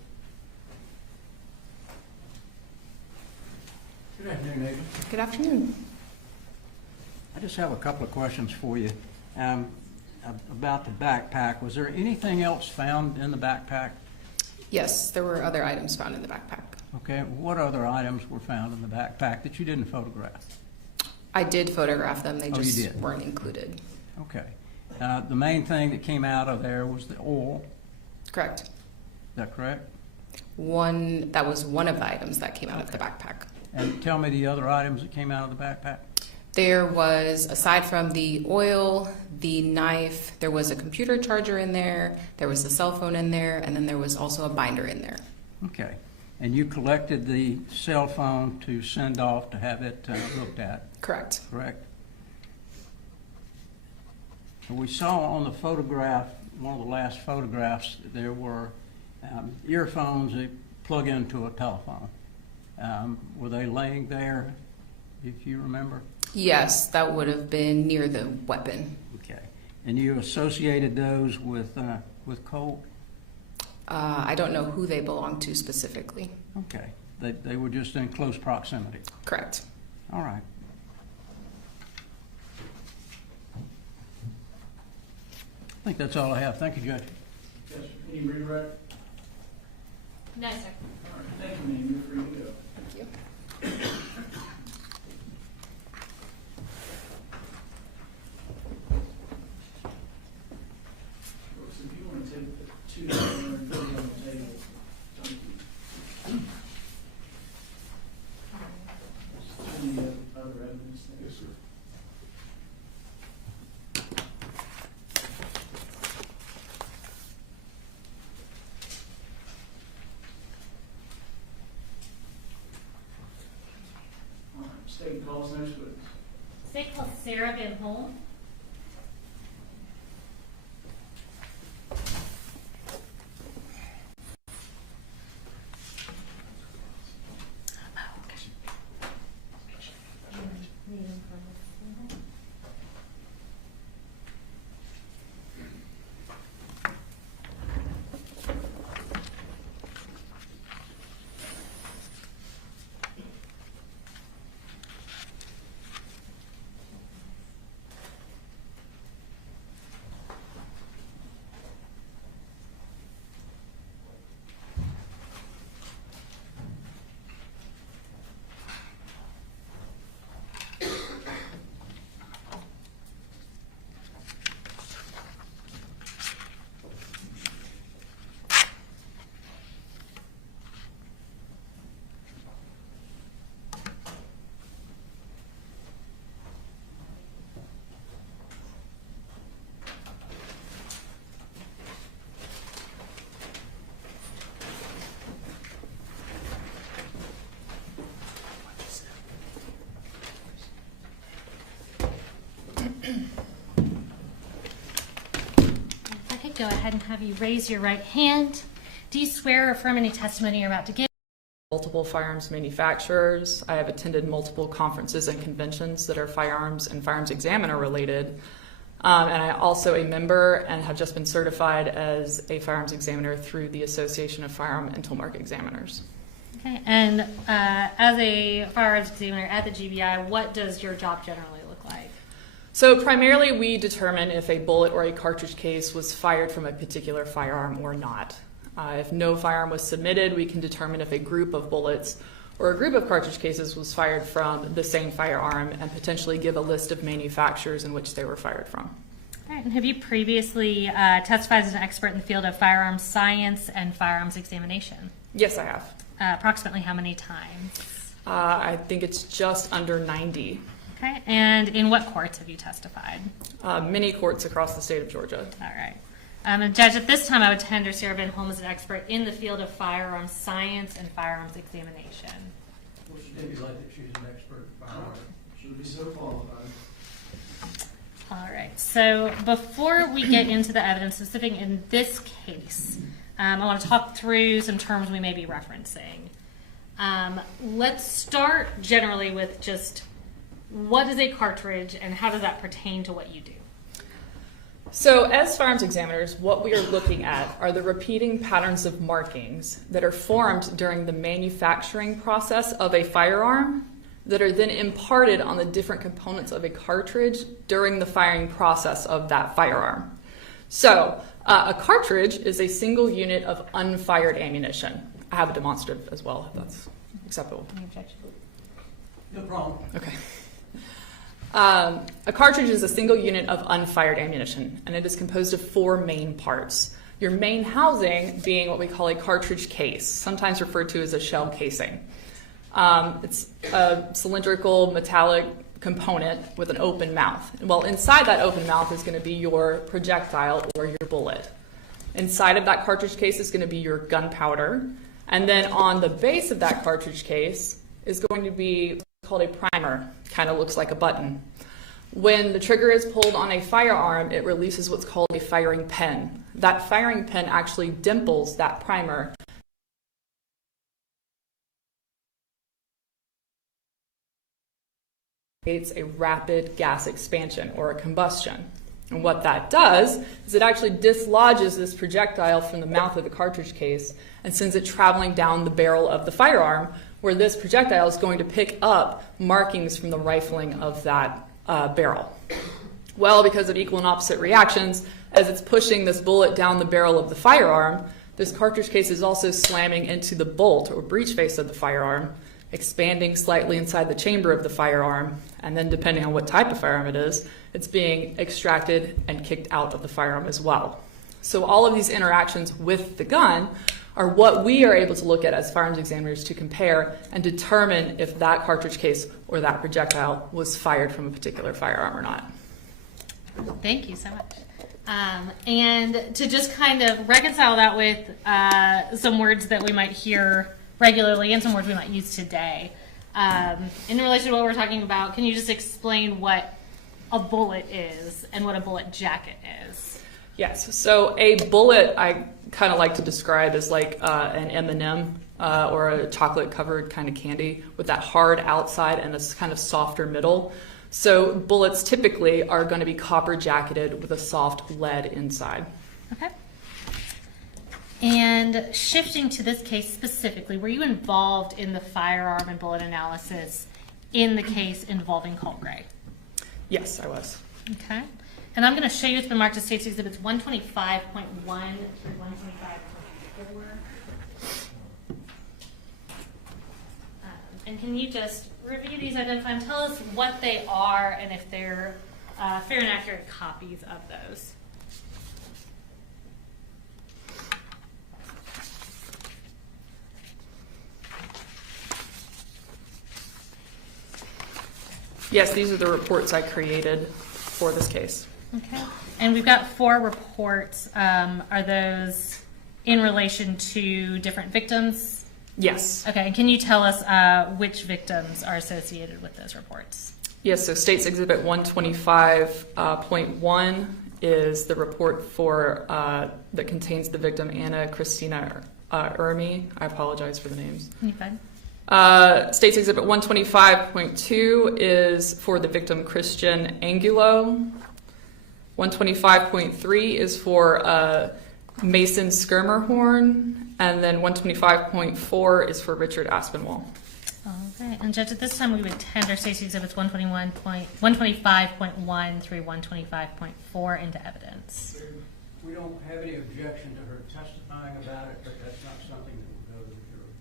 Good afternoon, Nathan. Good afternoon. I just have a couple of questions for you. About the backpack, was there anything else found in the backpack? Yes, there were other items found in the backpack. Okay, what other items were found in the backpack that you didn't photograph? I did photograph them. They Oh, you just did? weren't included. Okay. The main thing that came out of there was the oil. Correct. Is that correct? That was one of the items that came out of the backpack. And tell me the other items that came out of the backpack. There was, aside from the oil, the knife, there was a computer charger in there was a cell phone in there, and then there was also a binder in there. Okay. And you collected the cell phone to send off to have it looked at, Correct. correct? We saw on the photograph, one of the last photographs, there were earphones that plug into a telephone. Were they laying there, if you remember? Yes, that would have been near the weapon. Okay. And you associated those with Colt? I don't know who they belong to specifically. Okay. They were just in close proximity? Correct. All right. I think that's all I have. Thank you, Judge. Yes, sir. Any redirect? No, sir. All right, thank you, ma'am. You're free to go. Thank you. Folks, if you want to take the two that are on the table, thank you. Any other evidence there? Yes, sir. All right, state calls next witness. State calls Sarah Van Holm. If I could go ahead and have you raise your right hand. Do you swear or affirm any testimony you're about to give? Multiple firearms manufacturers. I have attended multiple conferences and conventions that are firearms and firearms examiner related. And I also a member and have just been certified as a firearms examiner through the Association of Firearm and Toolmark Examiners. Okay, and as a firearms examiner at the GBI, what does your job generally look like? So primarily we determine if a bullet or a cartridge case was fired from a particular firearm or not. If no firearm was submitted, we can determine if a group of bullets or a group of cartridge cases was fired from the same firearm, and potentially give a list of manufacturers in which they were fired from. All right, and have you previously testified as an expert in the field of firearms science and firearms examination? Yes, I have. Approximately how many times? I think it's just under 90. Okay, and in what courts have you testified? Many courts across the state of Georgia. All right. And Judge, at this time I would tender Sarah Van Holm as an expert in the field of firearms science and firearms examination. We'll stipulate that she's an expert in firearms. Should be so qualified. All right, so before we get into the evidence specific in this case, I want to talk through some terms we may be referencing. Let's start generally with just what is a cartridge and how does that pertain to what you do? So as firearms examiners, what we are looking at are the repeating patterns of markings that are formed during the manufacturing process of a firearm that are then imparted on the different components of a cartridge during the firing process of that firearm. So a cartridge is a single unit of unfired ammunition. I have a demonstrative as well, if that's acceptable. No problem. Okay. A cartridge is a single unit of unfired ammunition, and it is composed of 4 main parts. Your main housing being what we call a cartridge case, sometimes referred to as a shell casing. It's a cylindrical metallic component with an open mouth. And well, inside that open mouth is going to be your projectile or your bullet. Inside of that cartridge case is going to be your gunpowder. And then on the base of that cartridge case is going to be what's called a primer. Kind of looks like a button. When the trigger is pulled on a firearm, it releases what's called a firing pin. That firing pin actually dimples that primer. Creates a rapid gas expansion or a combustion. And what that does is it actually dislodges this projectile from the mouth of the cartridge case and sends it traveling down the barrel of the firearm, where this projectile is going to pick up markings from the rifling of that barrel. Well, because of equal and opposite reactions, as it's pushing this bullet down the barrel of the firearm, this cartridge case is also slamming into the bolt or breech face of the firearm, expanding slightly inside the chamber of the firearm, and then depending on what type of firearm it is, it's being extracted and kicked out of the firearm as well. So all of these interactions with the gun are what we are able to look at as firearms examiners to compare and determine if that cartridge case or that projectile was fired from a particular firearm or not. Thank you so much. And to just kind of reconcile that with some words that we might hear regularly and some words we might use today. In relation to what we're talking about, can you just explain what a bullet is and what a bullet jacket is? Yes, so a bullet I kind of like to describe as like an M&M or a chocolate-covered kind of candy with that hard outside and a kind of softer middle. So bullets typically are going to be copper jacketed with a soft lead inside. Okay. And shifting to this case specifically, were you involved in the firearm and bullet analysis in the case involving Colin Gray? Yes, I was. Okay. And I'm going to show you it's been marked as State's Exhibits 125.1 through 125.4. And can you just review these, identify them, tell us what they are and if they're fair and accurate copies of those? Yes, these are the reports I created for this case. Okay. And we've got 4 reports. Are those in relation to different victims? Yes. Okay. And can you tell us which victims are associated with those reports? Yes, so State's Exhibit 125.1 is the report for that contains the victim Anna Christina Ermi. I apologize for the names. You're fine. State's Exhibit 125.2 is for the victim Christian Angulo. 125.3 is for Mason Skirmerhorn, and then 125.4 is for Richard Aspinwall. All right. And Judge, at this time we would tender State's Exhibits 125.1 through 125.4 into evidence. We don't have any objection to her testifying about it, but that's not something that will go to the jury.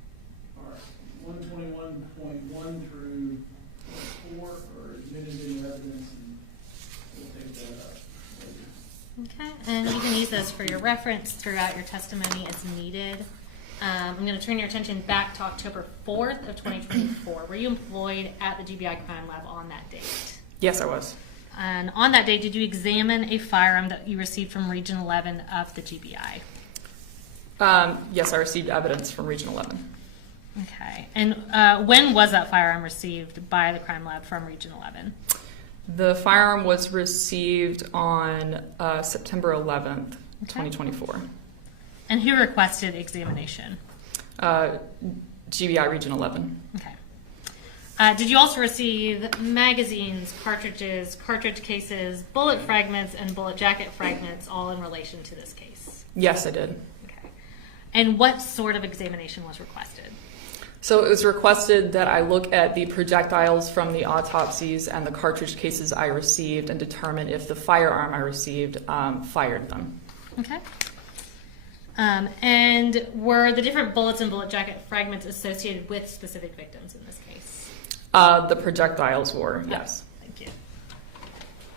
All right. 121.1 through 4 are admitted into evidence, and we'll take that up later. Okay, and you can use those for your reference throughout your testimony as needed. I'm going to turn your attention back to October 4th of 2024. Were you employed at the GBI crime lab on that date? Yes, I was. And on that day, did you examine a firearm that you received from Region 11 of the GBI? Yes, I received evidence from Region 11. Okay. And when was that firearm received by the crime lab from Region 11? The firearm was received on September 11th, 2024. And who requested examination? GBI Region 11. Okay. Did you also receive magazines, cartridges, cartridge cases, bullet fragments, and bullet jacket fragments, all in relation to this case? Yes, I did. Okay. And what sort of examination was requested? So it was requested that I look at the projectiles from the autopsies and the cartridge cases I received and determine if the firearm I received fired them. Okay. And were the different bullets and bullet jacket fragments associated with specific victims in this case? The projectiles were, yes. Thank you.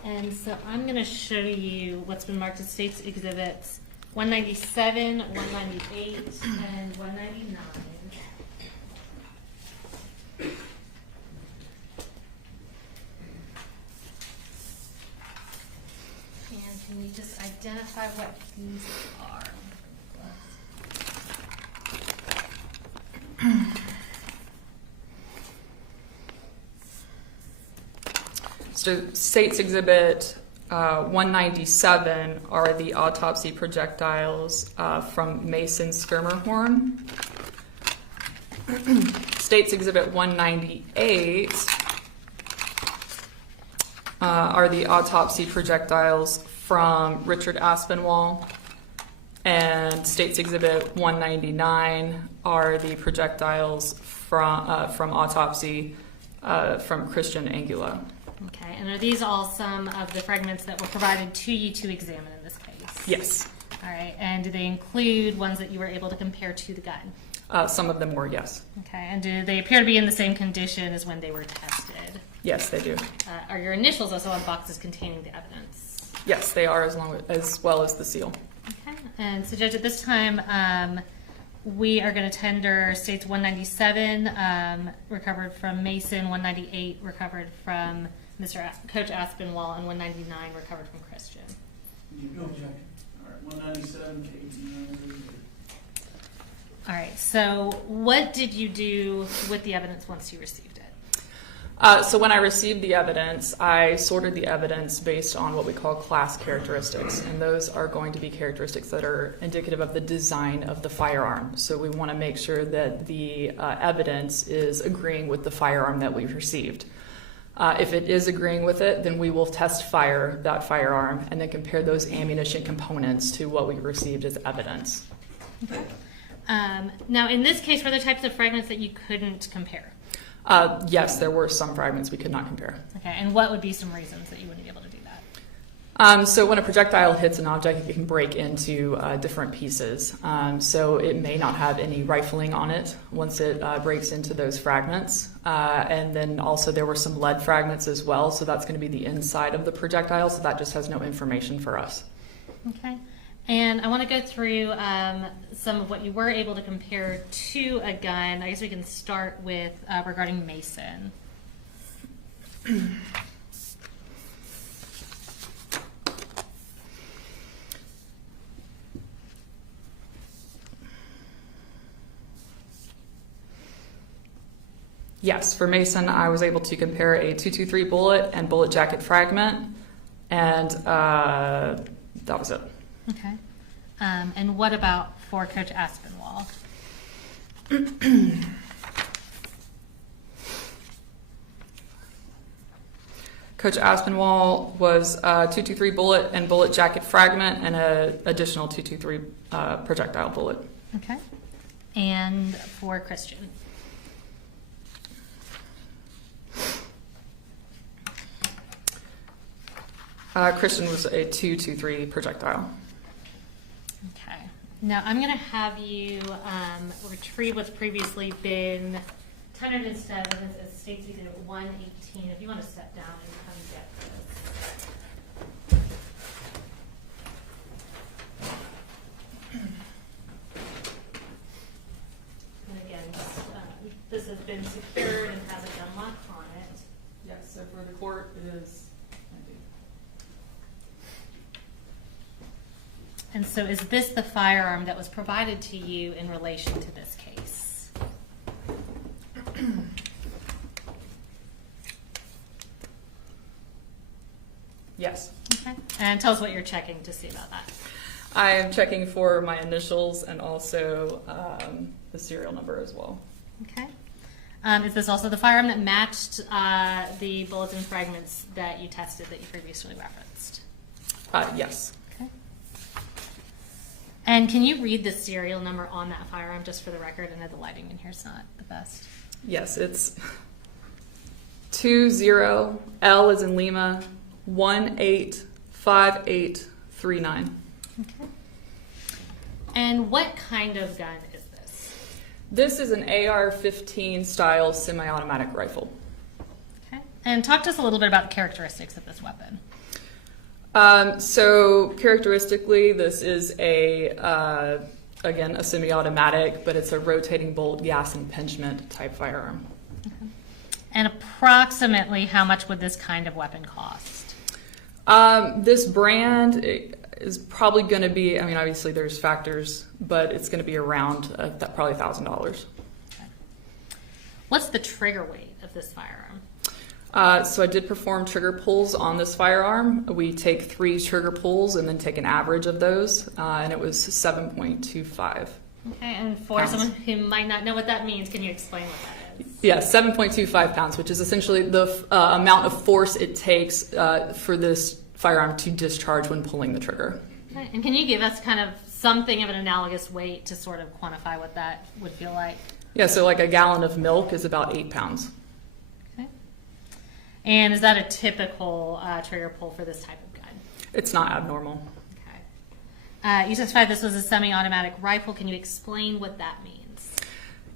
And so I'm going to show you what's been marked as State's Exhibits 197, 198, and 199. And can you just identify what these are? So State's Exhibit 197 are the autopsy projectiles from Mason's skirmer horn. State's Exhibit 198 are the autopsy projectiles from Richard Aspinwall. And State's Exhibit 199 are the projectiles from autopsy from Christian Angula. Okay, and are these all some of the fragments that were provided to you to examine in this case? Yes. All right, and do they include ones that you were able to compare to the gun? Some of them were, yes. Okay, and do they appear to be in the same condition as when they were tested? Yes, they do. Are your initials also on boxes containing the evidence? Yes, they are, as well as the seal. Okay, and so Judge, at this time, we are going to tender States 197 recovered from Mason, 198 recovered from Coach Aspinwall, and 199 recovered from Christian. You go, Jack. All right, 197, Kate. All right, so what did you do with the evidence once you received it? So when I received the evidence, I sorted the evidence based on what we call class characteristics, and those are going to be characteristics that are indicative of the design of the firearm. So we want to make sure that the evidence is agreeing with the firearm that we've received. If it is agreeing with it, then we will test fire that firearm and then compare those ammunition components to what we received as evidence. Okay. Now, in this case, were there types of fragments that you couldn't compare? Yes, there were some fragments we could not compare. Okay, and what would be some reasons that you wouldn't be able to do that? So when a projectile hits an object, it can break into different pieces. So it may not have any rifling on it once it breaks into those fragments. And then also there were some lead fragments as well, so that's going to be the inside of the projectile, so that just has no information for us. Okay. And I want to go through some of what you were able to compare to a gun. I guess we can start with regarding Mason. Yes, for Mason, I was able to compare a .223 bullet and bullet jacket fragment, and that was it. Okay. And what about for Coach Aspinwall? Coach Aspinwall was a .223 bullet and bullet jacket fragment and an additional .223 projectile bullet. Okay. And for Christian? Christian was a .223 projectile. Okay. Now I'm going to have you retrieve what's previously been tendered into evidence as State's Exhibit 118. If you want to step down and come get this. And again, this has been secured and has a gun lock on it. Yes, so for the court, it is empty. And so is this the firearm that was provided to you in relation to this case? Yes. Okay. And tell us what you're checking to see about that. I am checking for my initials and also the serial number as well. Okay. Is this also the firearm that matched the bullets and fragments that you tested that you previously referenced? Yes. Okay. And can you read the serial number on that firearm just for the record? I know the lighting in here is not the best. Yes, it's 20 L as in Lima 185839. Okay. And what kind of gun is this? This is an AR-15 style semi-automatic rifle. Okay. And talk to us a little bit about the characteristics of this weapon. So characteristically, this is again, a semi-automatic, but it's a rotating bolt gas impingement type firearm. Okay. And approximately how much would this kind of weapon cost? This brand is probably going to be, I mean, obviously there's factors, but it's going to be around probably $1,000. Okay. What's the trigger weight of this firearm? So I did perform trigger pulls on this firearm. We take 3 trigger pulls and then take an average of those, and it was 7.25. Okay, and for pounds. someone who might not know what that means, can you explain what that is? Yeah, 7.25 pounds, which is essentially the amount of force it takes for this firearm to discharge when pulling the trigger. Okay. And can you give us kind of something of an analogous weight to sort of quantify what that would feel like? Yeah, so like a gallon of milk is about 8 pounds. Okay. And is that a typical trigger pull for this type of gun? It's not abnormal. Okay. You testified this was a semi-automatic rifle. Can you explain what that means?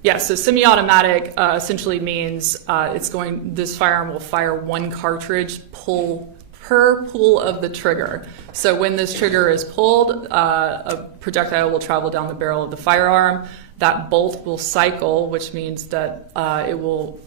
Yeah, so semi-automatic essentially means this firearm will fire 1 cartridge per pull of the trigger. So when this trigger is pulled, a projectile will travel down the barrel of the firearm. That bolt will cycle, which means that it will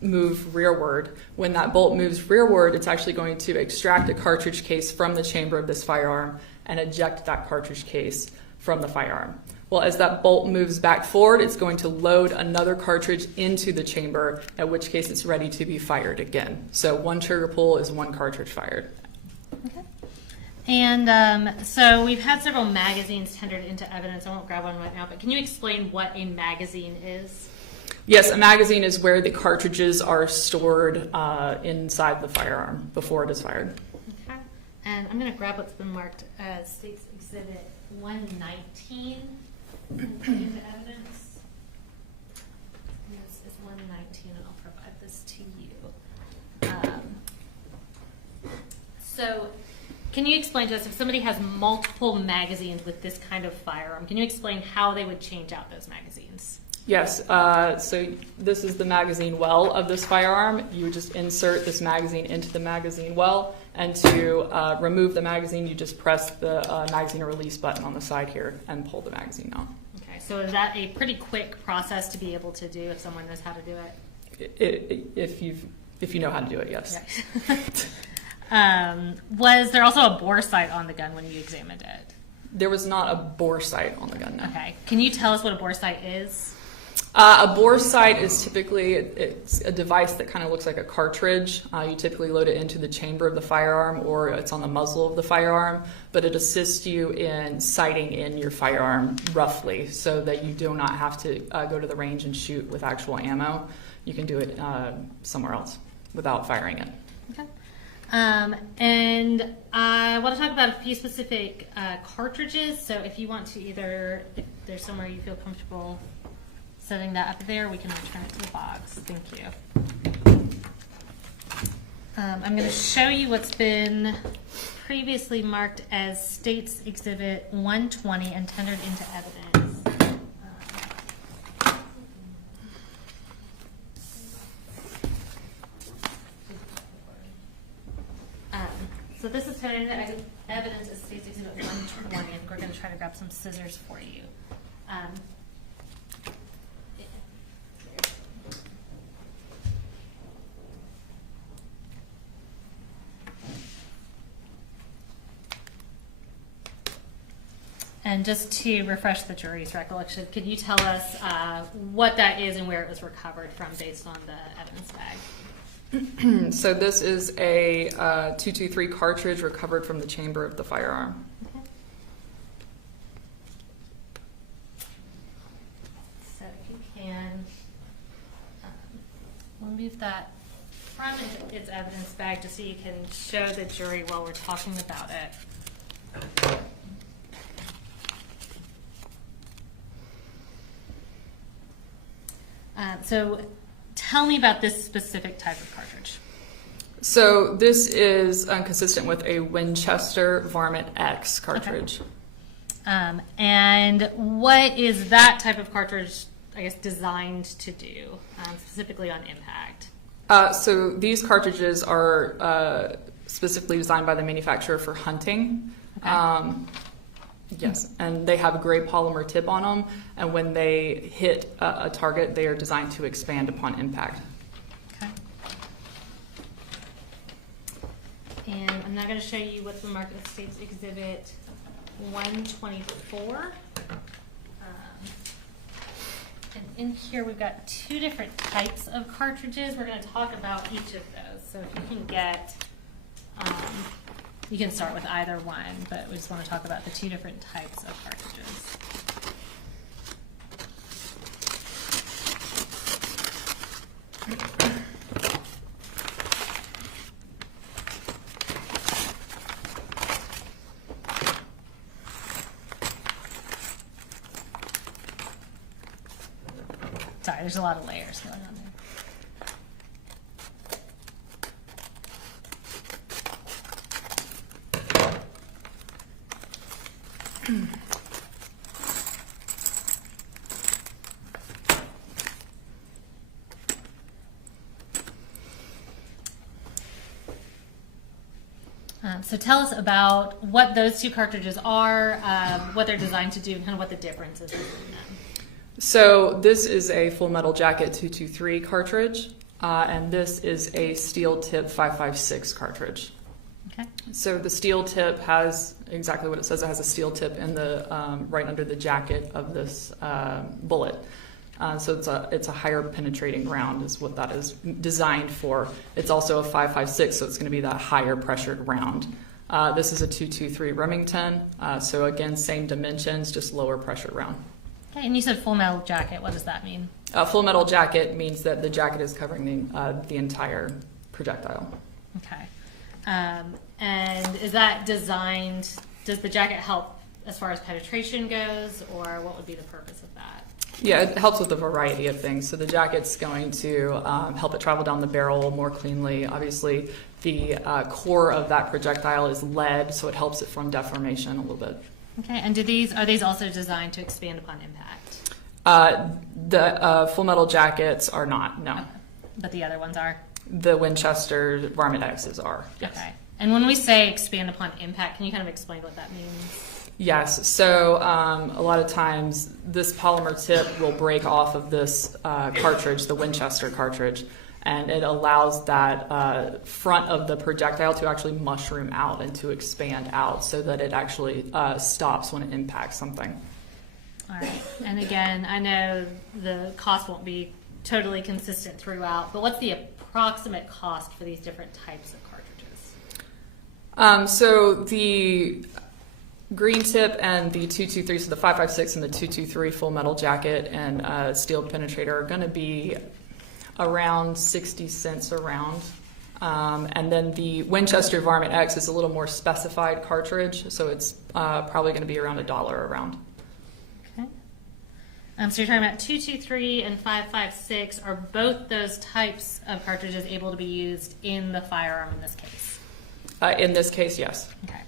move rearward. When that bolt moves rearward, it's actually going to extract a cartridge case from the chamber of this firearm and eject that cartridge case from the firearm. Well, as that bolt moves back forward, it's going to load another cartridge into the chamber, at which case it's ready to be fired again. So 1 trigger pull is 1 cartridge fired. Okay. And so we've had several magazines tendered into evidence. I won't grab one right now, but can you explain what a magazine is? Yes, a magazine is where the cartridges are stored inside the firearm before it is fired. Okay. And I'm going to grab what's been marked as State's Exhibit 119 and put into evidence. This is 119, and I'll provide this to you. So can you explain to us, if somebody has multiple magazines with this kind of firearm, can you explain how they would change out those magazines? Yes, so this is the magazine well of this firearm. You would just insert this magazine into the magazine well, and to remove the magazine, you just press the magazine release button on the side here and pull the magazine out. Okay, so is that a pretty quick process to be able to do if someone knows how to do it? If you know how to do it, yes. Yes. Was there also a bore sight on the gun when you examined it? There was not a bore sight on the gun, no. Okay. Can you tell us what a bore sight is? A bore sight is typically it's a device that kind of looks like a cartridge. You typically load it into the chamber of the firearm, or it's on the muzzle of the firearm, but it assists you in sighting in your firearm roughly, so that you do not have to go to the range and shoot with actual ammo. You can do it somewhere else without firing it. Okay. And I want to talk about a few specific cartridges. So if you want to if there's somewhere you feel comfortable setting that up there, we can return it to the box. Thank you. I'm going to show you what's been previously marked as State's Exhibit 120 and tendered into evidence. scissors for you. And just to refresh the jury's recollection, could you tell us what that is and where it was recovered from based on the evidence bag? So this is a .223 cartridge recovered from the chamber of the firearm. Okay. So if you can, we'll move that from its evidence bag just so you can show the jury while we're talking about it. So tell me about this specific type of cartridge. So this is consistent with a Winchester Varmint X cartridge. Okay. And what is that type of cartridge, I guess, designed to do, specifically on impact? So these cartridges are specifically designed by the manufacturer for hunting. Okay. Yes, and they have a gray polymer tip on them, and when they hit a target, they are designed to expand upon impact. Okay. And I'm not going to show you what's marked as State's Exhibit 124. And in here, we've got two different types of cartridges. We're going to talk about each of those. So if you can get... you can start with either one, but we just want to talk about the two different types of cartridges. Sorry, there's a lot of layers going on there. So tell us about what those two cartridges are, what they're designed to do, and kind of what the difference is between them. So this is a Full Metal Jacket .223 cartridge, and this is a steel tip .556 cartridge. Okay. So the steel tip has exactly what it says. It has a steel tip in the right under the jacket of this bullet. So it's a higher penetrating round is what that is designed for. It's also a .556, so it's going to be that higher pressured round. This is a .223 Remington, so again, same dimensions, just lower pressure round. Okay, and you said full metal jacket. What does that mean? Full metal jacket means that the jacket is covering the entire projectile. Okay. And is that designed, does the jacket help as far as penetration goes, or what would be the purpose of that? Yeah, it helps with a variety of things. So the jacket's going to help it travel down the barrel more cleanly. Obviously, the core of that projectile is lead, so it helps it from deformation a little bit. Okay, and are these also designed to expand upon impact? The Full Metal Jackets are not, no. Okay. But the other ones are? The Winchester Varmint X's are, yes. Okay. And when we say expand upon impact, can you kind of explain what that means? Yes, so a lot of times this polymer tip will break off of this cartridge, the Winchester cartridge, and it allows that front of the projectile to actually mushroom out and to expand out so that it actually stops when it impacts something. All right, and again, I know the cost won't be totally consistent throughout, but what's the approximate cost for these different types of cartridges? So the green tip and the 223, so the 556 and the 223 Full Metal Jacket and steel penetrator are going to be around 60 cents a round. And then the Winchester Varmint X is a little more specified cartridge, so it's probably going to be around $1 a round. Okay. So you're talking about 223 and 556. Are both those types of cartridges able to be used in the firearm in this case? In this case, yes. Okay.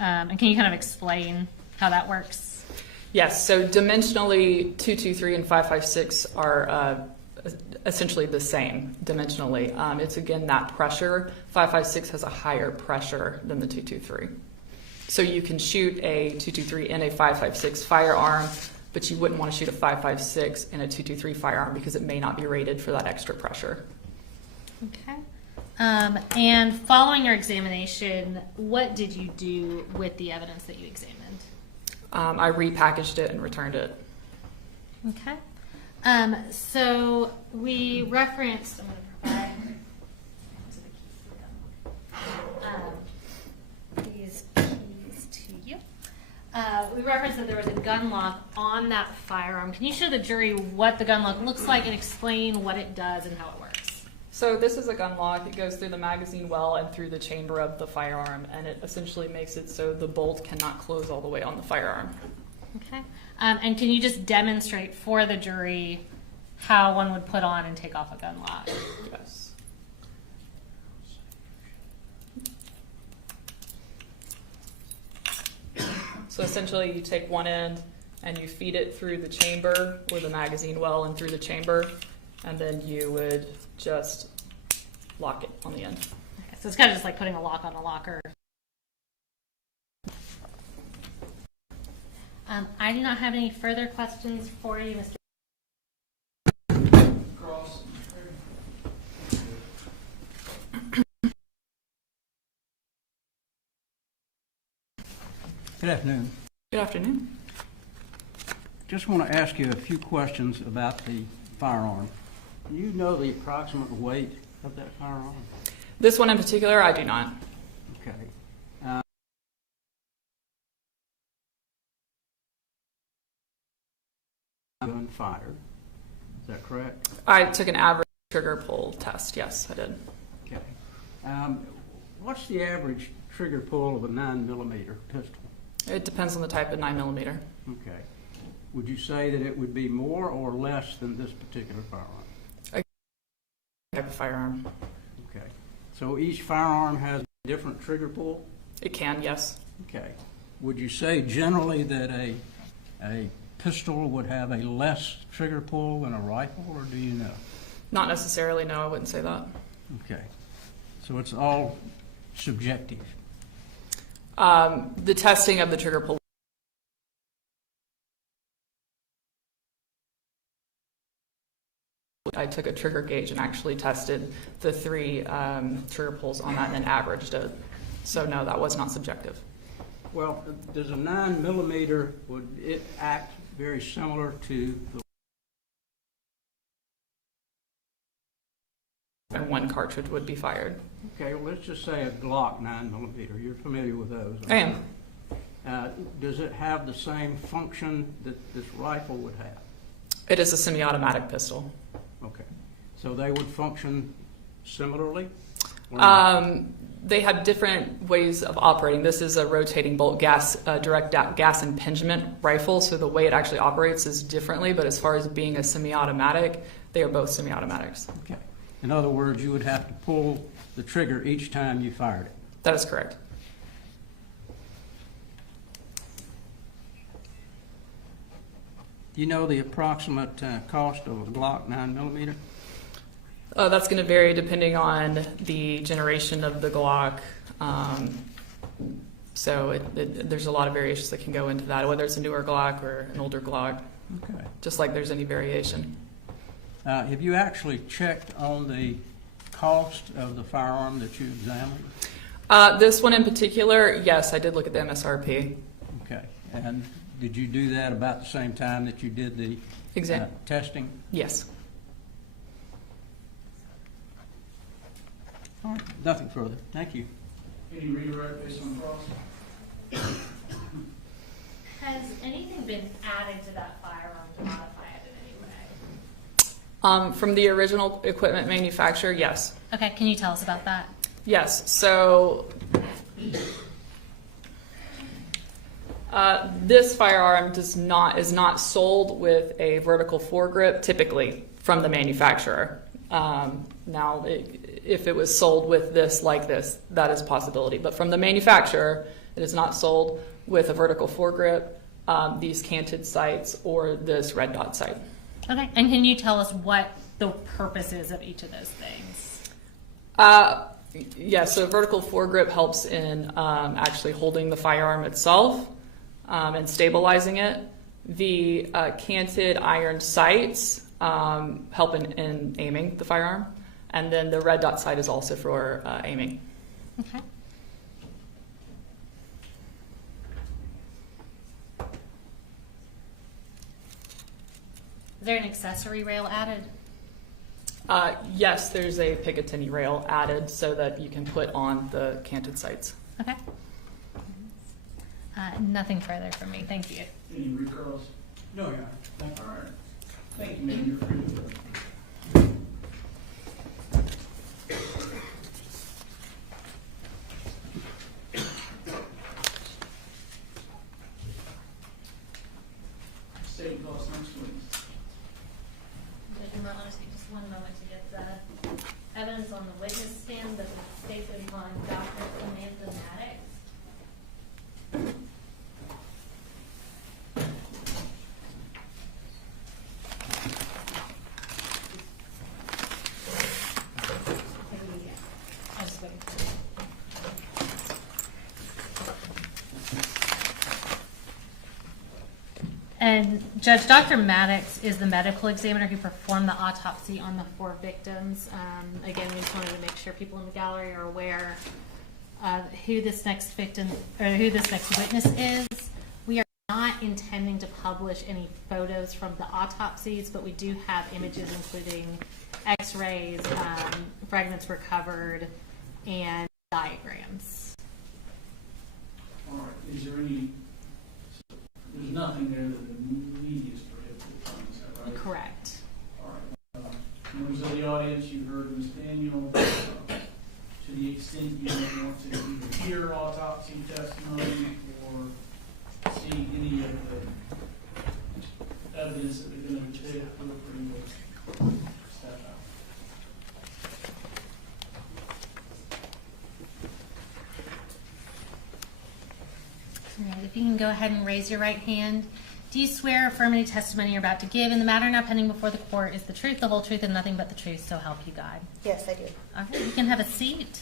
And can you kind of explain how that works? Yes, so dimensionally 223 and 556 are essentially the same dimensionally. It's again that pressure. 556 has a higher pressure than the 223. So you can shoot a .223 in a .556 firearm, but you wouldn't want to shoot a .556 in a .223 firearm because it may not be rated for that extra pressure. Okay. And following your examination, what did you do with the evidence that you examined? I repackaged it and returned it. Okay. So we referenced, I'm going to provide these keys to you. We referenced that there was a gun lock on that firearm. Can you show the jury what the gun lock looks like and explain what it does and how it works? So this is a gun lock. It goes through the magazine well and through the chamber of the firearm, and it essentially makes it so the bolt cannot close all the way on the firearm. Okay. And can you just demonstrate for the jury how one would put on and take off a gun lock? Yes. So essentially you take one end and you feed it through the chamber or the magazine well and through the chamber, and then you would just lock it on the end. Okay, so it's kind of just like putting a lock on a locker. I do not have any further questions for you, Mr. Cross. Good afternoon. Good afternoon. Just want to ask you a few questions about the firearm. Do you know the approximate weight of that firearm? This one in particular, I do not. Okay. Gun fired. Is that correct? I took an average trigger pull test. Yes, I did. Okay. What's the average trigger pull of a 9mm pistol? It depends on the type of 9mm. Okay. Would you say that it would be more or less than this particular firearm? Type of firearm. Okay. So each firearm has a different trigger pull? It can, yes. Okay. Would you say generally that a pistol would have a less trigger pull than a rifle, or do you know? Not necessarily, no, I wouldn't say that. Okay. So it's all subjective. The testing of the trigger pull. I took a trigger gauge and actually tested the 3 trigger pulls on that and then averaged it. So no, that was not subjective. Well, does a 9mm, would it act very similar to the... And 1 cartridge would be fired. Okay, well, let's just say a Glock 9mm. You're familiar with those? I am. Does it have the same function that this rifle would have? It is a semi-automatic pistol. Okay. So they would function similarly? They have different ways of operating. This is a rotating bolt direct gas impingement rifle, so the way it actually operates is differently, but as far as being a semi-automatic, they are both semi-automatics. Okay. In other words, you would have to pull the trigger each time you fired it. That is correct. Do you know the approximate cost of a Glock 9mm? That's going to vary depending on the generation of the Glock. So there's a lot of variations that can go into that, whether it's a newer Glock or an older Glock. Okay. Just like there's any variation. Have you actually checked on the cost of the firearm that you examined? This one in particular, yes, I did look at the MSRP. Okay. And did you do that about the same time that you did the testing? Yes. All right. Nothing further. Thank you. Any redirect based on cross? Has anything been added to that firearm to modify it in any way? From the original equipment manufacturer, yes. Okay, can you tell us about that? Yes. So this firearm is not sold with a vertical foregrip typically from the manufacturer. Now, if it was sold with this like this, that is a possibility. But from the manufacturer, it is not sold with a vertical foregrip, these canted sights, or this red dot sight. Okay, and can you tell us what the purpose is of each of those things? Yeah, so vertical foregrip helps in actually holding the firearm itself and stabilizing it. The canted iron sights help in aiming the firearm. And then the red dot sight is also for aiming. Okay. Is there an accessory rail added? Yes, there's a Picatinny rail added so that you can put on the canted sights. Okay. Nothing further from me. Thank you. Any recalls? No, Your Honor. Thank you. All right. Thank you, ma'am. You're free to go. State law, next please. You might want to take just one moment to get the evidence on the witness stand that was stated upon Dr. Samantha Maddox. I was waiting for you. And Judge, Dr. Maddox is the medical examiner who performed the autopsy on the 4 victims. Again, we just wanted to make sure people in the gallery are aware of who this next victim or who this next witness is. We are not intending to publish any photos from the autopsies, but we do have images including x-rays, fragments recovered, and diagrams. All right. Is there any, there's nothing there that the media is prohibited from, is that right? Correct. All right. Members of the audience, you heard Ms. Daniel. To the extent you don't want to either hear autopsy testimony or see any of the evidence that they're going to take, feel free to step out. All right, if you can go ahead and raise your right hand. Do you swear or affirm any testimony you're about to give in the matter now pending before the court is the truth, the whole truth, and nothing but the truth, so help you God? Yes, I do. All right, you can have a seat.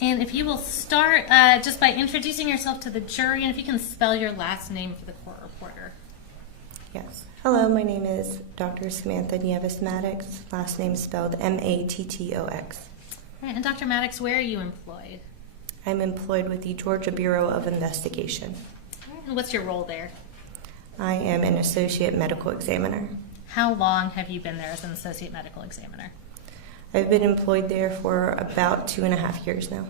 And if you will start just by introducing yourself to the jury, and if you can spell your last name for the court reporter. Yes. Hello, my name is Dr. Samantha Nieves Maddox, last name spelled Mattox. All right, and Dr. Maddox, where are you employed? I'm employed with the Georgia Bureau of Investigation. All right, and what's your role there? I am an associate medical examiner. How long have you been there as an associate medical examiner? I've been employed there for about 2.5 years now.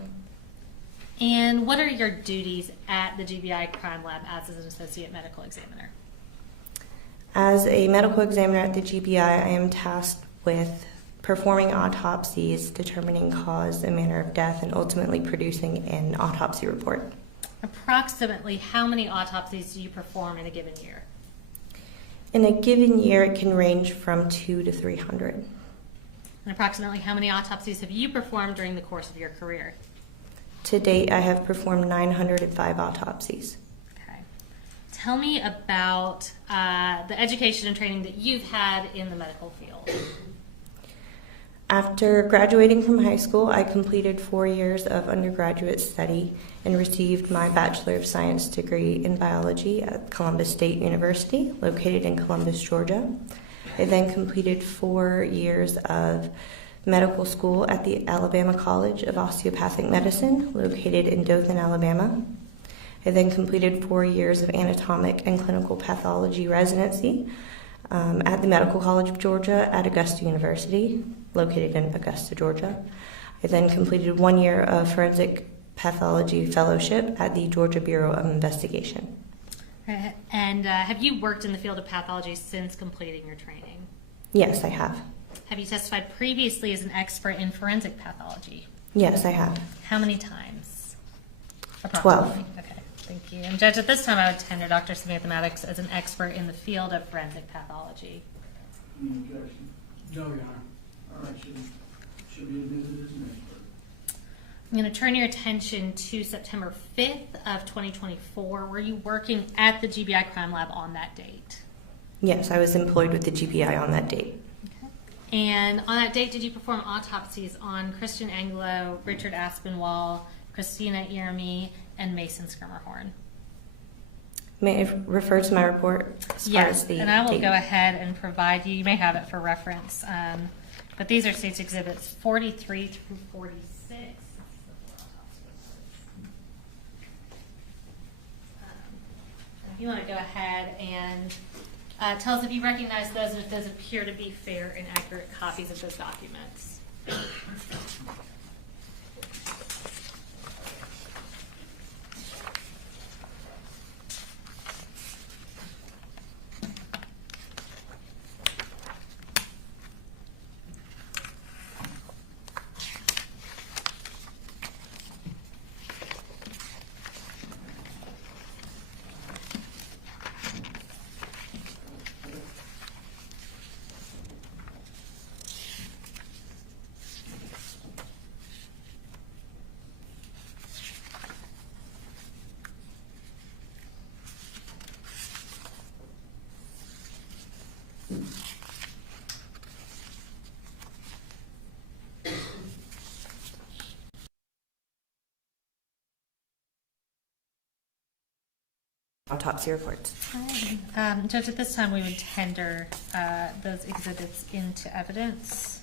And what are your duties at the GBI Crime Lab as an associate medical examiner? As a medical examiner at the GBI, I am tasked with performing autopsies, determining cause and manner of death, and ultimately producing an autopsy report. Approximately how many autopsies do you perform in a given year? In a given year, it can range from 200 to 300. And approximately how many autopsies have you performed during the course of your career? To date, I have performed 905 autopsies. Okay. Tell me about the education and training that you've had in the medical field. After graduating from high school, I completed 4 years of undergraduate study and received my Bachelor of Science degree in biology at Columbus State University, located in Columbus, Georgia. I then completed 4 years of medical school at the Alabama College of Osteopathic Medicine, located in Dothan, Alabama. I then completed 4 years of anatomic and clinical pathology residency at the Medical College of Georgia at Augusta University, located in Augusta, Georgia. I then completed 1 year of forensic pathology fellowship at the Georgia Bureau of Investigation. And have you worked in the field of pathology since completing your training? Yes, I have. Have you testified previously as an expert in forensic pathology? Yes, I have. How many times? 12. Okay, thank you. And Judge, at this time I would tender Dr. Samantha Maddox as an expert in the field of forensic pathology. Any objection? No, Your Honor. All right, should be admitted as an expert. I'm going to turn your attention to September 5th of 2024. Were you working at the GBI Crime Lab on that date? Yes, I was employed with the GBI on that date. Okay. And on that date, did you perform autopsies on Christian Anglo, Richard Aspinwall, Christina Iermy, and Mason Skirmerhorn? May I refer to my report as far as the and I will date? go ahead and provide you may have it for reference, but these are State's Exhibits 43 through 46. If you want to go ahead and tell us if you recognize those and if those appear to be fair and accurate copies of those documents. Autopsy reports. Judge, at this time we would tender those exhibits into evidence.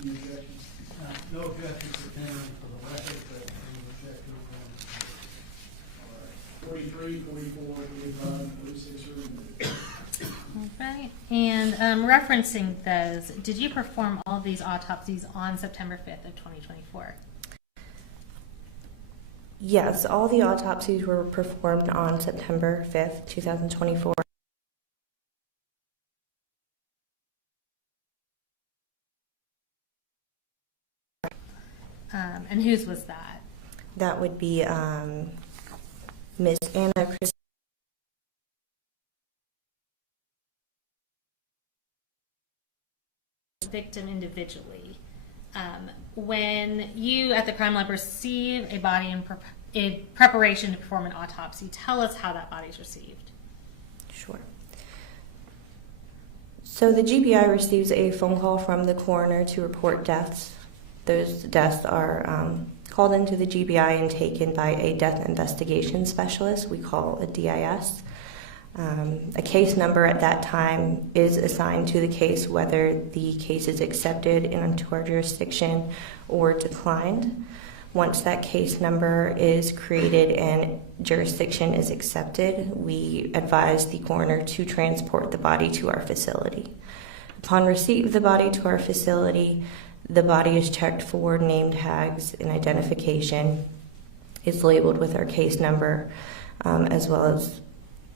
Any objections? No objections for tendering for the record, but any objections? 43, 44, 45, 46 are removed. All right. And referencing those, did you perform all of these autopsies on September 5th of 2024? Yes, all the autopsies were performed on September 5th, 2024. And whose was that? That would be Miss Anna Chris. Victim individually. When you at the crime lab receive a body in preparation to perform an autopsy, tell us how that body is received. Sure. So the GBI receives a phone call from the coroner to report deaths. Those deaths are called into the GBI and taken by a death investigation specialist we call a DIS. A case number at that time is assigned to the case, whether the case is accepted into our jurisdiction or declined. Once that case number is created and jurisdiction is accepted, we advise the coroner to transport the body to our facility. Upon receipt of the body to our facility, the body is checked for name tags and identification. It's labeled with our case number as well as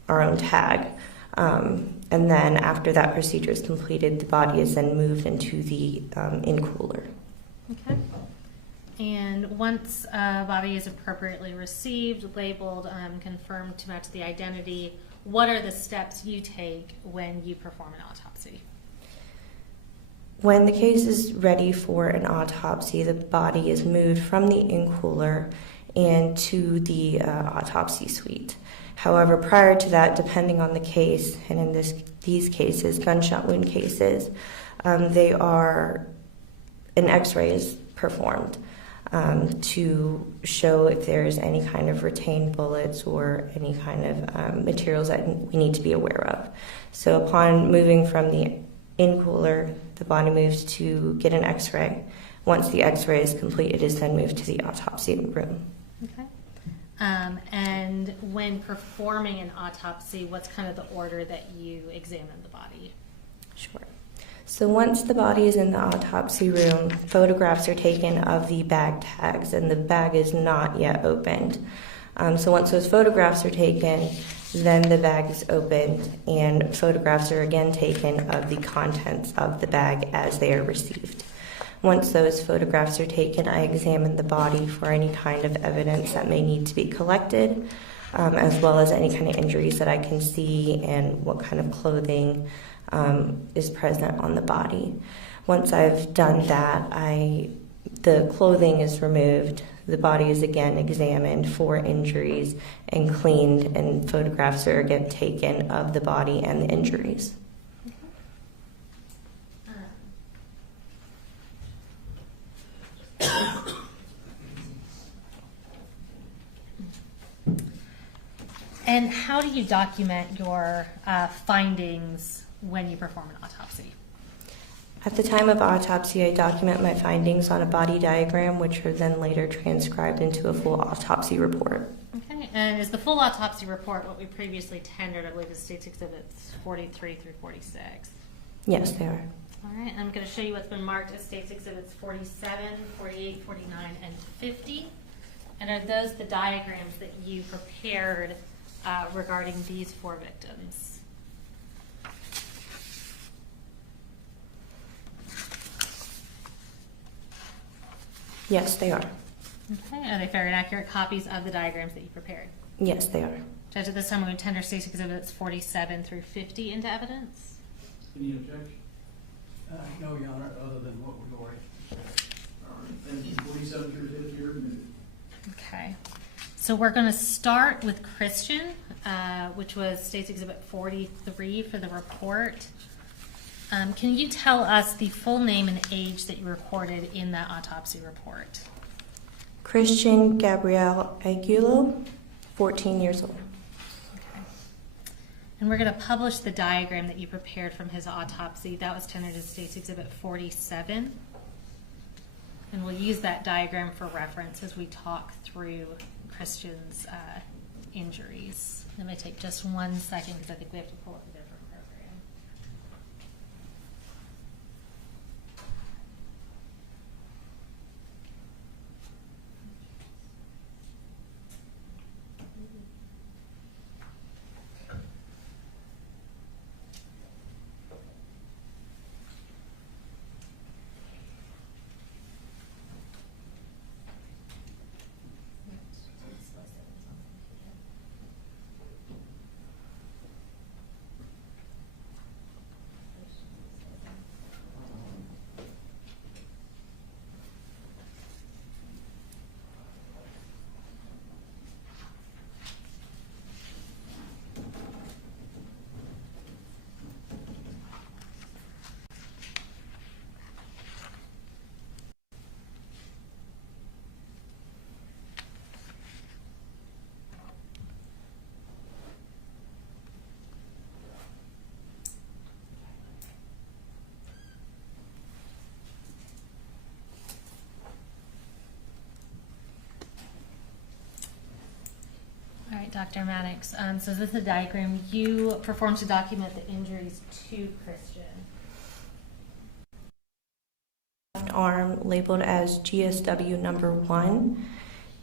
our own tag. And then after that procedure is completed, the body is then moved into the in-cooler. Okay. And once a body is appropriately received, labeled, confirmed to match the identity, what are the steps you take when you perform an autopsy? When the case is ready for an autopsy, the body is moved from the in-cooler and to the autopsy suite. However, prior to that, depending on the case, and in these cases, gunshot wound cases, an X-ray is performed to show if there's any kind of retained bullets or any kind of materials that we need to be aware of. So upon moving from the in-cooler, the body moves to get an X-ray. Once the X-ray is complete, it is then moved to the autopsy room. Okay. And when performing an autopsy, what's kind of the order that you examine the body? Sure. So once the body is in the autopsy room, photographs are taken of the bag tags, and the bag is not yet opened. So once those photographs are taken, then the bag is opened, and photographs are again taken of the contents of the bag as they are received. Once those photographs are taken, I examine the body for any kind of evidence that may need to be collected, as well as any kind of injuries that I can see and what kind of clothing is present on the body. Once I've done that, the clothing is removed, the body is again examined for injuries and cleaned, and photographs are again taken of the body and the injuries. And how do you document your findings when you perform an autopsy? At the time of autopsy, I document my findings on a body diagram, which are then later transcribed into a full autopsy report. Okay, and is the full autopsy report what we previously tendered, I believe, is State's Exhibits 43 through 46? Yes, they are. All right, I'm going to show you what's been marked as State's Exhibits 47, 48, 49, and 50. And are those the diagrams that you prepared regarding these 4 victims? Yes, they are. Okay, are they fair and accurate copies of the diagrams that you prepared? Yes, they are. Judge, at this time, we're going to tender State's Exhibits 47 through 50 into evidence. Any objection? No, Your Honor, other than what we've already said. All right, thank you. 47 through 50 are admitted. Okay, so we're going to start with Christian, which was State's Exhibit 43 for the report. Can you tell us the full name and age that you recorded in that autopsy report? Christian Gabriel Aguilo, 14 years old. Okay. And we're going to publish the diagram that you prepared from his autopsy. That was tendered as State's Exhibit 47. And we'll use that diagram for reference as we talk through Christian's injuries. It may take just 1 second because I think we have to pull up a different program. All right, Dr. Maddox. So this is a diagram you performed to document the injuries to Christian. Left arm labeled as GSW number 1.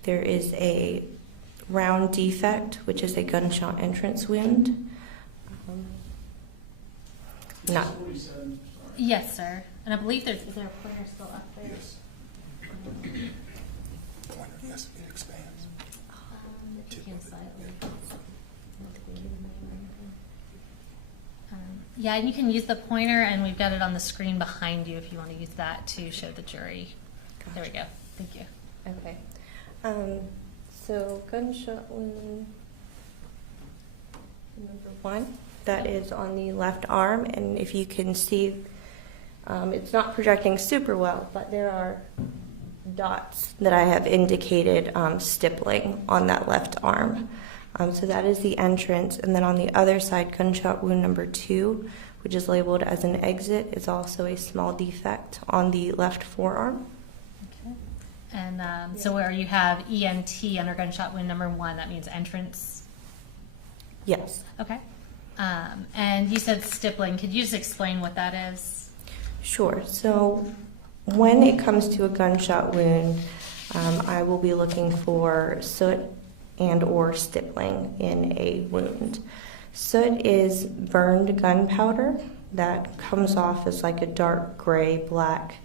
There is a round defect, which is a gunshot entrance wound. Not. 47, sorry. Yes, sir. And I believe is there a pointer still up there? Yes. Pointer, yes, it expands. If you can slightly. Yeah, and you can use the pointer, and we've got it on the screen behind you if you want to use that to show the jury. Gotcha. There we go. Thank you. Okay. So gunshot wound number 1, that is on the left arm, and if you can see, it's not projecting super well, but there are dots that I have indicated stippling on that left arm. So that is the entrance, and then on the other side, gunshot wound number 2, which is labeled as an exit, is also a small defect on the left forearm. Okay. And so where you have ENT under gunshot wound number 1, that means entrance? Yes. Okay. And you said stippling. Could you just explain what that is? Sure. So when it comes to a gunshot wound, I will be looking for soot and or stippling in a wound. Soot is burned gunpowder that comes off as like a dark gray, black,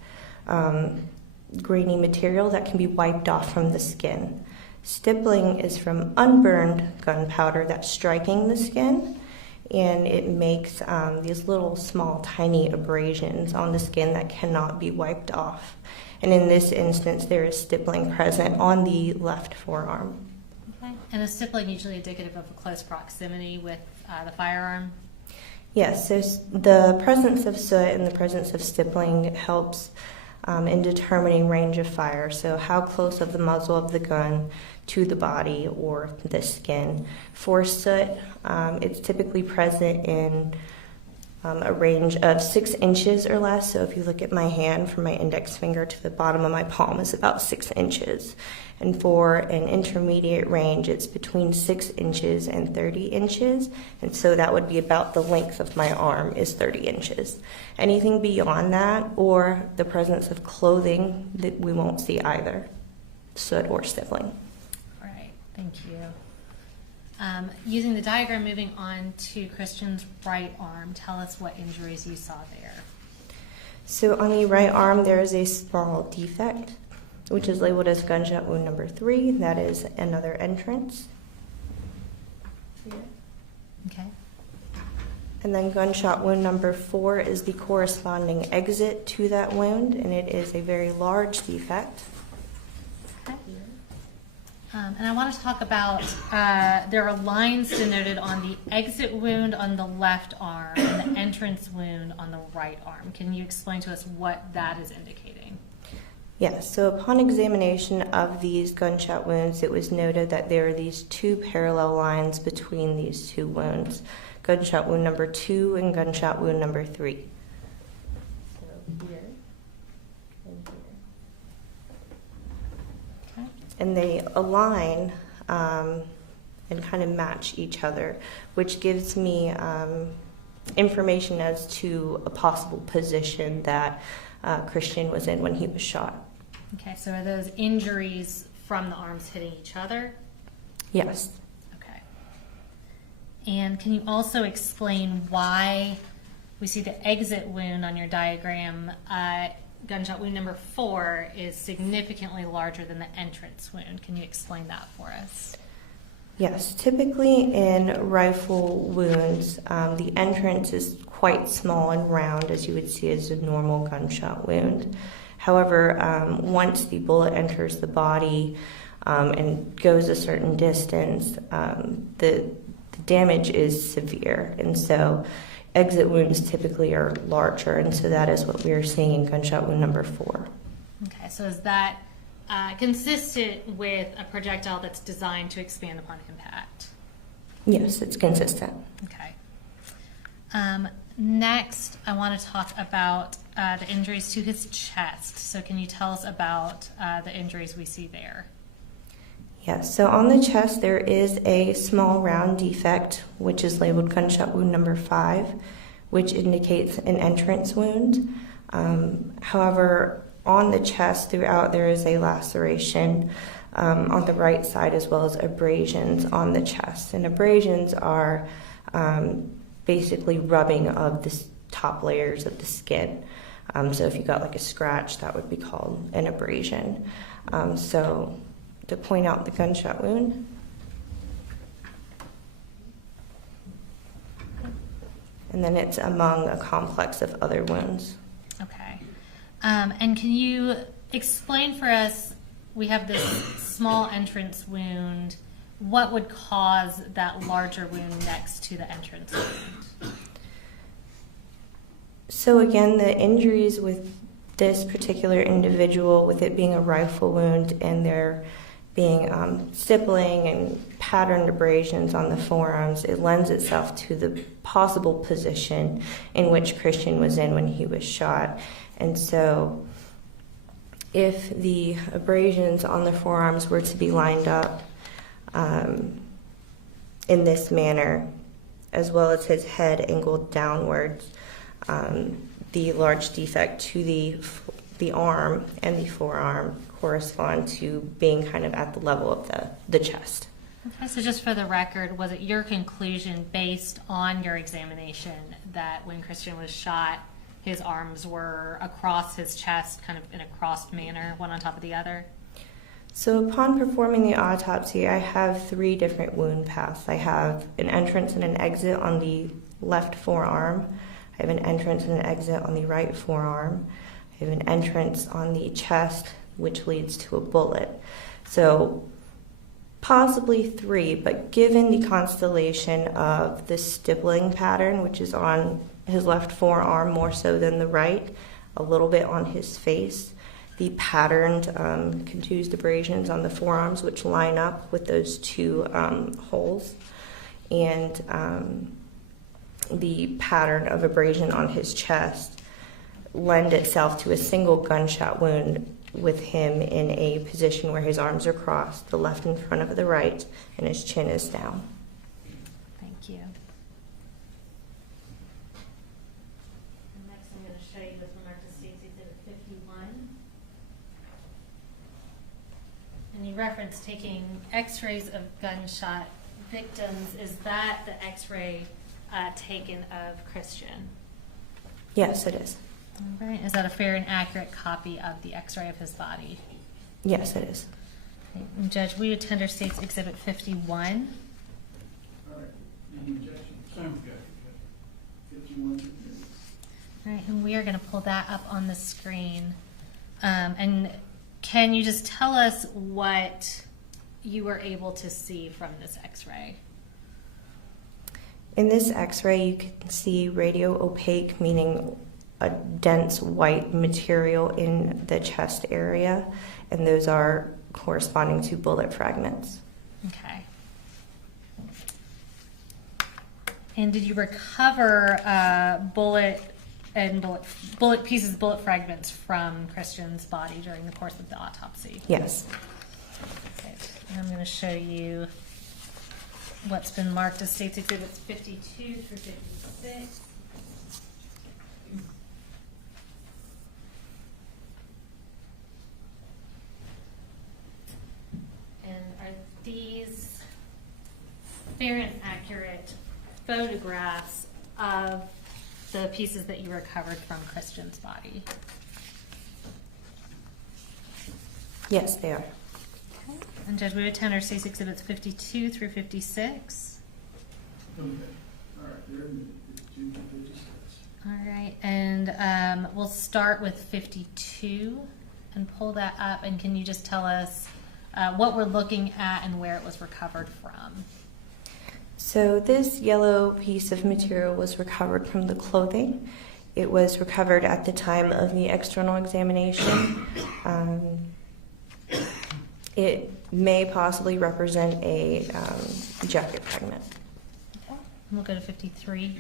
grainy material that can be wiped off from the skin. Stippling is from unburned gunpowder that's striking the skin, and it makes these little small tiny abrasions on the skin that cannot be wiped off. And in this instance, there is stippling present on the left forearm. Okay. And is stippling usually indicative of a close proximity with the firearm? Yes, so the presence of soot and the presence of stippling helps in determining range of fire. So how close of the muzzle of the gun to the body or the skin. For soot, it's typically present in a range of 6 inches or less. So if you look at my hand, from my index finger to the bottom of my palm is about 6 inches. And for an intermediate range, it's between 6 inches and 30 inches. And so that would be about the length of my arm is 30 inches. Anything beyond that, or the presence of clothing, that we won't see either, soot or stippling. All right, thank you. Using the diagram, moving on to Christian's right arm, tell us what injuries you saw there. So on the right arm, there is a small defect, which is labeled as gunshot wound number 3. That is another entrance. Okay. And then gunshot wound number 4 is the corresponding exit to that wound, and it is a very large defect. Okay. And I want to talk about, there are lines denoted on the exit wound on the left arm and the entrance wound on the right arm. Can you explain to us what that is indicating? Yes, so upon examination of these gunshot wounds, it was noted that there are these 2 parallel lines between these 2 wounds, gunshot wound number 2 and gunshot wound number 3. So here and here. Okay. And they align and kind of match each other, which gives me information as to a possible position that Christian was in when he was shot. Okay, so are those injuries from the arms hitting each other? Yes. Okay. And can you also explain why we see the exit wound on your diagram, gunshot wound number 4, is significantly larger than the entrance wound? Can you explain that for us? Yes, typically in rifle wounds, the entrance is quite small and round, as you would see as a normal gunshot wound. However, once the bullet enters the body and goes a certain distance, the damage is severe. And so exit wounds typically are larger, and so that is what we are seeing in gunshot wound number 4. Okay, so is that consistent with a projectile that's designed to expand upon impact? Yes, it's consistent. Okay. Next, I want to talk about the injuries to his chest. So can you tell us about the injuries we see there? Yes, so on the chest there is a small round defect, which is labeled gunshot wound number 5, which indicates an entrance wound. However, on the chest throughout there is a laceration on the right side, as well as abrasions on the chest. And abrasions are basically rubbing of the top layers of the skin. So if you got like a scratch, that would be called an abrasion. So to point out the gunshot wound. And then it's among a complex of other wounds. Okay. And can you explain for us, we have this small entrance wound. What would cause that larger wound next to the entrance wound? So again, the injuries with this particular individual, with it being a rifle wound and there being stippling and patterned abrasions on the forearms, it lends itself to the possible position in which Christian was in when he was shot. And so if the abrasions on the forearms were to be lined up in this manner, as well as his head angled downwards, the large defect to the arm and the forearm correspond to being kind of at the level of the chest. Okay, so just for the record, was it your conclusion based on your examination that when Christian was shot, his arms were across his chest, kind of in a crossed manner, one on top of the other? So upon performing the autopsy, I have 3 different wound paths. I have an entrance and an exit on the left forearm. I have an entrance and an exit on the right forearm. I have an entrance on the chest, which leads to a bullet. So possibly 3, but given the constellation of the stippling pattern, which is on his left forearm more so than the right, a little bit on his face. The patterned contused abrasions on the forearms, which line up with those two holes, and the pattern of abrasion on his chest lend itself to a single gunshot wound with him in a position where his arms are crossed, the left in front of the right, and his chin is down. Thank you. And next I'm going to show you with regard to State's Exhibit 51. And you referenced taking x-rays of gunshot victims. Is that the x-ray taken of Christian? Yes, it is. All right. Is that a fair and accurate copy of the x-ray of his body? Yes, it is. Okay. And Judge, we would tender State's Exhibit 51. All right, any objection? Some objection. 51. All right, and we are going to pull that up on the screen. And can you just tell us what you were able to see from this x-ray? In this x-ray, you can see radio opaque, meaning a dense white material in the chest area, and those are corresponding to bullet fragments. Okay. And did you recover bullet fragments from Christian's body during the course of the autopsy? Yes. Okay. And I'm going to show you what's been marked as State's Exhibits 52 through 56. And are these fair and accurate photographs of the pieces that you recovered from Christian's body? Yes, they are. Okay. And Judge, we would tender State's Exhibits 52 through 56. Okay, all right, they're in the 52 to 56. All right, and we'll start with 52 and pull that up. And can you just tell us what we're looking at and where it was recovered from? So this yellow piece of material was recovered from the clothing. It was recovered at the time of the external examination. It may possibly represent a jacket fragment. Okay. We'll go to 53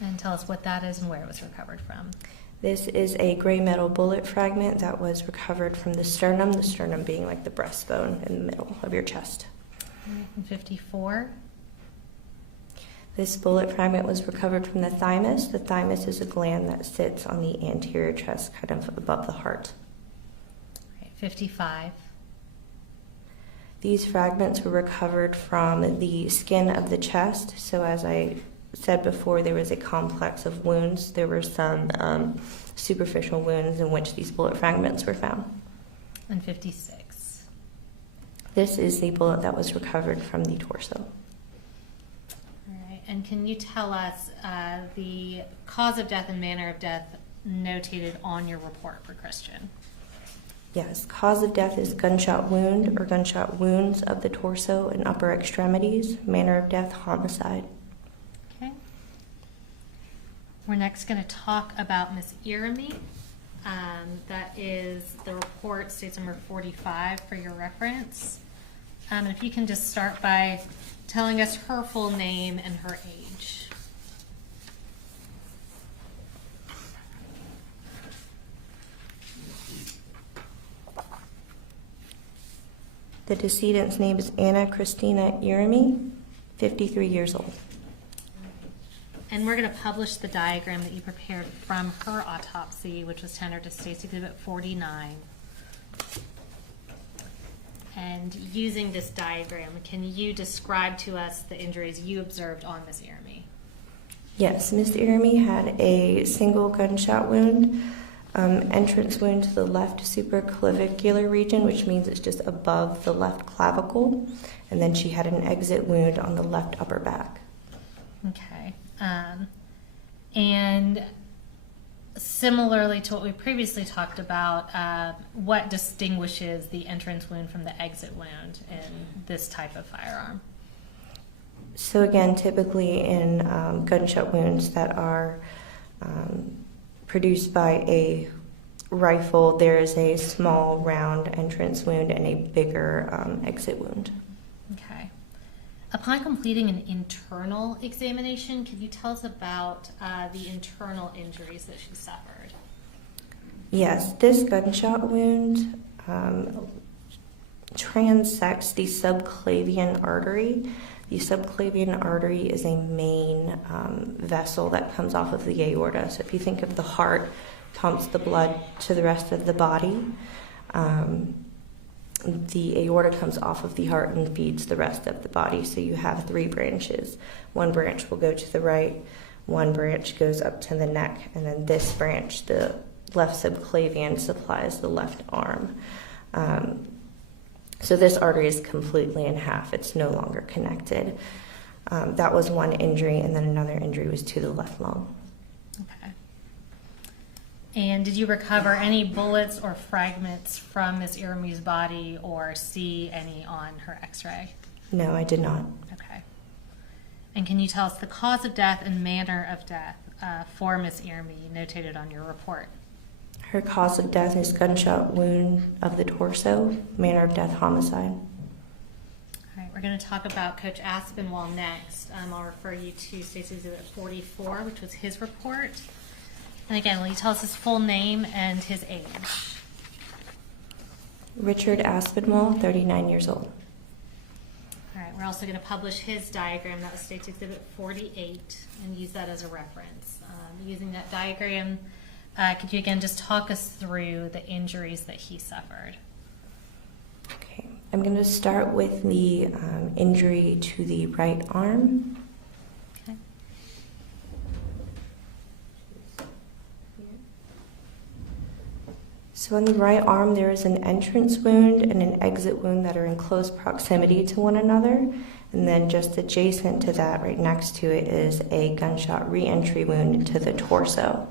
and tell us what that is and where it was recovered from. This is a gray metal bullet fragment that was recovered from the sternum being like the breastbone in the middle of your chest. And 54. This bullet fragment was recovered from the thymus. The thymus is a gland that sits on the anterior chest, kind of above the heart. 55. These fragments were recovered from the skin of the chest. So as I said before, there was a complex of wounds. There were some superficial wounds in which these bullet fragments were found. And 56. This is the bullet that was recovered from the torso. All right. And can you tell us the cause of death and manner of death notated on your report for Christian? Yes, cause of death is gunshot wound or gunshot wounds of the torso and upper extremities. Manner of death, homicide. Okay. We're next going to talk about Miss Irami. That is the report, states number 45 for your reference. If you can just start by telling us her full name and her age. The decedent's name is Anna Christina Irami, 53 years old. And we're going to publish the diagram that you prepared from her autopsy, which was tendered to State's Exhibit 49. And using this diagram, can you describe to us the injuries you observed on Miss Irami? Yes, Miss Irami had a single gunshot wound, entrance wound to the left supraclavicular region, which means it's just above the left clavicle, and then she had an exit wound on the left upper back. Okay. And similarly to what we previously talked about, what distinguishes the entrance wound from the exit wound in this type of firearm? So again, typically in gunshot wounds that are produced by a rifle. There is a small round entrance wound and a bigger exit wound. Okay. Upon completing an internal examination, can you tell us about the internal injuries that she suffered? Yes, this gunshot wound transects the subclavian artery. The subclavian artery is a main vessel that comes off of the aorta. So if you think of the heart pumps the blood to the rest of the body, the aorta comes off of the heart and feeds the rest of the body. So you have 3 branches. One branch will go to the right, one branch goes up to the neck, and then this branch, the left subclavian, supplies the left arm. So this artery is completely in half. It's no longer connected. That was one injury, and then another injury was to the left lung. Okay. And did you recover any bullets or fragments from Ms. Iramu's body or see any on her x-ray? No, I did not. Okay. And can you tell us the cause of death and manner of death for Ms. Iramu notated on your report? Her cause of death is gunshot wound of the torso, manner of death homicide. All right, we're going to talk about Coach Aspinwall next. I'll refer you to State's Exhibit 44, which was his report. And again, will you tell us his full name and his age? Richard Aspinwall, 39 years old. All right, we're also going to publish his diagram. That was State's Exhibit 48, and use that as a reference. Using that diagram, could you again just talk us through the injuries that he suffered? Okay, I'm going to start with the injury to the right arm. Okay. So on the right arm, there is an entrance wound and an exit wound that are in close proximity to one another. And then just adjacent to that, right next to it, is a gunshot re-entry wound into the torso.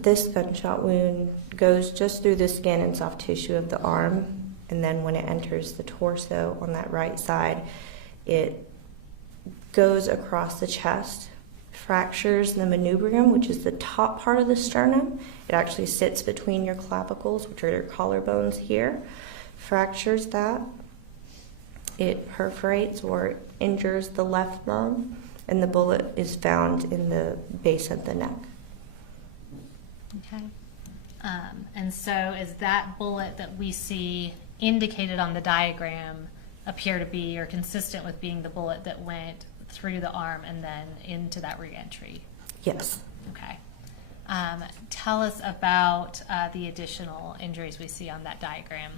This gunshot wound goes just through the skin and soft tissue of the arm, and then when it enters the torso on that right side, it goes across the chest, fractures the manubrium, which is the top part of the sternum. It actually sits between your clavicles, which are your collarbones here, fractures that. It perforates or injures the left lung, and the bullet is found in the base of the neck. Okay. And so is that bullet that we see indicated on the diagram appear to be or consistent with being the bullet that went through the arm and then into that re-entry? Yes. Okay. Tell us about the additional injuries we see on that diagram.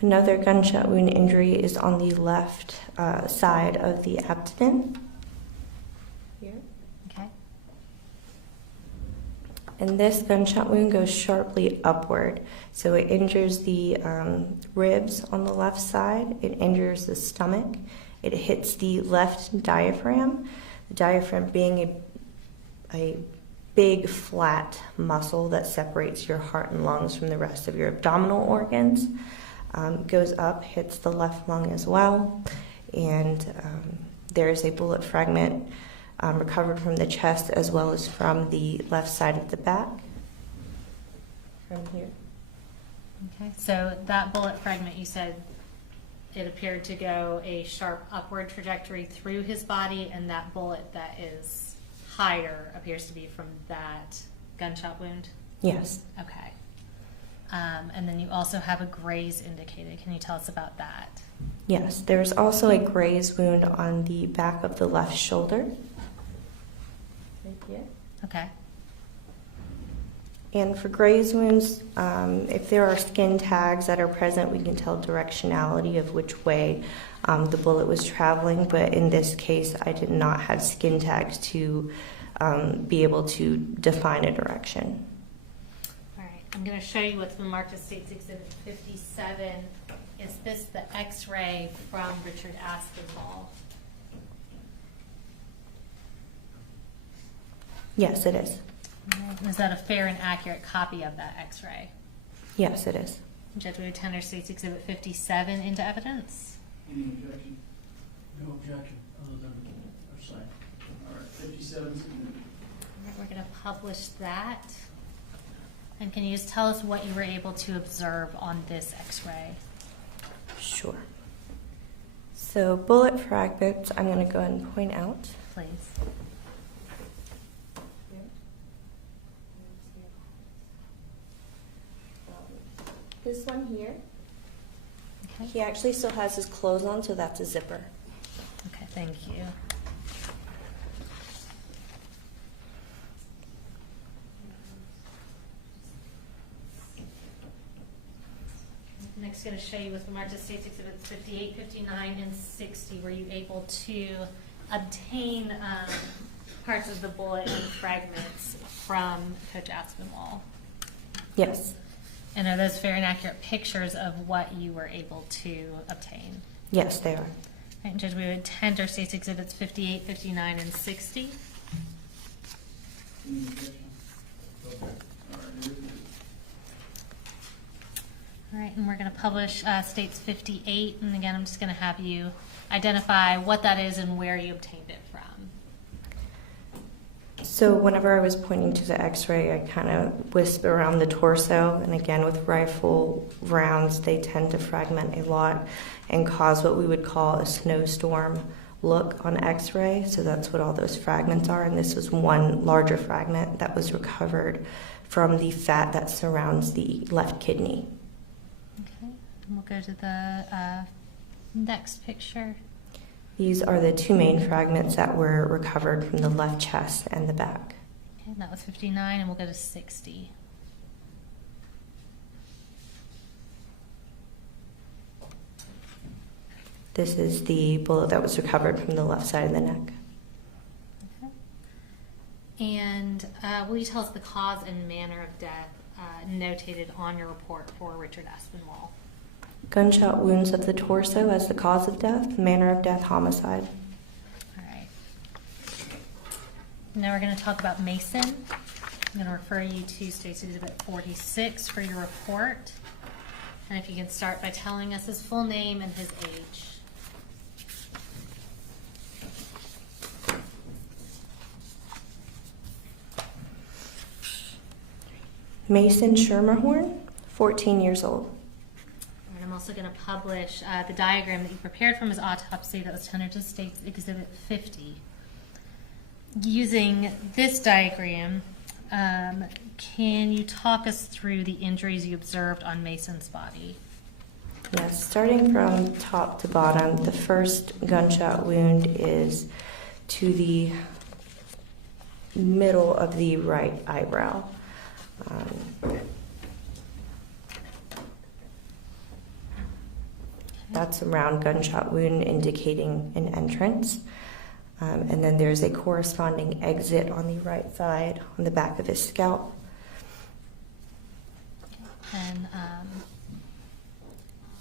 Another gunshot wound injury is on the left side of the abdomen. Here. Okay. And this gunshot wound goes sharply upward. So it injures the ribs on the left side. It injures the stomach. It hits the left diaphragm. The diaphragm being a big flat muscle that separates your heart and lungs from the rest of your abdominal organs. Goes up, hits the left lung as well. And there is a bullet fragment recovered from the chest as well as from the left side of the back. From here. Okay. So that bullet fragment, you said it appeared to go a sharp upward trajectory through his body, and that bullet that is higher appears to be from that gunshot wound? Yes. Okay. And then you also have a graze indicated. Can you tell us about that? Yes, there's also a graze wound on the back of the left shoulder. Right here. Okay. And for graze wounds, if there are skin tags that are present, we can tell directionality of which way the bullet was traveling. But in this case, I did not have skin tags to be able to define a direction. All right. I'm going to show you what's been marked as State's Exhibit 57. Is this the X-ray from Richard Aspinwall? Yes, it is. Is that a fair and accurate copy of that X-ray? Yes, it is. Judge, we would tender State's Exhibit 57 into evidence. Any objection? No objection. other than abstain. All right, 57 is admitted. All right, we're going to publish that. And can you just tell us what you were able to observe on this x-ray? Sure. So bullet fragments, I'm going to go ahead and point out. Please. This one here, Okay. he actually still has his clothes on, so that's a zipper. Okay, thank you. Next, going to show you with the marked States Exhibits 58, 59, and 60. Were you able to obtain parts of the bullet and fragments from Coach Aspinwall? Yes. And are those fair and accurate pictures of what you were able to obtain? Yes, they are. Right, Judge, we would tender States Exhibits 58, 59, and 60. Any objection? Okay. All right, it is admitted. All right, and we're going to publish States 58. And again, I'm just going to have you identify what that is and where you obtained it from. So whenever I was pointing to the x-ray, I kind of wisp around the torso. And again, with rifle rounds, they tend to fragment a lot and cause what we would call a snowstorm look on x-ray. So that's what all those fragments are. And this was one larger fragment that was recovered from the fat that surrounds the left kidney. Okay, and we'll go to the next picture. These are the two main fragments that were recovered from the left chest and the back. Okay, and that was 59, and we'll go to 60. This is the bullet that was recovered from the left side of the neck. Okay. And will you tell us the cause and manner of death notated on your report for Richard Aspinwall? Gunshot wounds of the torso as the cause of death, manner of death, homicide. All right. Now we're going to talk about Mason. I'm going to refer you to States Exhibit 46 for your report. And if you can start by telling us his full name and his age. Mason Schermerhorn, 14 years old. And I'm also going to publish the diagram that you prepared from his autopsy that was tendered to States Exhibit 50. Using this diagram, can you talk us through the injuries you observed on Mason's body? Yes, starting from top to bottom, the first gunshot wound is to the middle of the right eyebrow. That's a round gunshot wound indicating an entrance. And then there's a corresponding exit on the right side on the back of his scalp. And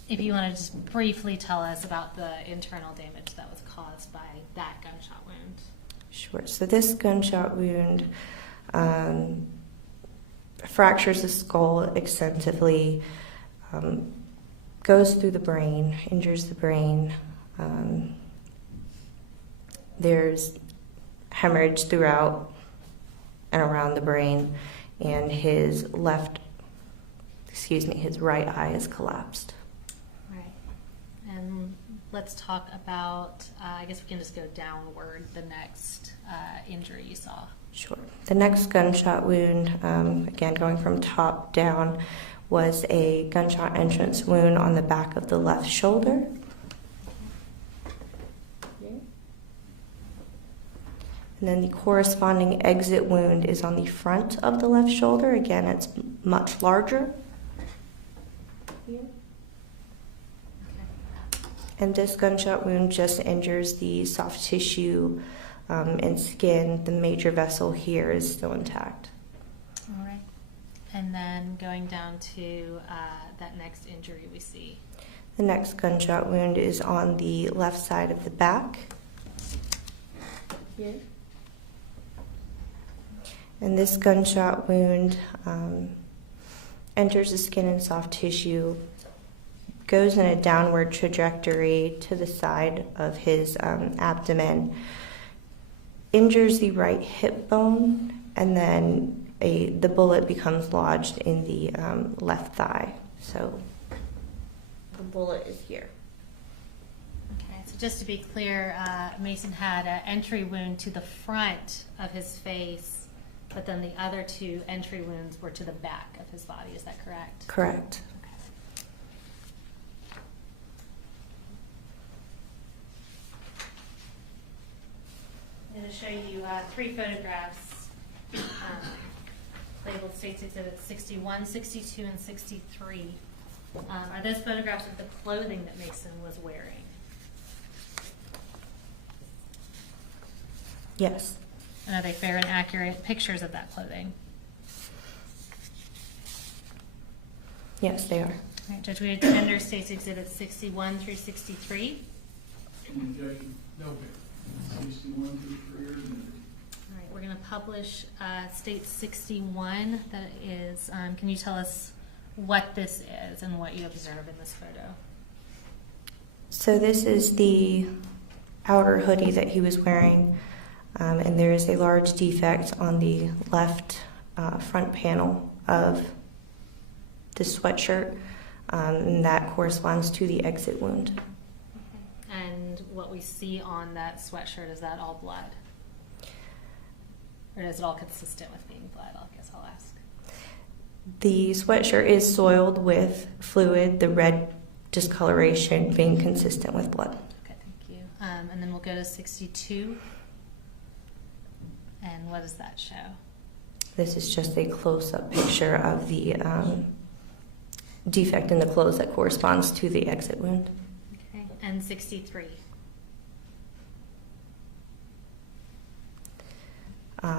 if you want to just briefly tell us about the internal damage that was caused by that gunshot wound. Sure. So this gunshot wound fractures the skull extensively, goes through the brain, injures the brain. There's hemorrhage throughout and around the brain, and his right eye is collapsed. Right. And let's talk about, I guess we can just go downward, the next injury you saw. Sure. The next gunshot wound, again going from top down, was a gunshot entrance wound on the back of the left shoulder. And then the corresponding exit wound is on the front of the left shoulder. Again, it's much larger. And this gunshot wound just injures the soft tissue and skin. The major vessel here is still intact. All right. And then going down to that next injury we see. The next gunshot wound is on the left side of the back. Here. And this gunshot wound enters the skin and soft tissue, goes in a downward trajectory to the side of his abdomen, injures the right hip bone, and then the bullet becomes lodged in the left thigh. So the bullet is here. Okay, so just to be clear, Mason had an entry wound to the front of his face, but then the other two entry wounds were to the back of his body. Is that correct? Correct. I'm going to show you 3 photographs labeled States Exhibits 61, 62, and 63. Are those photographs of the clothing that Mason was wearing? Yes. And are they fair and accurate pictures of that clothing? Yes, they are. All right, Judge, we would tender States Exhibits 61 through 63. Any objection? No. 61 through 3. All right, we're going to publish State 61. That is, can you tell us what this is and what you observe in this photo? So this is the outer hoodie that he was wearing, and there is a large defect on the left front panel of the sweatshirt, and that corresponds to the exit wound. And what we see on that sweatshirt, is that all blood? Or is it all consistent with being blood? I guess I'll ask. The sweatshirt is soiled with fluid, the red discoloration being consistent with blood. Okay, thank you. And then we'll go to 62. And what does that show? This is just a close-up picture of the defect in the clothes that corresponds to the exit wound. Okay, and 63.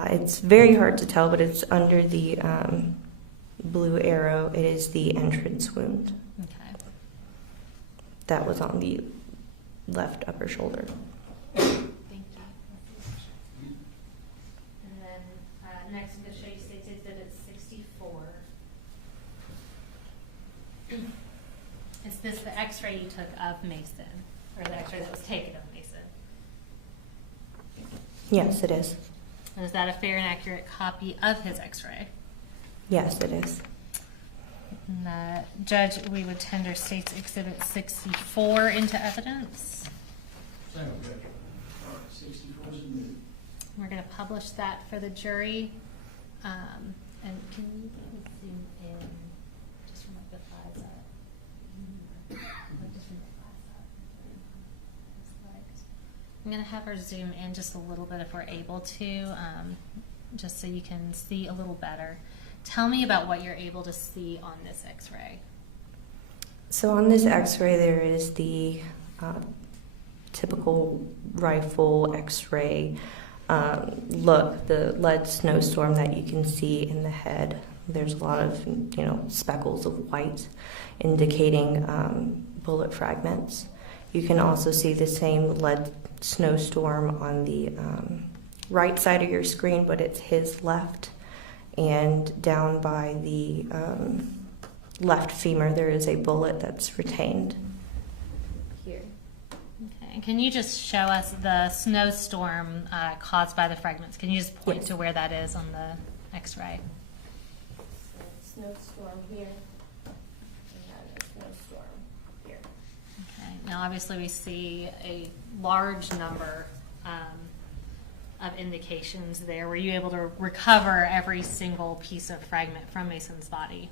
It's very hard to tell, but it's under the blue arrow. It is the entrance wound. Okay. That was on the left upper shoulder. Thank you. And then next I'm going to show you States Exhibit 64. Is this the x-ray you took of Mason? Or the x-ray that was taken of Mason? Yes, it is. And is that a fair and accurate copy of his x-ray? Yes, it is. And, Judge, we would tender States Exhibit 64 into evidence. Same objection. All right, 64 is admitted. We're going to publish that for the jury. And can you zoom in just from like the thighs up? Like just from the thighs up. His legs. I'm going to have her zoom in just a little bit if we're able to, just so you can see a little better. Tell me about what you're able to see on this x-ray. So on this x-ray, there is the typical rifle x-ray look, the lead snowstorm that you can see in the head. There's a lot of, speckles of white indicating bullet fragments. You can also see the same lead snowstorm on the right side of your screen, but it's his left. And down by the left femur, there is a bullet that's retained. Here. Okay. And can you just show us the snowstorm caused by the fragments? Can you just point to where that is on the x-ray? So snowstorm here, and then a snowstorm here. Okay. Now, obviously, we see a large number of indications there. Were you able to recover every single piece of fragment from Mason's body?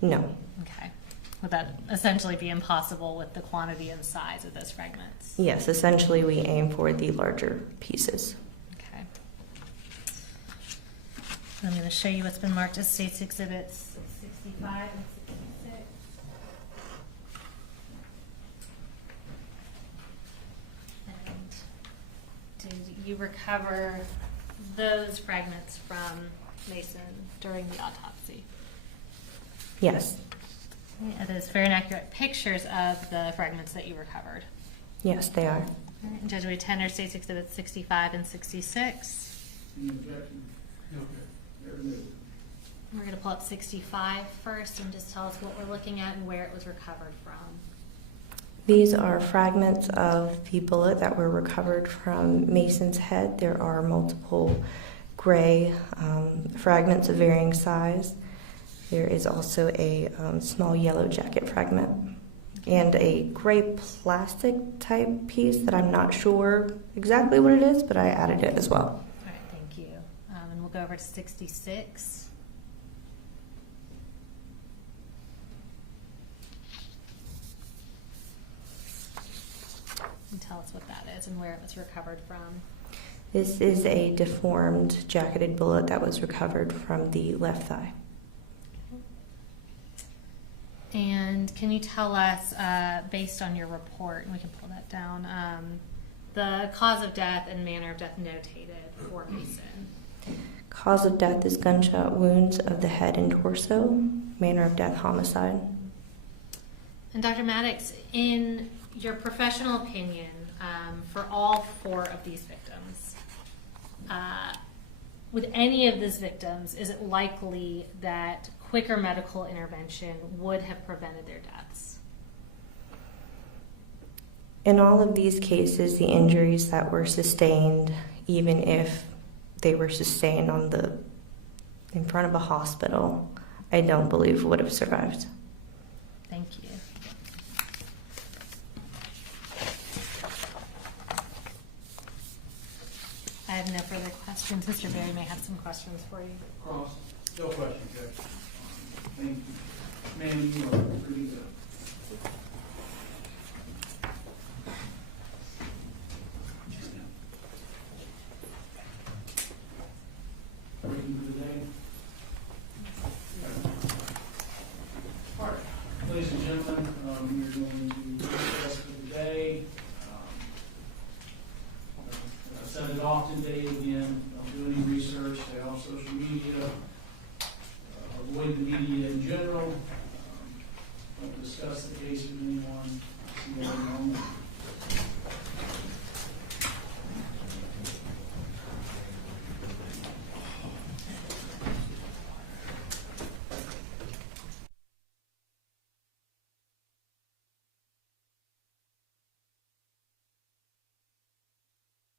No. Okay. Would that essentially be impossible with the quantity and size of those fragments? Yes, essentially we aim for the larger pieces. Okay. I'm going to show you what's been marked as States Exhibits 65 and 66. And did you recover those fragments from Mason during the autopsy? Yes. Are those fair and accurate pictures of the fragments that you recovered? Yes, they are. Right. Judge, we tender States Exhibits 65 and 66. Any objection? No. They're admitted. We're going to pull up 65 first and just tell us what we're looking at and where it was recovered from. These are fragments of the bullet that were recovered from Mason's head. There are multiple gray fragments of varying size. There is also a small yellow jacket fragment and a gray plastic type piece that I'm not sure exactly what it is, but I added it as well. All right, thank you. And we'll go over to 66. And tell us what that is and where it was recovered from. This is a deformed jacketed bullet that was recovered from the left thigh. And can you tell us, based on your report, and we can pull that down, the cause of death and manner of death notated for Mason? Cause of death is gunshot wounds of the head and torso. Manner of death, homicide. And Dr. Maddox, in your professional opinion, for all 4 of these victims, with any of these victims, is it likely that quicker medical intervention would have prevented their deaths? In all of these cases, the injuries that were sustained, even if they were sustained in front of a hospital, I don't believe would have survived. Thank you. I have no further questions. Mr. Berry may have some questions for you. Cross. No question, Judge. Thank you. Ma'am, you are free to go. Reading for the day. All right. Ladies and gentlemen, we are going to